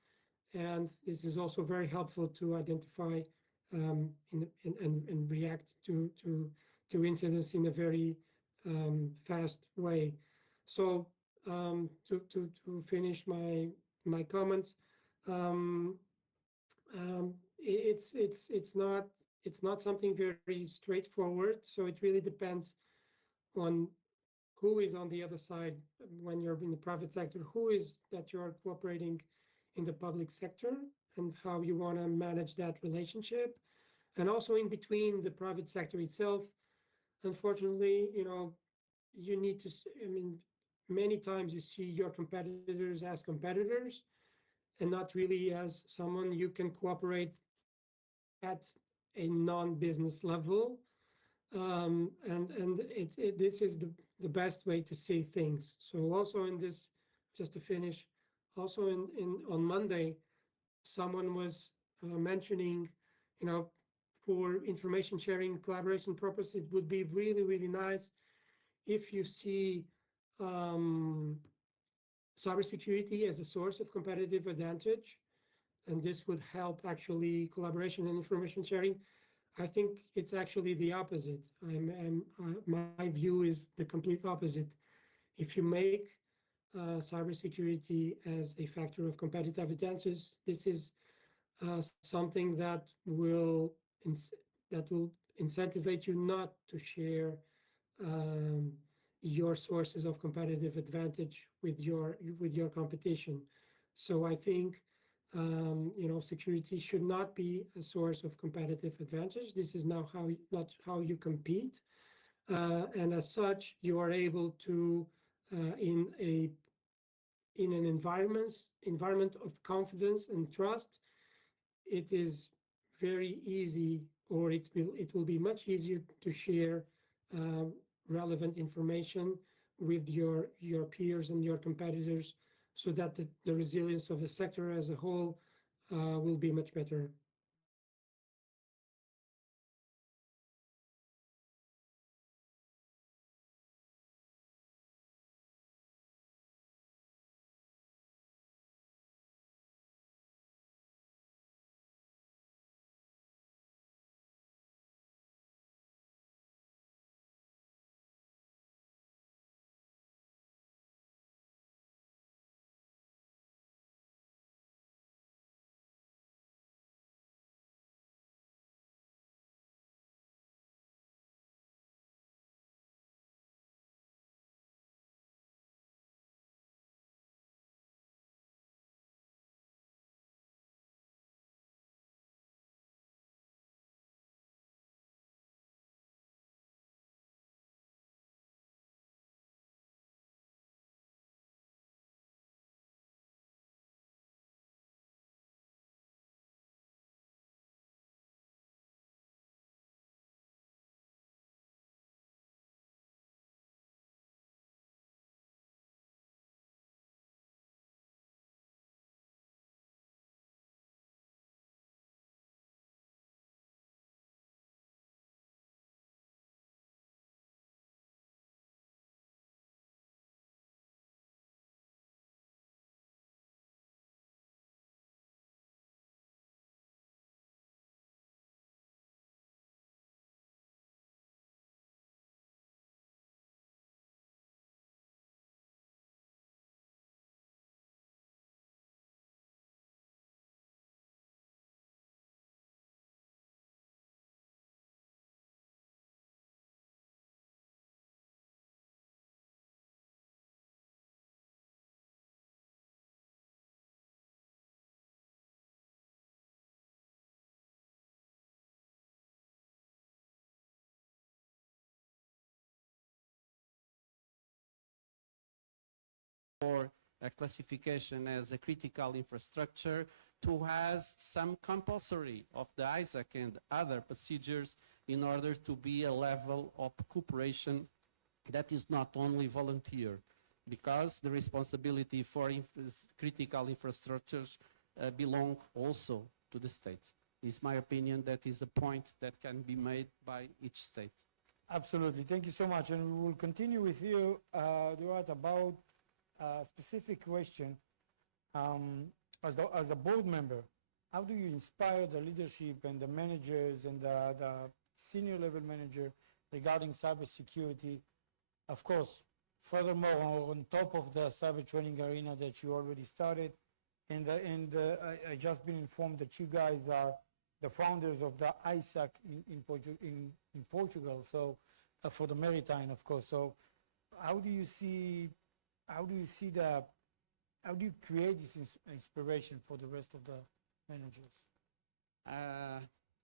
and this is also very helpful to identify and react to incidents in a very fast way. So to finish my comments, it's not something very straightforward. So it really depends on who is on the other side when you're in the private sector, who is that you're cooperating in the public sector, and how you want to manage that relationship. And also in between the private sector itself, unfortunately, you know, you need to, I mean, many times you see your competitors as competitors and not really as someone you can cooperate at a non-business level. And this is the best way to see things. So also in this, just to finish, also on Monday, someone was mentioning, you know, for information sharing collaboration purposes, it would be really, really nice if you see cybersecurity as a source of competitive advantage, and this would help actually collaboration and information sharing. I think it's actually the opposite. My view is the complete opposite. If you make cybersecurity as a factor of competitive advantage, this is something that will incentivize you not to share your sources of competitive advantage with your competition. So I think you know, security should not be a source of competitive advantage. This is not how you compete, and as such, you are able to in an environment of confidence and trust. It is very easy, or it will be much easier to share relevant information with your peers and your competitors, so that the resilience of the sector as a whole will be much better. classification as a critical infrastructure to has some compulsory of the ISAC and other procedures in order to be a level of cooperation that is not only volunteer, because the responsibility for critical infrastructures belong also to the state. It's my opinion that is a point that can be made by each state. Absolutely. Thank you so much. And we will continue with you, Duarte, about a specific question. As a board member, how do you inspire the leadership and the managers and the senior level manager regarding cybersecurity? Of course, furthermore, on top of the cyber training arena that you already started, and I just been informed that you guys are the founders of the ISAC in Portugal, so for the Maritime, of course. So how do you create this inspiration for the rest of the managers?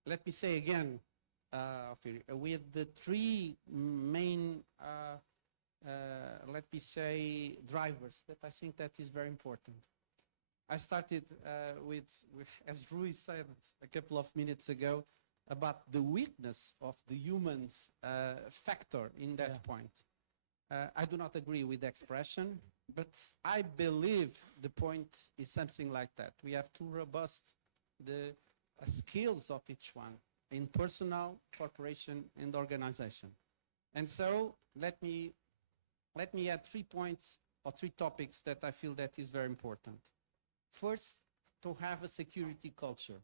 Let me say again, with the three main, let me say, drivers that I think that is very important. I started with, as Rui said a couple of minutes ago, about the weakness of the humans factor in that point. I do not agree with the expression, but I believe the point is something like that. We have to robust the skills of each one in personal, corporation, and organization. And so let me add 3 points or 3 topics that I feel that is very important. First, to have a security culture.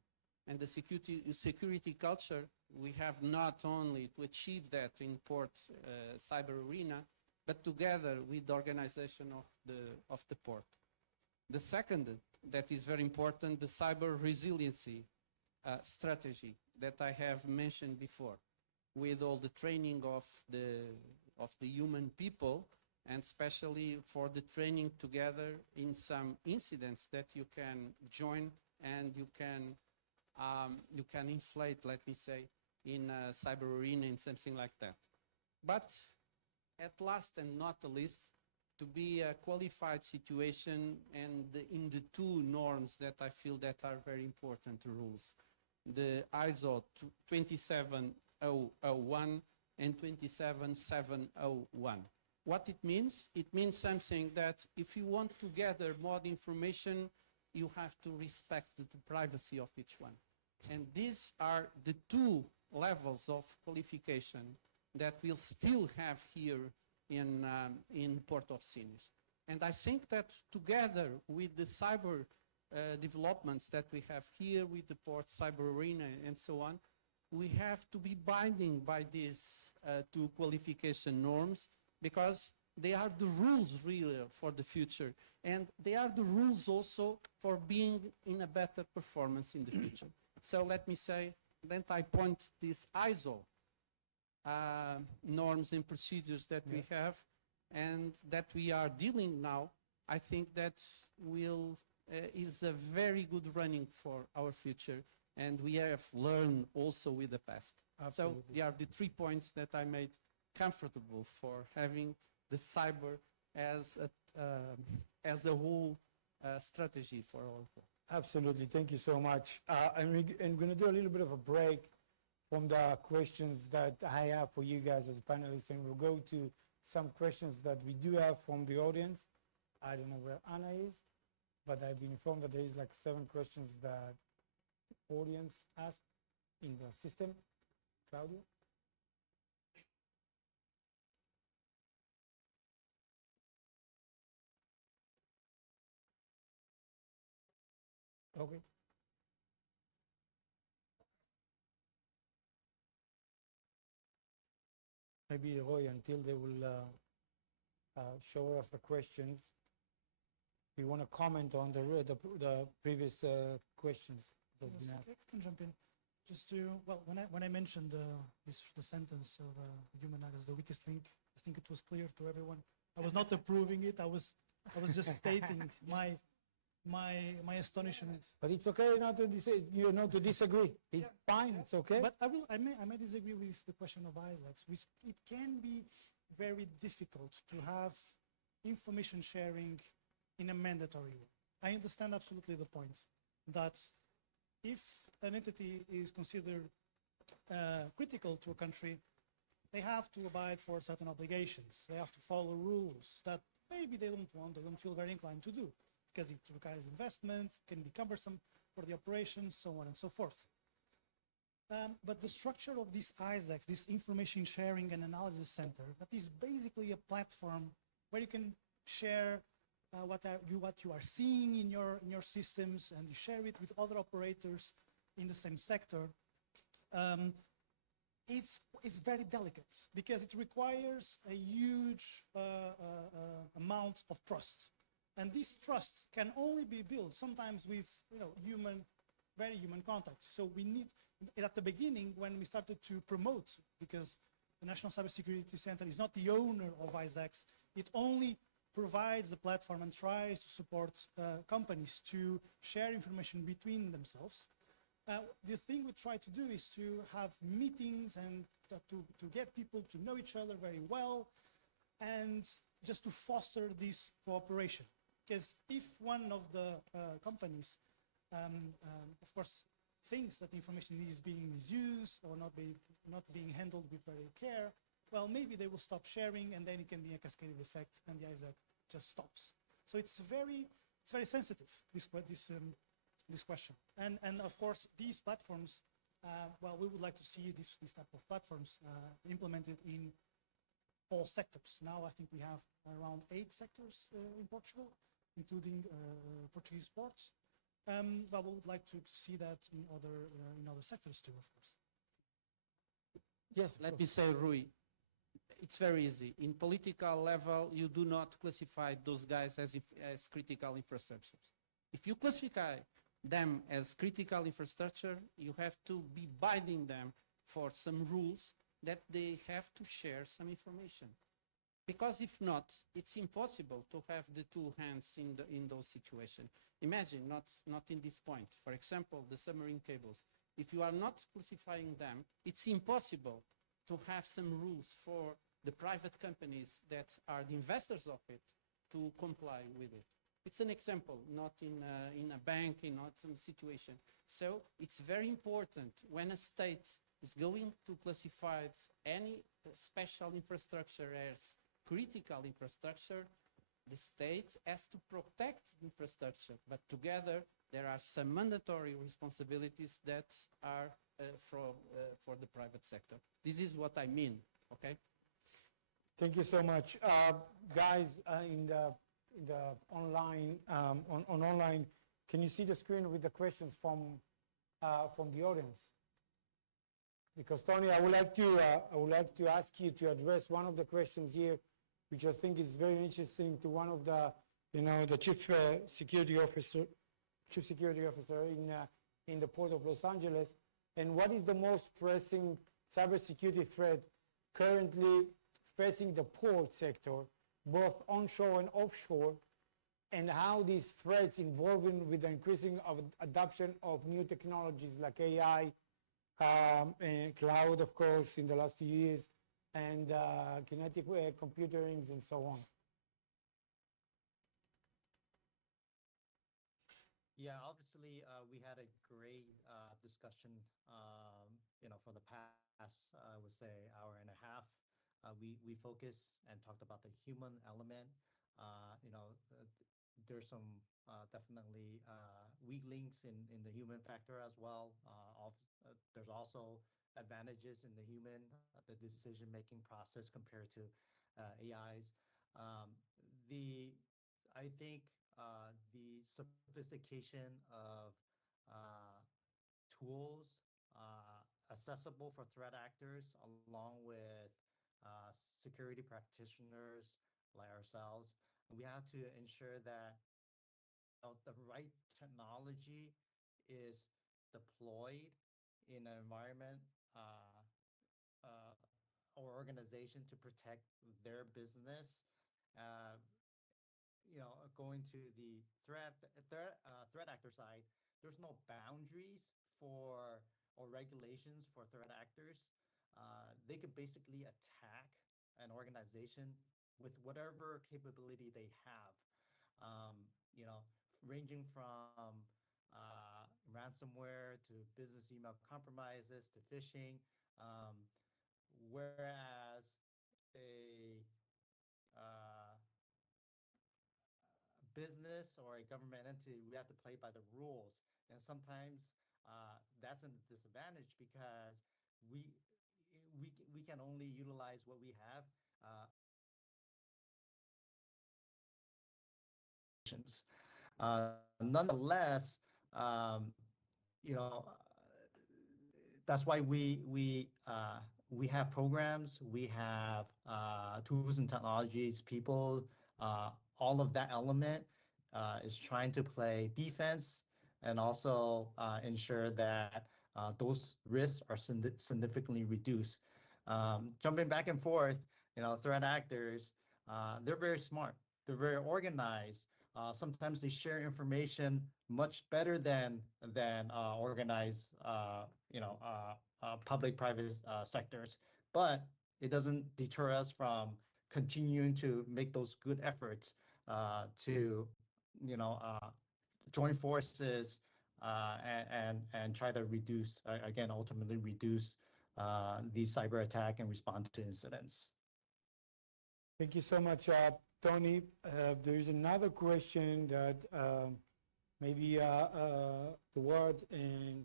And the security culture, we have not only to achieve that in port cyber arena, but together with the organization of the port. The second, that is very important, the cyber resiliency strategy that I have mentioned before, with all the training of the human people, and especially for the training together in some incidents that you can join and you can inflate, let me say, in a cyber arena and something like that. But at last and not the least, to be a qualified situation and in the 2 norms that I feel that are very important rules, the ISO 27001 and 27701. What it means something that if you want to gather more information, you have to respect the privacy of each one. And these are the 2 levels of qualification that we'll still have here in Port of Sines. And I think that together with the cyber developments that we have here with the port cyber arena and so on, we have to be binding by these 2 qualification norms, because they are the rules really for the future. And they are the rules also for being in a better performance in the future. So let me say, then I point these ISO norms and procedures that we have and that we are dealing now. I think that is a very good running for our future. And we have learned also with the past. Absolutely. So there are the 3 points that I made comfortable for having the cyber as a whole strategy for all of them. Absolutely. Thank you so much. I'm going to do a little bit of a break from the questions that I have for you guys as panelists, and we'll go to some questions that we do have from the audience. I don't know where Anna is, but I've been informed that there is like 7 questions that the audience asked in the system. Claudia? Okay. Maybe Roy, until they will show us the questions, we want to comment on the previous questions that's been asked. I can jump in. Just to, well, when I mentioned the sentence of the human as the weakest link, I think it was clear to everyone. I was not approving it. I was just stating my astonishment. But it's okay not to disagree. It's fine. It's okay. But I may disagree with the question of Isaac's, which it can be very difficult to have information sharing in a mandatory way. I understand absolutely the point that if an entity is considered critical to a country, they have to abide for certain obligations. They have to follow rules that maybe they don't want, they don't feel very inclined to do, because it requires investment, can be cumbersome for the operations, so on and so forth. But the structure of this ISAC, this Information Sharing and Analysis Center, that is basically a platform where you can share what you are seeing in your systems, and you share it with other operators in the same sector. It's very delicate because it requires a huge amount of trust. And this trust can only be built sometimes with very human contact. So we need, at the beginning, when we started to promote, because the National Cybersecurity Center is not the owner of ISACs, it only provides the platform and tries to support companies to share information between themselves. The thing we try to do is to have meetings and to get people to know each other very well, and just to foster this cooperation. Because if one of the companies, of course, thinks that the information is being misused or not being handled with very care, well, maybe they will stop sharing, and then it can be a cascading effect, and the ISAC just stops. So it's very sensitive, this question. And of course, these platforms, well, we would like to see these type of platforms implemented in all sectors. Now I think we have around 8 sectors in Portugal, including Portuguese ports. But we would like to see that in other sectors too, of course. Yes. Let me say, Rui, it's very easy. In political level, you do not classify those guys as critical infrastructures. If you classify them as critical infrastructure, you have to be binding them for some rules that they have to share some information. Because if not, it's impossible to have the two hands in those situations. Imagine, not in this point. For example, the submarine cables. If you are not classifying them, it's impossible to have some rules for the private companies that are the investors of it to comply with it. It's an example, not in a bank, not in a situation. So it's very important when a state is going to classify any special infrastructure as critical infrastructure, the state has to protect infrastructure, but together there are some mandatory responsibilities that are for the private sector. This is what I mean, okay? Thank you so much. Guys, in the online, on online, can you see the screen with the questions from the audience? Because Tony, I would like to ask you to address one of the questions here, which I think is very interesting, to one of the chief security officer in the Port of Los Angeles. And what is the most pressing cybersecurity threat currently facing the port sector, both onshore and offshore, and how these threats involving with the increasing of adoption of new technologies like AI, and cloud, of course, in the last few years, and kinetic computing and so on. Yeah, obviously, we had a great discussion, for the past, I would say, hour and a half. We focused and talked about the human element. There's some definitely weak links in the human factor as well. There's also advantages in the human, the decision-making process compared to AIs. I think the sophistication of tools accessible for threat actors, along with security practitioners like ourselves, we have to ensure that the right technology is deployed in an environment or organization to protect their business. Going to the threat actor side, there's no boundaries or regulations for threat actors. They could basically attack an organization with whatever capability they have. you know, ranging from ransomware to business email compromises to phishing. Whereas a business or a government entity, we have to play by the rules. And sometimes that's a disadvantage because we we can only utilize what we have. Nonetheless, you know, that's why we have programs, we have tools and technologies, people, all of that element is trying to play defense and also ensure that those risks are significantly reduced. Jumping back and forth, you know, threat actors, they're very smart, they're very organized. Sometimes they share information much better than organized, you know, public-private sectors. But it doesn't deter us from continuing to make those good efforts to, you know, join forces and try to reduce, again, ultimately reduce the cyber attack and respond to incidents. Thank you so much, Tony. There is another question that maybe the word and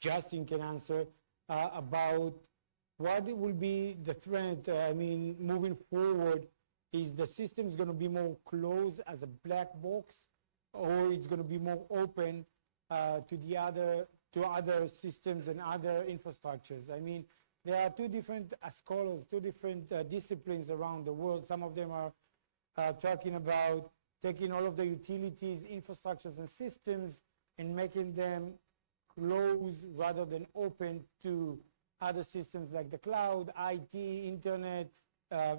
Justin can answer about what will be the trend. I mean, moving forward, is the system going to be more closed as a black box, or it's going to be more open to other systems and other infrastructures? I mean, there are two different scholars, two different disciplines around the world. Some of them are talking about taking all of the utilities, infrastructures, and systems and making them closed rather than open to other systems like the cloud, IT, internet,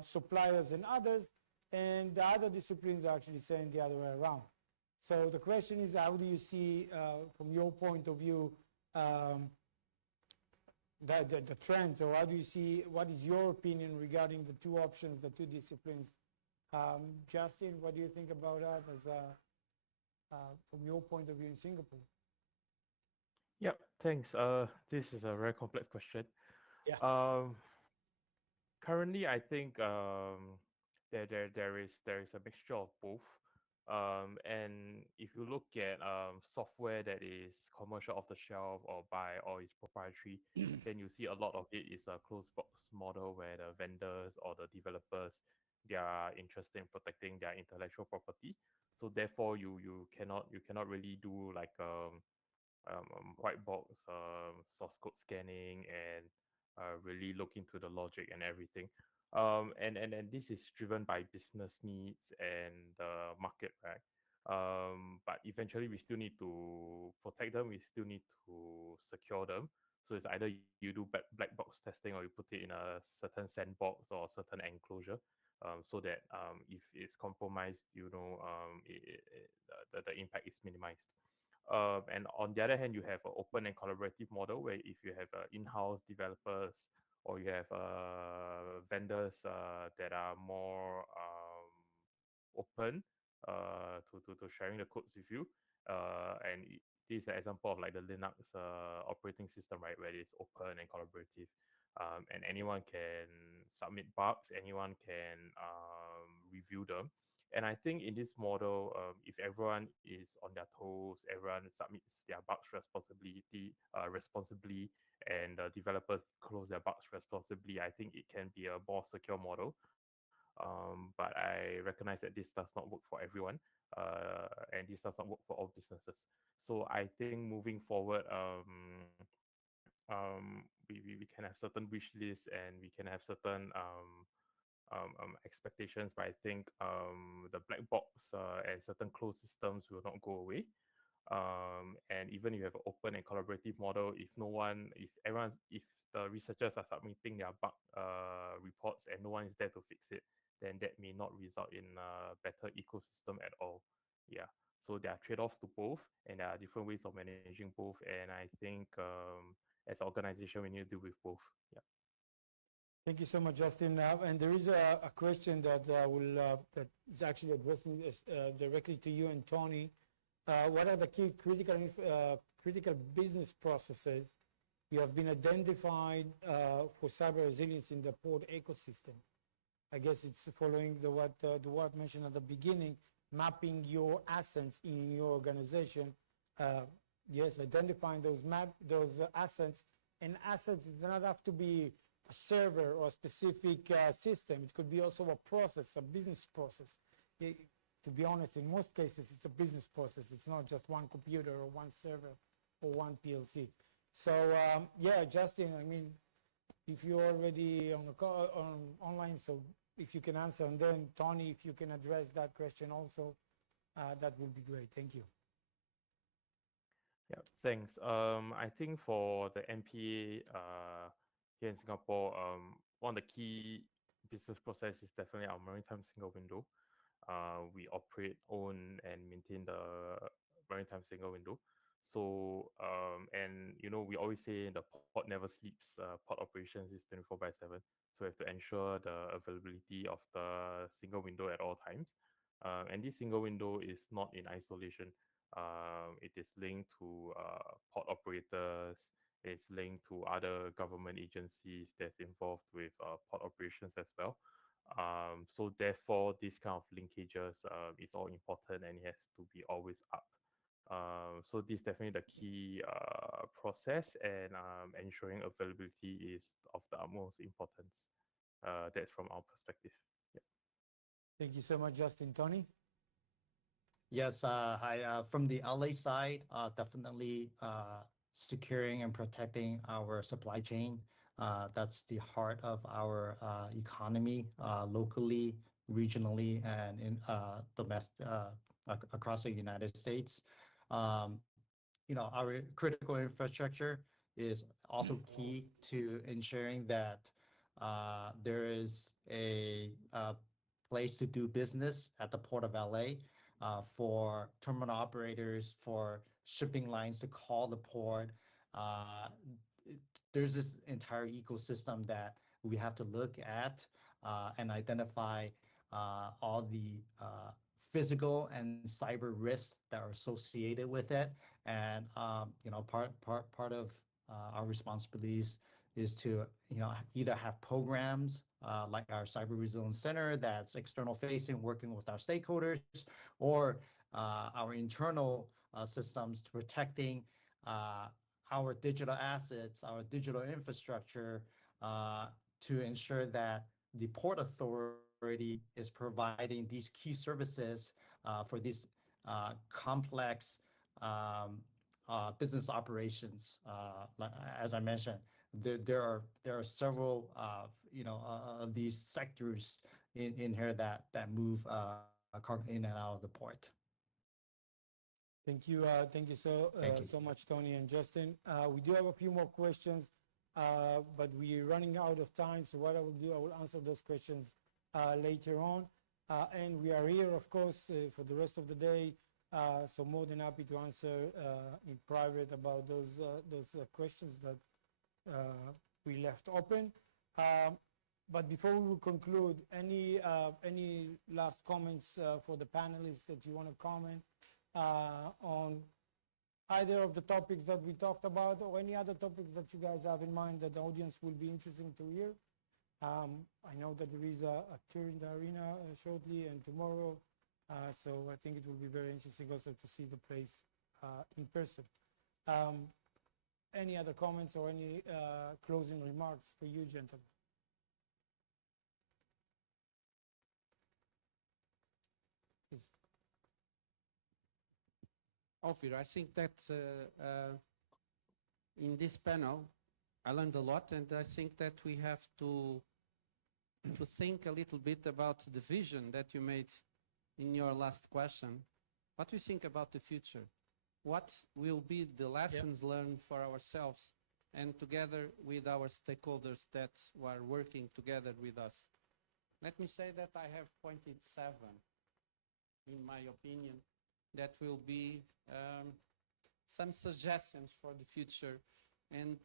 suppliers, and others. And the other disciplines are actually saying the other way around. So the question is, how do you see, from your point of view, the trend, or how do you see, what is your opinion regarding the two options, the two disciplines? Justin, what do you think about that as from your point of view in Singapore? Yep, thanks. This is a very complex question. Yeah. Currently, I think there is a mixture of both. And if you look at software that is commercial off the shelf or is proprietary, then you see a lot of it is a closed box model where the vendors or the developers, they are interested in protecting their intellectual property. So therefore, you cannot really do like white box source code scanning and really look into the logic and everything. And this is driven by business needs and the market, right? But eventually we still need to protect them. We still need to secure them. So it's either you do black box testing or you put it in a certain sandbox or a certain enclosure, so that if it's compromised, you know, the impact is minimized. And on the other hand, you have an open and collaborative model where if you have in-house developers or you have vendors that are more open to sharing the codes with you. And this is an example of like the Linux operating system, right, where it's open and collaborative. And anyone can submit bugs, anyone can review them. And I think in this model, if everyone is on their toes, everyone submits their bugs responsibly, and developers close their bugs responsibly, I think it can be a more secure model. But I recognize that this does not work for everyone, and this does not work for all businesses. So I think moving forward, we can have certain wish lists and we can have certain expectations, but I think the black box and certain closed systems will not go away. And even if you have an open and collaborative model, if the researchers are submitting their bug reports and no one is there to fix it, then that may not result in a better ecosystem at all. Yeah. So there are trade-offs to both, and there are different ways of managing both. And I think as an organization, we need to deal with both. Yeah. Thank you so much, Justin. And there is a question that that is actually addressing this, directly to you and Tony. What are the key critical business processes you have been identified for cyber resilience in the port ecosystem? I guess it's following what Duarte mentioned at the beginning, mapping your assets in your organization. Yes, identifying those assets, and assets does not have to be a server or a specific system. It could be also a process, a business process. To be honest, in most cases, it's a business process. It's not just one computer or one server or one PLC. So yeah, Justin, I mean, if you're already on the call, online, so if you can answer, and then Tony, if you can address that question also, that would be great. Thank you. Yeah, thanks. I think for the MPA here in Singapore, one of the key business processes is definitely our Maritime single window. We operate, own, and maintain the Maritime single window. So, and you know, we always say the port never sleeps. Port operations is 24/7. So we have to ensure the availability of the single window at all times. And this single window is not in isolation. It is linked to port operators. It's linked to other government agencies that's involved with port operations as well. So therefore, this kind of linkages is all important, and it has to be always up. So this is definitely the key process, and ensuring availability is of the utmost importance. That's from our perspective. Yeah. Thank you so much, Justin. Tony? Yes, hi. From the LA side, definitely securing and protecting our supply chain. That's the heart of our economy, locally, regionally, and in domestic across the United States. You know, our critical infrastructure is also key to ensuring that there is a place to do business at the Port of LA. For terminal operators, for shipping lines to call the port. There's this entire ecosystem that we have to look at and identify all the physical and cyber risks that are associated with it. And you know, part of our responsibilities is to, you know, either have programs like our Cyber Resilience Center that's external facing, working with our stakeholders, or our internal systems to protecting our digital assets, our digital infrastructure, to ensure that the Port Authority is providing these key services for these complex business operations. As I mentioned, there are several you know of these sectors in here that move cargo in and out of the port. Thank you so much, Tony and Justin. We do have a few more questions, but we're running out of time. So what I will do, I will answer those questions later on. And we are here, of course, for the rest of the day. So more than happy to answer in private about those questions that we left open. But before we will conclude, any last comments for the panelists that you want to comment on either of the topics that we talked about, or any other topics that you guys have in mind that the audience will be interesting to hear? I know that there is a tour in the arena shortly and tomorrow, so I think it will be very interesting also to see the place in person. Any other comments or any closing remarks for you, gentlemen? Please. Ophir, I think that in this panel, I learned a lot, and I think that we have to think a little bit about the vision that you made in your last question. What do you think about the future? What will be the lessons learned for ourselves and together with our stakeholders that are working together with us? Let me say that I have pointed 7, in my opinion, that will be some suggestions for the future and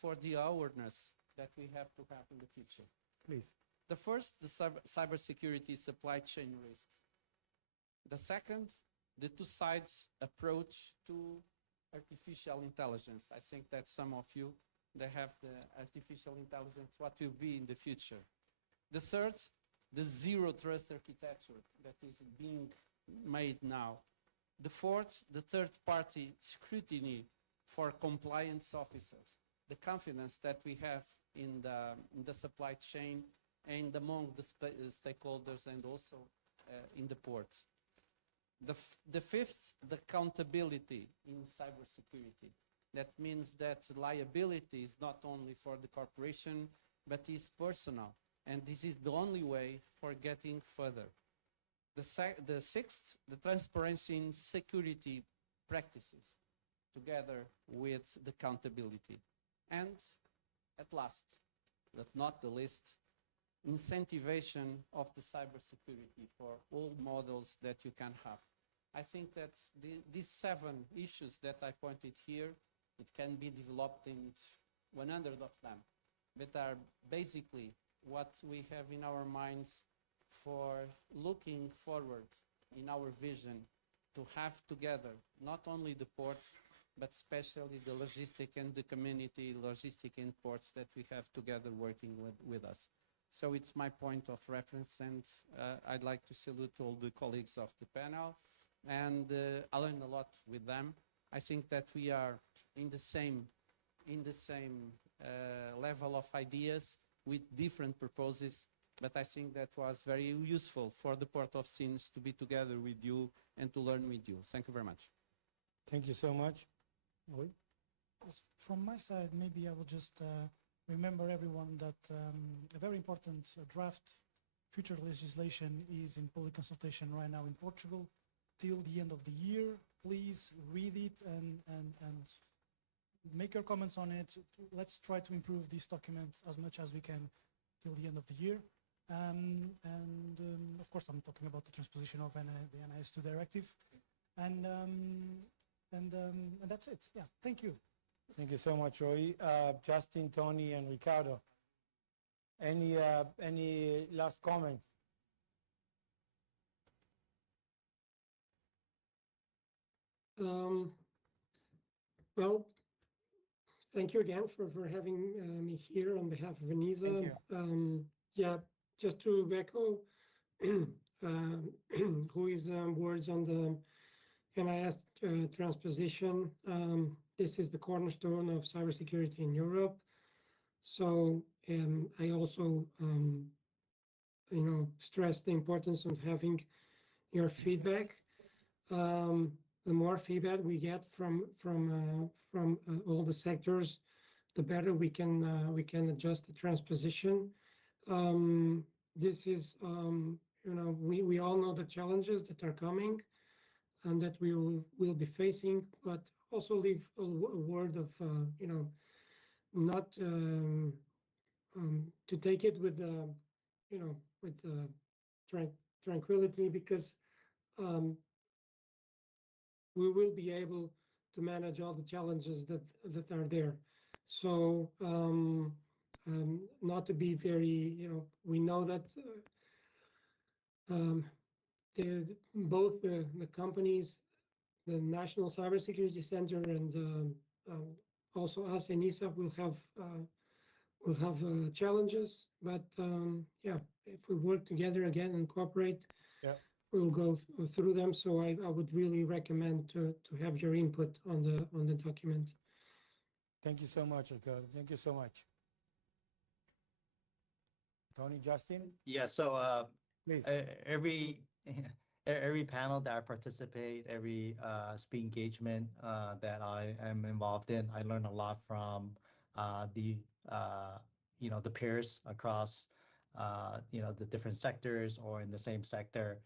for the awareness that we have to have in the future. Please. The first, the cybersecurity supply chain risks. The second, the two sides approach to artificial intelligence. I think that some of you, they have the artificial intelligence, what will be in the future. The third, the zero trust architecture that is being made now. The fourth, the third party scrutiny for compliance officers, the confidence that we have in the supply chain and among the stakeholders and also in the ports. The fifth, the accountability in cybersecurity. That means that liability is not only for the corporation, but is personal. And this is the only way for getting further. The sixth, the transparency in security practices, together with the accountability. And at last, but not the least, incentivization of the cybersecurity for all models that you can have. I think that these 7 issues that I pointed here, it can be developed in 100 of them, that are basically what we have in our minds for looking forward in our vision to have together not only the ports, but especially the logistic and the community logistic in ports that we have together working with us. So it's my point of reference, and I'd like to salute all the colleagues of the panel, and I learned a lot with them. I think that we are in the same level of ideas with different purposes, but I think that was very useful for the Port of Sines to be together with you and to learn with you. Thank you very much. Thank you so much. Oui. Yes, from my side, maybe I will just remember everyone that a very important draft future legislation is in public consultation right now in Portugal till the end of the year. Please read it and make your comments on it. Let's try to improve this document as much as we can till the end of the year. Of course, I'm talking about the transposition of the NIS2 directive. And that's it. Yeah, thank you. Thank you so much, Roy. Justin, Tony, and Ricardo. Any last comments? Well, thank you again for having me here on behalf of ENISA. Yeah, just to echo Rui's words on the NIS transposition. This is the cornerstone of cybersecurity in Europe. So I also, stress the importance of having your feedback. The more feedback we get from all the sectors, the better we can adjust the transposition. This is, we all know the challenges that are coming and that we will be facing, but also leave a word of, not to take it with, tranquility, because we will be able to manage all the challenges that are there. So not to be very, we know that both the companies, the National Cybersecurity Center, and also us, ENISA, will have challenges. But yeah, if we work together again and cooperate, we'll go through them. So I would really recommend to have your input on the document. Thank you so much, Ricardo. Thank you so much. Tony, Justin? Yeah, so please. Every panel that I participate, every speak engagement that I am involved in, I learn a lot from the peers across the different sectors or in the same sector,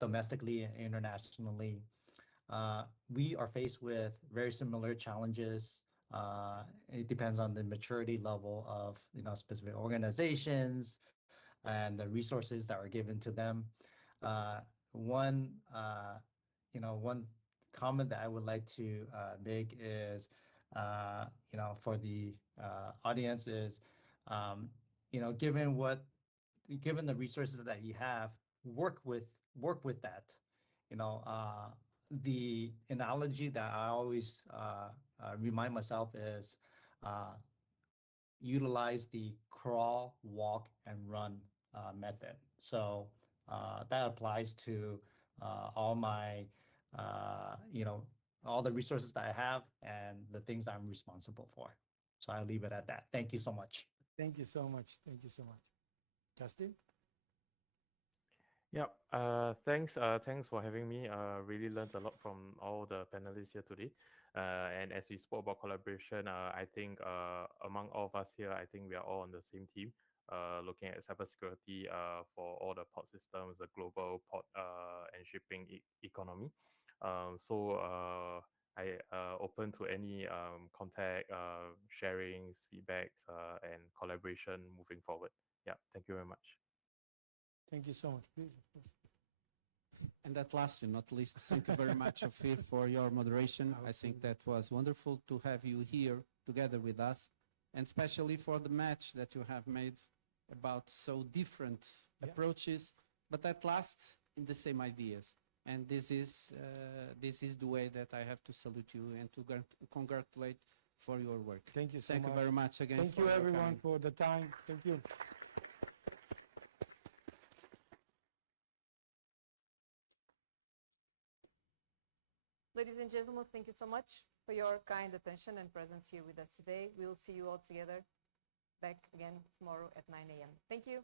domestically and internationally. We are faced with very similar challenges. It depends on the maturity level of specific organizations and the resources that are given to them. One comment that I would like to make is for the audience is, given the resources that you have, work with that. The analogy that I always remind myself is utilize the crawl, walk, and run method. So that applies to all my, all the resources that I have and the things that I'm responsible for. So I'll leave it at that. Thank you so much. Thank you so much. Thank you so much. Justin? Yeah, thanks for having me. Really learned a lot from all the panelists here today. And as we spoke about collaboration, I think among all of us here, I think we are all on the same team, looking at cybersecurity for all the port systems, the global port and shipping economy. So I open to any contact, sharings, feedbacks, and collaboration moving forward. Yeah, thank you very much. Thank you so much. Please, of course. And at last and not least, thank you very much, Ophir, for your moderation. I think that was wonderful to have you here together with us, and especially for the match that you have made about so different approaches, but at last in the same ideas. And this is the way that I have to salute you and to congratulate for your work. Thank you so much. Thank you very much again. Thank you, everyone, for the time. Thank you. Ladies and gentlemen, thank you so much for your kind attention and presence here with us today. We'll see you all together back again tomorrow at 9 a.m. Thank you.